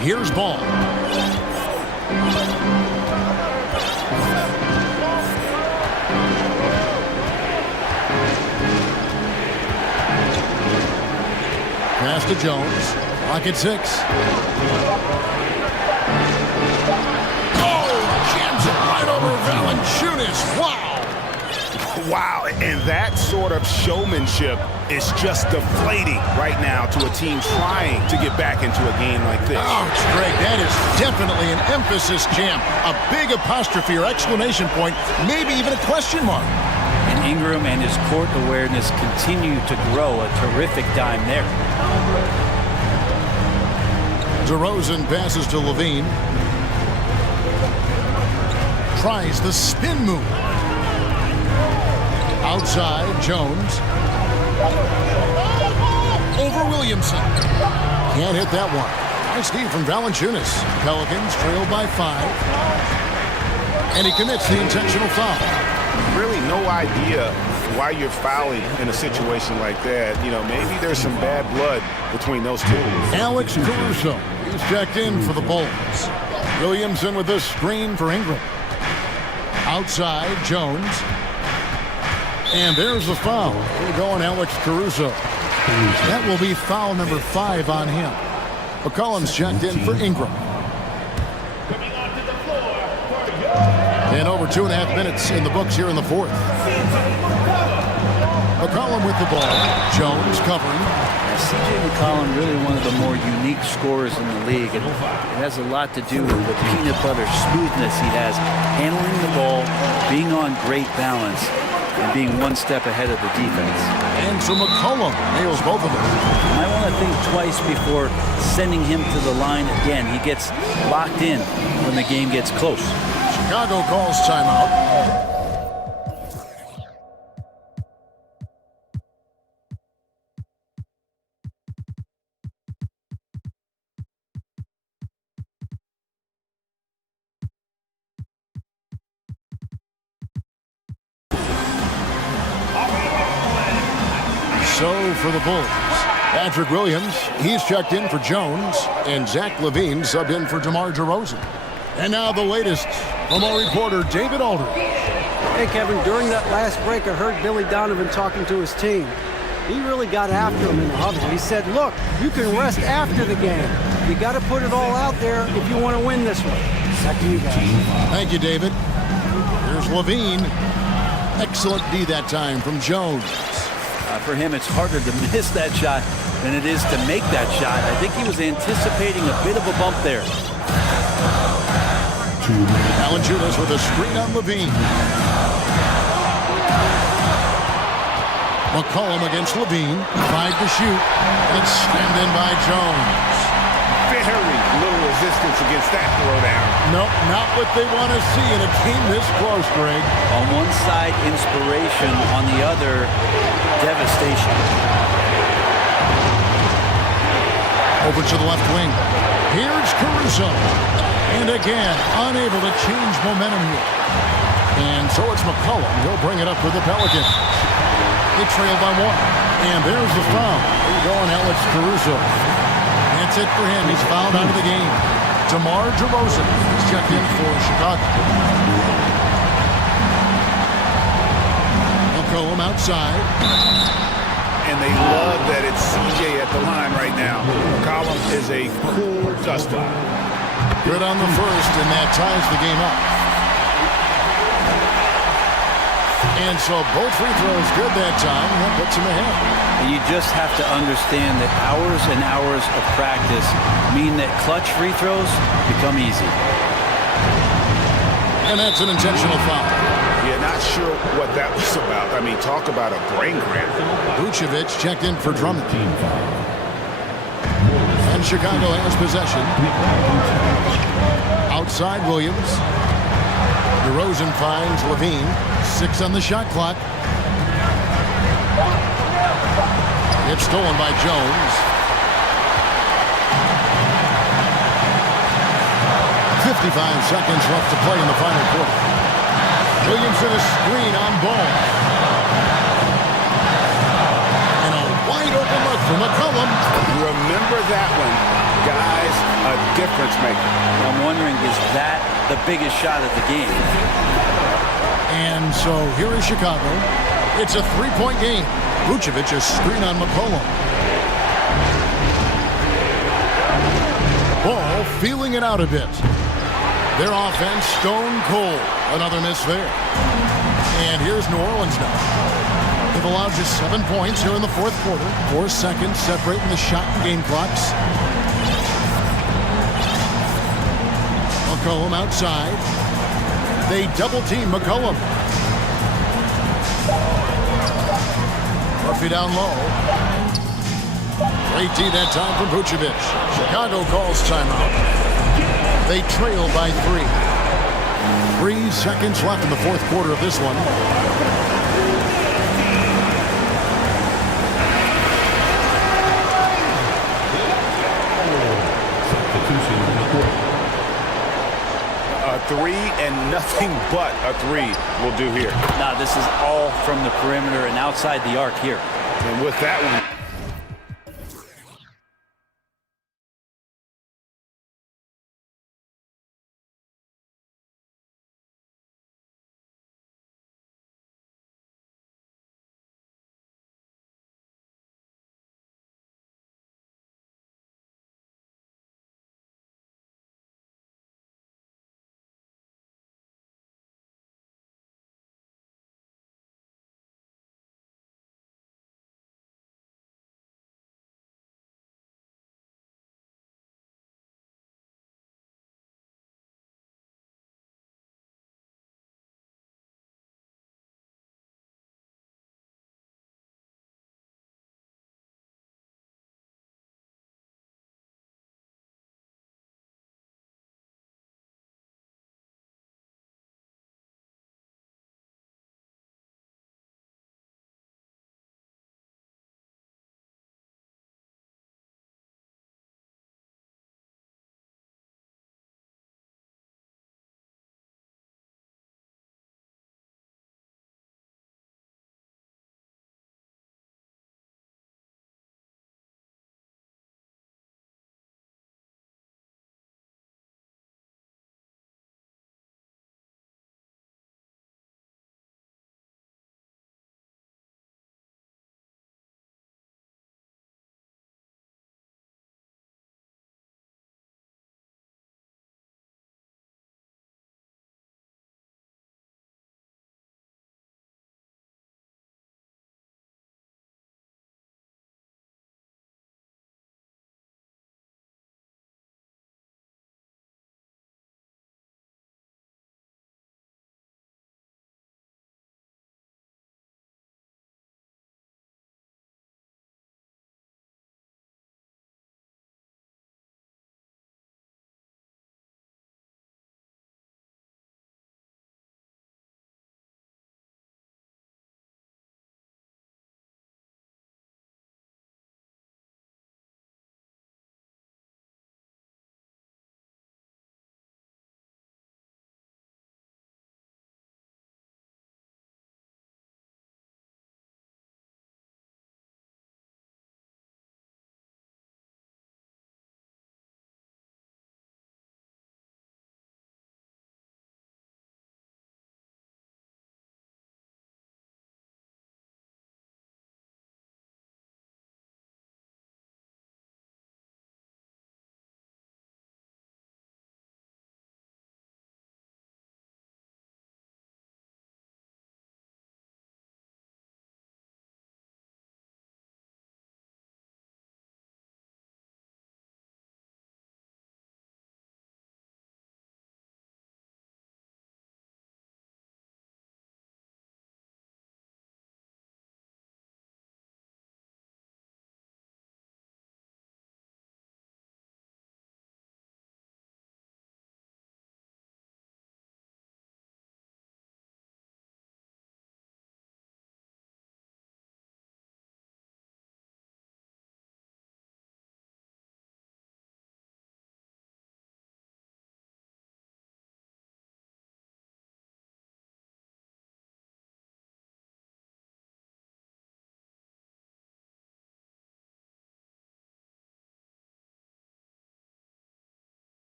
Here's Ball. Pass to Jones. Clock at 6. Valanciunas, wow! Wow, and that sort of showmanship is just deflating right now to a team trying to get back into a game like this. Oh, it's great. That is definitely an emphasis, champ. A big apostrophe or exclamation point, maybe even a question mark. And Ingram and his court awareness continue to grow. A terrific dime there. DeRozan passes to Levine. Tries the spin move. Outside, Jones. Over Williamson. Can't hit that one. Nice D from Valanciunas. Pelicans trail by 5. And he commits the intentional foul. Really no idea why you're fouling in a situation like that. You know, maybe there's some bad blood between those two. Alex Caruso. He's checked in for the Bulls. Williamson with a screen for Ingram. Outside, Jones. And there's the foul. We're going Alex Caruso. That will be foul number 5 on him. McCollum's checked in for Ingram. And over 2.5 minutes in the books here in the fourth. McCollum with the ball. Jones covering. C.J. McCollum really one of the more unique scorers in the league, and it has a lot to do with the peanut butter smoothness he has, handling the ball, being on great balance, and being one step ahead of the defense. And so McCollum nails both of them. I want to think twice before sending him to the line again. He gets locked in when the game gets close. Chicago calls timeout. So for the Bulls, Patrick Williams, he's checked in for Jones, and Zach LaVine subbed in for DeMar DeRozan. And now the latest from our reporter, David Aldridge. Hey, Kevin, during that last break, I heard Billy Donovan talking to his team. He really got after him in the huddle. He said, look, you can rest after the game. You got to put it all out there if you want to win this one. Back to you guys. Thank you, David. Here's LaVine. Excellent D that time from Jones. For him, it's harder to miss that shot than it is to make that shot. I think he was anticipating a bit of a bump there. Valanciunas with a screen on LaVine. McCollum against LaVine. 5 to shoot. And it's slammed in by Jones. Very little resistance against that throwdown. Nope, not what they want to see in a game this close, Greg. On one side, inspiration. On the other, devastation. Over to the left wing. Here's Caruso. And again, unable to change momentum here. And so it's McCollum. He'll bring it up for the Pelicans. They trail by 1. And there's the foul. There you go, and now it's Caruso. That's it for him. He's fouled out of the game. DeMar DeRozan is checked in for Chicago. McCollum outside. And they love that it's CJ at the line right now. McCollum is a cool duster. Good on the first, and that ties the game up. And so both free throws good that time. That puts him ahead. You just have to understand that hours and hours of practice mean that clutch free throws become easy. And that's an intentional foul. Yeah, not sure what that was about. I mean, talk about a brain cramp. Vucevic checked in for Drummond. And Chicago has possession. Outside Williams. DeRozan finds LaVine. 6 on the shot clock. It's stolen by Jones. 55 seconds left to play in the final quarter. Williams in a screen on ball. And a wide open look for McCollum. Remember that one, guys, a difference maker. I'm wondering, is that the biggest shot of the game? And so here is Chicago. It's a 3-point game. Vucevic a screen on McCollum. Ball feeling it out a bit. Their offense stone cold. Another miss there. And here's New Orleans now. They've allowed just 7 points here in the fourth quarter. 4 seconds separating the shot and game clocks. McCollum outside. They double team McCollum. Murphy down low. Great D that time from Vucevic. Chicago calls timeout. They trail by 3. 3 seconds left in the fourth quarter of this one. A 3 and nothing but a 3 will do here. Now this is all from the perimeter and outside the arc here. And with that one,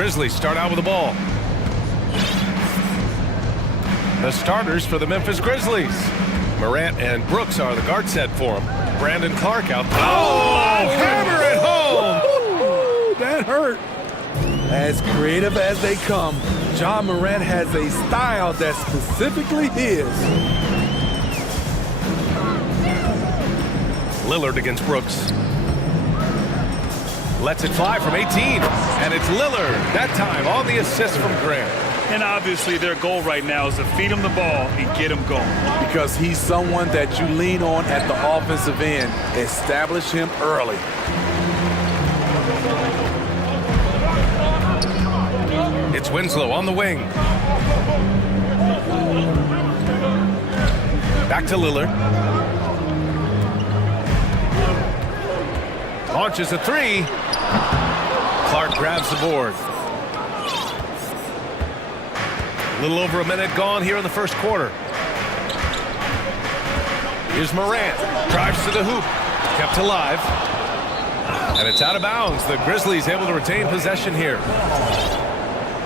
Grizzlies start out with the ball. The starters for the Memphis Grizzlies. Morant and Brooks are the guard set for him. Brandon Clark out. Oh, hammer it home! Ooh, that hurt. As creative as they come, Ja Morant has a style that's specifically his. Lillard against Brooks. Lets it fly from 18, and it's Lillard, that time on the assist from Grant. And obviously their goal right now is to feed him the ball and get him going. Because he's someone that you lean on at the offensive end. Establish him early. It's Winslow on the wing. Back to Lillard. Launches a three. Clark grabs the board. A little over a minute gone here in the first quarter. Here's Morant. Drives to the hoop. Kept alive. And it's out of bounds. The Grizzlies able to retain possession here.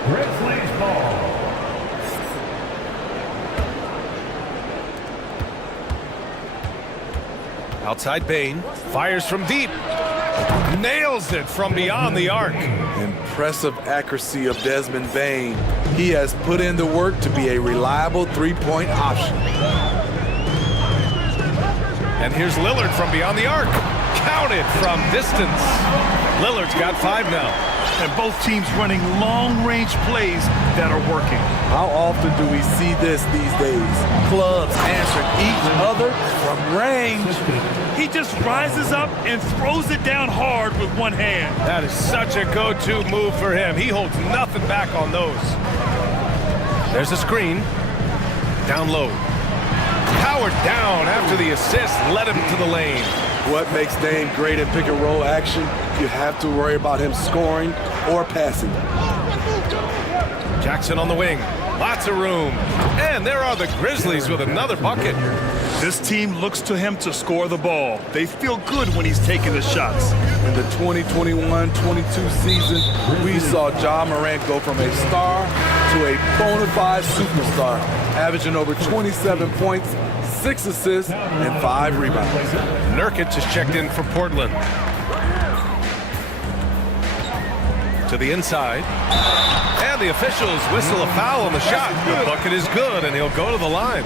Grizzlies ball. Outside Bane. Fires from deep. Nails it from beyond the arc. Impressive accuracy of Desmond Bane. He has put in the work to be a reliable three-point option. And here's Lillard from beyond the arc. Counted from distance. Lillard's got 5 now. And both teams running long-range plays that are working. How often do we see this these days? Clubs answering each other from range. He just rises up and throws it down hard with one hand. That is such a go-to move for him. He holds nothing back on those. There's a screen. Down low. Powered down after the assist led him to the lane. What makes Dame great in pick-and-roll action? You have to worry about him scoring or passing. Jackson on the wing. Lots of room. And there are the Grizzlies with another bucket. This team looks to him to score the ball. They feel good when he's taking the shots. In the 2021-22 season, we saw Ja Morant go from a star to a bona fide superstar, averaging over 27 points, 6 assists, and 5 rebounds. Nurkic has checked in for Portland. To the inside. And the officials whistle a foul on the shot. The bucket is good, and he'll go to the line.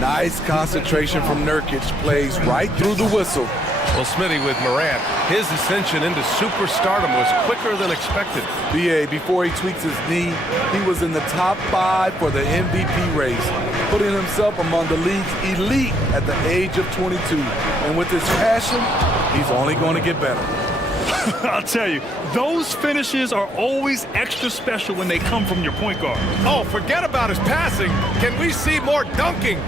Nice concentration from Nurkic. Plays right through the whistle. Well, Smitty with Morant, his ascension into superstardom was quicker than expected. BA, before he tweaks his knee, he was in the top 5 for the MVP race, putting himself among the league's elite at the age of 22. And with his passion, he's only going to get better. I'll tell you, those finishes are always extra special when they come from your point guard. Oh, forget about his passing. Can we see more dunking?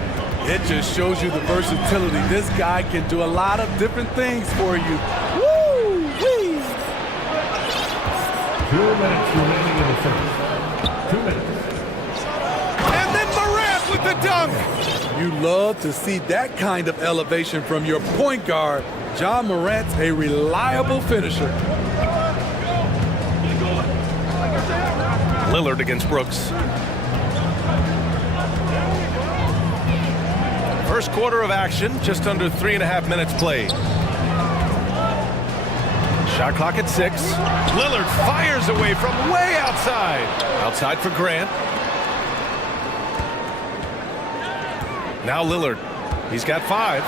It just shows you the versatility. This guy can do a lot of different things for you. Woo-wee! 2 minutes remaining in the first. 2 minutes. And then Morant with the dunk. You love to see that kind of elevation from your point guard. Ja Morant's a reliable finisher. Lillard against Brooks. First quarter of action, just under 3.5 minutes played. Shot clock at 6. Lillard fires away from way outside. Outside for Grant. Now Lillard. He's got 5.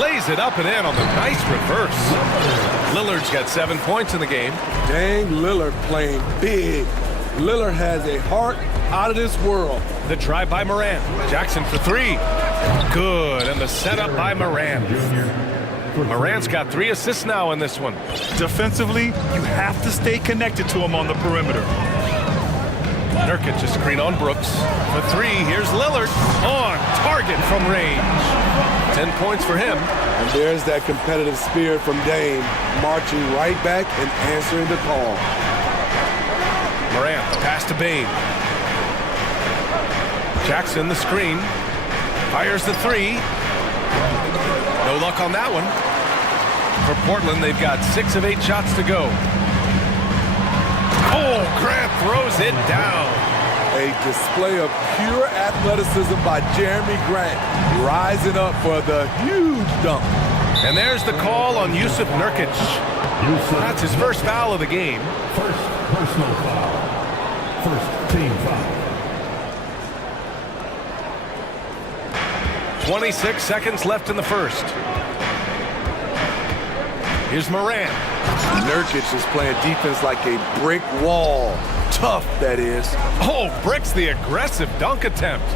Lays it up and in on the nice reverse. Lillard's got 7 points in the game. Dame Lillard playing big. Lillard has a heart out of this world. The drive by Morant. Jackson for 3. Good, and the setup by Morant. Morant's got 3 assists now in this one. Defensively, you have to stay connected to him on the perimeter. Nurkic a screen on Brooks. For 3, here's Lillard. On target from range. 10 points for him. And there's that competitive spirit from Dame, marching right back and answering the call. Morant, the pass to Bane. Jackson, the screen. Fires the 3. No luck on that one. For Portland, they've got 6 of 8 shots to go. Oh, Grant throws it down. A display of pure athleticism by Jeremy Grant, rising up for the huge dunk. And there's the call on Yusuf Nurkic. That's his first foul of the game. First personal foul. First team foul. 26 seconds left in the first. Here's Morant. Nurkic is playing defense like a brick wall. Tough, that is. Oh, bricks the aggressive dunk attempt.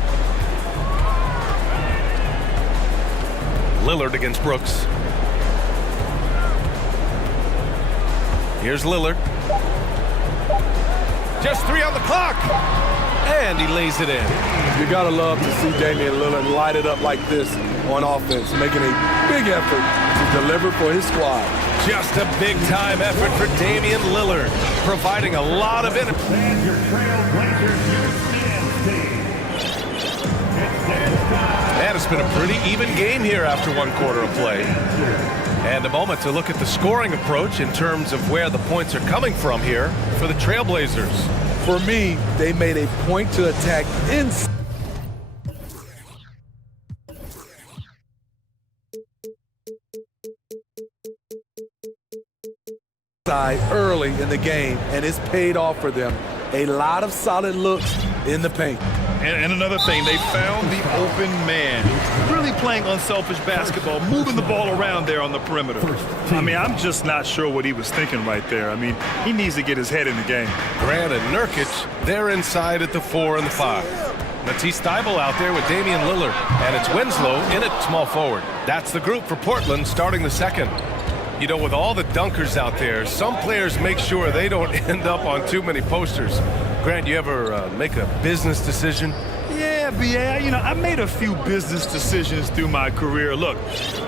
Lillard against Brooks. Here's Lillard. Just 3 on the clock. And he lays it in. You gotta love to see Damian Lillard light it up like this on offense, making a big effort to deliver for his squad. Just a big-time effort for Damian Lillard, providing a lot of energy. And your Trailblazers UCM team. And it's been a pretty even game here after 1 quarter of play. And a moment to look at the scoring approach in terms of where the points are coming from here for the Trailblazers. For me, they made a point to attack inside early in the game, and it's paid off for them. A lot of solid looks in the paint. And another thing, they found the open man. Really playing unselfish basketball, moving the ball around there on the perimeter. I mean, I'm just not sure what he was thinking right there. I mean, he needs to get his head in the game. Grant and Nurkic, they're inside at the 4 and the 5. Matisse Thybulle out there with Damian Lillard, and it's Winslow in at small forward. That's the group for Portland starting the second. You know, with all the dunkers out there, some players make sure they don't end up on too many posters. Grant, you ever make a business decision? Yeah, B.A., you know, I made a few business decisions through my career. Look,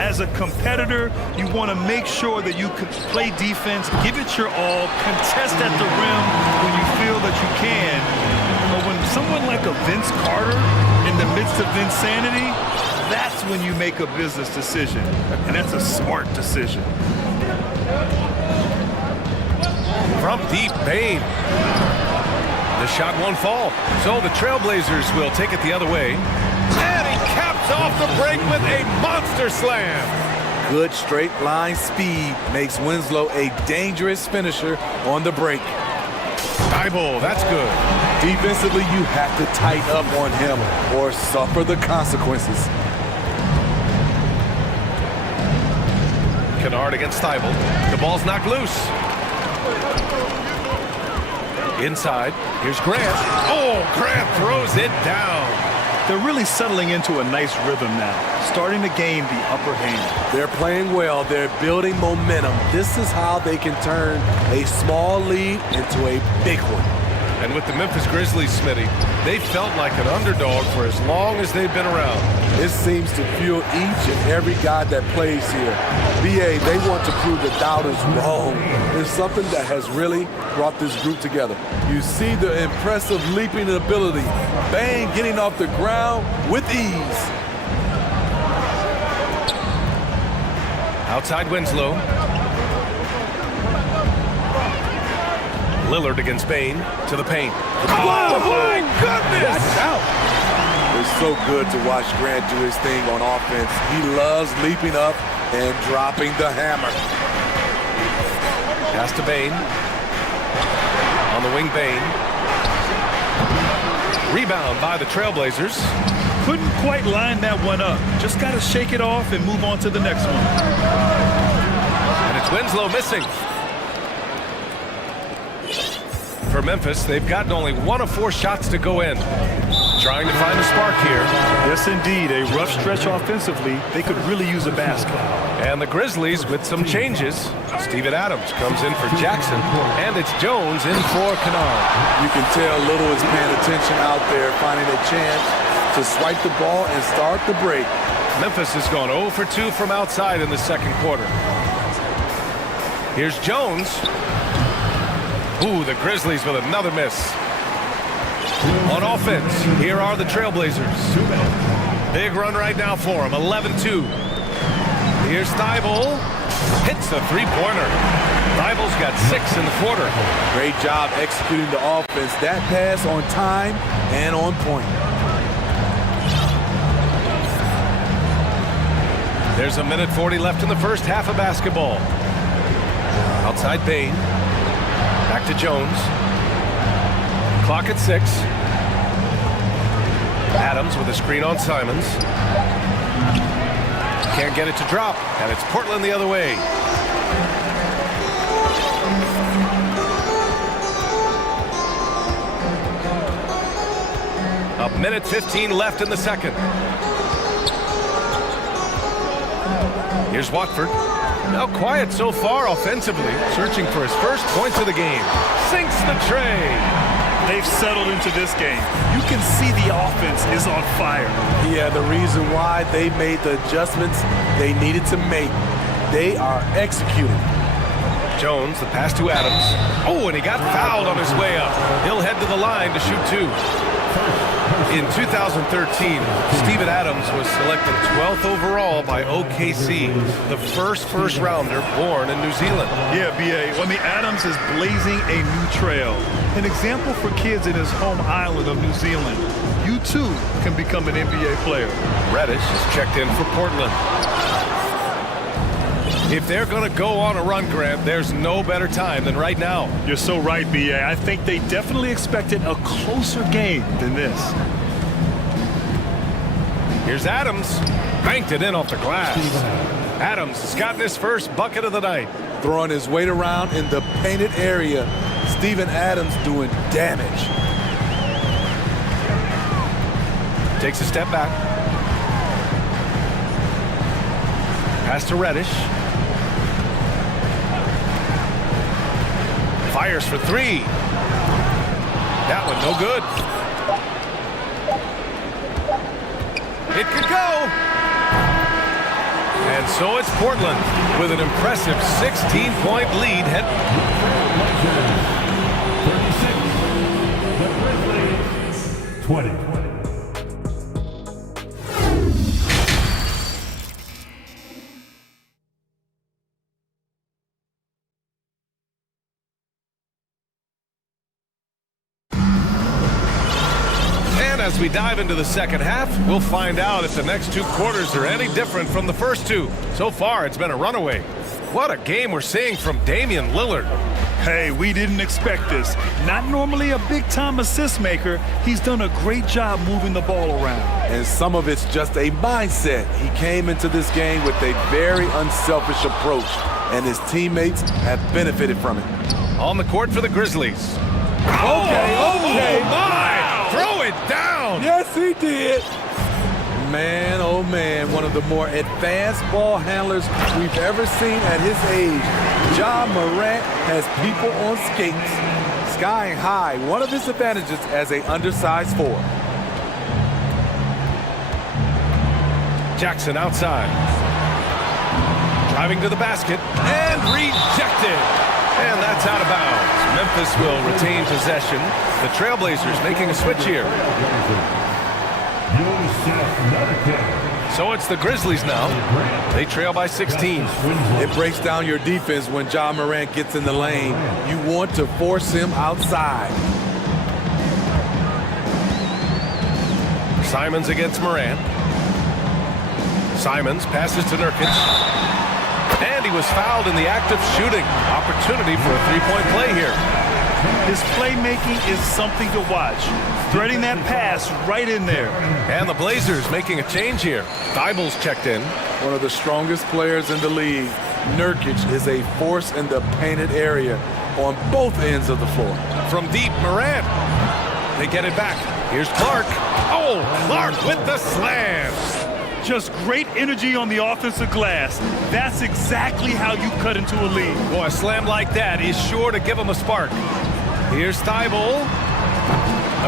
as a competitor, you want to make sure that you can play defense, give it your all, contest at the rim when you feel that you can. But when someone like a Vince Carter in the midst of insanity, that's when you make a business decision. And that's a smart decision. From deep, Bane. The shot won't fall, so the Trailblazers will take it the other way. And he caps off the break with a monster slam. Good straight line speed makes Winslow a dangerous finisher on the break. Thybulle, that's good. Defensively, you have to tighten up on him or suffer the consequences. Kennard against Thybulle. The ball's knocked loose. Inside, here's Grant. Oh, Grant throws it down. They're really settling into a nice rhythm now, starting to gain the upper hand. They're playing well. They're building momentum. This is how they can turn a small lead into a big one. And with the Memphis Grizzlies, Smitty, they felt like an underdog for as long as they've been around. It seems to fuel each and every guy that plays here. BA, they want to prove the doubters wrong. It's something that has really brought this group together. You see the impressive leaping ability. Bang, getting off the ground with ease. Outside Winslow. Lillard against Bane to the paint. Oh, my goodness! That's out. It's so good to watch Grant do his thing on offense. He loves leaping up and dropping the hammer. Pass to Bane. On the wing, Bane. Rebound by the Trailblazers. Couldn't quite line that one up. Just got to shake it off and move on to the next one. And it's Winslow missing. For Memphis, they've gotten only 1 of 4 shots to go in. Trying to find a spark here. Yes, indeed. A rough stretch offensively. They could really use a basket. And the Grizzlies with some changes. Steven Adams comes in for Jackson, and it's Jones in for Kennard. You can tell Little is paying attention out there, finding a chance to swipe the ball and start the break. Memphis has gone 0 for 2 from outside in the second quarter. Here's Jones. Ooh, the Grizzlies with another miss. On offense, here are the Trailblazers. Big run right now for them, 11-2. Here's Thybulle. Hits the three-pointer. Thibault's got 6 in the quarter. Great job executing the offense. That pass on time and on point. There's a minute 40 left in the first half of basketball. Outside Bain. Back to Jones. Clock at 6. Adams with a screen on Simons. Can't get it to drop, and it's Portland the other way. A minute 15 left in the second. Here's Watford. Now quiet so far offensively, searching for his first points of the game. Sinks the tray. They've settled into this game. You can see the offense is on fire. Yeah, the reason why they made the adjustments they needed to make. They are executing. Jones, the pass to Adams. Oh, and he got fouled on his way up. He'll head to the line to shoot 2. In 2013, Steven Adams was selected 12th overall by OKC, the first rounder born in New Zealand. Yeah, B.A. I mean, Adams is blazing a new trail. An example for kids in his home island of New Zealand. You, too, can become an NBA player. Reddish is checked in for Portland. If they're going to go on a run, Grant, there's no better time than right now. You're so right, B.A. I think they definitely expected a closer game than this. Here's Adams. Banked it in off the glass. Adams has gotten his first bucket of the night. Throwing his weight around in the painted area. Steven Adams doing damage. Takes a step back. Pass to Reddish. Fires for 3. That one no good. It could go. And so it's Portland with an impressive 16-point lead. 20. As we dive into the second half, we'll find out if the next 2 quarters are any different from the first 2. So far, it's been a runaway. What a game we're seeing from Damian Lillard. Hey, we didn't expect this. Not normally a big-time assist maker. He's done a great job moving the ball around. And some of it's just a mindset. He came into this game with a very unselfish approach, and his teammates have benefited from it. On the court for the Grizzlies. Okay. Oh my! Throw it down! Yes, he did. Man, oh man, one of the more advanced ball handlers we've ever seen at his age. Ja Morant has people on skates. Skying high, one of his advantages as an undersized 4. Jackson outside. Driving to the basket and rejected. And that's out of bounds. Memphis will retain possession. The Trailblazers making a switch here. So it's the Grizzlies now. They trail by 16. It breaks down your defense when Ja Morant gets in the lane. You want to force him outside. Simons against Morant. Simons passes to Nurkic. And he was fouled in the act of shooting. Opportunity for a 3-point play here. His playmaking is something to watch. Threading that pass right in there. And the Blazers making a change here. Thibault's checked in. One of the strongest players in the league. Nurkic is a force in the painted area on both ends of the floor. From deep, Morant. They get it back. Here's Clark. Oh, Clark with the slam. Just great energy on the offensive glass. That's exactly how you cut into a lead. Boy, a slam like that is sure to give him a spark. Here's Thibault.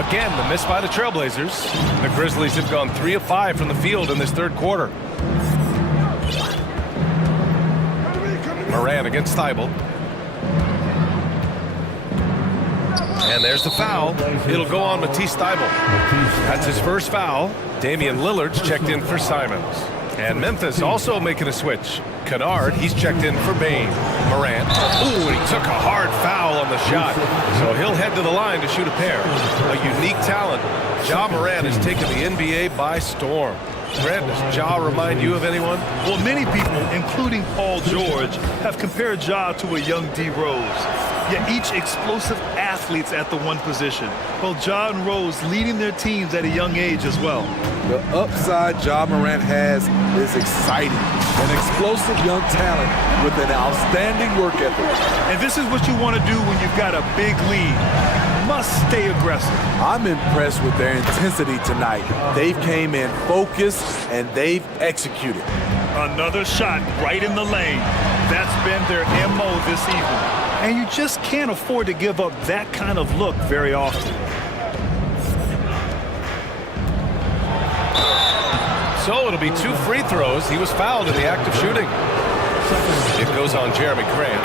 Again, the miss by the Trailblazers. The Grizzlies have gone 3 of 5 from the field in this third quarter. Morant against Thibault. And there's the foul. It'll go on Matisse Thybulle. That's his first foul. Damian Lillard's checked in for Simons. And Memphis also making a switch. Kennard, he's checked in for Bain. Morant. Ooh, and he took a hard foul on the shot. So he'll head to the line to shoot a pair. A unique talent. Ja Morant has taken the NBA by storm. Grant, does Ja remind you of anyone? Well, many people, including Paul George, have compared Ja to a young D. Rose. Yet each explosive athletes at the one position. Both Ja and Rose leading their teams at a young age as well. The upside Ja Morant has is exciting. An explosive young talent with an outstanding work ethic. And this is what you want to do when you've got a big lead. Must stay aggressive. I'm impressed with their intensity tonight. They've came in focused and they've executed. Another shot right in the lane. That's been their MO this evening. And you just can't afford to give up that kind of look very often. So it'll be 2 free throws. He was fouled in the act of shooting. It goes on Jeremy Grant.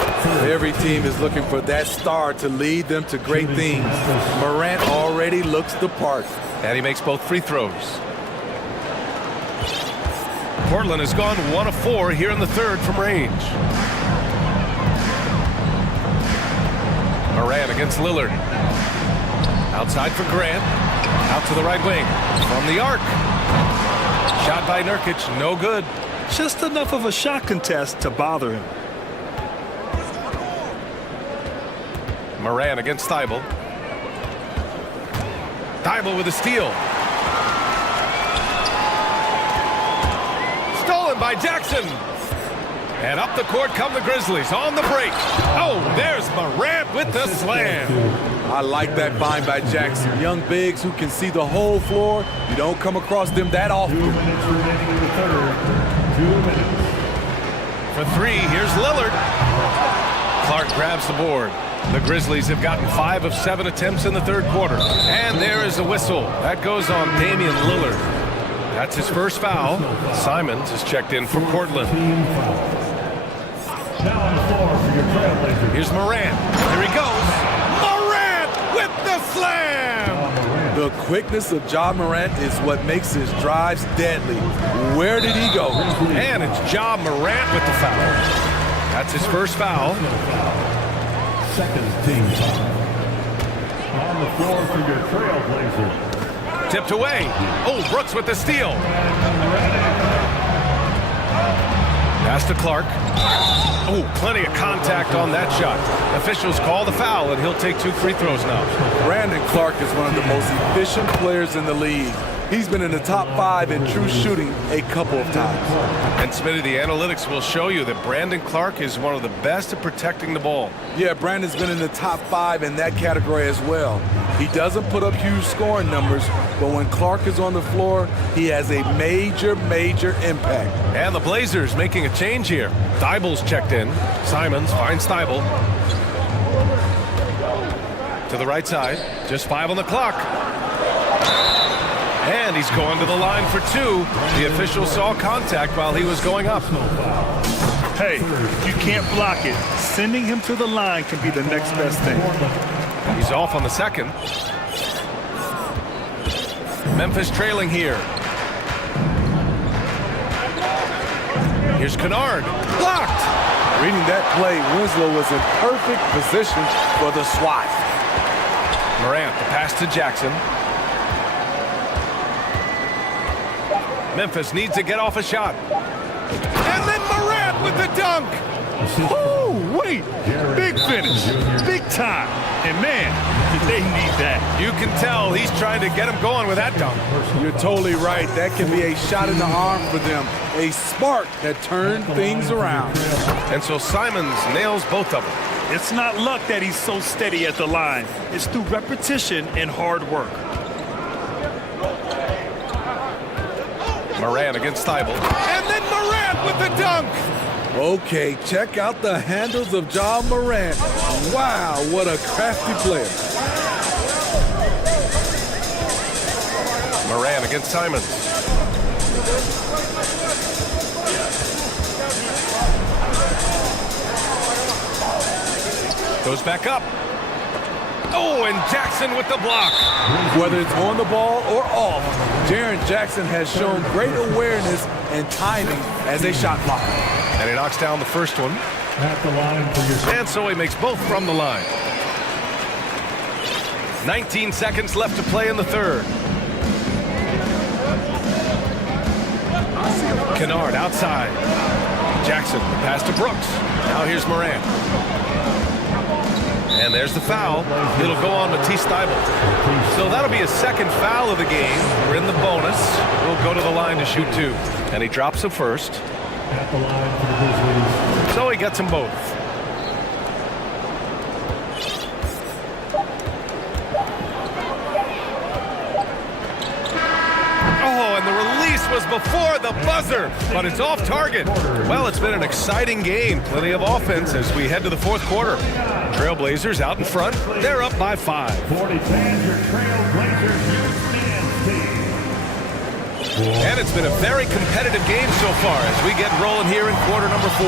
Every team is looking for that star to lead them to great things. Morant already looks the part. And he makes both free throws. Portland has gone 1 of 4 here in the third from range. Morant against Lillard. Outside for Grant. Out to the right wing. From the arc. Shot by Nurkic, no good. Just enough of a shot contest to bother him. Morant against Thibault. Thibault with a steal. Stolen by Jackson. And up the court come the Grizzlies on the break. Oh, there's Morant with the slam. I like that find by Jackson. Young bigs who can see the whole floor. You don't come across them that often. 2 minutes remaining in the third. 2 minutes. For 3, here's Lillard. Clark grabs the board. The Grizzlies have gotten 5 of 7 attempts in the third quarter. And there is a whistle. That goes on Damian Lillard. That's his first foul. Simons is checked in for Portland. Now on the floor for your Trailblazers. Here's Morant. Here he goes. Morant with the slam! The quickness of Ja Morant is what makes his drives deadly. Where did he go? And it's Ja Morant with the foul. That's his first foul. Second team foul. On the floor for your Trailblazers. Tipped away. Oh, Brooks with the steal. Pass to Clark. Oh, plenty of contact on that shot. Officials call the foul, and he'll take 2 free throws now. Brandon Clark is one of the most efficient players in the league. He's been in the top 5 in true shooting a couple of times. And Smitty, the analytics will show you that Brandon Clark is one of the best at protecting the ball. Yeah, Brandon's been in the top 5 in that category as well. He doesn't put up huge scoring numbers, but when Clark is on the floor, he has a major, major impact. And the Blazers making a change here. Thibault's checked in. Simons finds Thibault. To the right side. Just 5 on the clock. And he's going to the line for 2. The official saw contact while he was going up. Hey, you can't block it. Sending him to the line can be the next best thing. He's off on the second. Memphis trailing here. Here's Kennard. Blocked! Reading that play, Winslow was in perfect position for the swat. Morant, the pass to Jackson. Memphis needs to get off a shot. And then Morant with the dunk! Oh, wait! Big finish. Big time. And man, did they need that. You can tell he's trying to get him going with that dunk. You're totally right. That can be a shot in the arm for them. A spark that turned things around. And so Simons nails both of them. It's not luck that he's so steady at the line. It's through repetition and hard work. Morant against Thibault. And then Morant with the dunk! Okay, check out the handles of Ja Morant. Wow, what a crafty player. Morant against Simons. Goes back up. Oh, and Jackson with the block. Whether it's on the ball or off, Jaren Jackson has shown great awareness and timing as a shot blocker. And he knocks down the first one. At the line for your And so he makes both from the line. 19 seconds left to play in the third. Kennard outside. Jackson, the pass to Brooks. Now here's Morant. And there's the foul. It'll go on Matisse Thybulle. So that'll be his second foul of the game. We're in the bonus. We'll go to the line to shoot two. And he drops the first. at the line for the Grizzlies. So he gets them both. Was before the buzzer, but it's off target. Well, it's been an exciting game. Plenty of offense as we head to the fourth quarter. Trailblazers out in front. They're up by 5. 40-10, your Trailblazers youth men's team. And it's been a very competitive game so far as we get rolling here in quarter number 4.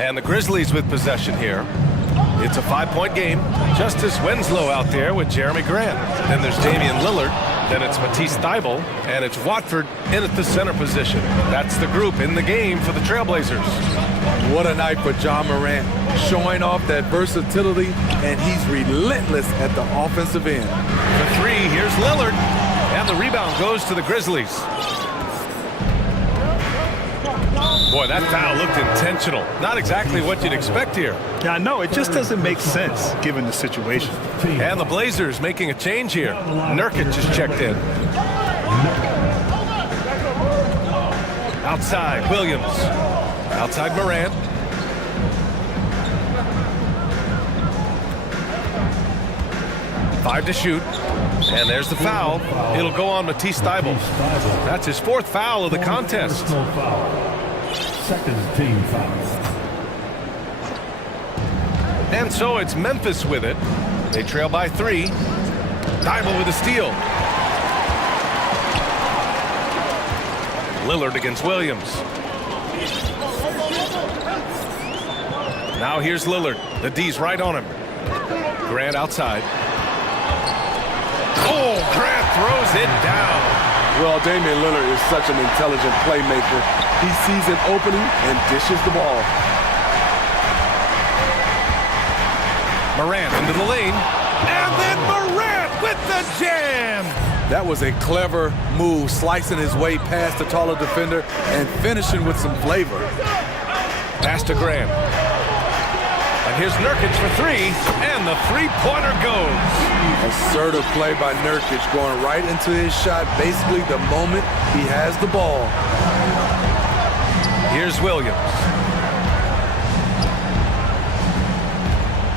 And the Grizzlies with possession here. It's a 5-point game. Justice Winslow out there with Jeremy Grant. Then there's Damian Lillard. Then it's Matisse Thybulle. And it's Watford in at the center position. That's the group in the game for the Trailblazers. What a night for John Morant, showing off that versatility, and he's relentless at the offensive end. The 3, here's Lillard. And the rebound goes to the Grizzlies. Boy, that foul looked intentional. Not exactly what you'd expect here. Yeah, I know. It just doesn't make sense given the situation. And the Blazers making a change here. Nurkic just checked in. Outside, Williams. Outside, Morant. Five to shoot. And there's the foul. It'll go on Matisse Thybulle. That's his 4th foul of the contest. Second team foul. And so it's Memphis with it. They trail by 3. Thybulle with a steal. Lillard against Williams. Now here's Lillard. The D's right on him. Grant outside. Oh, Grant throws it down. Well, Damian Lillard is such an intelligent playmaker. He sees an opening and dishes the ball. Morant into the lane. And then Morant with the jam. That was a clever move, slicing his way past the taller defender and finishing with some flavor. Pass to Grant. And here's Nurkic for 3, and the three-pointer goes. Assertive play by Nurkic, going right into his shot basically the moment he has the ball. Here's Williams.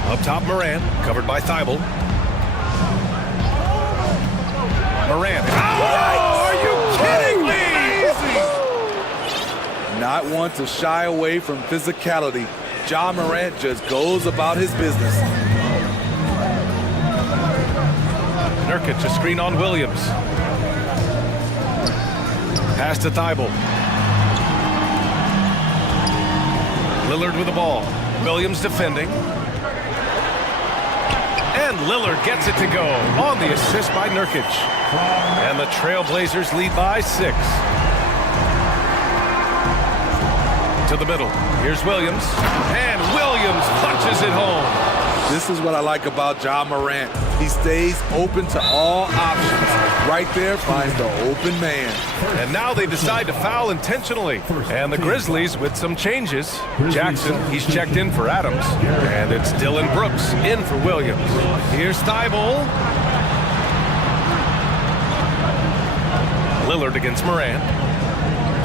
Up top, Morant, covered by Thybulle. Morant. Oh, are you kidding me? Not one to shy away from physicality. John Morant just goes about his business. Nurkic, a screen on Williams. Pass to Thybulle. Lillard with the ball. Williams defending. And Lillard gets it to go on the assist by Nurkic. And the Trailblazers lead by 6. To the middle. Here's Williams. And Williams punches it home. This is what I like about John Morant. He stays open to all options. Right there finds the open man. And now they decide to foul intentionally. And the Grizzlies with some changes. Jackson, he's checked in for Adams. And it's Dylan Brooks in for Williams. Here's Thybulle. Lillard against Morant.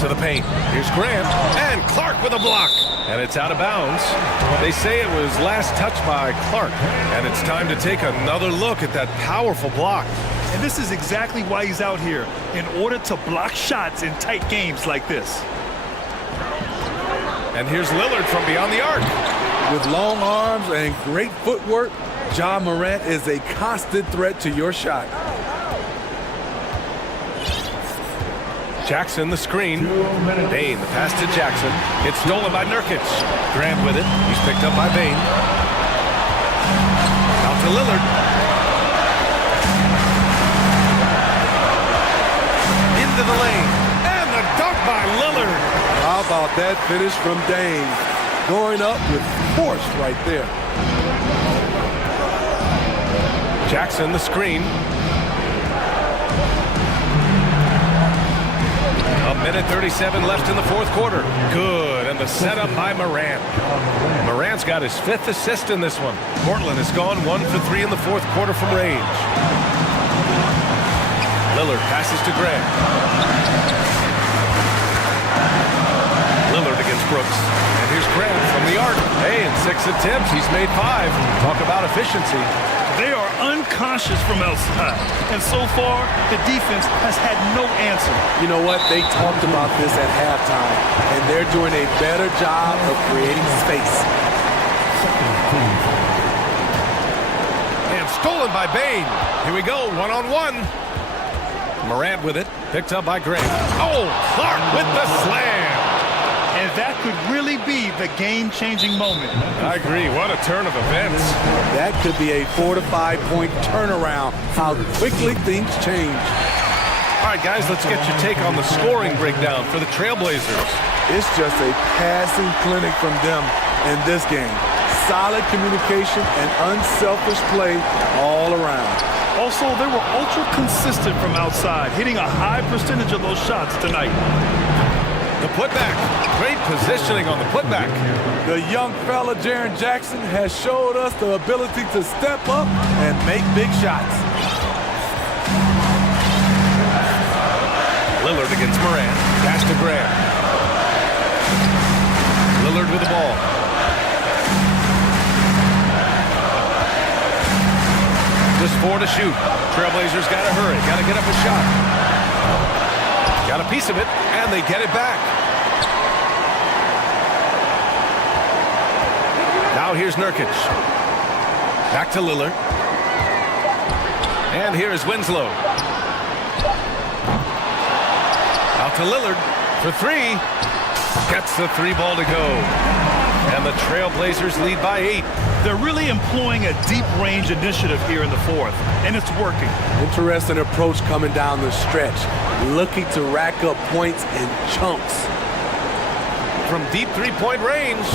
To the paint. Here's Grant. And Clark with a block. And it's out of bounds. They say it was last touched by Clark. And it's time to take another look at that powerful block. And this is exactly why he's out here, in order to block shots in tight games like this. And here's Lillard from beyond the arc. With long arms and great footwork, John Morant is a constant threat to your shot. Jackson, the screen. Bain, the pass to Jackson. It's stolen by Nurkic. Grant with it. He's picked up by Bain. Out to Lillard. Into the lane. And the dunk by Lillard. How about that finish from Dane? Going up with force right there. Jackson, the screen. A minute 37 left in the fourth quarter. Good, and the setup by Morant. Morant's got his 5th assist in this one. Portland has gone 1 for 3 in the fourth quarter from range. Lillard passes to Greg. Lillard against Brooks. And here's Grant from the arc. Hey, in 6 attempts, he's made 5. Talk about efficiency. They are unconscious from outside, and so far, the defense has had no answer. You know what? They talked about this at halftime, and they're doing a better job of creating space. And stolen by Bain. Here we go, one-on-one. Morant with it, picked up by Greg. Oh, Clark with the slam. And that could really be the game-changing moment. I agree. What a turn of events. That could be a 4 to 5 point turnaround. How quickly things change. All right, guys, let's get your take on the scoring breakdown for the Trailblazers. It's just a passing clinic from them in this game. Solid communication and unselfish play all around. Also, they were ultra consistent from outside, hitting a high percentage of those shots tonight. The putback. Great positioning on the putback. The young fella, Jaren Jackson, has showed us the ability to step up and make big shots. Lillard against Morant. Pass to Grant. Lillard with the ball. Just 4 to shoot. Trailblazers got to hurry. Got to get up a shot. Got a piece of it, and they get it back. Now here's Nurkic. Back to Lillard. And here is Winslow. Out to Lillard for 3. Gets the 3 ball to go. And the Trailblazers lead by 8. They're really employing a deep-range initiative here in the fourth, and it's working. Interesting approach coming down the stretch. Looking to rack up points in chunks. From deep 3-point range.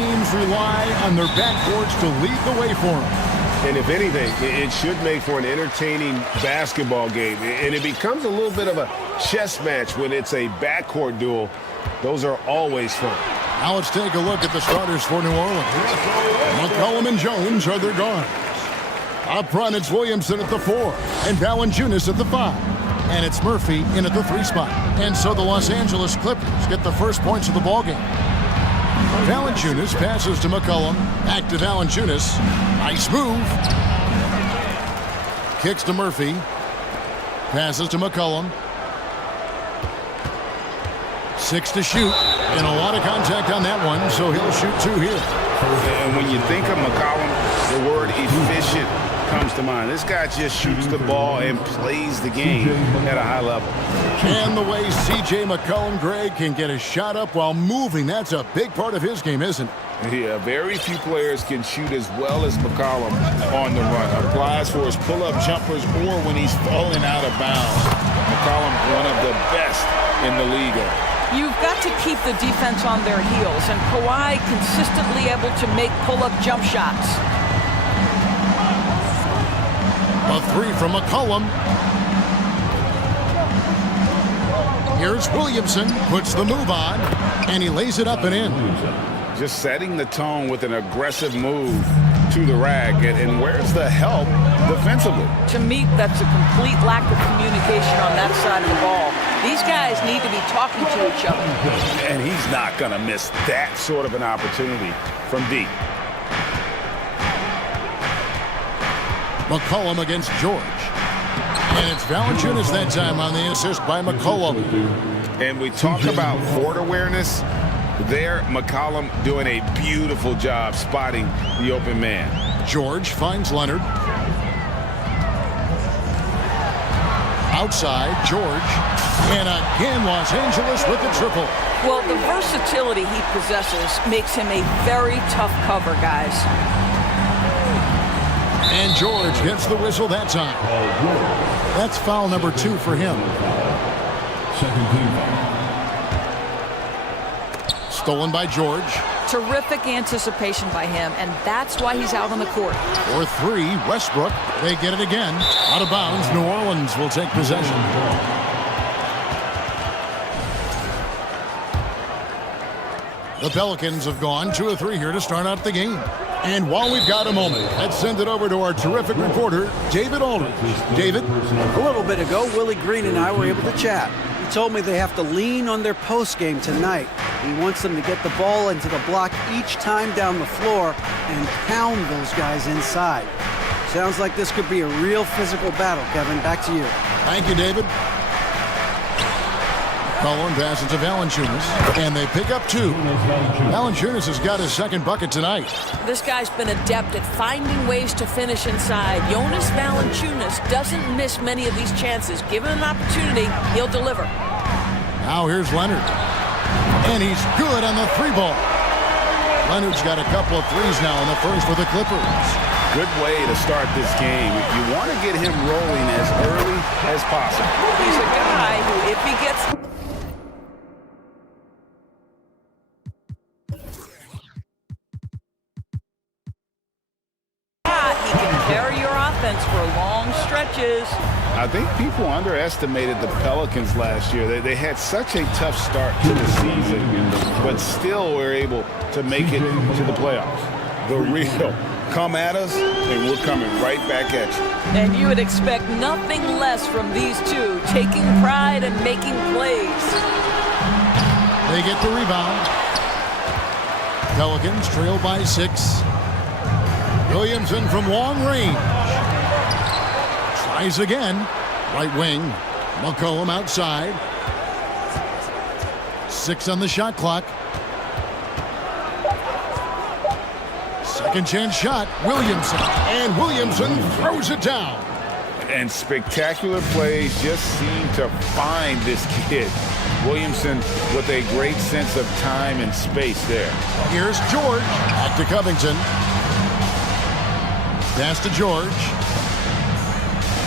teams rely on their backcourts to lead the way for them. And if anything, it should make for an entertaining basketball game. And it becomes a little bit of a chess match when it's a backcourt duel. Those are always fun. Now let's take a look at the starters for New Orleans. McCollum and Jones are their guards. Up front, it's Williamson at the 4 and Valanciunas at the 5. And it's Murphy in at the 3 spot. And so the Los Angeles Clippers get the first points of the ballgame. Valanciunas passes to McCollum. Back to Valanciunas. Nice move. Kicks to Murphy. Passes to McCollum. 6 to shoot. And a lot of contact on that one, so he'll shoot 2 here. And when you think of McCollum, the word efficient comes to mind. This guy just shoots the ball and plays the game at a high level. And the way C.J. McCollum, Greg, can get a shot up while moving, that's a big part of his game, isn't it? Yeah, very few players can shoot as well as McCollum on the run. Applies for his pull-up jumpers or when he's falling out of bounds. McCollum, one of the best in the league. You've got to keep the defense on their heels, and Kawhi consistently able to make pull-up jump shots. A 3 from McCollum. Here's Williamson, puts the move on, and he lays it up and in. Just setting the tone with an aggressive move to the rack. And where's the help defensively? To me, that's a complete lack of communication on that side of the ball. These guys need to be talking to each other. And he's not going to miss that sort of an opportunity from deep. McCollum against George. And it's Valanciunas that time on the assist by McCollum. And we talk about court awareness. There, McCollum doing a beautiful job spotting the open man. George finds Leonard. Outside, George. And again, Los Angeles with the triple. Well, the versatility he possesses makes him a very tough cover, guys. And George gets the whistle that time. That's foul number 2 for him. Stolen by George. Terrific anticipation by him, and that's why he's out on the court. Or 3, Westbrook. They get it again. Out of bounds, New Orleans will take possession. The Pelicans have gone 2 of 3 here to start out the game. And while we've got a moment, let's send it over to our terrific reporter, David Aldridge. David? A little bit ago, Willie Green and I were able to chat. He told me they have to lean on their post game tonight. He wants them to get the ball into the block each time down the floor and pound those guys inside. Sounds like this could be a real physical battle, Kevin. Back to you. Thank you, David. McCollum passes to Valanciunas, and they pick up 2. Valanciunas has got his second bucket tonight. This guy's been adept at finding ways to finish inside. Jonas Valanciunas doesn't miss many of these chances. Given an opportunity, he'll deliver. Now here's Leonard. And he's good on the 3-ball. Leonard's got a couple of threes now in the first for the Clippers. Good way to start this game. You want to get him rolling as early as possible. He's a guy who, if he gets... he can carry your offense for long stretches. I think people underestimated the Pelicans last year. They had such a tough start to the season, but still were able to make it to the playoffs. The real come at us, and we're coming right back at you. And you would expect nothing less from these two, taking pride and making plays. They get the rebound. Pelicans trail by 6. Williamson from long range. Tries again. Right wing. McCollum outside. 6 on the shot clock. Second chance shot. Williamson. And Williamson throws it down. And spectacular plays just seem to find this kid. Williamson with a great sense of time and space there. Here's George. Back to Covington. Pass to George.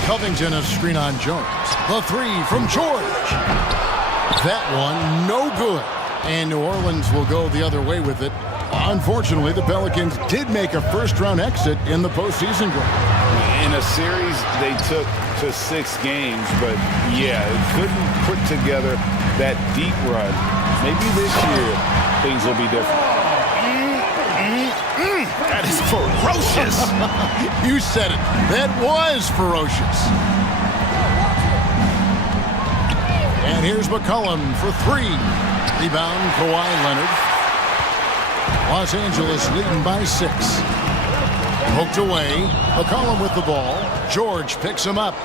Covington, a screen on Jones. The 3 from George. That one, no good. And New Orleans will go the other way with it. Unfortunately, the Pelicans did make a first-round exit in the postseason game. In a series they took to 6 games, but yeah, it couldn't put together that deep run. Maybe this year things will be different. That is ferocious. You said it. That was ferocious. And here's McCollum for 3. Rebound, Kawhi Leonard. Los Angeles leading by 6. Poked away. McCollum with the ball. George picks him up.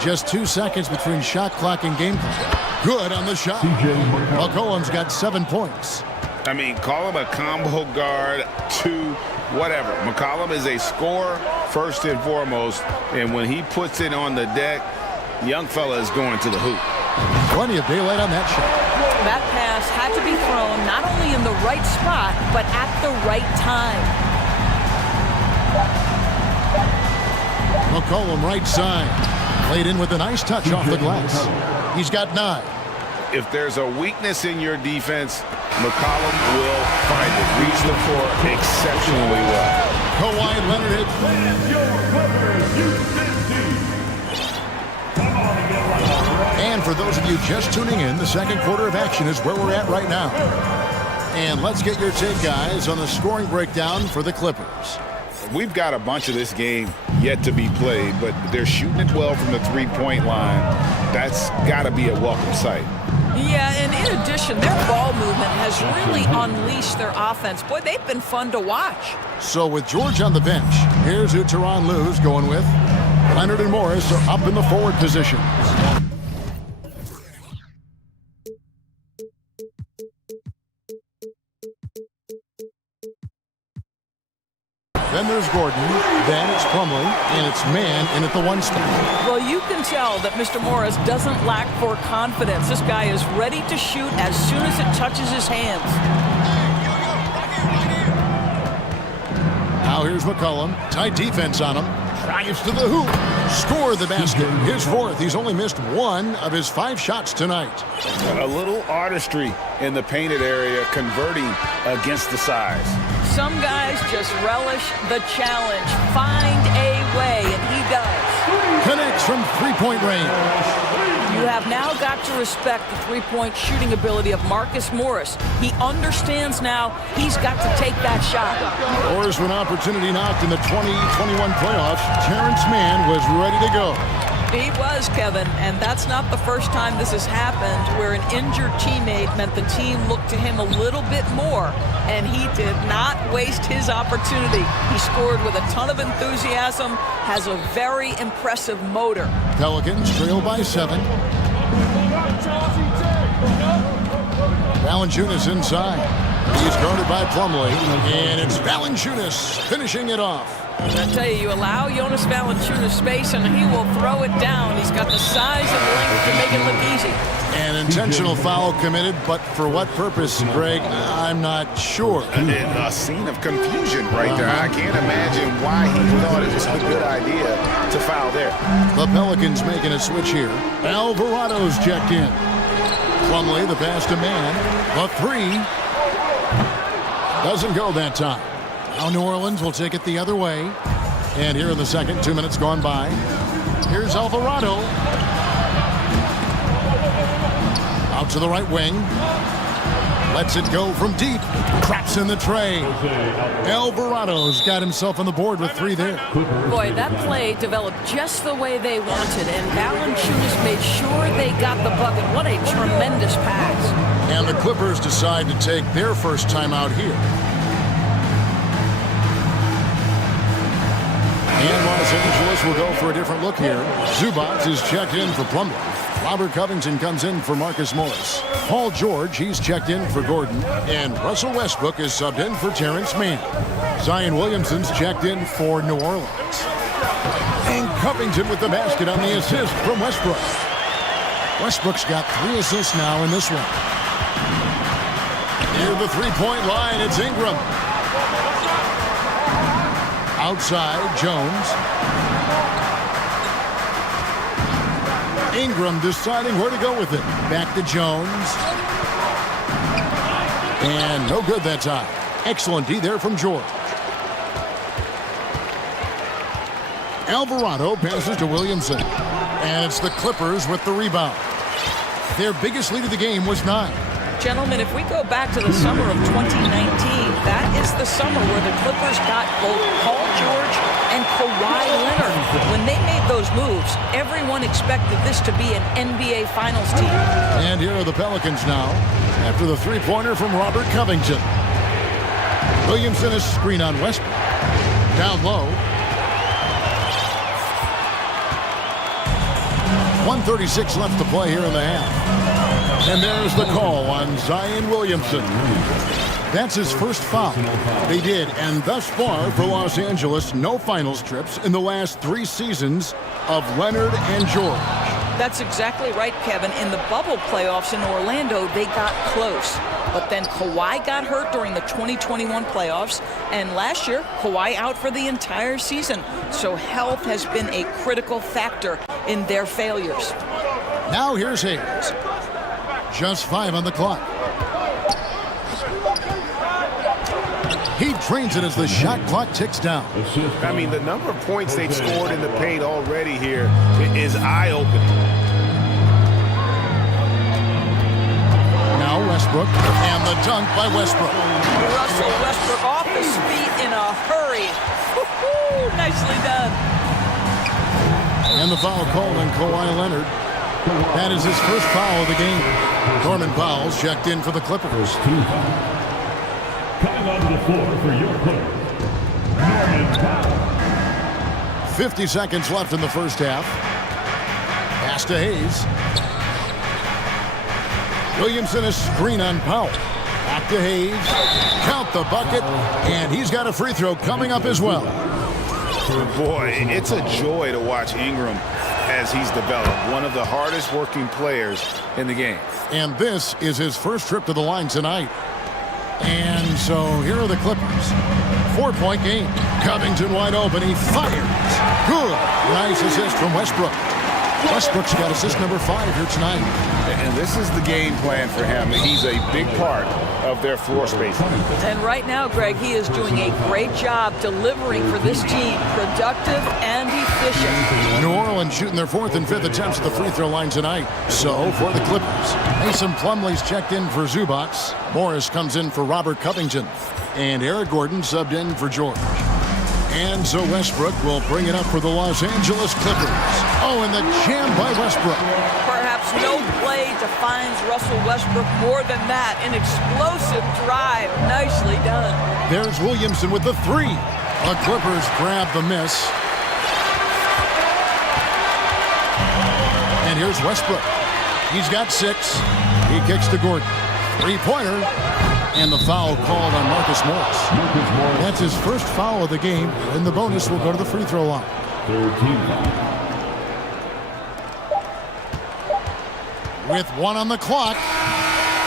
Just 2 seconds between shot clock and game clock. Good on the shot. McCollum's got 7 points. I mean, call him a combo guard, 2, whatever. McCollum is a scorer first and foremost, and when he puts it on the deck, young fella is going to the hoop. Plenty of daylight on that shot. That pass had to be thrown not only in the right spot, but at the right time. McCollum right side. Played in with a nice touch off the glass. He's got 9. If there's a weakness in your defense, McCollum will find it. Reads the floor exceptionally well. Kawhi Leonard hit. And for those of you just tuning in, the second quarter of action is where we're at right now. And let's get your take, guys, on the scoring breakdown for the Clippers. We've got a bunch of this game yet to be played, but they're shooting it well from the three-point line. That's got to be a welcome sight. Yeah, and in addition, their ball movement has really unleashed their offense. Boy, they've been fun to watch. So with George on the bench, here's who Tyronn Lue's going with. Leonard and Morris are up in the forward positions. Then there's Gordon, then it's Plumlee, and it's man in at the 1 spot. Well, you can tell that Mr. Morris doesn't lack for confidence. This guy is ready to shoot as soon as it touches his hands. Now here's McCollum, tight defense on him, drives to the hoop, score the basket, his 4th. He's only missed 1 of his 5 shots tonight. A little artistry in the painted area, converting against the size. Some guys just relish the challenge. Find a way, and he does. Connects from 3-point range. You have now got to respect the 3-point shooting ability of Marcus Morris. He understands now he's got to take that shot. Morris, when opportunity knocked in the 2021 playoffs, Terrence Mann was ready to go. He was, Kevin, and that's not the first time this has happened where an injured teammate meant the team looked to him a little bit more, and he did not waste his opportunity. He scored with a ton of enthusiasm, has a very impressive motor. Pelicans trail by 7. Valanciunas inside. He's guarded by Plumlee, and it's Valanciunas finishing it off. I tell you, you allow Jonas Valanciunas space and he will throw it down. He's got the size and length to make it look easy. An intentional foul committed, but for what purpose, Greg, I'm not sure. A scene of confusion right there. I can't imagine why he thought it was a good idea to foul there. The Pelicans making a switch here. Alvarado's checked in. Plumlee, the pass to man. The 3 doesn't go that time. Now New Orleans will take it the other way. And here in the second, 2 minutes gone by. Here's Alvarado. Out to the right wing. Lets it go from deep. Traps in the tray. Alvarado's got himself on the board with 3 there. Boy, that play developed just the way they wanted, and Valanciunas made sure they got the bucket. What a tremendous pass. And the Clippers decide to take their first time out here. And Los Angeles will go for a different look here. Zubac is checked in for Plumlee. Robert Covington comes in for Marcus Morris. Paul George, he's checked in for Gordon. And Russell Westbrook is subbed in for Terrence Mann. Zion Williamson's checked in for New Orleans. And Covington with the basket on the assist from Westbrook. Westbrook's got 3 assists now in this one. Near the 3-point line, it's Ingram. Outside, Jones. Ingram deciding where to go with it. Back to Jones. And no good that time. Excellent D there from George. Alvarado passes to Williamson. And it's the Clippers with the rebound. Their biggest lead of the game was 9. Gentlemen, if we go back to the summer of 2019, that is the summer where the Clippers got both Paul George and Kawhi Leonard. When they made those moves, everyone expected this to be an NBA Finals team. And here are the Pelicans now, after the three-pointer from Robert Covington. Williamson is screen on Westbrook. Down low. 1:36 left to play here in the half. And there's the call on Zion Williamson. That's his first foul. They did, and thus far for Los Angeles, no finals trips in the last 3 seasons of Leonard and George. That's exactly right, Kevin. In the bubble playoffs in Orlando, they got close. But then Kawhi got hurt during the 2021 playoffs, and last year, Kawhi out for the entire season. So health has been a critical factor in their failures. Now here's Hayes. Just 5 on the clock. He trains it as the shot clock ticks down. I mean, the number of points they've scored in the paint already here is eye-opening. Now Westbrook, and the dunk by Westbrook. Russell Westbrook off his feet in a hurry. Woo-hoo, nicely done. And the foul called on Kawhi Leonard. That is his first foul of the game. Norman Powell's checked in for the Clippers. Coming onto the floor for your Clippers, Norman Powell. 50 seconds left in the first half. Pass to Hayes. Williamson is screen on Powell. Back to Hayes. Count the bucket. And he's got a free throw coming up as well. Boy, it's a joy to watch Ingram as he's developed. One of the hardest working players in the game. And this is his first trip to the line tonight. And so here are the Clippers. 4-point game. Covington wide open. He fires. Good. Nice assist from Westbrook. Westbrook's got assist number 5 here tonight. And this is the game plan for him. He's a big part of their floor space. And right now, Greg, he is doing a great job delivering for this team. Productive and efficient. New Orleans shooting their 4th and 5th attempts at the free throw line tonight. So for the Clippers, Mason Plumlee's checked in for Zubac. Morris comes in for Robert Covington. And Eric Gordon subbed in for George. And so Westbrook will bring it up for the Los Angeles Clippers. Oh, and the jam by Westbrook. Perhaps no play defines Russell Westbrook more than that. An explosive drive. Nicely done. There's Williamson with the 3. The Clippers grab the miss. And here's Westbrook. He's got 6. He kicks to Gordon. 3-pointer. And the foul called on Marcus Morris. That's his first foul of the game, and the bonus will go to the free throw line. 13 foul. With 1 on the clock,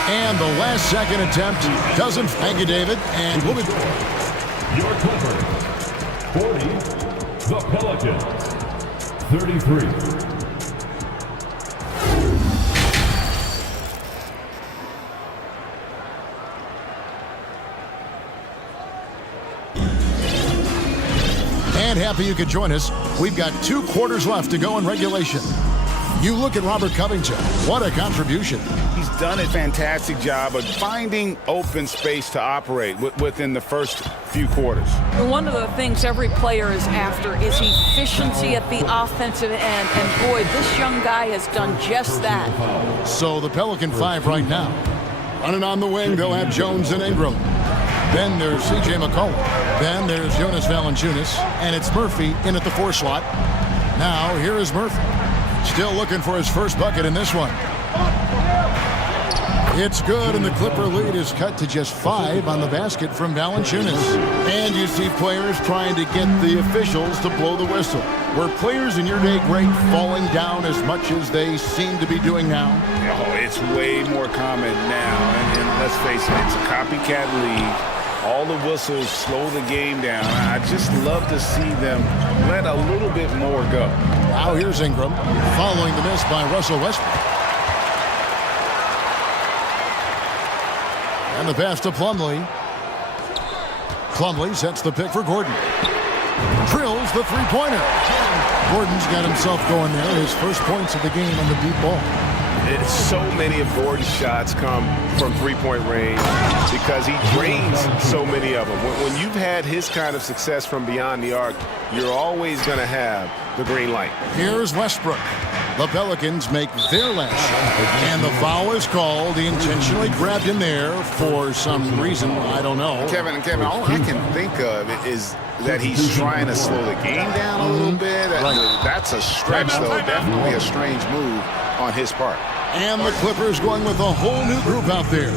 and the last second attempt doesn't. Thank you, David. And we'll be your Clippers 40, the Pelicans 33. And happy you could join us. We've got 2 quarters left to go in regulation. You look at Robert Covington. What a contribution. He's done a fantastic job of finding open space to operate within the first few quarters. One of the things every player is after is efficiency at the offensive end. And boy, this young guy has done just that. So the Pelican 5 right now. Running on the wing, they'll have Jones and Ingram. Then there's C.J. McCollum. Then there's Jonas Valanciunas. And it's Murphy in at the 4 slot. Now, here is Murphy. Still looking for his first bucket in this one. It's good, and the Clipper lead is cut to just 5 on the basket from Valanciunas. And you see players trying to get the officials to blow the whistle. Were players in your day great falling down as much as they seem to be doing now? Oh, it's way more common now. And let's face it, it's a copycat league. All the whistles slow the game down. I just love to see them let a little bit more go. Now here's Ingram, following the miss by Russell Westbrook. And the pass to Plumlee. Plumlee sets the pick for Gordon. Drills the three-pointer. Gordon's got himself going there. His first points of the game on the deep ball. So many of Gordon's shots come from three-point range because he drains so many of them. When you've had his kind of success from beyond the arc, you're always going to have the green light. Here's Westbrook. The Pelicans make their last shot, and the foul is called. He intentionally grabbed him there for some reason. I don't know. Kevin, all I can think of is that he's trying to slow the game down a little bit. That's a stretch, though. Definitely a strange move on his part. And the Clippers going with a whole new group out there.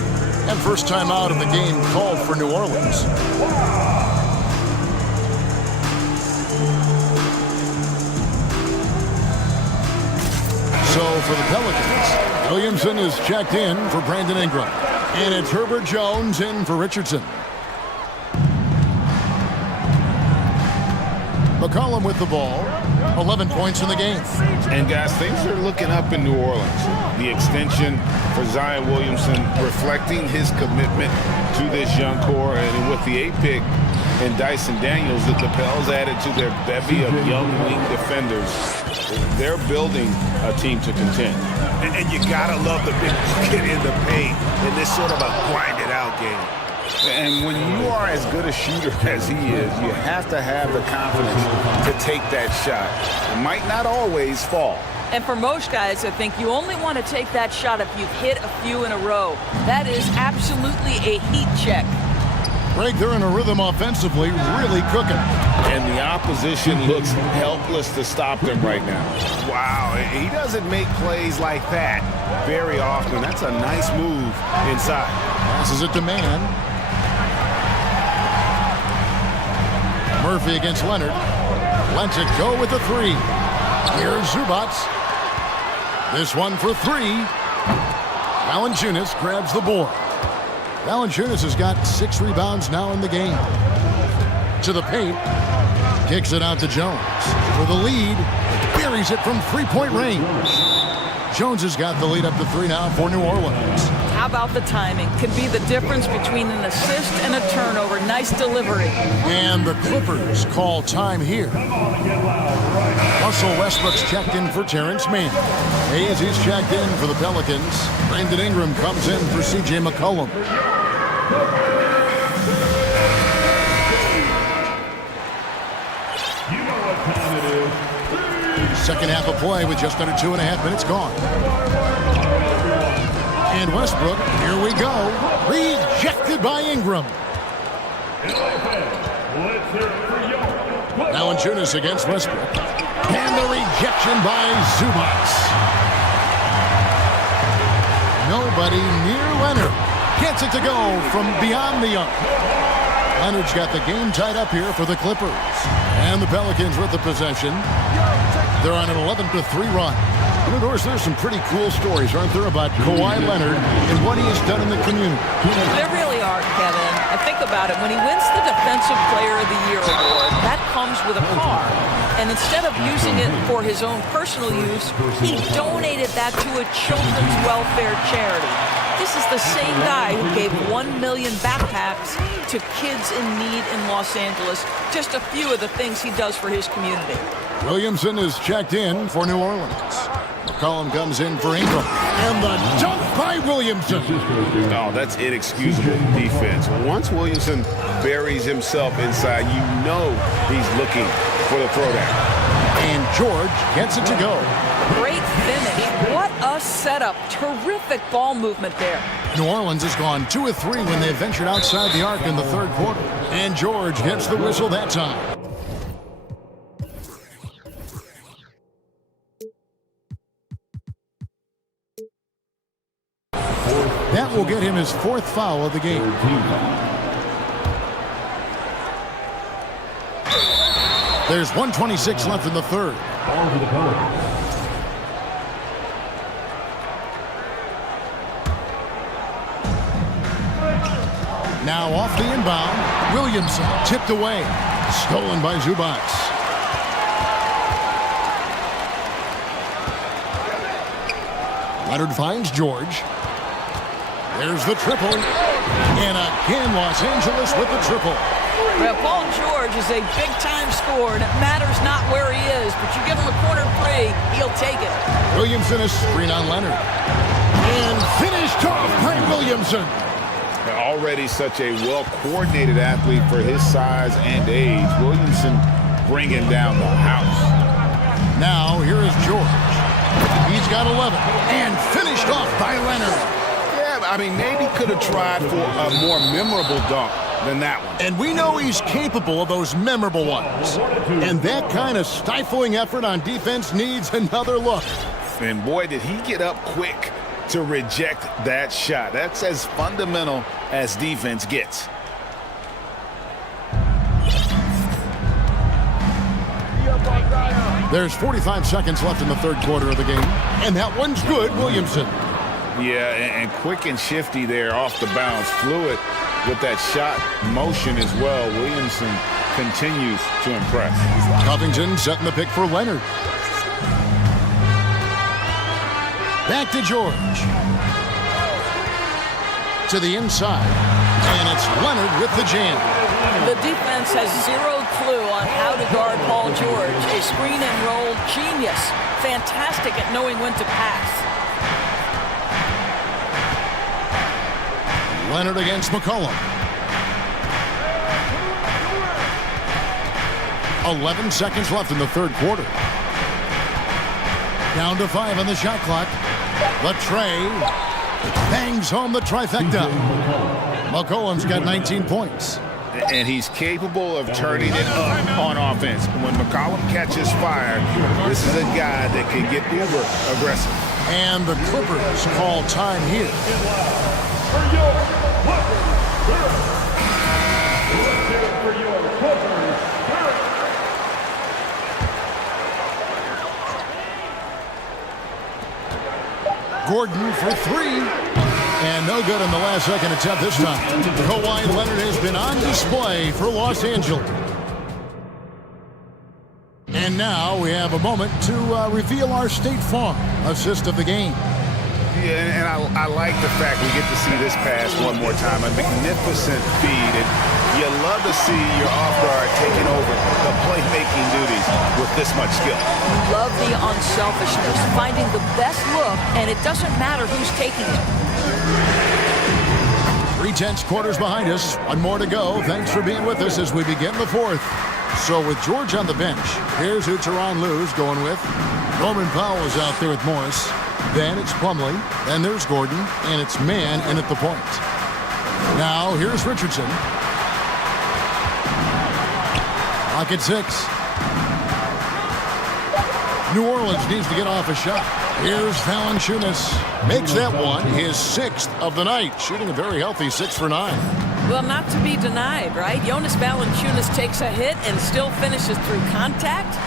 And first time out of the game called for New Orleans. So for the Pelicans, Williamson is checked in for Brandon Ingram. And it's Herbert Jones in for Richardson. McCollum with the ball. 11 points in the game. And guys, things are looking up in New Orleans. The extension for Zion Williamson reflecting his commitment to this young core, and with the 8th pick and Dyson Daniels that the Pels added to their bevy of young wing defenders, they're building a team to contend. And you gotta love the big bucket in the paint in this sort of a grind-it-out game. And when you are as good a shooter as he is, you have to have the confidence to take that shot. It might not always fall. And for most guys, I think you only want to take that shot if you've hit a few in a row. That is absolutely a heat check. Greg, they're in a rhythm offensively, really cooking. And the opposition looks helpless to stop them right now. Wow, he doesn't make plays like that very often. That's a nice move inside. Passes it to Man. Murphy against Leonard. Lets it go with the three. Here's Zubats. This one for three. Valanciunas grabs the board. Valanciunas has got 6 rebounds now in the game. To the paint. Kicks it out to Jones. For the lead. Buries it from three-point range. Jones has got the lead up to 3 now for New Orleans. How about the timing? Could be the difference between an assist and a turnover. Nice delivery. And the Clippers call time here. Russell Westbrook's checked in for Terrence Mann. Hayes is checked in for the Pelicans. Brandon Ingram comes in for C.J. McCollum. You know what time it is. Second half of play with just under 2.5 minutes gone. And Westbrook, here we go. Rejected by Ingram. Valanciunas against Westbrook. And the rejection by Zubats. Nobody near Leonard. Gets it to go from beyond the arc. Leonard's got the game tied up here for the Clippers. And the Pelicans with the possession. They're on an 11-3 run. And of course, there's some pretty cool stories, aren't there, about Kawhi Leonard and what he has done in the community. There really are, Kevin. I think about it. When he wins the Defensive Player of the Year award, that comes with a car. And instead of using it for his own personal use, he donated that to a children's welfare charity. This is the same guy who gave 1 million backpacks to kids in need in Los Angeles. Just a few of the things he does for his community. Williamson is checked in for New Orleans. McCollum comes in for Ingram. And the dunk by Williamson. Oh, that's inexcusable defense. Once Williamson buries himself inside, you know he's looking for the throwdown. And George gets it to go. Great finish. What a setup. Terrific ball movement there. New Orleans has gone 2 of 3 when they ventured outside the arc in the third quarter. And George gets the whistle that time. That will get him his 4th foul of the game. There's 1:26 left in the third. Now off the inbound, Williamson tipped away. Stolen by Zubats. Leonard finds George. There's the triple. And again, Los Angeles with the triple. Well, Paul George is a big-time scorer, and it matters not where he is, but you give him a corner three, he'll take it. Williamson is screen on Leonard. And finished off by Williamson. Already such a well-coordinated athlete for his size and age. Williamson bringing down the house. Now, here is George. He's got 11 and finished off by Leonard. Yeah, I mean, maybe could have tried for a more memorable dunk than that one. And we know he's capable of those memorable ones. And that kind of stifling effort on defense needs another look. And boy, did he get up quick to reject that shot. That's as fundamental as defense gets. There's 45 seconds left in the third quarter of the game. And that one's good, Williamson. Yeah, and quick and shifty there off the bounce. Fluid with that shot motion as well. Williamson continues to impress. Covington setting the pick for Leonard. Back to George. To the inside. And it's Leonard with the jam. The defense has zero clue on how to guard Paul George. A screen and roll genius. Fantastic at knowing when to pass. Leonard against McCollum. 11 seconds left in the third quarter. Down to 5 on the shot clock. The tray bangs home the trifecta. McCollum's got 19 points. And he's capable of turning it up on offense. When McCollum catches fire, this is a guy that can get uber aggressive. And the Clippers call time here. Gordon for three. And no good in the last second attempt this time. Kawhi Leonard has been on display for Los Angeles. And now we have a moment to reveal our State Farm assist of the game. Yeah, and I like the fact we get to see this pass one more time. A magnificent feed. And you love to see your off guard taking over the playmaking duties with this much skill. Love the unselfishness, finding the best look, and it doesn't matter who's taking it. 3/10 quarters behind us. One more to go. Thanks for being with us as we begin the fourth. So with George on the bench, here's who Tyronn Lue's going with. Norman Powell is out there with Morris. Then it's Plumlee. Then there's Gordon. And it's Mann in at the point. Now here's Richardson. Clock at 6. New Orleans needs to get off a shot. Here's Valanciunas. Makes that one his 6th of the night. Shooting a very healthy 6 for 9. Well, not to be denied, right? Jonas Valanciunas takes a hit and still finishes through contact.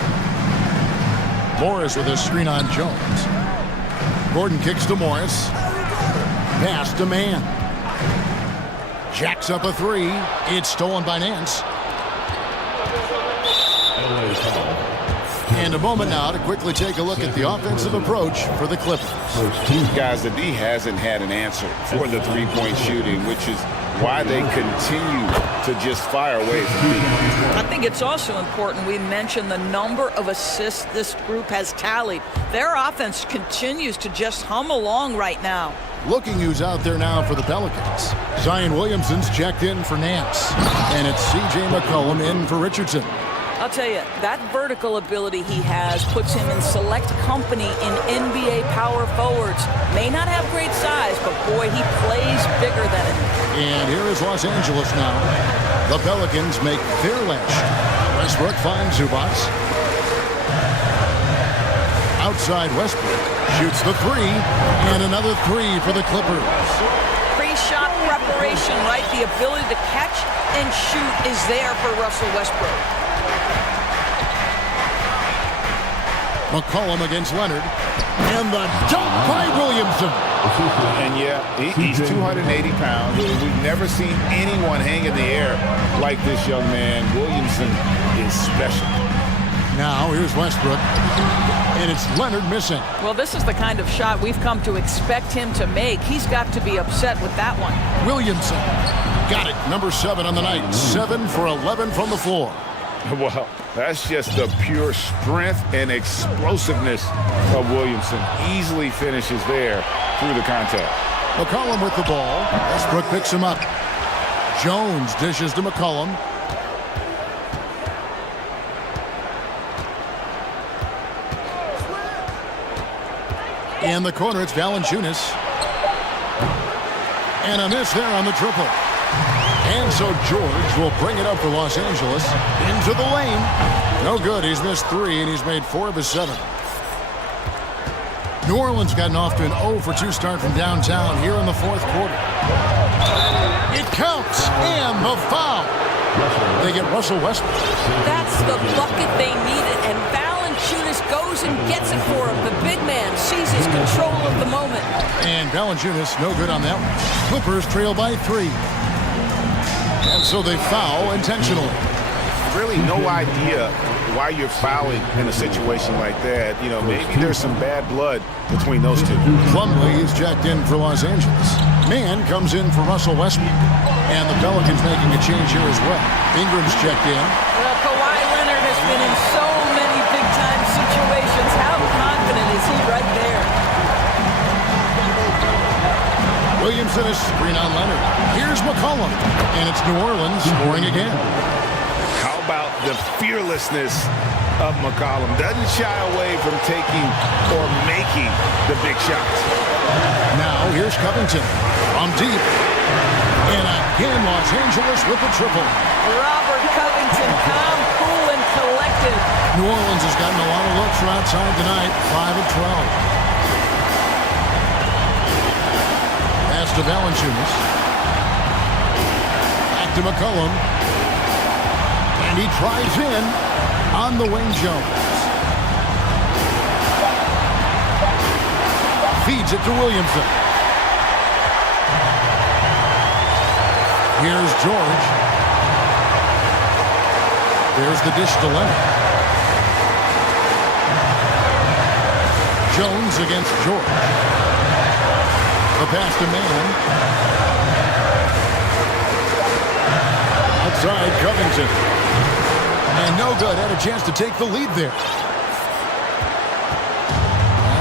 Morris with a screen on Jones. Gordon kicks to Morris. Pass to Mann. Jacks up a 3. It's stolen by Nance. And a moment now to quickly take a look at the offensive approach for the Clippers. Guys, the D hasn't had an answer for the three-point shooting, which is why they continue to just fire away from me. I think it's also important we mention the number of assists this group has tallied. Their offense continues to just hum along right now. Looking who's out there now for the Pelicans. Zion Williamson's checked in for Nance. And it's C.J. McCollum in for Richardson. I'll tell you, that vertical ability he has puts him in select company in NBA power forwards. May not have great size, but boy, he plays bigger than it. And here is Los Angeles now. The Pelicans make their last shot. Westbrook finds Zubac. Outside Westbrook shoots the 3, and another 3 for the Clippers. Pre-shot preparation, right? The ability to catch and shoot is there for Russell Westbrook. McCollum against Leonard. And the dunk by Williamson. And yeah, he's 280 pounds. We've never seen anyone hang in the air like this young man. Williamson is special. Now here's Westbrook. And it's Leonard missing. Well, this is the kind of shot we've come to expect him to make. He's got to be upset with that one. Williamson got it. Number 7 on the night. 7 for 11 from the floor. Well, that's just the pure strength and explosiveness of Williamson. Easily finishes there through the contact. McCollum with the ball. Westbrook picks him up. Jones dishes to McCollum. In the corner, it's Valanciunas. And a miss there on the triple. And so George will bring it up for Los Angeles. Into the lane. No good. He's missed 3, and he's made 4 of his 7. New Orleans gotten off to an 0 for 2 start from downtown here in the 4th quarter. It counts, and the foul. They get Russell Westbrook. That's the bucket they needed, and Valanciunas goes and gets it for him. The big man seizes control of the moment. And Valanciunas no good on that one. Clippers trail by 3. And so they foul intentionally. Really no idea why you're fouling in a situation like that. You know, maybe there's some bad blood between those two. Plumlee is checked in for Los Angeles. Mann comes in for Russell Westbrook. And the Pelicans making a change here as well. Ingram's checked in. Well, Kawhi Leonard has been in so many big-time situations. How confident is he right there? Williamson is screen on Leonard. Here's McCollum. And it's New Orleans scoring again. How about the fearlessness of McCollum? Doesn't shy away from taking or making the big shots. Now here's Covington from deep. And again, Los Angeles with the triple. Robert Covington, calm, cool, and collected. New Orleans has gotten a lot of looks from outside tonight. 5 of 12. Pass to Valanciunas. Back to McCollum. And he tries in on the wing. Jones feeds it to Williamson. Here's George. There's the dish to Leonard. Jones against George. The pass to Mann. Outside Covington. And no good. Had a chance to take the lead there.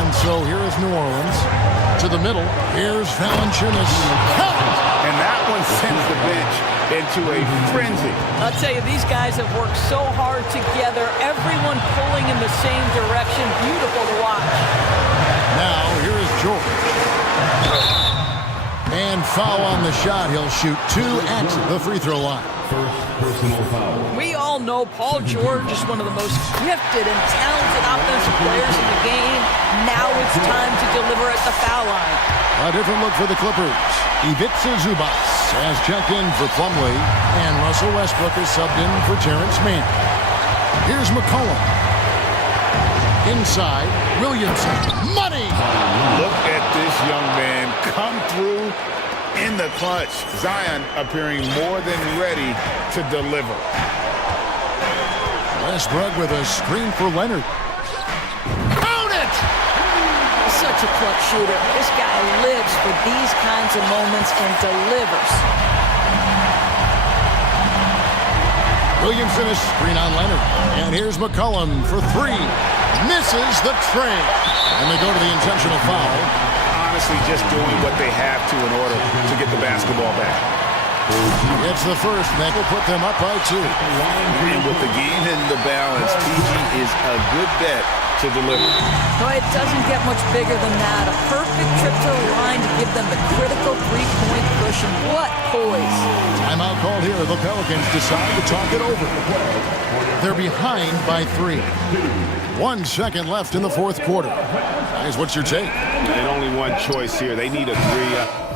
And so here is New Orleans. To the middle. Here's Valanciunas. And that one sends the bench into a frenzy. I'll tell you, these guys have worked so hard together. Everyone pulling in the same direction. Beautiful to watch. Now, here is George. And foul on the shot. He'll shoot 2 at the free throw line. First personal foul. We all know Paul George is one of the most gifted and talented offensive players in the game. Now it's time to deliver at the foul line. A different look for the Clippers. Ivica Zubac has checked in for Plumlee, and Russell Westbrook is subbed in for Terrence Mann. Here's McCollum. Inside, Williamson. Money! Look at this young man come through in the clutch. Zion appearing more than ready to deliver. Westbrook with a screen for Leonard. Count it! Such a clutch shooter. This guy lives for these kinds of moments and delivers. Williamson is screen on Leonard. And here's McCollum for 3. Misses the tray. And they go to the intentional foul. Honestly, just doing what they have to in order to get the basketball back. It's the first. That will put them up by 2. And with the game in the balance, PG is a good bet to deliver. No, it doesn't get much bigger than that. A perfect trip to the line to give them the critical 3-point cushion. What poise. Timeout called here. The Pelicans decide to talk it over. They're behind by 3. 1 second left in the 4th quarter. Guys, what's your take? And only one choice here. They need a 3.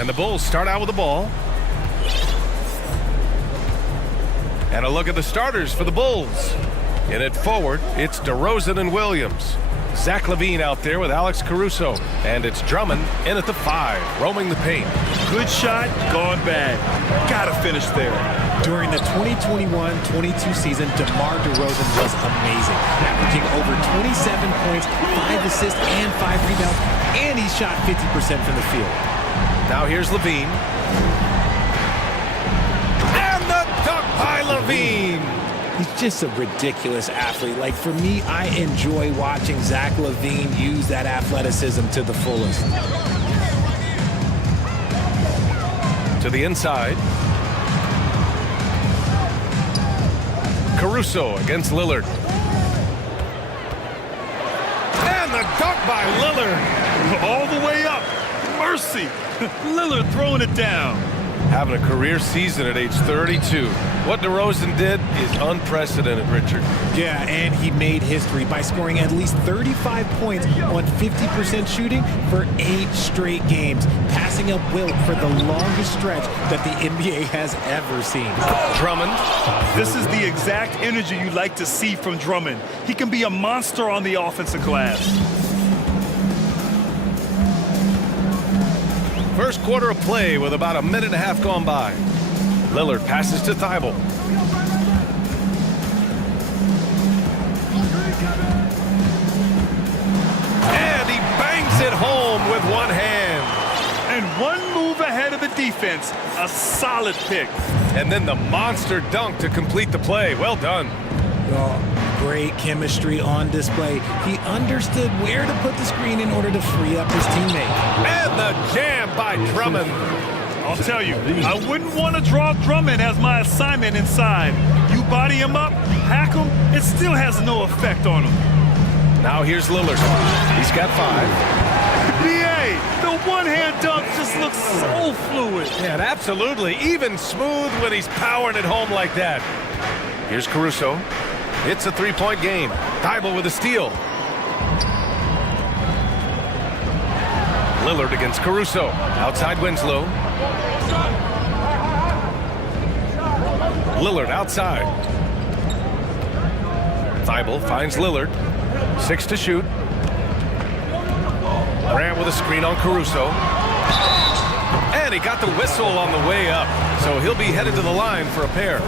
And the Bulls start out with the ball. And a look at the starters for the Bulls. In it forward, it's DeRozan and Williams. Zach LaVine out there with Alex Caruso. And it's Drummond in at the 5, roaming the paint. Good shot, gone bad. Gotta finish there. During the 2021-22 season, DeMar DeRozan was amazing, averaging over 27 points, 5 assists, and 5 rebounds, and he shot 50% from the field. Now here's LaVine. And the dunk by LaVine. He's just a ridiculous athlete. Like, for me, I enjoy watching Zach LaVine use that athleticism to the fullest. To the inside. Caruso against Lillard. And the dunk by Lillard. All the way up. Mercy. Lillard throwing it down. Having a career season at age 32. What DeRozan did is unprecedented, Richard. Yeah, and he made history by scoring at least 35 points on 50% shooting for 8 straight games, passing up Wilt for the longest stretch that the NBA has ever seen. Drummond. This is the exact energy you like to see from Drummond. He can be a monster on the offensive glass. First quarter of play with about a minute and a half gone by. Lillard passes to Thibault. And he bangs it home with one hand. And one move ahead of the defense. A solid pick. And then the monster dunk to complete the play. Well done. Great chemistry on display. He understood where to put the screen in order to free up his teammate. And the jam by Drummond. I'll tell you, I wouldn't want to draw Drummond as my assignment inside. You body him up, hack him, it still has no effect on him. Now here's Lillard. He's got 5. BA, the one-hand dunk just looks so fluid. Yeah, and absolutely. Even smooth when he's powering it home like that. Here's Caruso. It's a 3-point game. Thibault with a steal. Lillard against Caruso. Outside Winslow. Lillard outside. Thibault finds Lillard. 6 to shoot. Grant with a screen on Caruso. And he got the whistle on the way up. So he'll be headed to the line for a pair.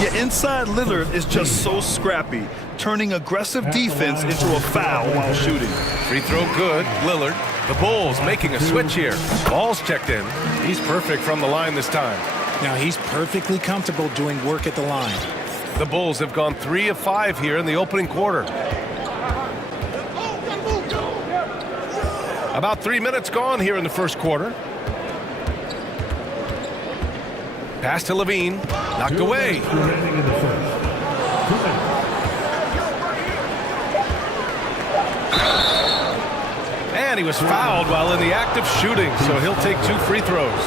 Yeah, inside Lillard is just so scrappy, turning aggressive defense into a foul while shooting. Free throw good. Lillard. The Bulls making a switch here. Ball's checked in. He's perfect from the line this time. Now he's perfectly comfortable doing work at the line. The Bulls have gone 3 of 5 here in the opening quarter. About 3 minutes gone here in the first quarter. Pass to LaVine. Knocked away. And he was fouled while in the act of shooting, so he'll take 2 free throws.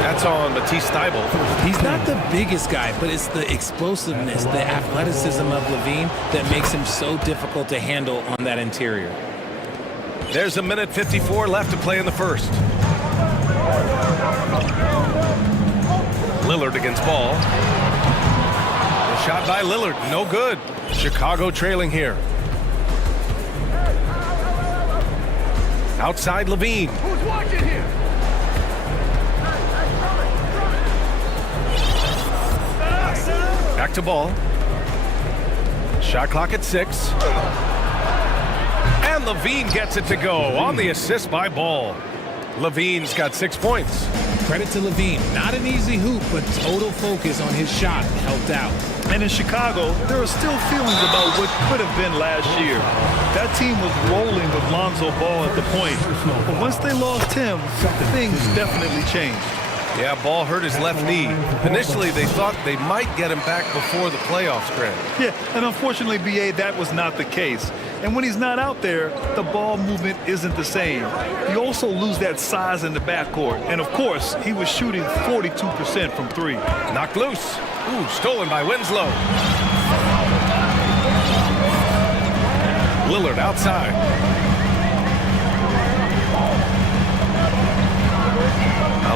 That's on Matisse Thibault. He's not the biggest guy, but it's the explosiveness, the athleticism of LaVine that makes him so difficult to handle on that interior. There's a minute 54 left to play in the first. Lillard against Ball. The shot by Lillard, no good. Chicago trailing here. Outside LaVine. Who's watching here? Back to Ball. Shot clock at 6. And LaVine gets it to go on the assist by Ball. LaVine's got 6 points. Credit to LaVine. Not an easy hoop, but total focus on his shot helped out. And in Chicago, there are still feelings about what could have been last year. That team was rolling with Lonzo Ball at the point. But once they lost him, things definitely changed. Yeah, Ball hurt his left knee. Initially, they thought they might get him back before the playoffs, Grant. Yeah, and unfortunately, BA, that was not the case. And when he's not out there, the ball movement isn't the same. You also lose that size in the backcourt. And of course, he was shooting 42% from 3. Knocked loose. Ooh, stolen by Winslow. Lillard outside.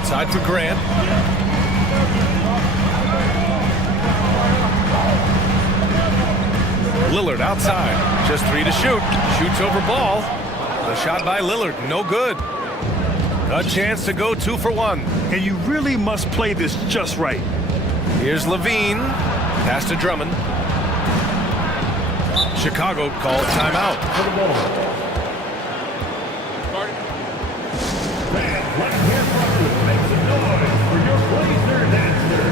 Outside for Grant. Lillard outside. Just 3 to shoot. Shoots over ball. The shot by Lillard, no good. A chance to go 2 for 1. And you really must play this just right. Here's Levine. Pass to Drummond. Chicago calls timeout. Fans, let's hear from you. Make some noise for your Blazer dancer.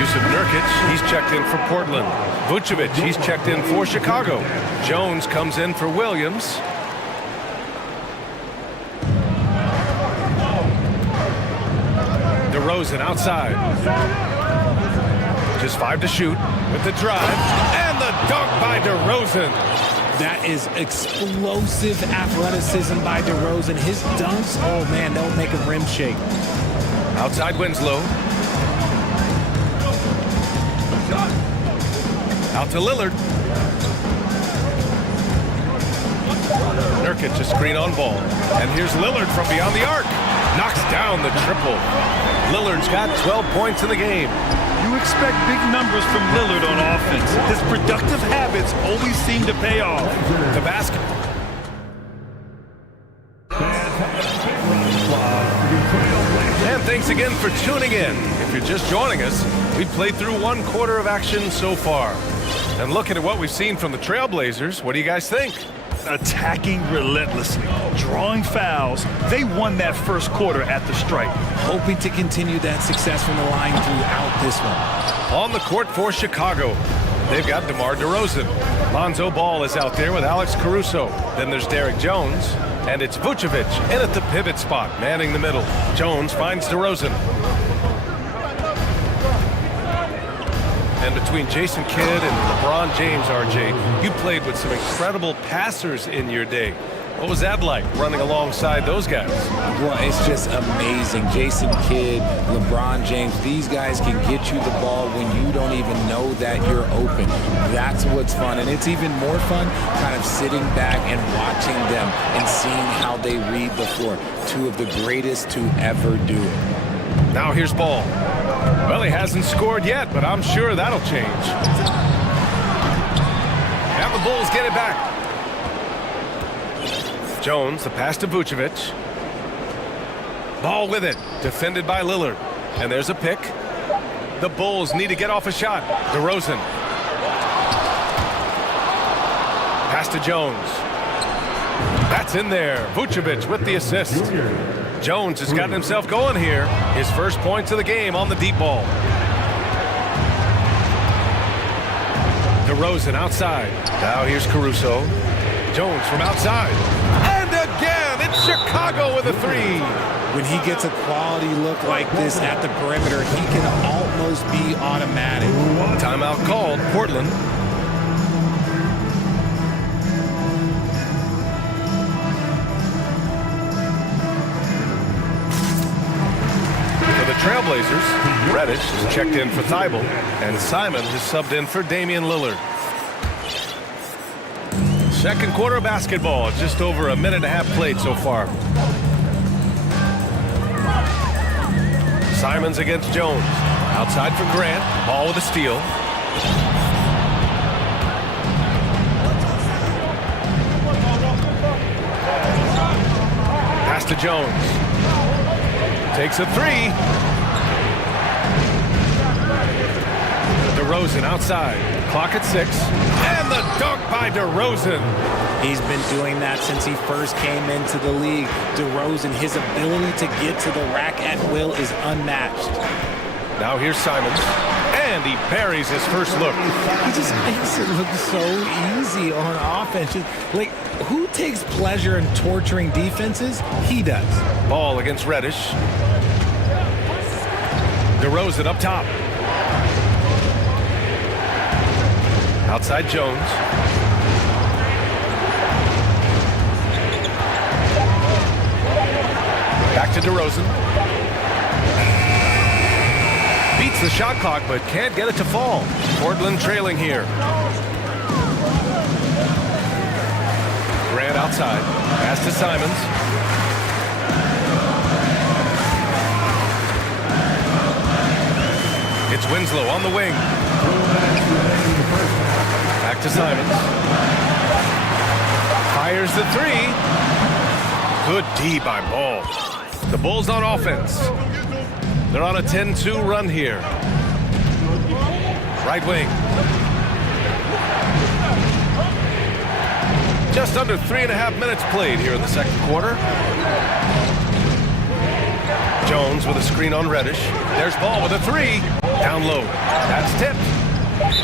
Yusuf Nurkic, he's checked in for Portland. Vucevic, he's checked in for Chicago. Jones comes in for Williams. DeRozan outside. Just 5 to shoot with the drive. And the dunk by DeRozan. That is explosive athleticism by DeRozan. His dunks, oh man, they'll make a rim shake. Outside Winslow. Out to Lillard. Nurkic a screen on ball. And here's Lillard from beyond the arc. Knocks down the triple. Lillard's got 12 points in the game. You expect big numbers from Lillard on offense. His productive habits always seem to pay off. The basket. And thanks again for tuning in. If you're just joining us, we've played through 1 quarter of action so far. And looking at what we've seen from the Trailblazers, what do you guys think? Attacking relentlessly, drawing fouls. They won that first quarter at the stripe. Hoping to continue that success from the line throughout this one. On the court for Chicago, they've got DeMar DeRozan. Lonzo Ball is out there with Alex Caruso. Then there's Derek Jones. And it's Vucevic in at the pivot spot, manning the middle. Jones finds DeRozan. And between Jason Kidd and LeBron James, RJ, you played with some incredible passers in your day. What was that like, running alongside those guys? Well, it's just amazing. Jason Kidd, LeBron James, these guys can get you the ball when you don't even know that you're open. That's what's fun. And it's even more fun kind of sitting back and watching them and seeing how they read the floor. 2 of the greatest to ever do it. Now here's Ball. Well, he hasn't scored yet, but I'm sure that'll change. And the Bulls get it back. Jones, the pass to Vucevic. Ball with it, defended by Lillard. And there's a pick. The Bulls need to get off a shot. DeRozan. Pass to Jones. That's in there. Vucevic with the assist. Jones has gotten himself going here. His first points of the game on the deep ball. DeRozan outside. Now here's Caruso. Jones from outside. And again, it's Chicago with a 3. When he gets a quality look like this at the perimeter, he can almost be automatic. Timeout called, Portland. Trailblazers, Reddish has checked in for Thibault, and Simon has subbed in for Damian Lillard. Second quarter basketball, just over a minute and a half played so far. Simons against Jones. Outside for Grant, ball with a steal. Pass to Jones. Takes a 3. DeRozan outside. Clock at 6. And the dunk by DeRozan. He's been doing that since he first came into the league. DeRozan, his ability to get to the rack at will is unmatched. Now here's Simons. And he buries his first look. He just makes it look so easy on offense. Like, who takes pleasure in torturing defenses? He does. Ball against Reddish. DeRozan up top. Outside Jones. Back to DeRozan. Beats the shot clock, but can't get it to fall. Portland trailing here. Outside. Pass to Simons. It's Winslow on the wing. Back to Simons. Fires the three. Good D by Ball. The Bulls on offense. They're on a 10-2 run here. Right wing. Just under 3.5 minutes played here in the second quarter. Jones with a screen on Reddish. There's Ball with a three. Down low. That's tipped.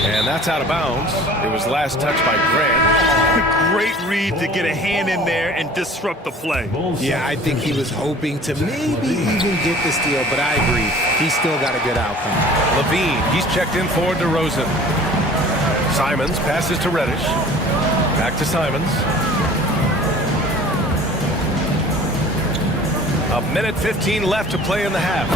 And that's out of bounds. It was last touched by Grant. Great read to get a hand in there and disrupt the play. Yeah, I think he was hoping to maybe even get the steal, but I agree. He still got a good outcome. Levine, he's checked in for DeRozan. Simons passes to Reddish. Back to Simons. A minute 15 left to play in the half.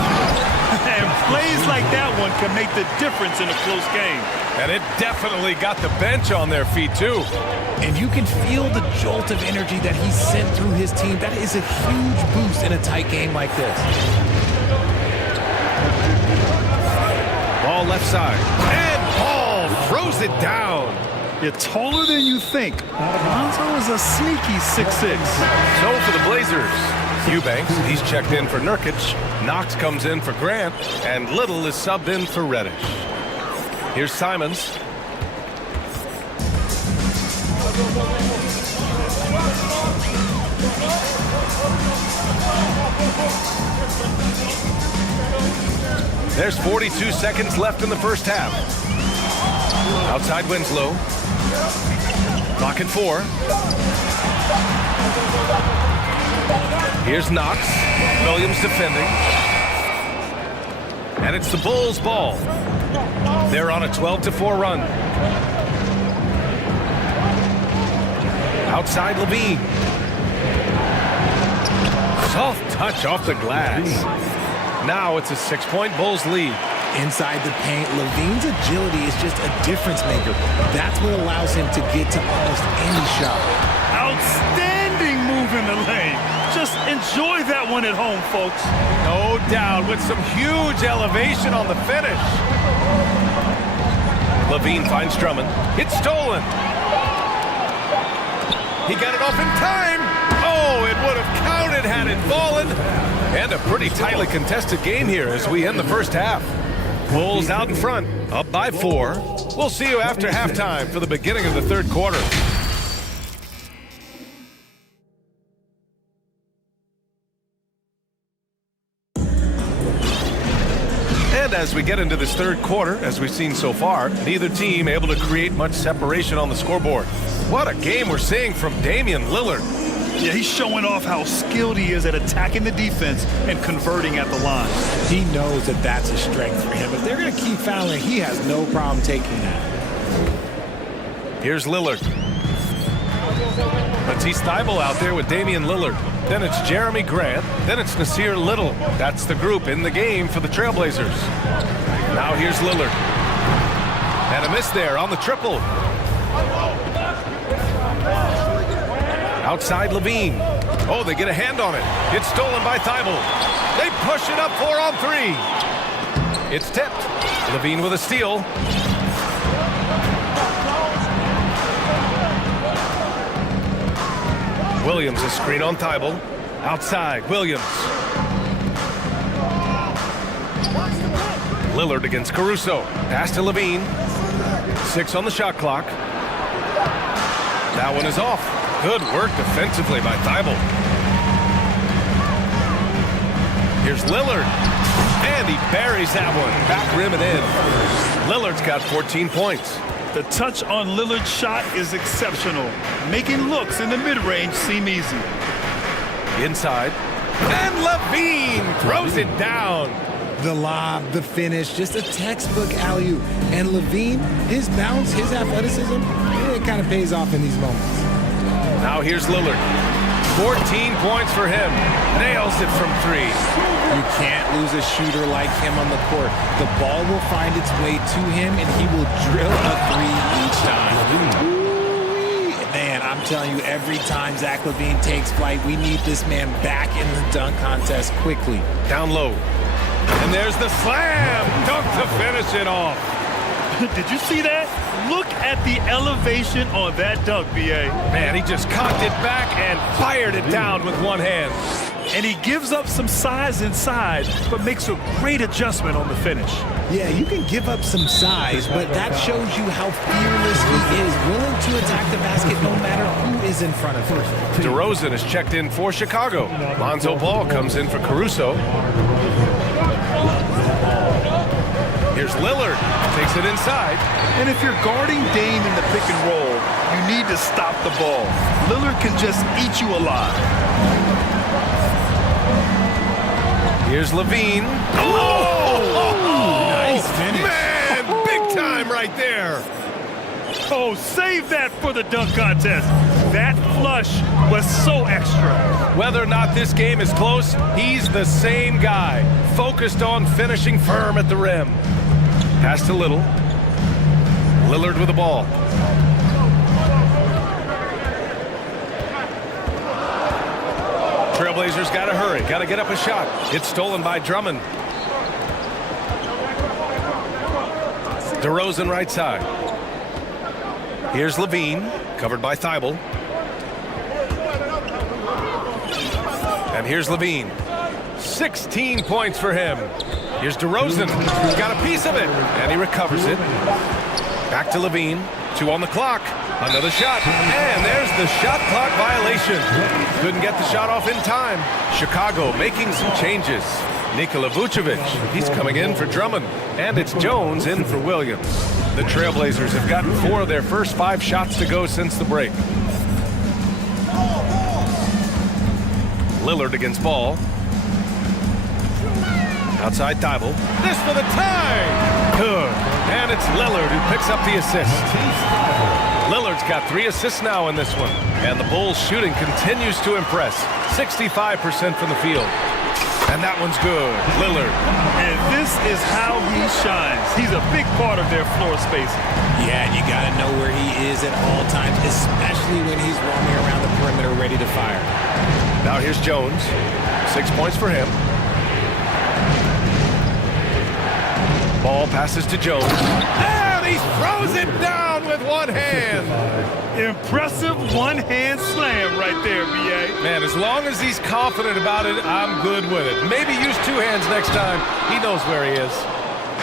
And plays like that one can make the difference in a close game. And it definitely got the bench on their feet, too. And you can feel the jolt of energy that he sent through his team. That is a huge boost in a tight game like this. Ball left side. And Ball throws it down. You're taller than you think. Alonzo is a sneaky 6'6". So for the Blazers, Eubanks, he's checked in for Nurkic. Knox comes in for Grant. And Little is subbed in for Reddish. Here's Simons. There's 42 seconds left in the first half. Outside Winslow. Clock at 4. Here's Knox. Williams defending. And it's the Bulls' ball. They're on a 12-4 run. Outside Levine. Soft touch off the glass. Now it's a 6-point Bulls lead. Inside the paint, Levine's agility is just a difference maker. That's what allows him to get to almost any shot. Outstanding move in the lane. Just enjoy that one at home, folks. No doubt, with some huge elevation on the finish. Levine finds Drummond. It's stolen. He got it off in time. Oh, it would have counted had it fallen. And a pretty tightly contested game here as we end the first half. Bulls out in front, up by 4. We'll see you after halftime for the beginning of the third quarter. And as we get into this third quarter, as we've seen so far, neither team able to create much separation on the scoreboard. What a game we're seeing from Damian Lillard. Yeah, he's showing off how skilled he is at attacking the defense and converting at the line. He knows that that's a strength for him. If they're going to keep fouling, he has no problem taking that. Here's Lillard. Matisse Thybulle out there with Damian Lillard. Then it's Jeremy Grant. Then it's Nasir Little. That's the group in the game for the Trailblazers. Now here's Lillard. And a miss there on the triple. Outside Levine. Oh, they get a hand on it. It's stolen by Thybulle. They push it up 4 on 3. It's tipped. Levine with a steal. Williams a screen on Thybulle. Outside, Williams. Lillard against Caruso. Pass to Levine. 6 on the shot clock. That one is off. Good work defensively by Thybulle. Here's Lillard. And he buries that one. Back rim and in. Lillard's got 14 points. The touch on Lillard's shot is exceptional, making looks in the mid-range seem easy. Inside. And Levine throws it down. The lob, the finish, just a textbook alley-oop. And Levine, his bounce, his athleticism, it kind of pays off in these moments. Now here's Lillard. 14 points for him. Nails it from 3. You can't lose a shooter like him on the court. The ball will find its way to him, and he will drill a 3 each time. Ooh, man, I'm telling you, every time Zach LaVine takes flight, we need this man back in the dunk contest quickly. Down low. And there's the slam. Dunk to finish it off. Did you see that? Look at the elevation on that dunk, B.A. Man, he just cocked it back and fired it down with one hand. And he gives up some size inside, but makes a great adjustment on the finish. Yeah, you can give up some size, but that shows you how fearless he is, willing to attack the basket no matter who is in front of him. DeRozan is checked in for Chicago. Lonzo Ball comes in for Caruso. Here's Lillard, takes it inside. And if you're guarding Dame in the pick and roll, you need to stop the ball. Lillard can just eat you alive. Here's Levine. Oh! Nice finish. Man, big time right there. Oh, save that for the dunk contest. That flush was so extra. Whether or not this game is close, he's the same guy, focused on finishing firm at the rim. Pass to Little. Lillard with the ball. Trailblazers got to hurry, got to get up a shot. It's stolen by Drummond. DeRozan right side. Here's Levine, covered by Thibault. And here's Levine. 16 points for him. Here's DeRozan. He's got a piece of it, and he recovers it. Back to Levine. 2 on the clock. Another shot. And there's the shot clock violation. Couldn't get the shot off in time. Chicago making some changes. Nikola Vucevic, he's coming in for Drummond. And it's Jones in for Williams. The Trailblazers have gotten 4 of their first 5 shots to go since the break. Lillard against Ball. Outside Thibault. This for the tie! Good. And it's Lillard who picks up the assist. Lillard's got 3 assists now in this one. And the Bulls shooting continues to impress. 65% from the field. And that one's good. Lillard. And this is how he shines. He's a big part of their floor spacing. Yeah, you got to know where he is at all times, especially when he's roaming around the perimeter ready to fire. Now here's Jones. 6 points for him. Ball passes to Jones. And he throws it down with one hand. Impressive one-hand slam right there, B.A. Man, as long as he's confident about it, I'm good with it. Maybe use 2 hands next time. He knows where he is.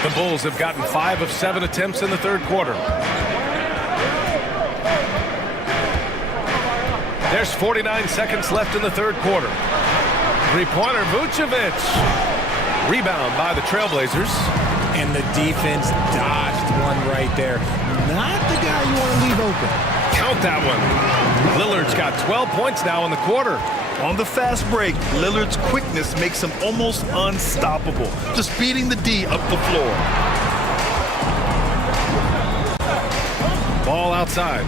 The Bulls have gotten 5 of 7 attempts in the third quarter. There's 49 seconds left in the third quarter. 3-pointer, Vucevic. Rebound by the Trailblazers. And the defense dodged one right there. Not the guy you want to leave open. Count that one. Lillard's got 12 points now in the quarter. On the fast break, Lillard's quickness makes him almost unstoppable. Just beating the D up the floor. Ball outside.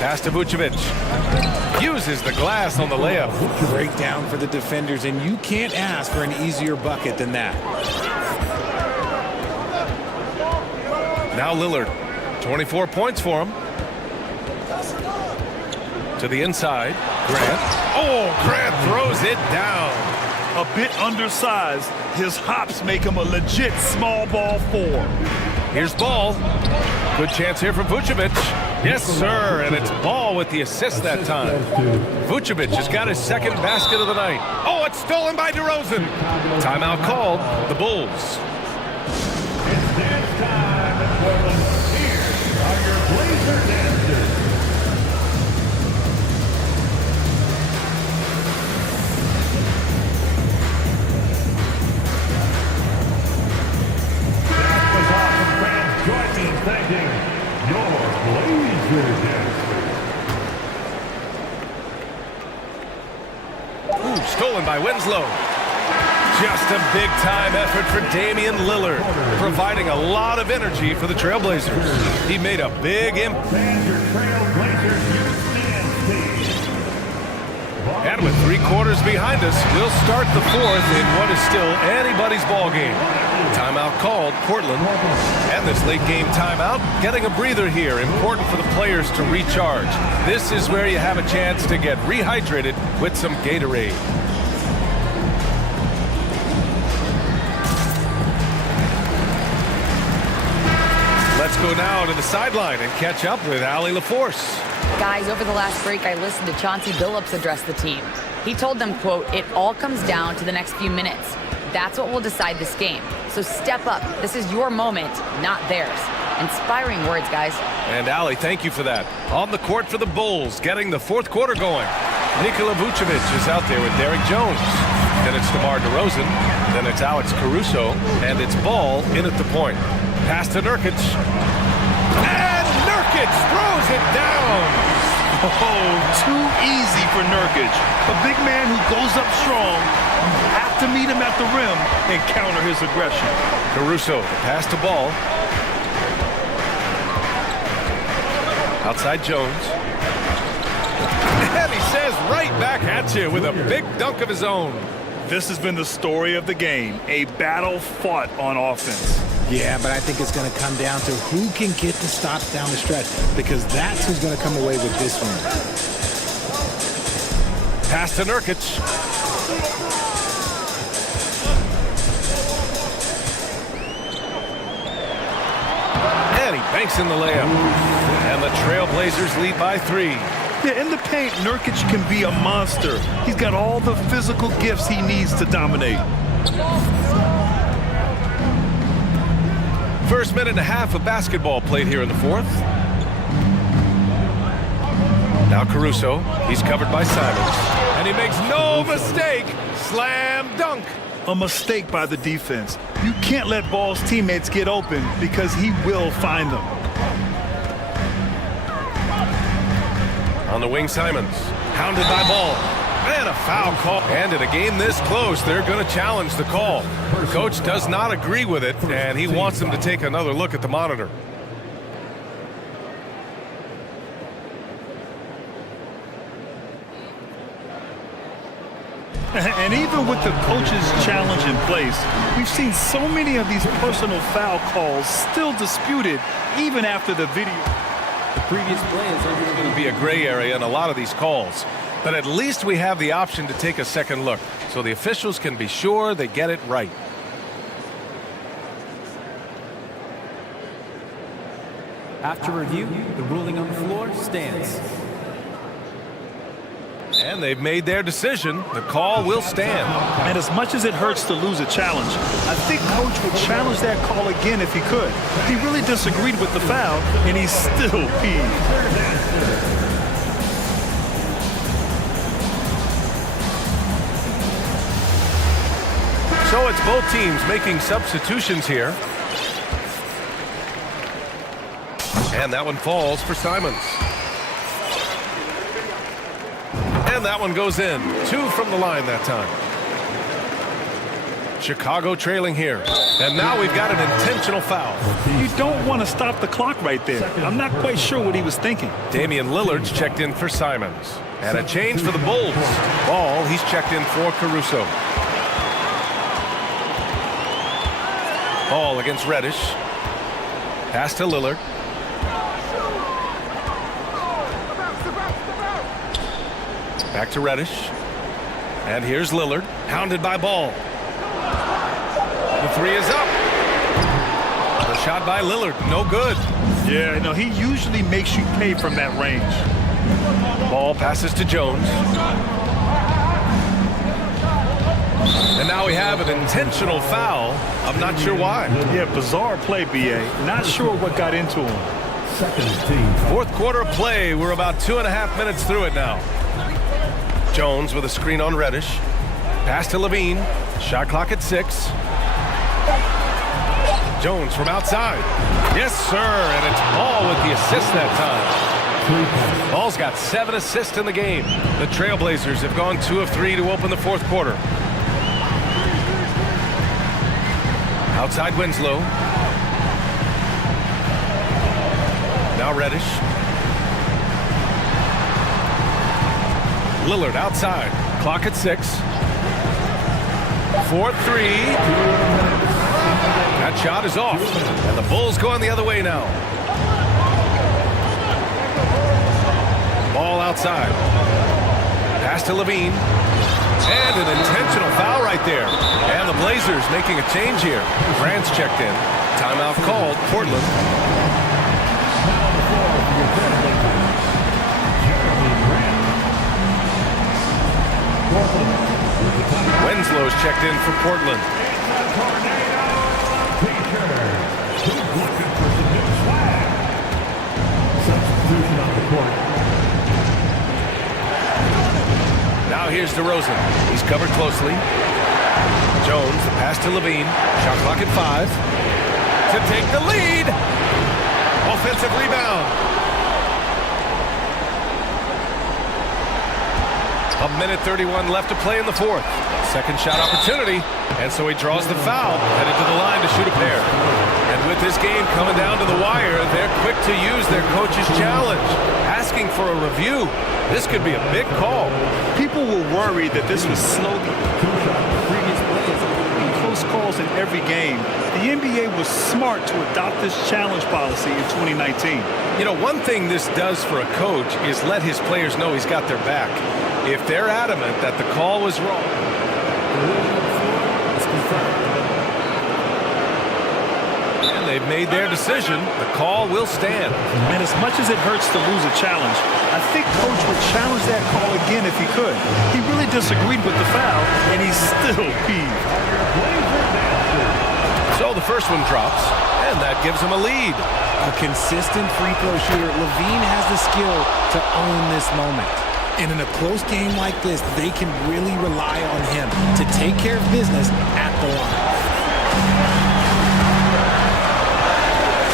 Pass to Vucevic. Uses the glass on the layup. Breakdown for the defenders, and you can't ask for an easier bucket than that. Now Lillard, 24 points for him. To the inside, Grant. Oh, Grant throws it down. A bit undersized, his hops make him a legit small ball 4. Here's Ball. Good chance here from Vucevic. Yes, sir, and it's Ball with the assist that time. Vucevic has got his second basket of the night. Oh, it's stolen by DeRozan. Timeout called, the Bulls. It's dance time in Portland. Here are your Blazer dancers. That was awesome, fans. Join me in thanking your Blazer dancers. Ooh, stolen by Winslow. Just a big-time effort for Damian Lillard, providing a lot of energy for the Trailblazers. He made a big impact. Fans, your Trailblazers, you stand, please. And And with 3 quarters behind us, we'll start the fourth in what is still anybody's ball game. Timeout called, Portland. And this late game timeout, getting a breather here, important for the players to recharge. This is where you have a chance to get rehydrated with some Gatorade. Let's go now to the sideline and catch up with Allie LaForce. Guys, over the last break, I listened to Chauncey Billups address the team. He told them, quote, "It all comes down to the next few minutes. That's what will decide this game. So step up. This is your moment, not theirs." Inspiring words, guys. And Allie, thank you for that. On the court for the Bulls, getting the fourth quarter going. Nikola Vucevic is out there with Derek Jones. Then it's DeMar DeRozan. Then it's Alex Caruso. And it's Ball in at the point. Pass to Nurkic. And Nurkic throws it down. Oh, too easy for Nurkic. A big man who goes up strong. You have to meet him at the rim and counter his aggression. Caruso, pass to Ball. Outside Jones. And he says right back at you with a big dunk of his own. This has been the story of the game, a battle fought on offense. Yeah, but I think it's going to come down to who can get the stops down the stretch, because that's who's going to come away with this one. Pass to Nurkic. And he banks in the layup. And the Trailblazers lead by 3. Yeah, in the paint, Nurkic can be a monster. He's got all the physical gifts he needs to dominate. First minute and a half of basketball played here in the fourth. Now Caruso, he's covered by Simons. And he makes no mistake. Slam dunk. A mistake by the defense. You can't let Ball's teammates get open because he will find them. On the wing, Simons. Hounded by Ball. And a foul call. And in a game this close, they're going to challenge the call. The coach does not agree with it, and he wants them to take another look at the monitor. And even with the coach's challenge in place, we've seen so many of these personal foul calls still disputed even after the video. The previous play is going to be a gray area in a lot of these calls. But at least we have the option to take a second look, so the officials can be sure they get it right. After review, the ruling on the floor stands. And they've made their decision. The call will stand. And as much as it hurts to lose a challenge, I think Coach would challenge that call again if he could. He really disagreed with the foul, and he's still peeved. So it's both teams making substitutions here. And that one falls for Simons. And that one goes in. 2 from the line that time. Chicago trailing here. And now we've got an intentional foul. You don't want to stop the clock right there. I'm not quite sure what he was thinking. Damian Lillard's checked in for Simons. And a change for the Bulls. Ball, he's checked in for Caruso. Ball against Reddish. Pass to Lillard. Back to Reddish. And here's Lillard. Hounded by Ball. The 3 is up. The shot by Lillard. No good. Yeah, no, he usually makes you pay from that range. Ball passes to Jones. And now we have an intentional foul. I'm not sure why. Yeah, bizarre play, B.A. Not sure what got into him. Fourth quarter play. We're about 2.5 minutes through it now. Jones with a screen on Reddish. Pass to Levine. Shot clock at 6. Jones from outside. Yes, sir. And it's Ball with the assist that time. Ball's got 7 assists in the game. The Trailblazers have gone 2 of 3 to open the fourth quarter. Outside Winslow. Now Reddish. Lillard outside. Clock at 6. 4-3. That shot is off. And the Bulls going the other way now. Ball outside. Pass to Levine. And an intentional foul right there. And the Blazers making a change here. Grant's checked in. Timeout called. Portland. Winslow's checked in for Portland. Substitution on the court. Now here's DeRozan. He's covered closely. Jones, the pass to Levine. Shot clock at 5. To take the lead. Offensive rebound. 1:31 left to play in the fourth. Second shot opportunity. And so he draws the foul. Headed to the line to shoot a pair. And with this game coming down to the wire, they're quick to use their coach's challenge. Asking for a review. This could be a big call. People were worried that this was slow. Close calls in every game. The NBA was smart to adopt this challenge policy in 2019. You know, one thing this does for a coach is let his players know he's got their back. If they're adamant that the call was wrong. And they've made their decision. The call will stand. And as much as it hurts to lose a challenge, I think Coach would challenge that call again if he could. He really disagreed with the foul, and he's still peeved. So the first one drops, and that gives him a lead. A consistent free throw shooter, Levine has the skill to own this moment. And in a close game like this, they can really rely on him to take care of business at the line.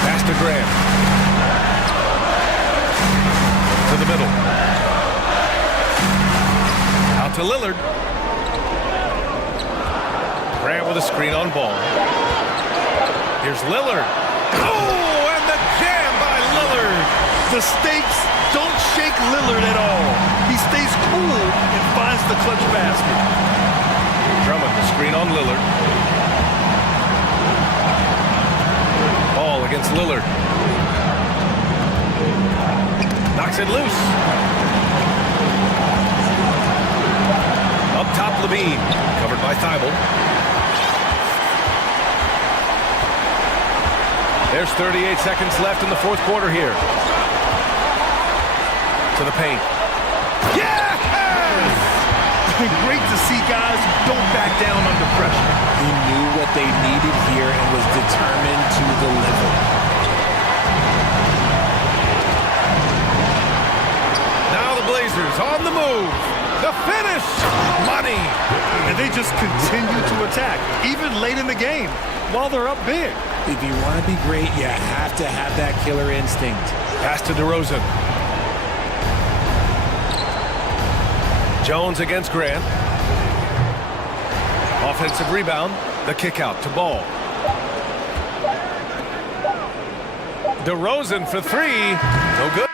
Pass to Grant. To the middle. Out to Lillard. Grant with a screen on ball. Here's Lillard. Oh, and the jam by Lillard. The stakes don't shake Lillard at all. He stays cool and finds the clutch basket. Drummond, the screen on Lillard. Ball against Lillard. Knocks it loose. Up top, Levine. Covered by Thibault. There's 38 seconds left in the fourth quarter here. To the paint. Yes! Great to see guys who don't back down under pressure. He knew what they needed here and was determined to deliver. Now the Blazers on the move. The finish. Money. And they just continue to attack, even late in the game, while they're up big. If you want to be great, you have to have that killer instinct. Pass to DeRozan. Jones against Grant. Offensive rebound. The kick out to Ball. DeRozan for 3. No good.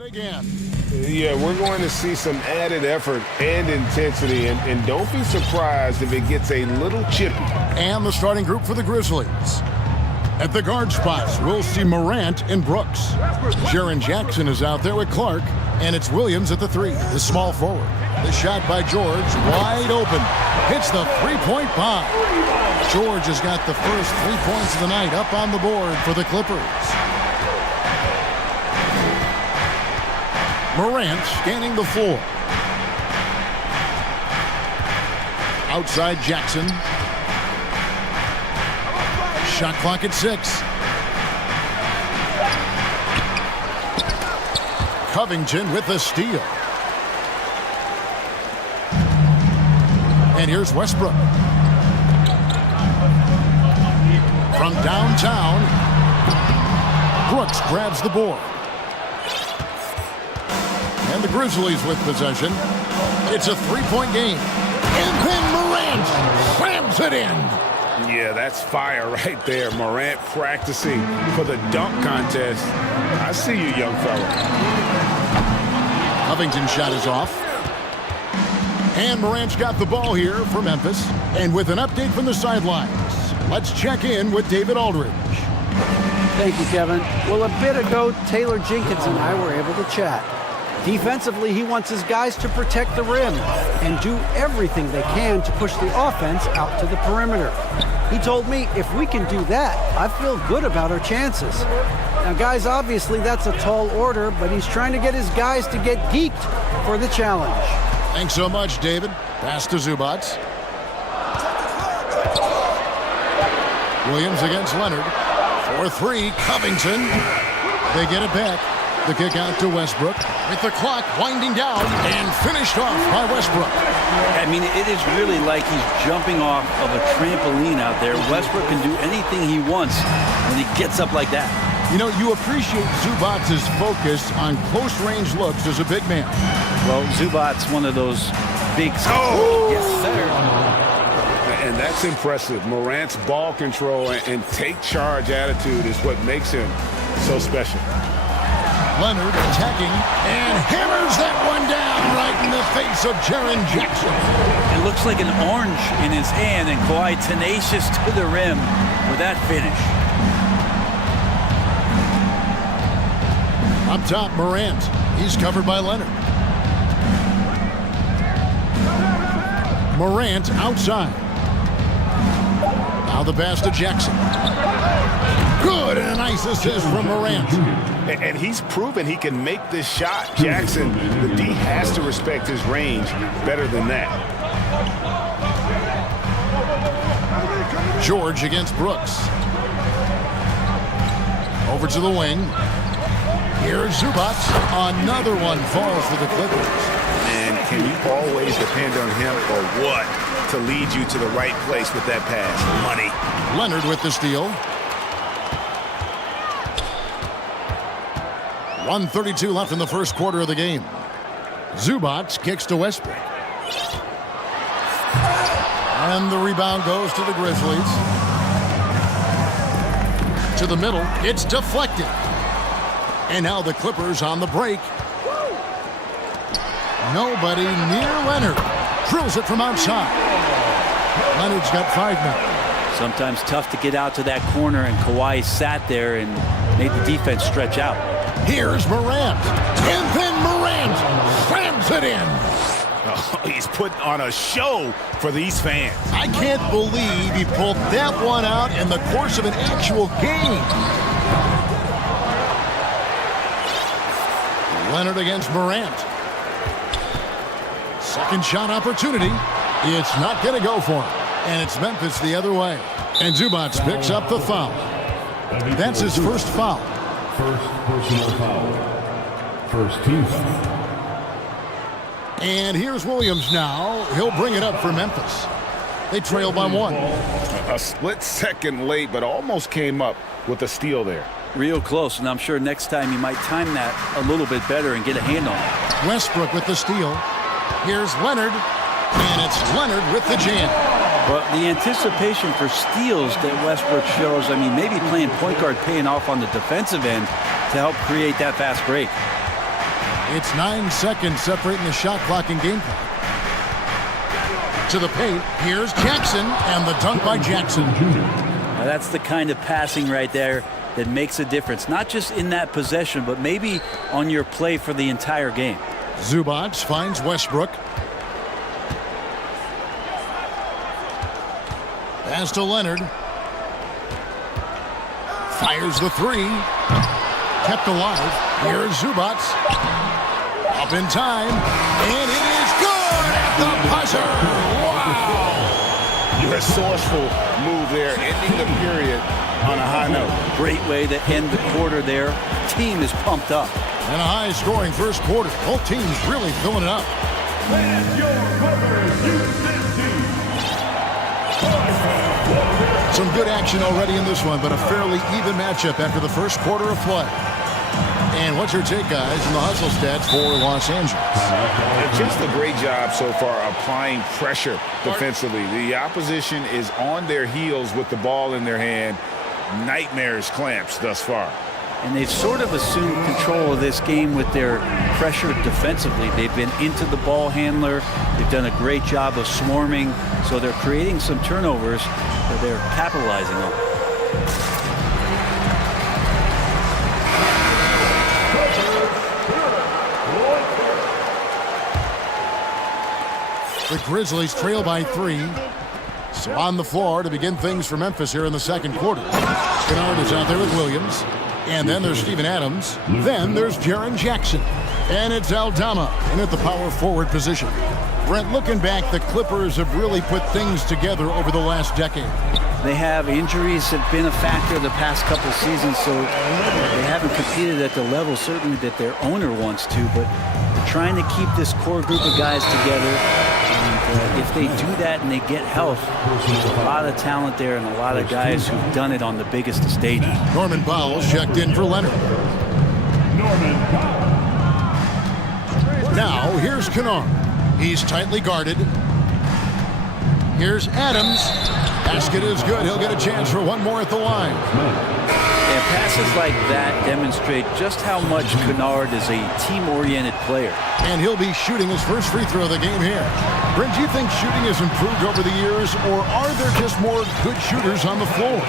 Again. Yeah, we're going to see some added effort and intensity, and don't be surprised if it gets a little chippy. And the starting group for the Grizzlies. At the guard spots, we'll see Morant and Brooks. Jaren Jackson is out there with Clark, and it's Williams at the 3, the small forward. The shot by George, wide open. Hits the three-point bomb. George has got the first 3 points of the night up on the board for the Clippers. Morant scanning the floor. Outside Jackson. Shot clock at 6. Covington with the steal. And here's Westbrook. From downtown, Brooks grabs the board. And the Grizzlies with possession. It's a three-point game. And then Morant slams it in. Yeah, that's fire right there. Morant practicing for the dunk contest. I see you, young fella. Covington's shot is off. And Morant's got the ball here for Memphis. And with an update from the sidelines, let's check in with David Aldridge. Thank you, Kevin. Well, a bit ago, Taylor Jenkins and I were able to chat. Defensively, he wants his guys to protect the rim and do everything they can to push the offense out to the perimeter. He told me if we can do that, I feel good about our chances. Now, guys, obviously that's a tall order, but he's trying to get his guys to get geeked for the challenge. Thanks so much, David. Pass to Zubac. Williams against Leonard. 4-3, Covington. They get it back. The kick out to Westbrook with the clock winding down and finished off by Westbrook. I mean, it is really like he's jumping off of a trampoline out there. Westbrook can do anything he wants when he gets up like that. You know, you appreciate Zubac's focus on close-range looks as a big man. Well, Zubac's one of those big... Oh! Yes, sir. And that's impressive. Morant's ball control and take charge attitude is what makes him so special. Leonard attacking and hammers that one down right in the face of Jaren Jackson. It looks like an orange in his hand, and Kawhi tenacious to the rim with that finish. Up top, Morant. He's covered by Leonard. Morant outside. Now the pass to Jackson. Good, and a nice assist from Morant. And he's proven he can make this shot. Jackson, the D has to respect his range better than that. George against Brooks. Over to the wing. Here's Zubac. Another one falls for the Clippers. And can you always depend on him or what to lead you to the right place with that pass? Money. Leonard with the steal. 1:32 left in the first quarter of the game. Zubac kicks to Westbrook. And the rebound goes to the Grizzlies. To the middle. It's deflected. And now the Clippers on the break. Nobody near Leonard. Drills it from outside. Leonard's got 5 now. Sometimes tough to get out to that corner, and Kawhi sat there and made the defense stretch out. Here's Morant. And then Morant slams it in. Oh, he's putting on a show for these fans. I can't believe he pulled that one out in the course of an actual game. Leonard against Morant. Second shot opportunity. It's not going to go for him. And it's Memphis the other way. And Zubac picks up the foul. That's his first foul. First personal foul. First team foul. And here's Williams now. He'll bring it up for Memphis. They trail by 1. A split second late, but almost came up with a steal there. Real close, and I'm sure next time he might time that a little bit better and get a hand on it. Westbrook with the steal. Here's Leonard, and it's Leonard with the jam. But the anticipation for steals that Westbrook shows, I mean, maybe playing point guard paying off on the defensive end to help create that fast break. It's 9 seconds separating the shot clock and game clock. To the paint. Here's Jackson, and the dunk by Jackson. Now that's the kind of passing right there that makes a difference, not just in that possession, but maybe on your play for the entire game. Zubac finds Westbrook. Pass to Leonard. Fires the three. Kept alive. Here's Zubac. Up in time. And it is good at the buzzer. Wow! Resourceful move there, ending the period on a high note. Great way to end the quarter there. Team is pumped up. And a high-scoring first quarter. Both teams really filling it up. And your Some good action already in this one, but a fairly even matchup after the first quarter of play. And what's your take, guys, in the hustle stats for Los Angeles? Just a great job so far applying pressure defensively. The opposition is on their heels with the ball in their hand. Nightmares clamps thus far. And they've sort of assumed control of this game with their pressure defensively. They've been into the ball handler. They've done a great job of swarming. So they're creating some turnovers that they're capitalizing on. The Grizzlies trail by 3. So on the floor to begin things for Memphis here in the second quarter. Kennard is out there with Williams. And then there's Steven Adams. Then there's Jaren Jackson. And it's Aldama in at the power forward position. Brent, looking back, the Clippers have really put things together over the last decade. They have injuries have been a factor the past couple seasons, so they haven't competed at the level certainly that their owner wants to, but they're trying to keep this core group of guys together. And if they do that and they get health, there's a lot of talent there and a lot of guys who've done it on the biggest of stages. Norman Powell checked in for Leonard. Now here's Kennard. He's tightly guarded. Here's Adams. Basket is good. He'll get a chance for one more at the line. And passes like that demonstrate just how much Kennard is a team-oriented player. And he'll be shooting his first free throw of the game here. Brent, do you think shooting has improved over the years, or are there just more good shooters on the floor?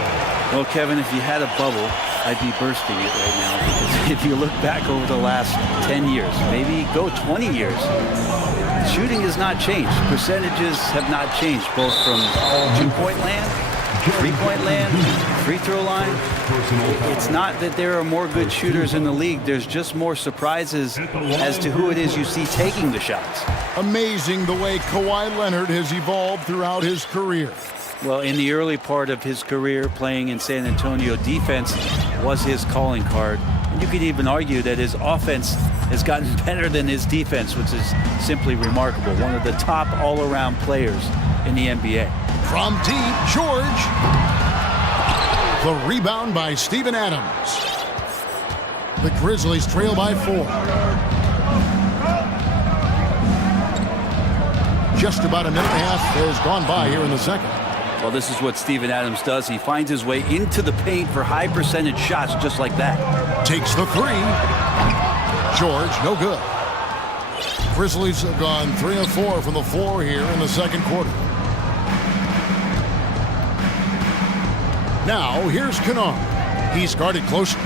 Well, Kevin, if you had a bubble, I'd be bursting it right now. Because if you look back over the last 10 years, maybe go 20 years, shooting has not changed. Percentages have not changed, both from two-point land, three-point land, free throw line. It's not that there are more good shooters in the league. There's just more surprises as to who it is you see taking the shots. Amazing the way Kawhi Leonard has evolved throughout his career. Well, in the early part of his career playing in San Antonio, defense was his calling card. And you could even argue that his offense has gotten better than his defense, which is simply remarkable. One of the top all-around players in the NBA. From deep, George. The rebound by Steven Adams. The Grizzlies trail by 4. Just about a minute and a half has gone by here in the second. Well, this is what Steven Adams does. He finds his way into the paint for high percentage shots just like that. Takes the 3. George, no good. Grizzlies have gone 3 of 4 from the floor here in the second quarter. Now, here's Kennard. He's guarded closely.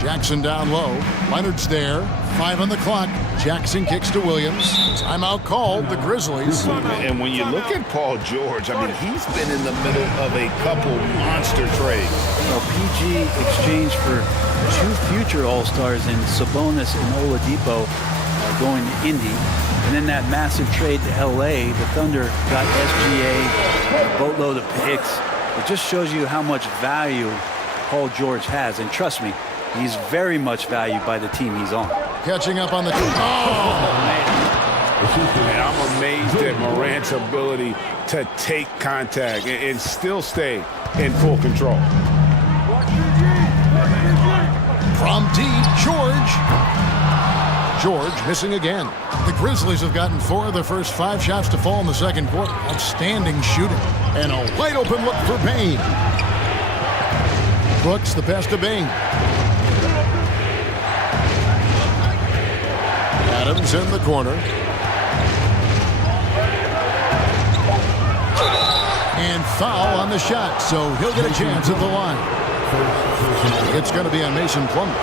Jackson down low. Leonard's there. 5 on the clock. Jackson kicks to Williams. Timeout called, the Grizzlies. And when you look at Paul George, I mean, he's been in the middle of a couple monster trades. Well, PG exchanged for 2 future All-Stars in Sabonis and Oladipo going to Indy. And then that massive trade to LA, the Thunder got SGA, a boatload of picks. It just shows you how much value Paul George has. And trust me, he's very much valued by the team he's on. Catching up on the... And I'm amazed at Morant's ability to take contact and still stay in full control. From deep, George. George missing again. The Grizzlies have gotten 4 of their first 5 shots to fall in the second quarter. Outstanding shooting. And a wide open look for Bain. Brooks the pass to Bain. It's in the corner. And foul on the shot, so he'll get a chance at the line. It's going to be on Mason Plumlee.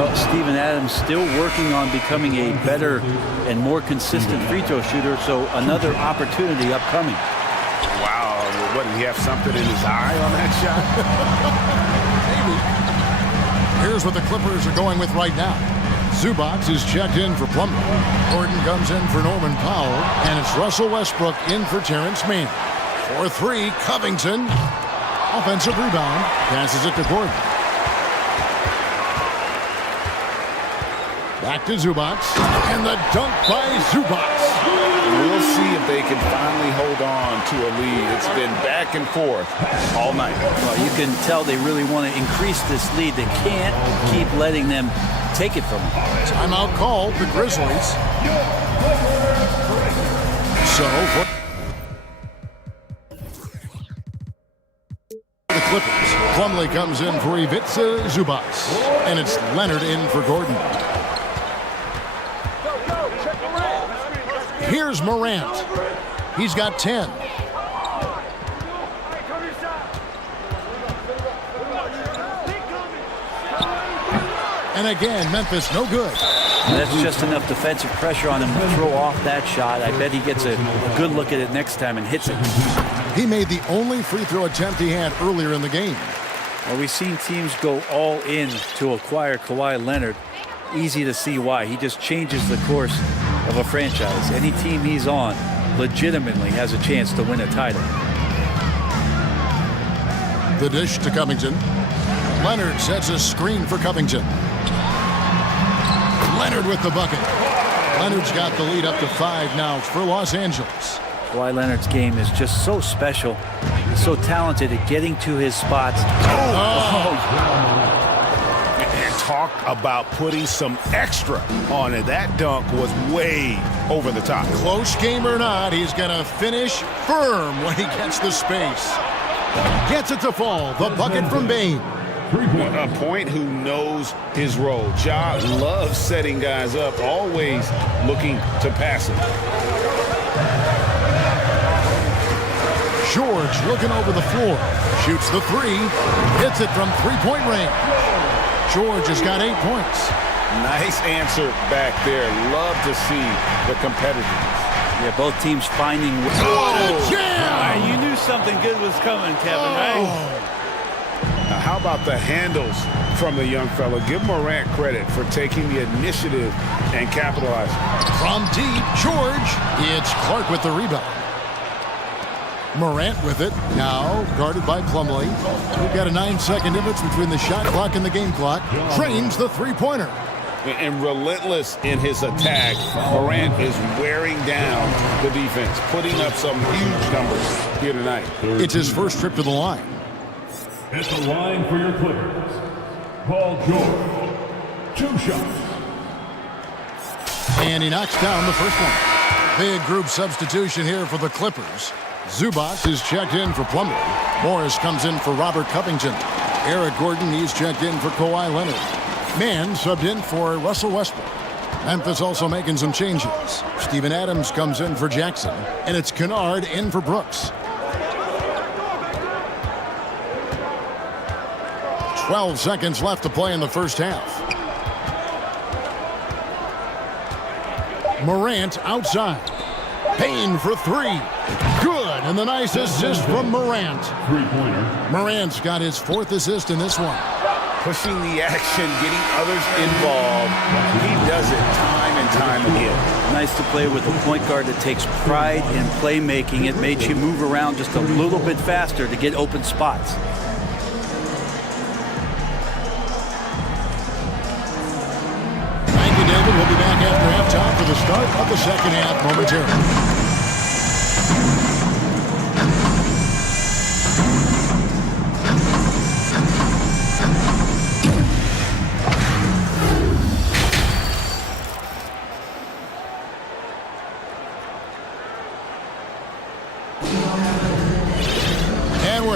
Well, Steven Adams still working on becoming a better and more consistent free throw shooter, so another opportunity upcoming. Wow, what, did he have something in his eye on that shot? Maybe. Here's what the Clippers are going with right now. Zubac is checked in for Plumlee. Gordon comes in for Norman Powell, and it's Russell Westbrook in for Terrence Mann. For three, Covington. Offensive rebound. Passes it to Gordon. Back to Zubac. And the dunk by Zubac. We'll see if they can finally hold on to a lead. It's been back and forth all night. Well, you can tell they really want to increase this lead. They can't keep letting them take it from them. Timeout called, the Grizzlies. So, for the Clippers, Plumlee comes in for Ivica Zubac. And it's Leonard in for Gordon. Here's Morant. He's got 10. And again, Memphis no good. That's just enough defensive pressure on him to throw off that shot. I bet he gets a good look at it next time and hits it. He made the only free throw attempt he had earlier in the game. Well, we've seen teams go all in to acquire Kawhi Leonard. Easy to see why. He just changes the course of a franchise. Any team he's on legitimately has a chance to win a title. The dish to Covington. Leonard sets a screen for Covington. Leonard with the bucket. Leonard's got the lead up to 5 now for Los Angeles. Kawhi Leonard's game is just so special. He's so talented at getting to his spots. And talk about putting some extra on it. That dunk was way over the top. Close game or not, he's going to finish firm when he gets the space. Gets it to fall. The bucket from Bane. A point who knows his role. Ja loves setting guys up, always looking to pass it. George looking over the floor. Shoots the three. Hits it from three-point range. George has got 8 points. Nice answer back there. Love to see the competitiveness. Yeah, both teams finding... Oh, jam! You knew something good was coming, Kevin, right? Now, how about the handles from the young fella? Give Morant credit for taking the initiative and capitalizing. From deep, George. It's Clark with the rebound. Morant with it. Now guarded by Plumlee. We've got a 9-second difference between the shot clock and the game clock. Trains the three-pointer. And relentless in his attack. Morant is wearing down the defense, putting up some huge numbers here tonight. It's his first trip to the line. At the line for your Clippers, Paul George. 2 shots. And he knocks down the first one. Big group substitution here for the Clippers. Zubac is checked in for Plumlee. Morris comes in for Robert Covington. Eric Gordon, he's checked in for Kawhi Leonard. Mann subbed in for Russell Westbrook. Memphis also making some changes. Steven Adams comes in for Jackson. And it's Kennard in for Brooks. 12 seconds left to play in the first half. Morant outside. Payne for 3. Good, and the nice assist from Morant. Three-pointer. Morant's got his 4th assist in this one. Pushing the action, getting others involved. He does it time and time again. Nice to play with a point guard that takes pride in playmaking. It made you move around just a little bit faster to get open spots. Thank you, David. We'll be back after halftime for the start of the second half momentarily.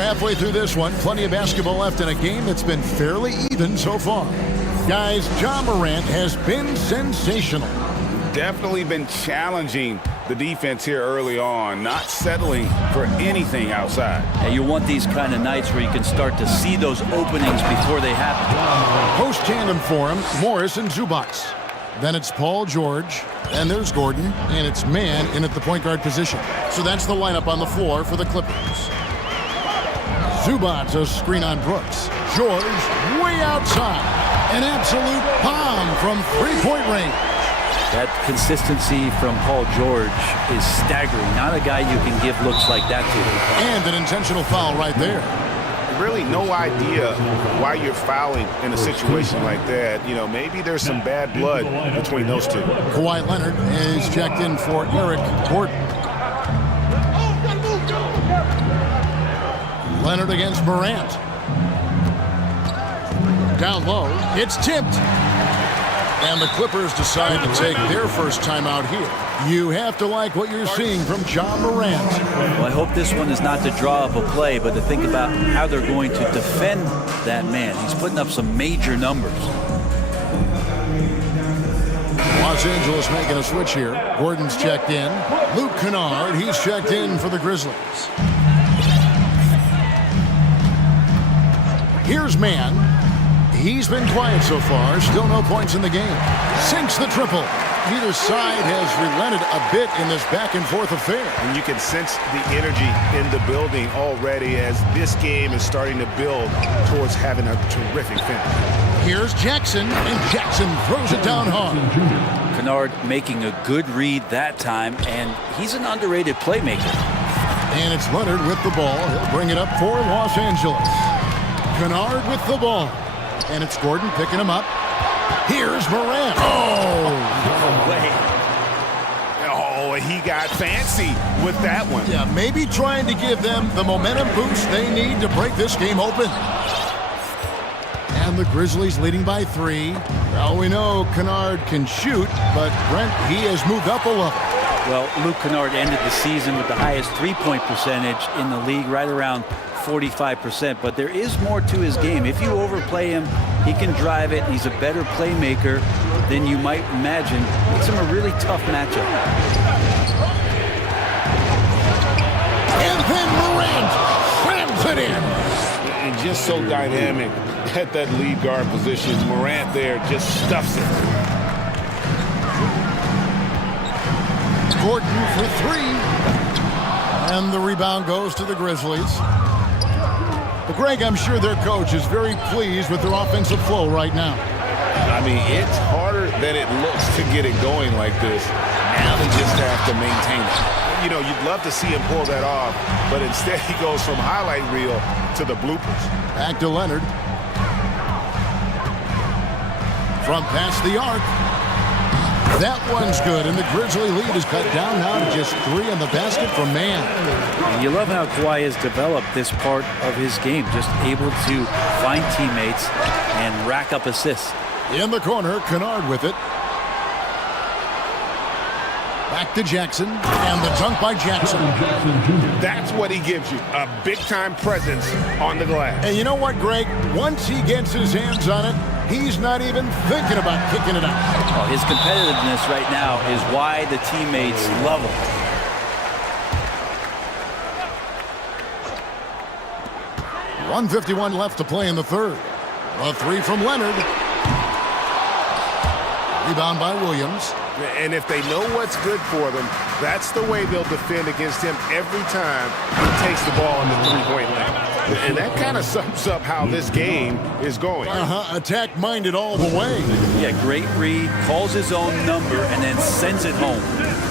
Halfway through this one, plenty of basketball left in a game that's been fairly even so far. Guys, Ja Morant has been sensational. definitely been challenging the defense here early on, not settling for anything outside. And you want these kind of nights where you can start to see those openings before they happen. Post tandem for him, Morris and Zubats. Then it's Paul George, and there's Gordon, and it's man in at the point guard position. So that's the lineup on the floor for the Clippers. Zubats a screen on Brooks. George way outside. An absolute bomb from three-point range. That consistency from Paul George is staggering. Not a guy you can give looks like that to. And an intentional foul right there. Really no idea why you're fouling in a situation like that. You know, maybe there's some bad blood between those two. Kawhi Leonard is checked in for Eric Gordon. Leonard against Morant. Down low, it's tipped. And the Clippers decide to take their first timeout here. You have to like what you're seeing from John Morant. Well, I hope this one is not to draw up a play, but to think about how they're going to defend that man. He's putting up some major numbers. Los Angeles making a switch here. Gordon's checked in. Luke Kennard, he's checked in for the Grizzlies. Here's Man. He's been quiet so far. Still no points in the game. Sinks the triple. Neither side has relented a bit in this back-and-forth affair. And you can sense the energy in the building already as this game is starting to build towards having a terrific finish. Here's Jackson, and Jackson throws it down hard. Kennard making a good read that time, and he's an underrated playmaker. And it's Leonard with the ball. He'll bring it up for Los Angeles. Kennard with the ball. And it's Gordon picking him up. Here's Morant. Oh! Oh, he got fancy with that one. Yeah, maybe trying to give them the momentum boost they need to break this game open. And the Grizzlies leading by 3. Well, we know Kennard can shoot, but Brent, he has moved up a level. Well, Luke Kennard ended the season with the highest three-point percentage in the league, right around 45%, but there is more to his game. If you overplay him, he can drive it. He's a better playmaker than you might imagine. Makes him a really tough matchup. And then Morant slams it in. And just so dynamic at that lead guard position. Morant there just stuffs it. Gordon for 3. And the rebound goes to the Grizzlies. But Greg, I'm sure their coach is very pleased with their offensive flow right now. I mean, it's harder than it looks to get it going like this. Now they just have to maintain it. You know, you'd love to see him pull that off, but instead he goes from highlight reel to the bloopers. Back to Leonard. From past the arc. That one's good, and the Grizzly lead is cut down now to just 3 in the basket from Man. And you love how Kawhi has developed this part of his game, just able to find teammates and rack up assists. In the corner, Kennard with it. Back to Jackson, and the dunk by Jackson. That's what he gives you, a big-time presence on the glass. And you know what, Greg? Once he gets his hands on it, he's not even thinking about kicking it out. Oh, his competitiveness right now is why the teammates love him. .151 left to play in the third. A 3 from Leonard. Rebound by Williams. And if they know what's good for them, that's the way they'll defend against him every time he takes the ball in the three-point line. And that kind of sums up how this game is going. Attack-minded all the way. Yeah, great read, calls his own number, and then sends it home.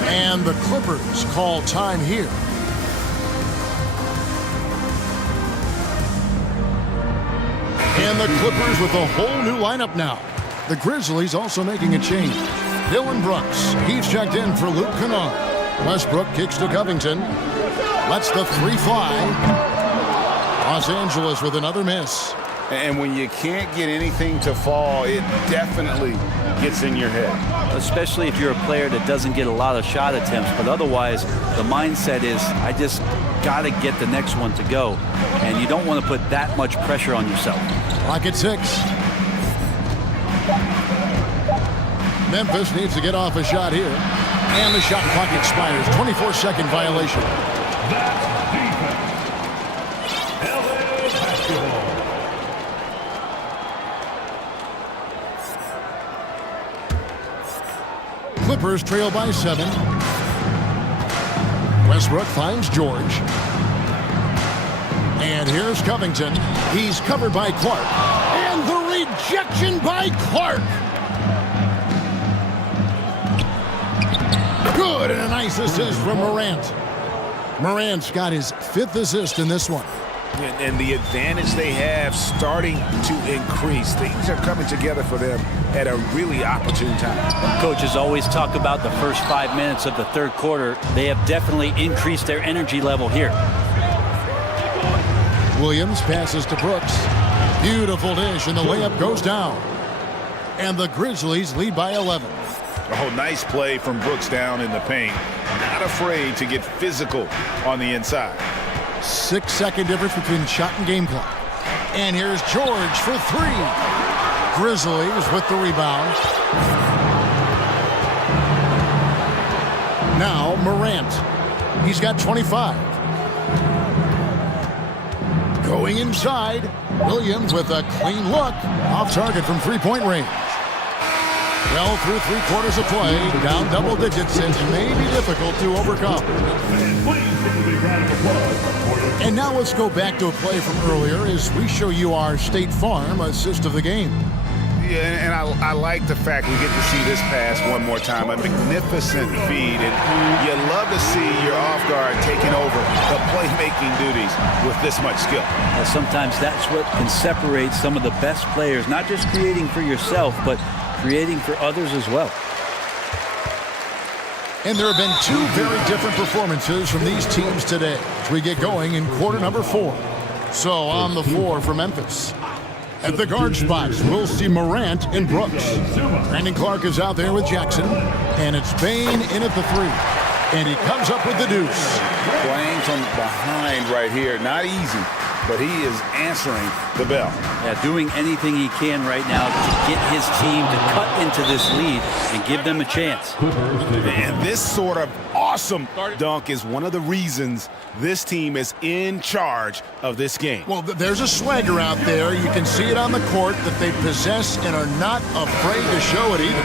And the Clippers call time here. And the Clippers with a whole new lineup now. The Grizzlies also making a change. Dylan Brooks, he's checked in for Luke Kennard. Westbrook kicks to Covington. Lets the 3 fly. Los Angeles with another miss. And when you can't get anything to fall, it definitely gets in your head. Especially if you're a player that doesn't get a lot of shot attempts, but otherwise the mindset is, I just got to get the next one to go. And you don't want to put that much pressure on yourself. Clock at 6. Memphis needs to get off a shot here. And the shot clock expires. 24-second violation. That's defense. LA basketball. Clippers trail by 7. Westbrook finds George. And here's Covington. He's covered by Clark. And the rejection by Clark. Good, and a nice assist from Morant. Morant's got his 5th assist in this one. And the advantage they have starting to increase. Things are coming together for them at a really opportune time. Coaches always talk about the first 5 minutes of the third quarter. They have definitely increased their energy level here. Williams passes to Brooks. Beautiful dish, and the layup goes down. And the Grizzlies lead by 11. Oh, nice play from Brooks down in the paint. Not afraid to get physical on the inside. 6-second difference between shot and game clock. And here's George for 3. Grizzlies with the rebound. Now Morant. He's got 25. Going inside. Williams with a clean look. Off target from three-point range. Well, through 3 quarters of play, down double digits, and may be difficult to overcome. And now let's go back to a play from earlier as we show you our State Farm assist of the game. Yeah, and I like the fact we get to see this pass one more time. A magnificent feed, and you love to see your off guard taking over the playmaking duties with this much skill. Well, sometimes that's what can separate some of the best players, not just creating for yourself, but creating for others as well. And there have been 2 very different performances from these teams today as we get going in quarter number 4. So on the floor for Memphis. At the guard spots, we'll see Morant and Brooks. Brandon Clark is out there with Jackson. And it's Bain in at the 3. And he comes up with the deuce. Playing from behind right here, not easy, but he is answering the bell. Yeah, doing anything he can right now to get his team to cut into this lead and give them a chance. And this sort of awesome dunk is one of the reasons this team is in charge of this game. Well, there's a swagger out there. You can see it on the court that they possess and are not afraid to show it either.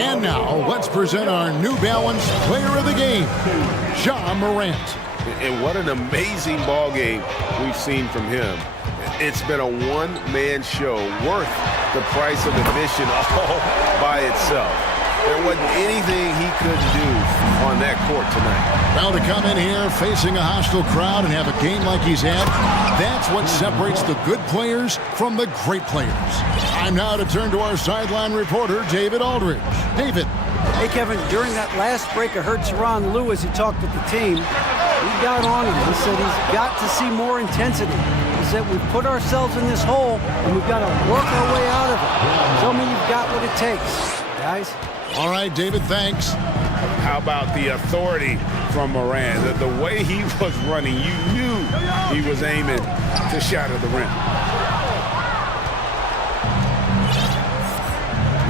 And now, let's present our New Balance player of the game, Ja Morant. And what an amazing ball game we've seen from him. It's been a one-man show worth the price of admission all by itself. There wasn't anything he couldn't do on that court tonight. Well, to come in here facing a hostile crowd and have a game like he's had, that's what separates the good players from the great players. Time now to turn to our sideline reporter, David Aldridge. David. Hey, Kevin, during that last break, I heard Tyronn Lue as he talked with the team. He got on him. He said he's got to see more intensity. He said we've put ourselves in this hole, and we've got to work our way out of it. Show me you've got what it takes, guys. All right, David, thanks. How about the authority from Morant? The way he was running, you knew he was aiming to shatter the rim.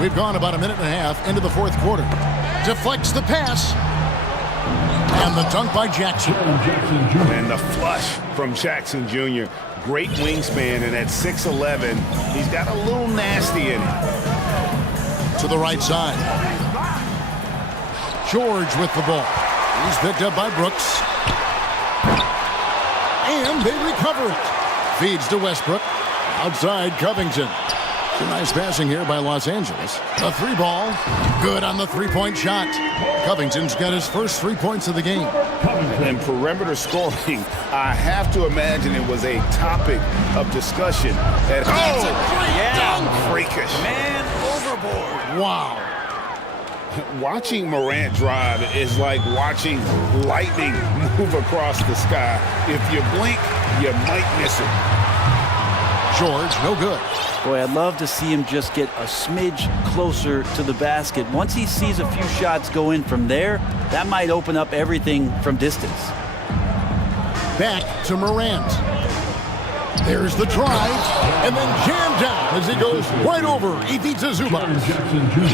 We've gone about a minute and a half into the 4th quarter. Deflects the pass. And the dunk by Jackson. And the flush from Jackson Jr. Great wingspan, and at 6'11", he's got a little nasty in him. To the right side. George with the ball. He's picked up by Brooks. And they recover it. Feeds to Westbrook. Outside Covington. Some nice passing here by Los Angeles. A 3 ball. Good on the 3-point shot. Covington's got his first 3 points of the game. And perimeter scoring, I have to imagine it was a topic of discussion. That's a great dunk. Freakish. Man overboard. Wow. Watching Morant drive is like watching lightning move across the sky. If you blink, you might miss it. George, no good. Boy, I'd love to see him just get a smidge closer to the basket. Once he sees a few shots go in from there, that might open up everything from distance. Back to Morant. There's the drive, and then jammed down as he goes right over Zuba.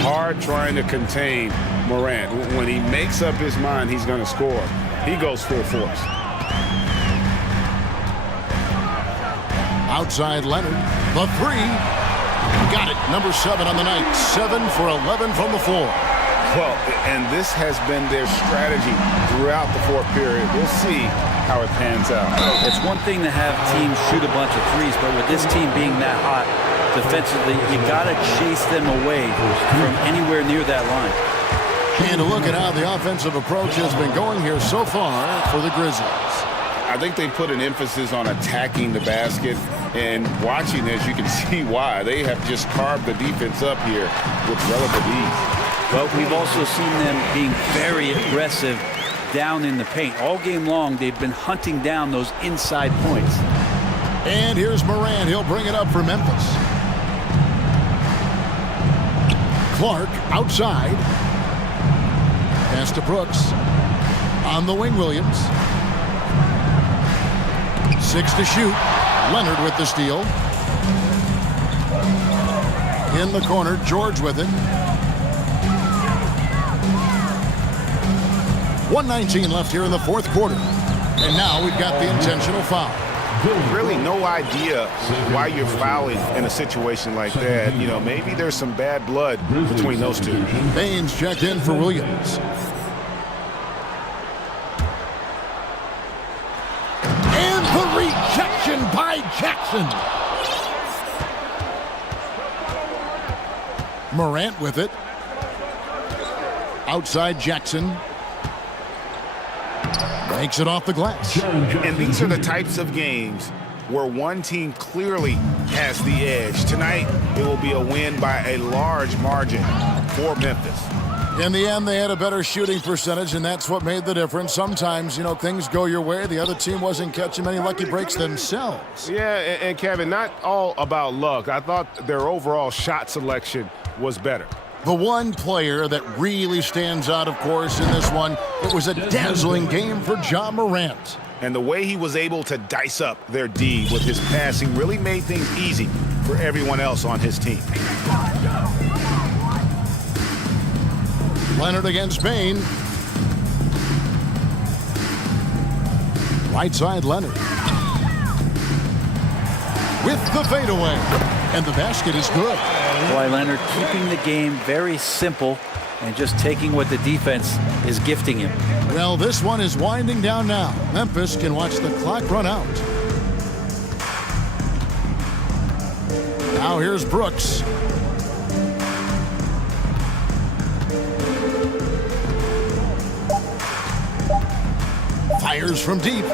Hard trying to contain Morant. When he makes up his mind he's going to score, he goes full force. Outside Leonard, the three. Got it, number 7 on the night. 7 for 11 from the floor. Well, and this has been their strategy throughout the fourth period. We'll see how it pans out. It's one thing to have teams shoot a bunch of threes, but with this team being that hot defensively, you got to chase them away from anywhere near that line. And a look at how the offensive approach has been going here so far for the Grizzlies. I think they put an emphasis on attacking the basket, and watching this, you can see why. They have just carved the defense up here with relative ease. But we've also seen them being very aggressive down in the paint. All game long, they've been hunting down those inside points. And here's Morant. He'll bring it up for Memphis. Clark outside. Pass to Brooks. On the wing, Williams. 6 to shoot. Leonard with the steal. In the corner, George with it. 1:19 left here in the fourth quarter. And now we've got the intentional foul. Really no idea why you're fouling in a situation like that. You know, maybe there's some bad blood between those two. Baines checked in for Williams. And the rejection by Jackson. Morant with it. Outside Jackson. Makes it off the glass. And these are the types of games where one team clearly has the edge. Tonight, it will be a win by a large margin for Memphis. In the end, they had a better shooting percentage, and that's what made the difference. Sometimes, you know, things go your way. The other team wasn't catching many lucky breaks themselves. Yeah, and Kevin, not all about luck. I thought their overall shot selection was better. The one player that really stands out, of course, in this one, it was a dazzling game for Ja Morant. And the way he was able to dice up their D with his passing really made things easy for everyone else on his team. Leonard against Bain. Right side, Leonard. With the fadeaway. And the basket is good. Boy, Leonard keeping the game very simple and just taking what the defense is gifting him. Well, this one is winding down now. Memphis can watch the clock run out. Now here's Brooks. Fires from deep.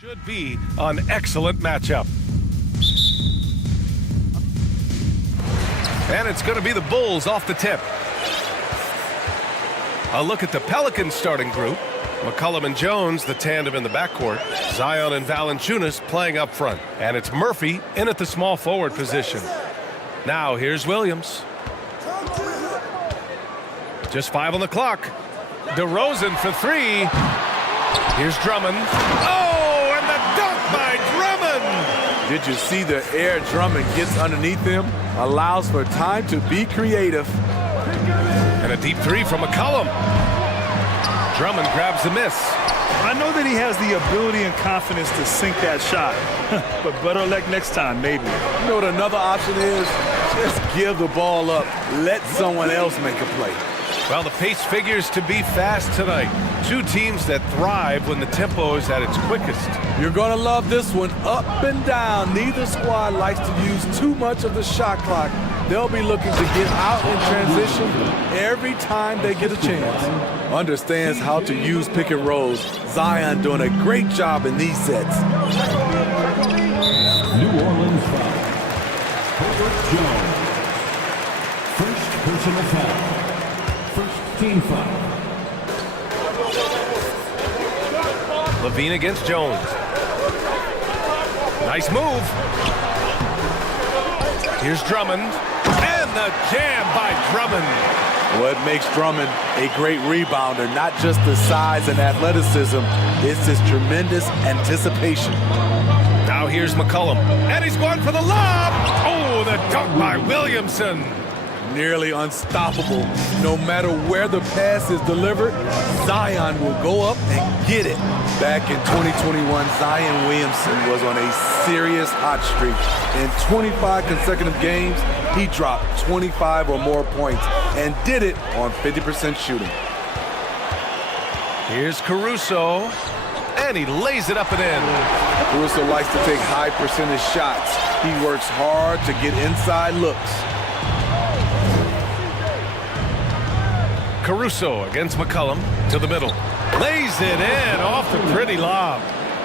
Should be an excellent matchup. And it's going to be the Bulls off the tip. A look at the Pelicans starting group. McCollum and Jones, the tandem in the backcourt. Zion and Valanciunas playing up front. And it's Murphy in at the small forward position. Now here's Williams. Just 5 on the clock. DeRozan for 3. Here's Drummond. Oh, and the dunk by Drummond! Did you see the air Drummond gets underneath him? Allows for time to be creative. And a deep 3 from McCollum. Drummond grabs the miss. I know that he has the ability and confidence to sink that shot, but better luck next time, maybe. You know what another option is? Just give the ball up. Let someone else make a play. Well, the pace figures to be fast tonight. Two teams that thrive when the tempo is at its quickest. You're going to love this one. Up and down. Neither squad likes to use too much of the shot clock. They'll be looking to get out in transition every time they get a chance. Understands how to use pick and rolls. Zion doing a great job in these sets. New Orleans foul. Herbert Jones. First personal foul. First team foul. Levine against Jones. Nice move. Here's Drummond. And the jam by Drummond. What makes Drummond a great rebounder, not just the size and athleticism, it's his tremendous anticipation. Now here's McCollum. And he's going for the lob. Oh, the dunk by Williamson. Nearly unstoppable. No matter where the pass is delivered, Zion will go up and get it. Back in 2021, Zion Williamson was on a serious hot streak. In 25 consecutive games, he dropped 25 or more points and did it on 50% shooting. Here's Caruso, and he lays it up and in. Caruso likes to take high percentage shots. He works hard to get inside looks. Caruso against McCollum to the middle. Lays it in off the pretty lob.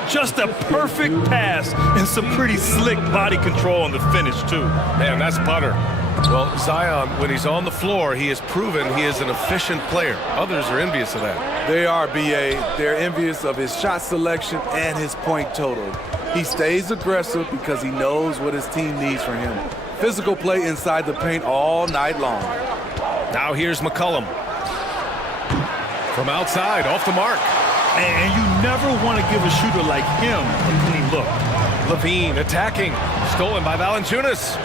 Just a perfect pass and some pretty slick body control on the finish, too. Man, that's butter. Well, Zion, when he's on the floor, he has proven he is an efficient player. Others are envious of that. They are, B.A. They're envious of his shot selection and his point total. He stays aggressive because he knows what his team needs from him. Physical play inside the paint all night long. Now here's McCollum. From outside, off the mark. And you never want to give a shooter like him a clean look. Levine attacking. Stolen by Valanciunas.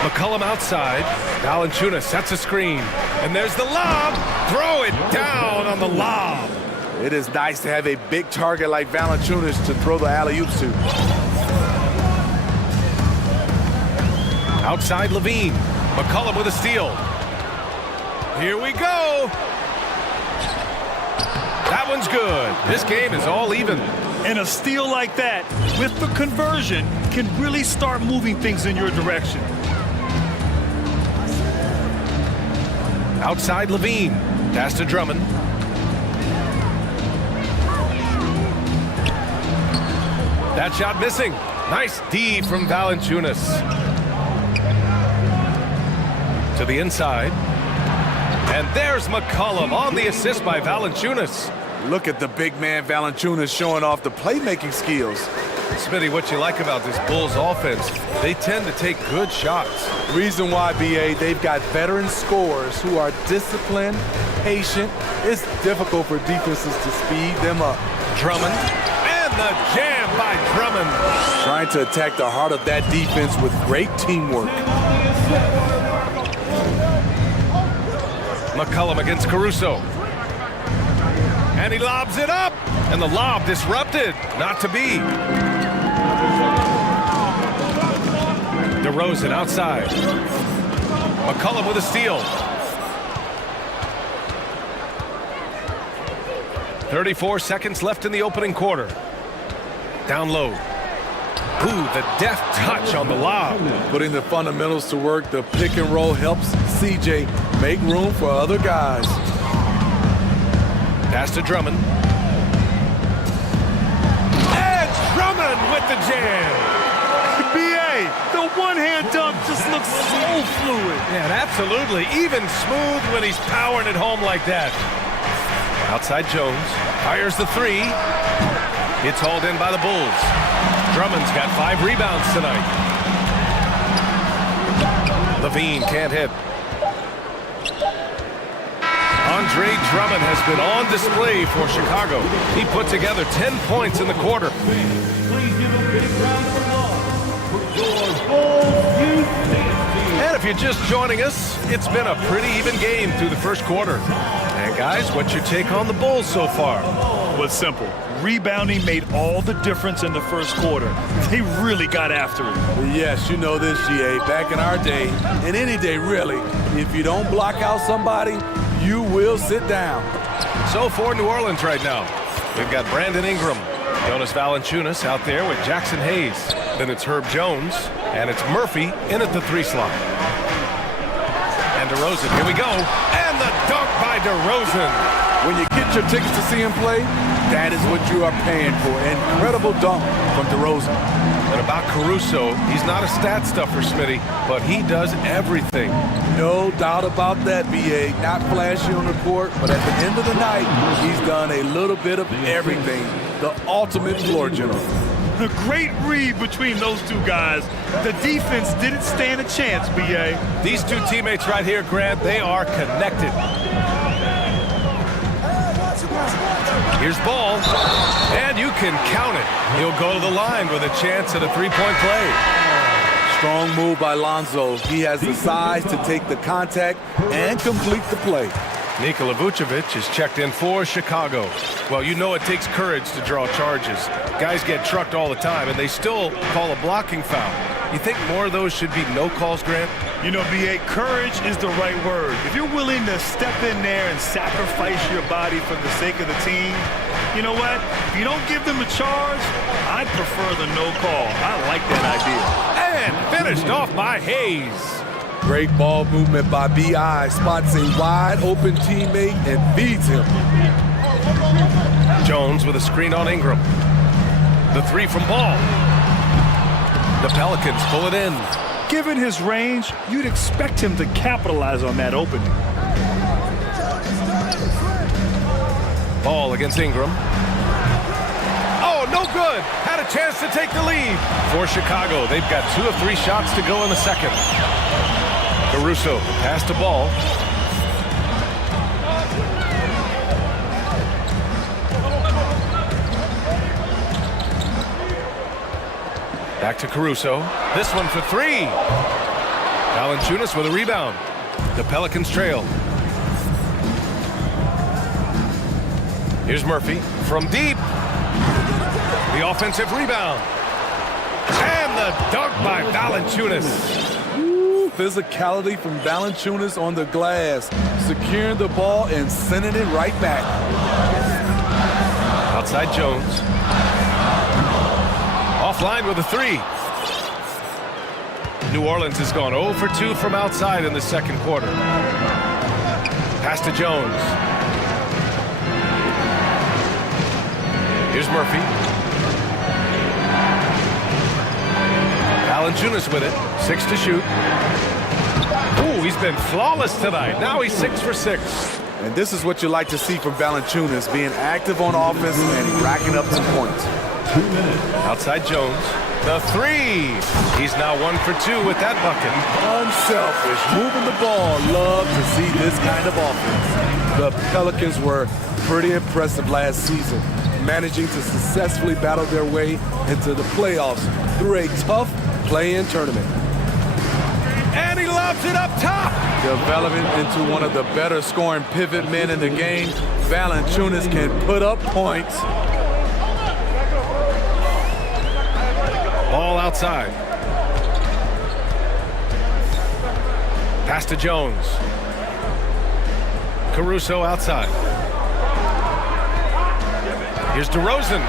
McCollum outside. Valanciunas sets a screen. And there's the lob. Throw it down on the lob. It is nice to have a big target like Valanciunas to throw the alley-oops to. Outside Levine. McCollum with a steal. Here we go. That one's good. This game is all even. And a steal like that, with the conversion, can really start moving things in your direction. Outside Levine. Pass to Drummond. That shot missing. Nice D from Valanciunas. To the inside. And there's McCollum on the assist by Valanciunas. Look at the big man Valanciunas showing off the playmaking skills. Smitty, what you like about this Bulls offense, they tend to take good shots. Reason why, B.A., they've got veteran scorers who are disciplined, patient. It's difficult for defenses to speed them up. Drummond, and the jam by Drummond. Trying to attack the heart of that defense with great teamwork. McCollum against Caruso. And he lobs it up. And the lob disrupted. Not to be. DeRozan outside. McCollum with a steal. 34 seconds left in the opening quarter. Down low. Ooh, the deft touch on the lob. Putting the fundamentals to work, the pick and roll helps CJ make room for other guys. Pass to Drummond. And Drummond with the jam. BA, the one-hand dunk just looks so fluid. Yeah, absolutely. Even smooth when he's powering it home like that. Outside Jones. Fires the three. It's hauled in by the Bulls. Drummond's got 5 rebounds tonight. Levine can't hit. Andre Drummond has been on display for Chicago. He put together 10 points in the quarter. Please give a big round of applause for your Bulls youth team. And if you're just joining us, it's been a pretty even game through the first quarter. And guys, what's your take on the Bulls so far? Well, it's simple. Rebounding made all the difference in the first quarter. They really got after it. Yes, you know this, GA. Back in our day, and any day really, if you don't block out somebody, you will sit down. So for New Orleans right now, we've got Brandon Ingram, Jonas Valanciunas out there with Jackson Hayes. Then it's Herb Jones, and it's Murphy in at the 3 slot. And DeRozan, here we go. And the dunk by DeRozan. When you get your tickets to see him play, that is what you are paying for. Incredible dunk from DeRozan. And about Caruso, he's not a stat stuffer, Smitty, but he does everything. No doubt about that, BA. Not flashy on the court, but at the end of the night, he's done a little bit of everything. The ultimate floor general. A great read between those two guys. The defense didn't stand a chance, BA. These two teammates right here, Grant, they are connected. Here's Ball, and you can count it. He'll go to the line with a chance at a 3-point play. Strong move by Lonzo. He has the size to take the contact and complete the play. Nikola Vucevic is checked in for Chicago. Well, you know it takes courage to draw charges. Guys get trucked all the time, and they still call a blocking foul. You think more of those should be no calls, Grant? You know, BA, courage is the right word. If you're willing to step in there and sacrifice your body for the sake of the team, you know what? If you don't give them a charge, I'd prefer the no call. I like that idea. And finished off by Hayes. Great ball movement by B.I. Spots a wide open teammate and feeds him. Jones with a screen on Ingram. The 3 from Ball. The Pelicans pull it in. Given his range, you'd expect him to capitalize on that opening. Ball against Ingram. Oh, no good. Had a chance to take the lead. For Chicago, they've got 2 of 3 shots to go in the second. Caruso, pass to Ball. Back to Caruso. This one for 3. Valanciunas with a rebound. The Pelicans trail. Here's Murphy from deep. The offensive rebound. And the dunk by Valanciunas. Physicality from Valanciunas on the glass, securing the ball and sending it right back. Outside Jones. Offline with a 3. New Orleans has gone 0 for 2 from outside in the second quarter. Pass to Jones. Here's Murphy. Valanciunas with it. 6 to shoot. Ooh, he's been flawless tonight. Now he's 6 for 6. And this is what you like to see from Valanciunas, being active on offense and racking up some points. Outside Jones. The 3. He's now 1 for 2 with that bucket. Unselfish, moving the ball. Love to see this kind of offense. The Pelicans were pretty impressive last season, managing to successfully battle their way into the playoffs through a tough play-in tournament. And he lobs it up top. Developing into one of the better scoring pivot men in the game, Valanciunas can put up points. Ball outside. Pass to Jones. Caruso outside. Here's DeRozan.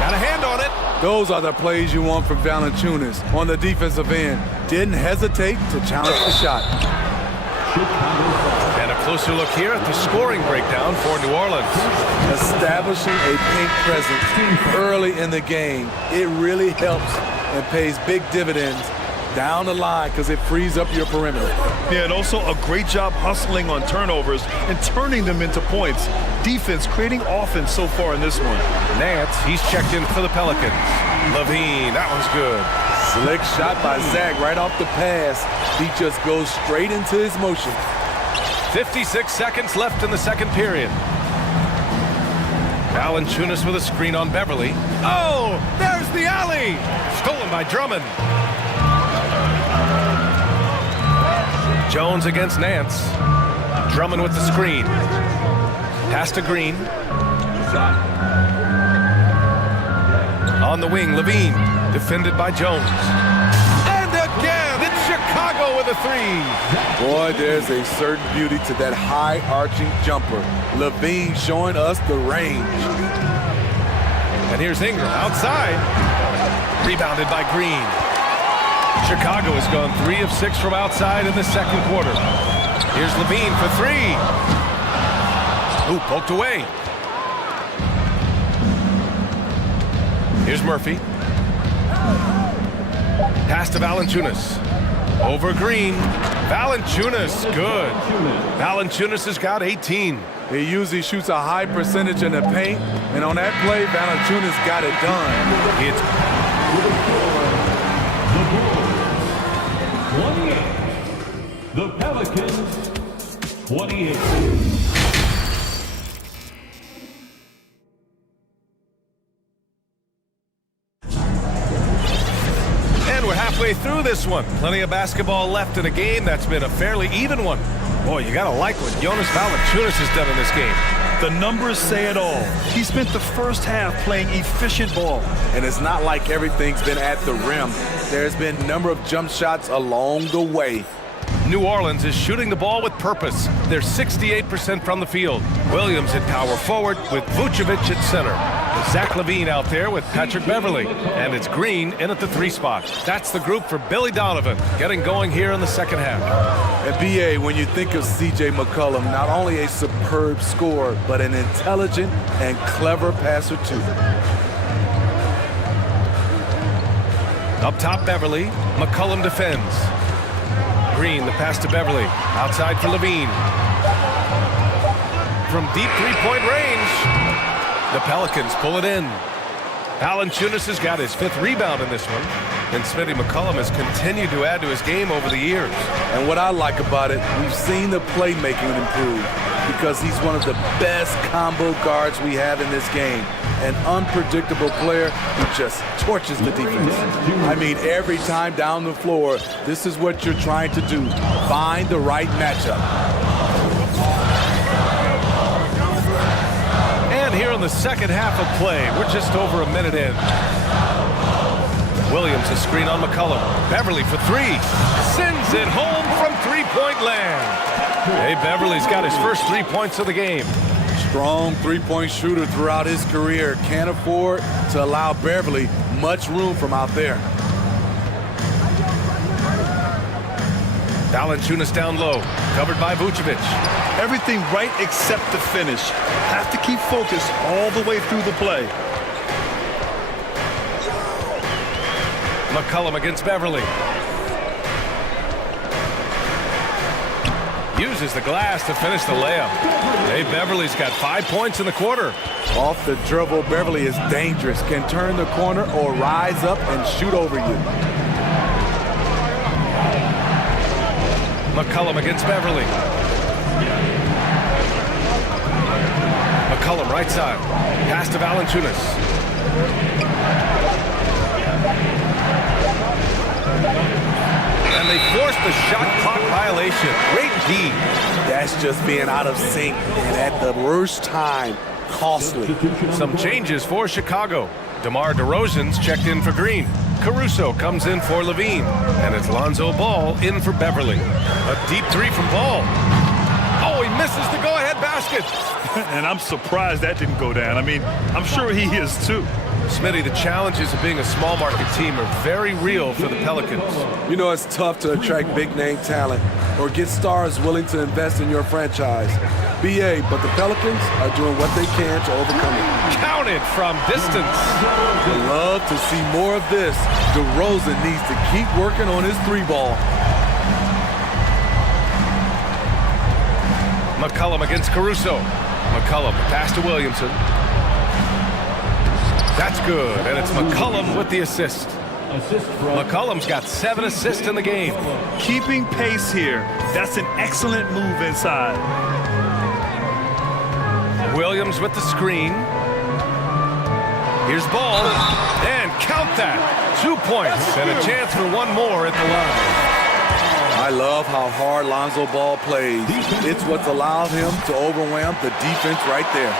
Got a hand on it. Those are the plays you want from Valanciunas on the defensive end. Didn't hesitate to challenge the shot. And a closer look here at the scoring breakdown for New Orleans. Establishing a paint presence early in the game, it really helps and pays big dividends down the line because it frees up your perimeter. Yeah, and also a great job hustling on turnovers and turning them into points. Defense creating offense so far in this one. Nance, he's checked in for the Pelicans. Levine, that one's good. Slick shot by Zach right off the pass. He just goes straight into his motion. 56 seconds left in the second period. Valanciunas with a screen on Beverly. Oh, there's the alley! Stolen by Drummond. Jones against Nance. Drummond with the screen. Pass to Green. On the wing, Levine. Defended by Jones. And again, it's Chicago with a three. Boy, there's a certain beauty to that high arching jumper. Levine showing us the range. And here's Ingram outside. Rebounded by Green. Chicago has gone 3 of 6 from outside in the second quarter. Here's Levine for 3. Ooh, poked away. Here's Murphy. Pass to Valanciunas. Over Green. Valanciunas, good. Valanciunas has got 18. He usually shoots a high percentage in the paint, and on that play, Valanciunas got it done. It's 28. The Pelicans, 28. And we're halfway through this one. Plenty of basketball left in a game that's been a fairly even one. Boy, you gotta like what Jonas Valanciunas has done in this game. The numbers say it all. He spent the first half playing efficient ball. And it's not like everything's been at the rim. There's been a number of jump shots along the way. New Orleans is shooting the ball with purpose. They're 68% from the field. Williams at power forward with Vucevic at center. Zach LaVine out there with Patrick Beverly. And it's Green in at the 3 spot. That's the group for Billy Donovan getting going here in the second half. And B.A., when you think of C.J. McCollum, not only a superb scorer, but an intelligent and clever passer too. Up top, Beverly. McCollum defends. Green, the pass to Beverly. Outside for Levine. From deep three-point range. The Pelicans pull it in. Valanciunas has got his 5th rebound in this one. And Smitty McCollum has continued to add to his game over the years. And what I like about it, we've seen the playmaking improve because he's one of the best combo guards we have in this game. An unpredictable player who just torches the defense. I mean, every time down the floor, this is what you're trying to do. Find the right matchup. And here in the second half of play, we're just over a minute in. Williams, a screen on McCollum. Beverly for 3. Sends it home from three-point land. Hey, Beverly's got his first 3 points of the game. Strong three-point shooter throughout his career. Can't afford to allow Beverly much room from out there. Valanciunas down low, covered by Vucevic. Everything right except the finish. Have to keep focused all the way through the play. McCollum against Beverly. Uses the glass to finish the layup. Hey, Beverly's got 5 points in the quarter. Off the dribble, Beverly is dangerous. Can turn the corner or rise up and shoot over you. McCollum against Beverly. McCollum right side. Pass to Valanciunas. And they forced the shot clock violation. Great D. That's just being out of sync and at the worst time. Costly. Some changes for Chicago. DeMar DeRozan's checked in for Green. Caruso comes in for Levine. And it's Lonzo Ball in for Beverly. A deep 3 from Ball. Oh, he misses the go-ahead basket. And I'm surprised that didn't go down. I mean, I'm sure he is too. Smitty, the challenges of being a small market team are very real for the Pelicans. You know, it's tough to attract big name talent or get stars willing to invest in your franchise. BA, but the Pelicans are doing what they can to overcome it. Counted from distance. I'd love to see more of this. DeRozan needs to keep working on his three ball. McCollum against Caruso. McCollum, pass to Williamson. That's good, and it's McCollum with the assist. McCollum's got 7 assists in the game. Keeping pace here. That's an excellent move inside. Williams with the screen. Here's ball, and count that. 2 points, and a chance for one more at the line. I love how hard Lonzo Ball plays. It's what's allowed him to overwhelm the defense right there.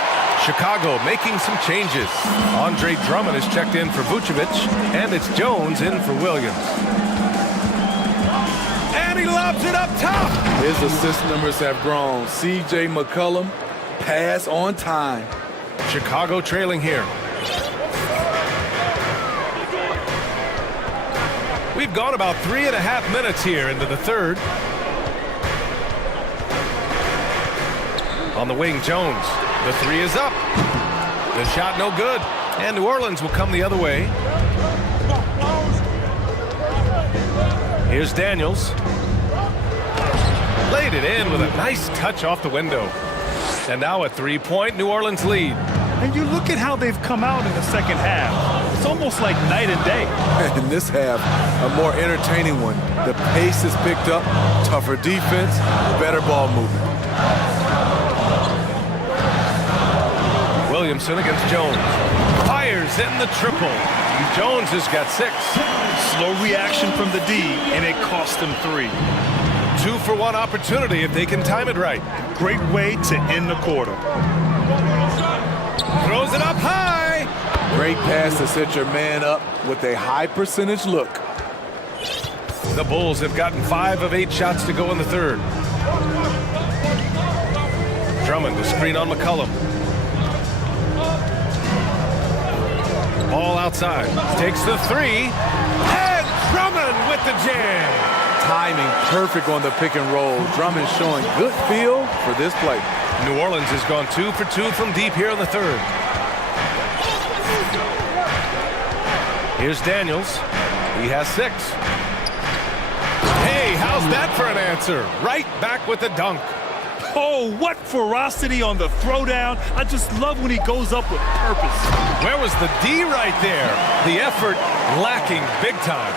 Chicago making some changes. Andre Drummond is checked in for Vucevic, and it's Jones in for Williams. And he lobs it up top. His assist numbers have grown. C.J. McCollum, pass on time. Chicago trailing here. We've gone about 3.5 minutes here into the third. On the wing, Jones. The three is up. The shot no good. And New Orleans will come the other way. Here's Daniels. Laid it in with a nice touch off the window. And now a 3-point New Orleans lead. And you look at how they've come out in the second half. It's almost like night and day. In this half, a more entertaining one. The pace is picked up, tougher defense, better ball movement. Williamson against Jones. Fires in the triple. Jones has got 6. Slow reaction from the D, and it cost them 3. 2-for-1 opportunity if they can time it right. Great way to end the quarter. Throws it up high. Great pass to set your man up with a high percentage look. The Bulls have gotten 5 of 8 shots to go in the third. Drummond, the screen on McCollum. Ball outside. Takes the 3. And Drummond with the jam. Timing perfect on the pick and roll. Drummond showing good feel for this play. New Orleans has gone 2 for 2 from deep here in the third. Here's Daniels. He has 6. Hey, how's that for an answer? Right back with the dunk. Oh, what ferocity on the throwdown. I just love when he goes up with purpose. Where was the D right there? The effort lacking big time.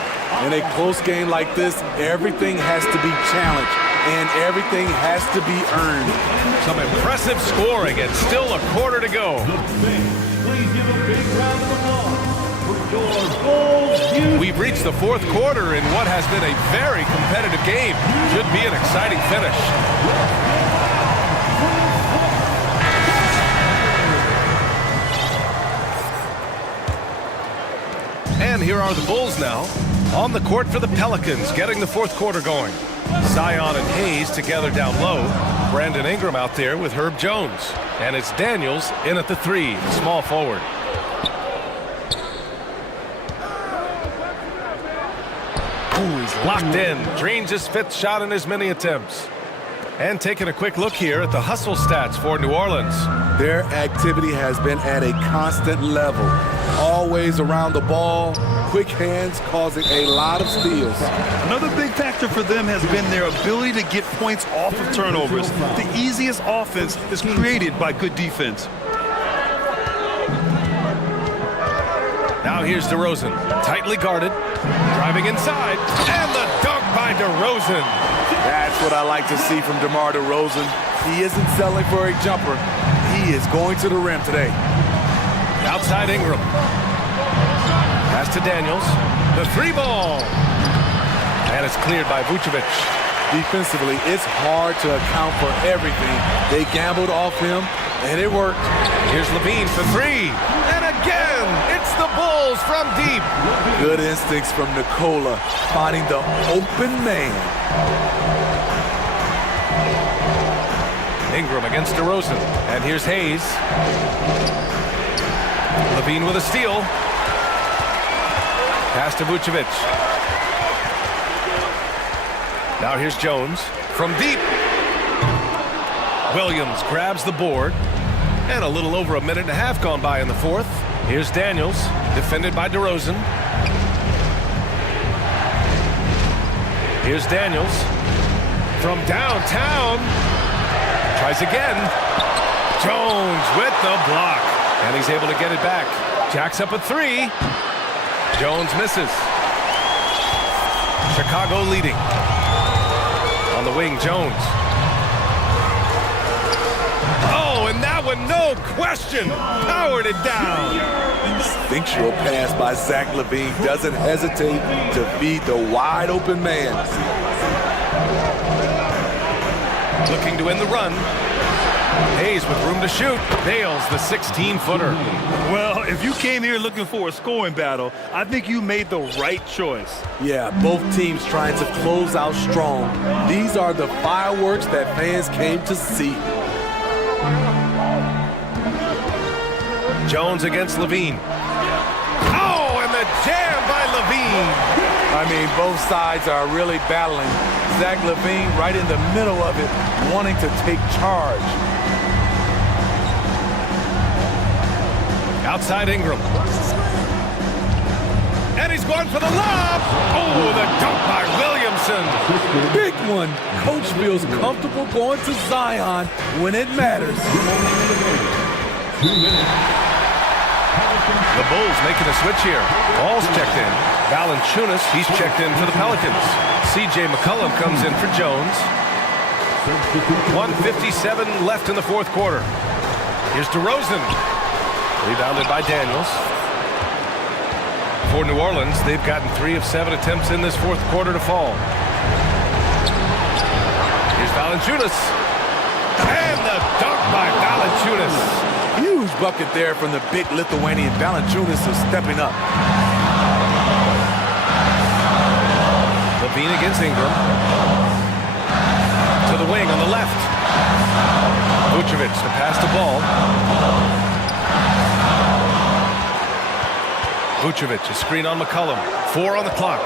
In a close game like this, everything has to be challenged and everything has to be earned. Some impressive scoring and still a quarter to go. Please give a big round of applause for your Bulls. We've reached the 4th quarter in what has been a very competitive game. Should be an exciting finish. And here are the Bulls now on the court for the Pelicans, getting the 4th quarter going. Zion and Hayes together down low. Brandon Ingram out there with Herb Jones. And it's Daniels in at the 3, the small forward. Ooh, he's locked in. Drains his 5th shot in as many attempts. And taking a quick look here at the hustle stats for New Orleans. Their activity has been at a constant level. Always around the ball, quick hands causing a lot of steals. Another big factor for them has been their ability to get points off of turnovers. The easiest offense is created by good defense. Now here's DeRozan, tightly guarded, driving inside, and the dunk by DeRozan. That's what I like to see from DeMar DeRozan. He isn't settling for a jumper. He is going to the rim today. Outside Ingram. Pass to Daniels. The 3 ball. And it's cleared by Vucevic. Defensively, it's hard to account for everything. They gambled off him, and it worked. Here's Levine for 3. And again, it's the Bulls from deep. Good instincts from Nikola, finding the open man. Ingram against DeRozan. And here's Hayes. Levine with a steal. Pass to Vucevic. Now here's Jones from deep. Williams grabs the board. And a little over a minute and a half gone by in the fourth. Here's Daniels, defended by DeRozan. Here's Daniels from downtown. Tries again. Jones with the block. And he's able to get it back. Jacks up a three. Jones misses. Chicago leading. On the wing, Jones. Oh, and that one, no question, powered it down. Instinctual pass by Zach LaVine doesn't hesitate to feed the wide open man. Looking to end the run. Hayes with room to shoot. Nails the 16-footer. Well, if you came here looking for a scoring battle, I think you made the right choice. Yeah, both teams trying to close out strong. These are the fireworks that fans came to see. Jones against Levine. Oh, and the jam by Levine. I mean, both sides are really battling. Zach LaVine right in the middle of it, wanting to take charge. Outside Ingram. And he's going for the lob. Oh, the dunk by Williamson. Big one. Coach feels comfortable going to Zion when it matters. The Bulls making a switch here. Ball's checked in. Valanciunas, he's checked in for the Pelicans. C.J. McCollum comes in for Jones. 1:57 left in the fourth quarter. Here's DeRozan. Rebounded by Daniels. For New Orleans, they've gotten 3 of 7 attempts in this fourth quarter to fall. Here's Valanciunas. And the dunk by Valanciunas. Huge bucket there from the big Lithuanian. Valanciunas is stepping up. Levine against Ingram. To the wing on the left. Vucevic to pass the ball. Vucevic, a screen on McCollum. 4 on the clock.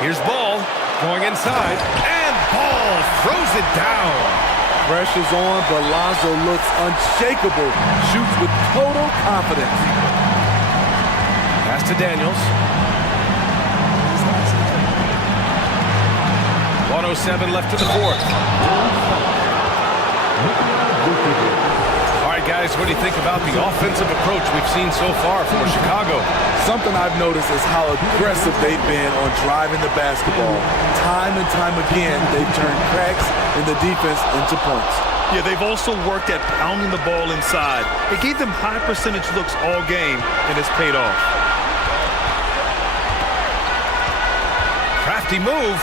Here's Ball going inside. And Ball throws it down. Pressure's on, but Lonzo looks unshakable. Shoots with total confidence. Pass to Daniels. 1:07 left in the fourth. All right, guys, what do you think about the offensive approach we've seen so far for Chicago? Something I've noticed is how aggressive they've been on driving the basketball. Time and time again, they've turned cracks in the defense into points. Yeah, they've also worked at pounding the ball inside. It gave them high percentage looks all game, and it's paid off. Crafty move.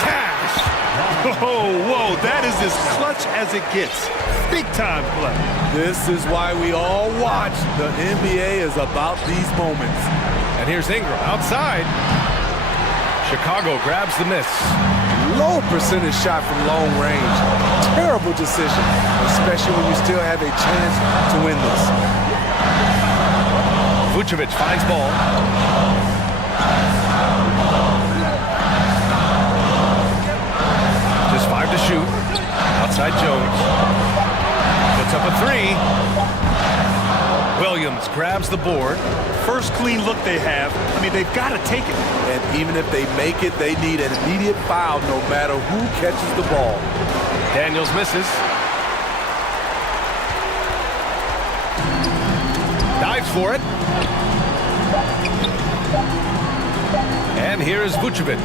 Cash. Oh, whoa, that is as clutch as it gets. Big time play. This is why we all watch. The NBA is about these moments. And here's Ingram outside. Chicago grabs the miss. Low percentage shot from long range. Terrible decision, especially when you still have a chance to win this. Vucevic finds Ball. Just 5 to shoot. Outside Jones. Puts up a 3. Williams grabs the board. First clean look they have. I mean, they've got to take it. And even if they make it, they need an immediate foul no matter who catches the ball. Daniels misses. Dives for it. And here is Vucevic.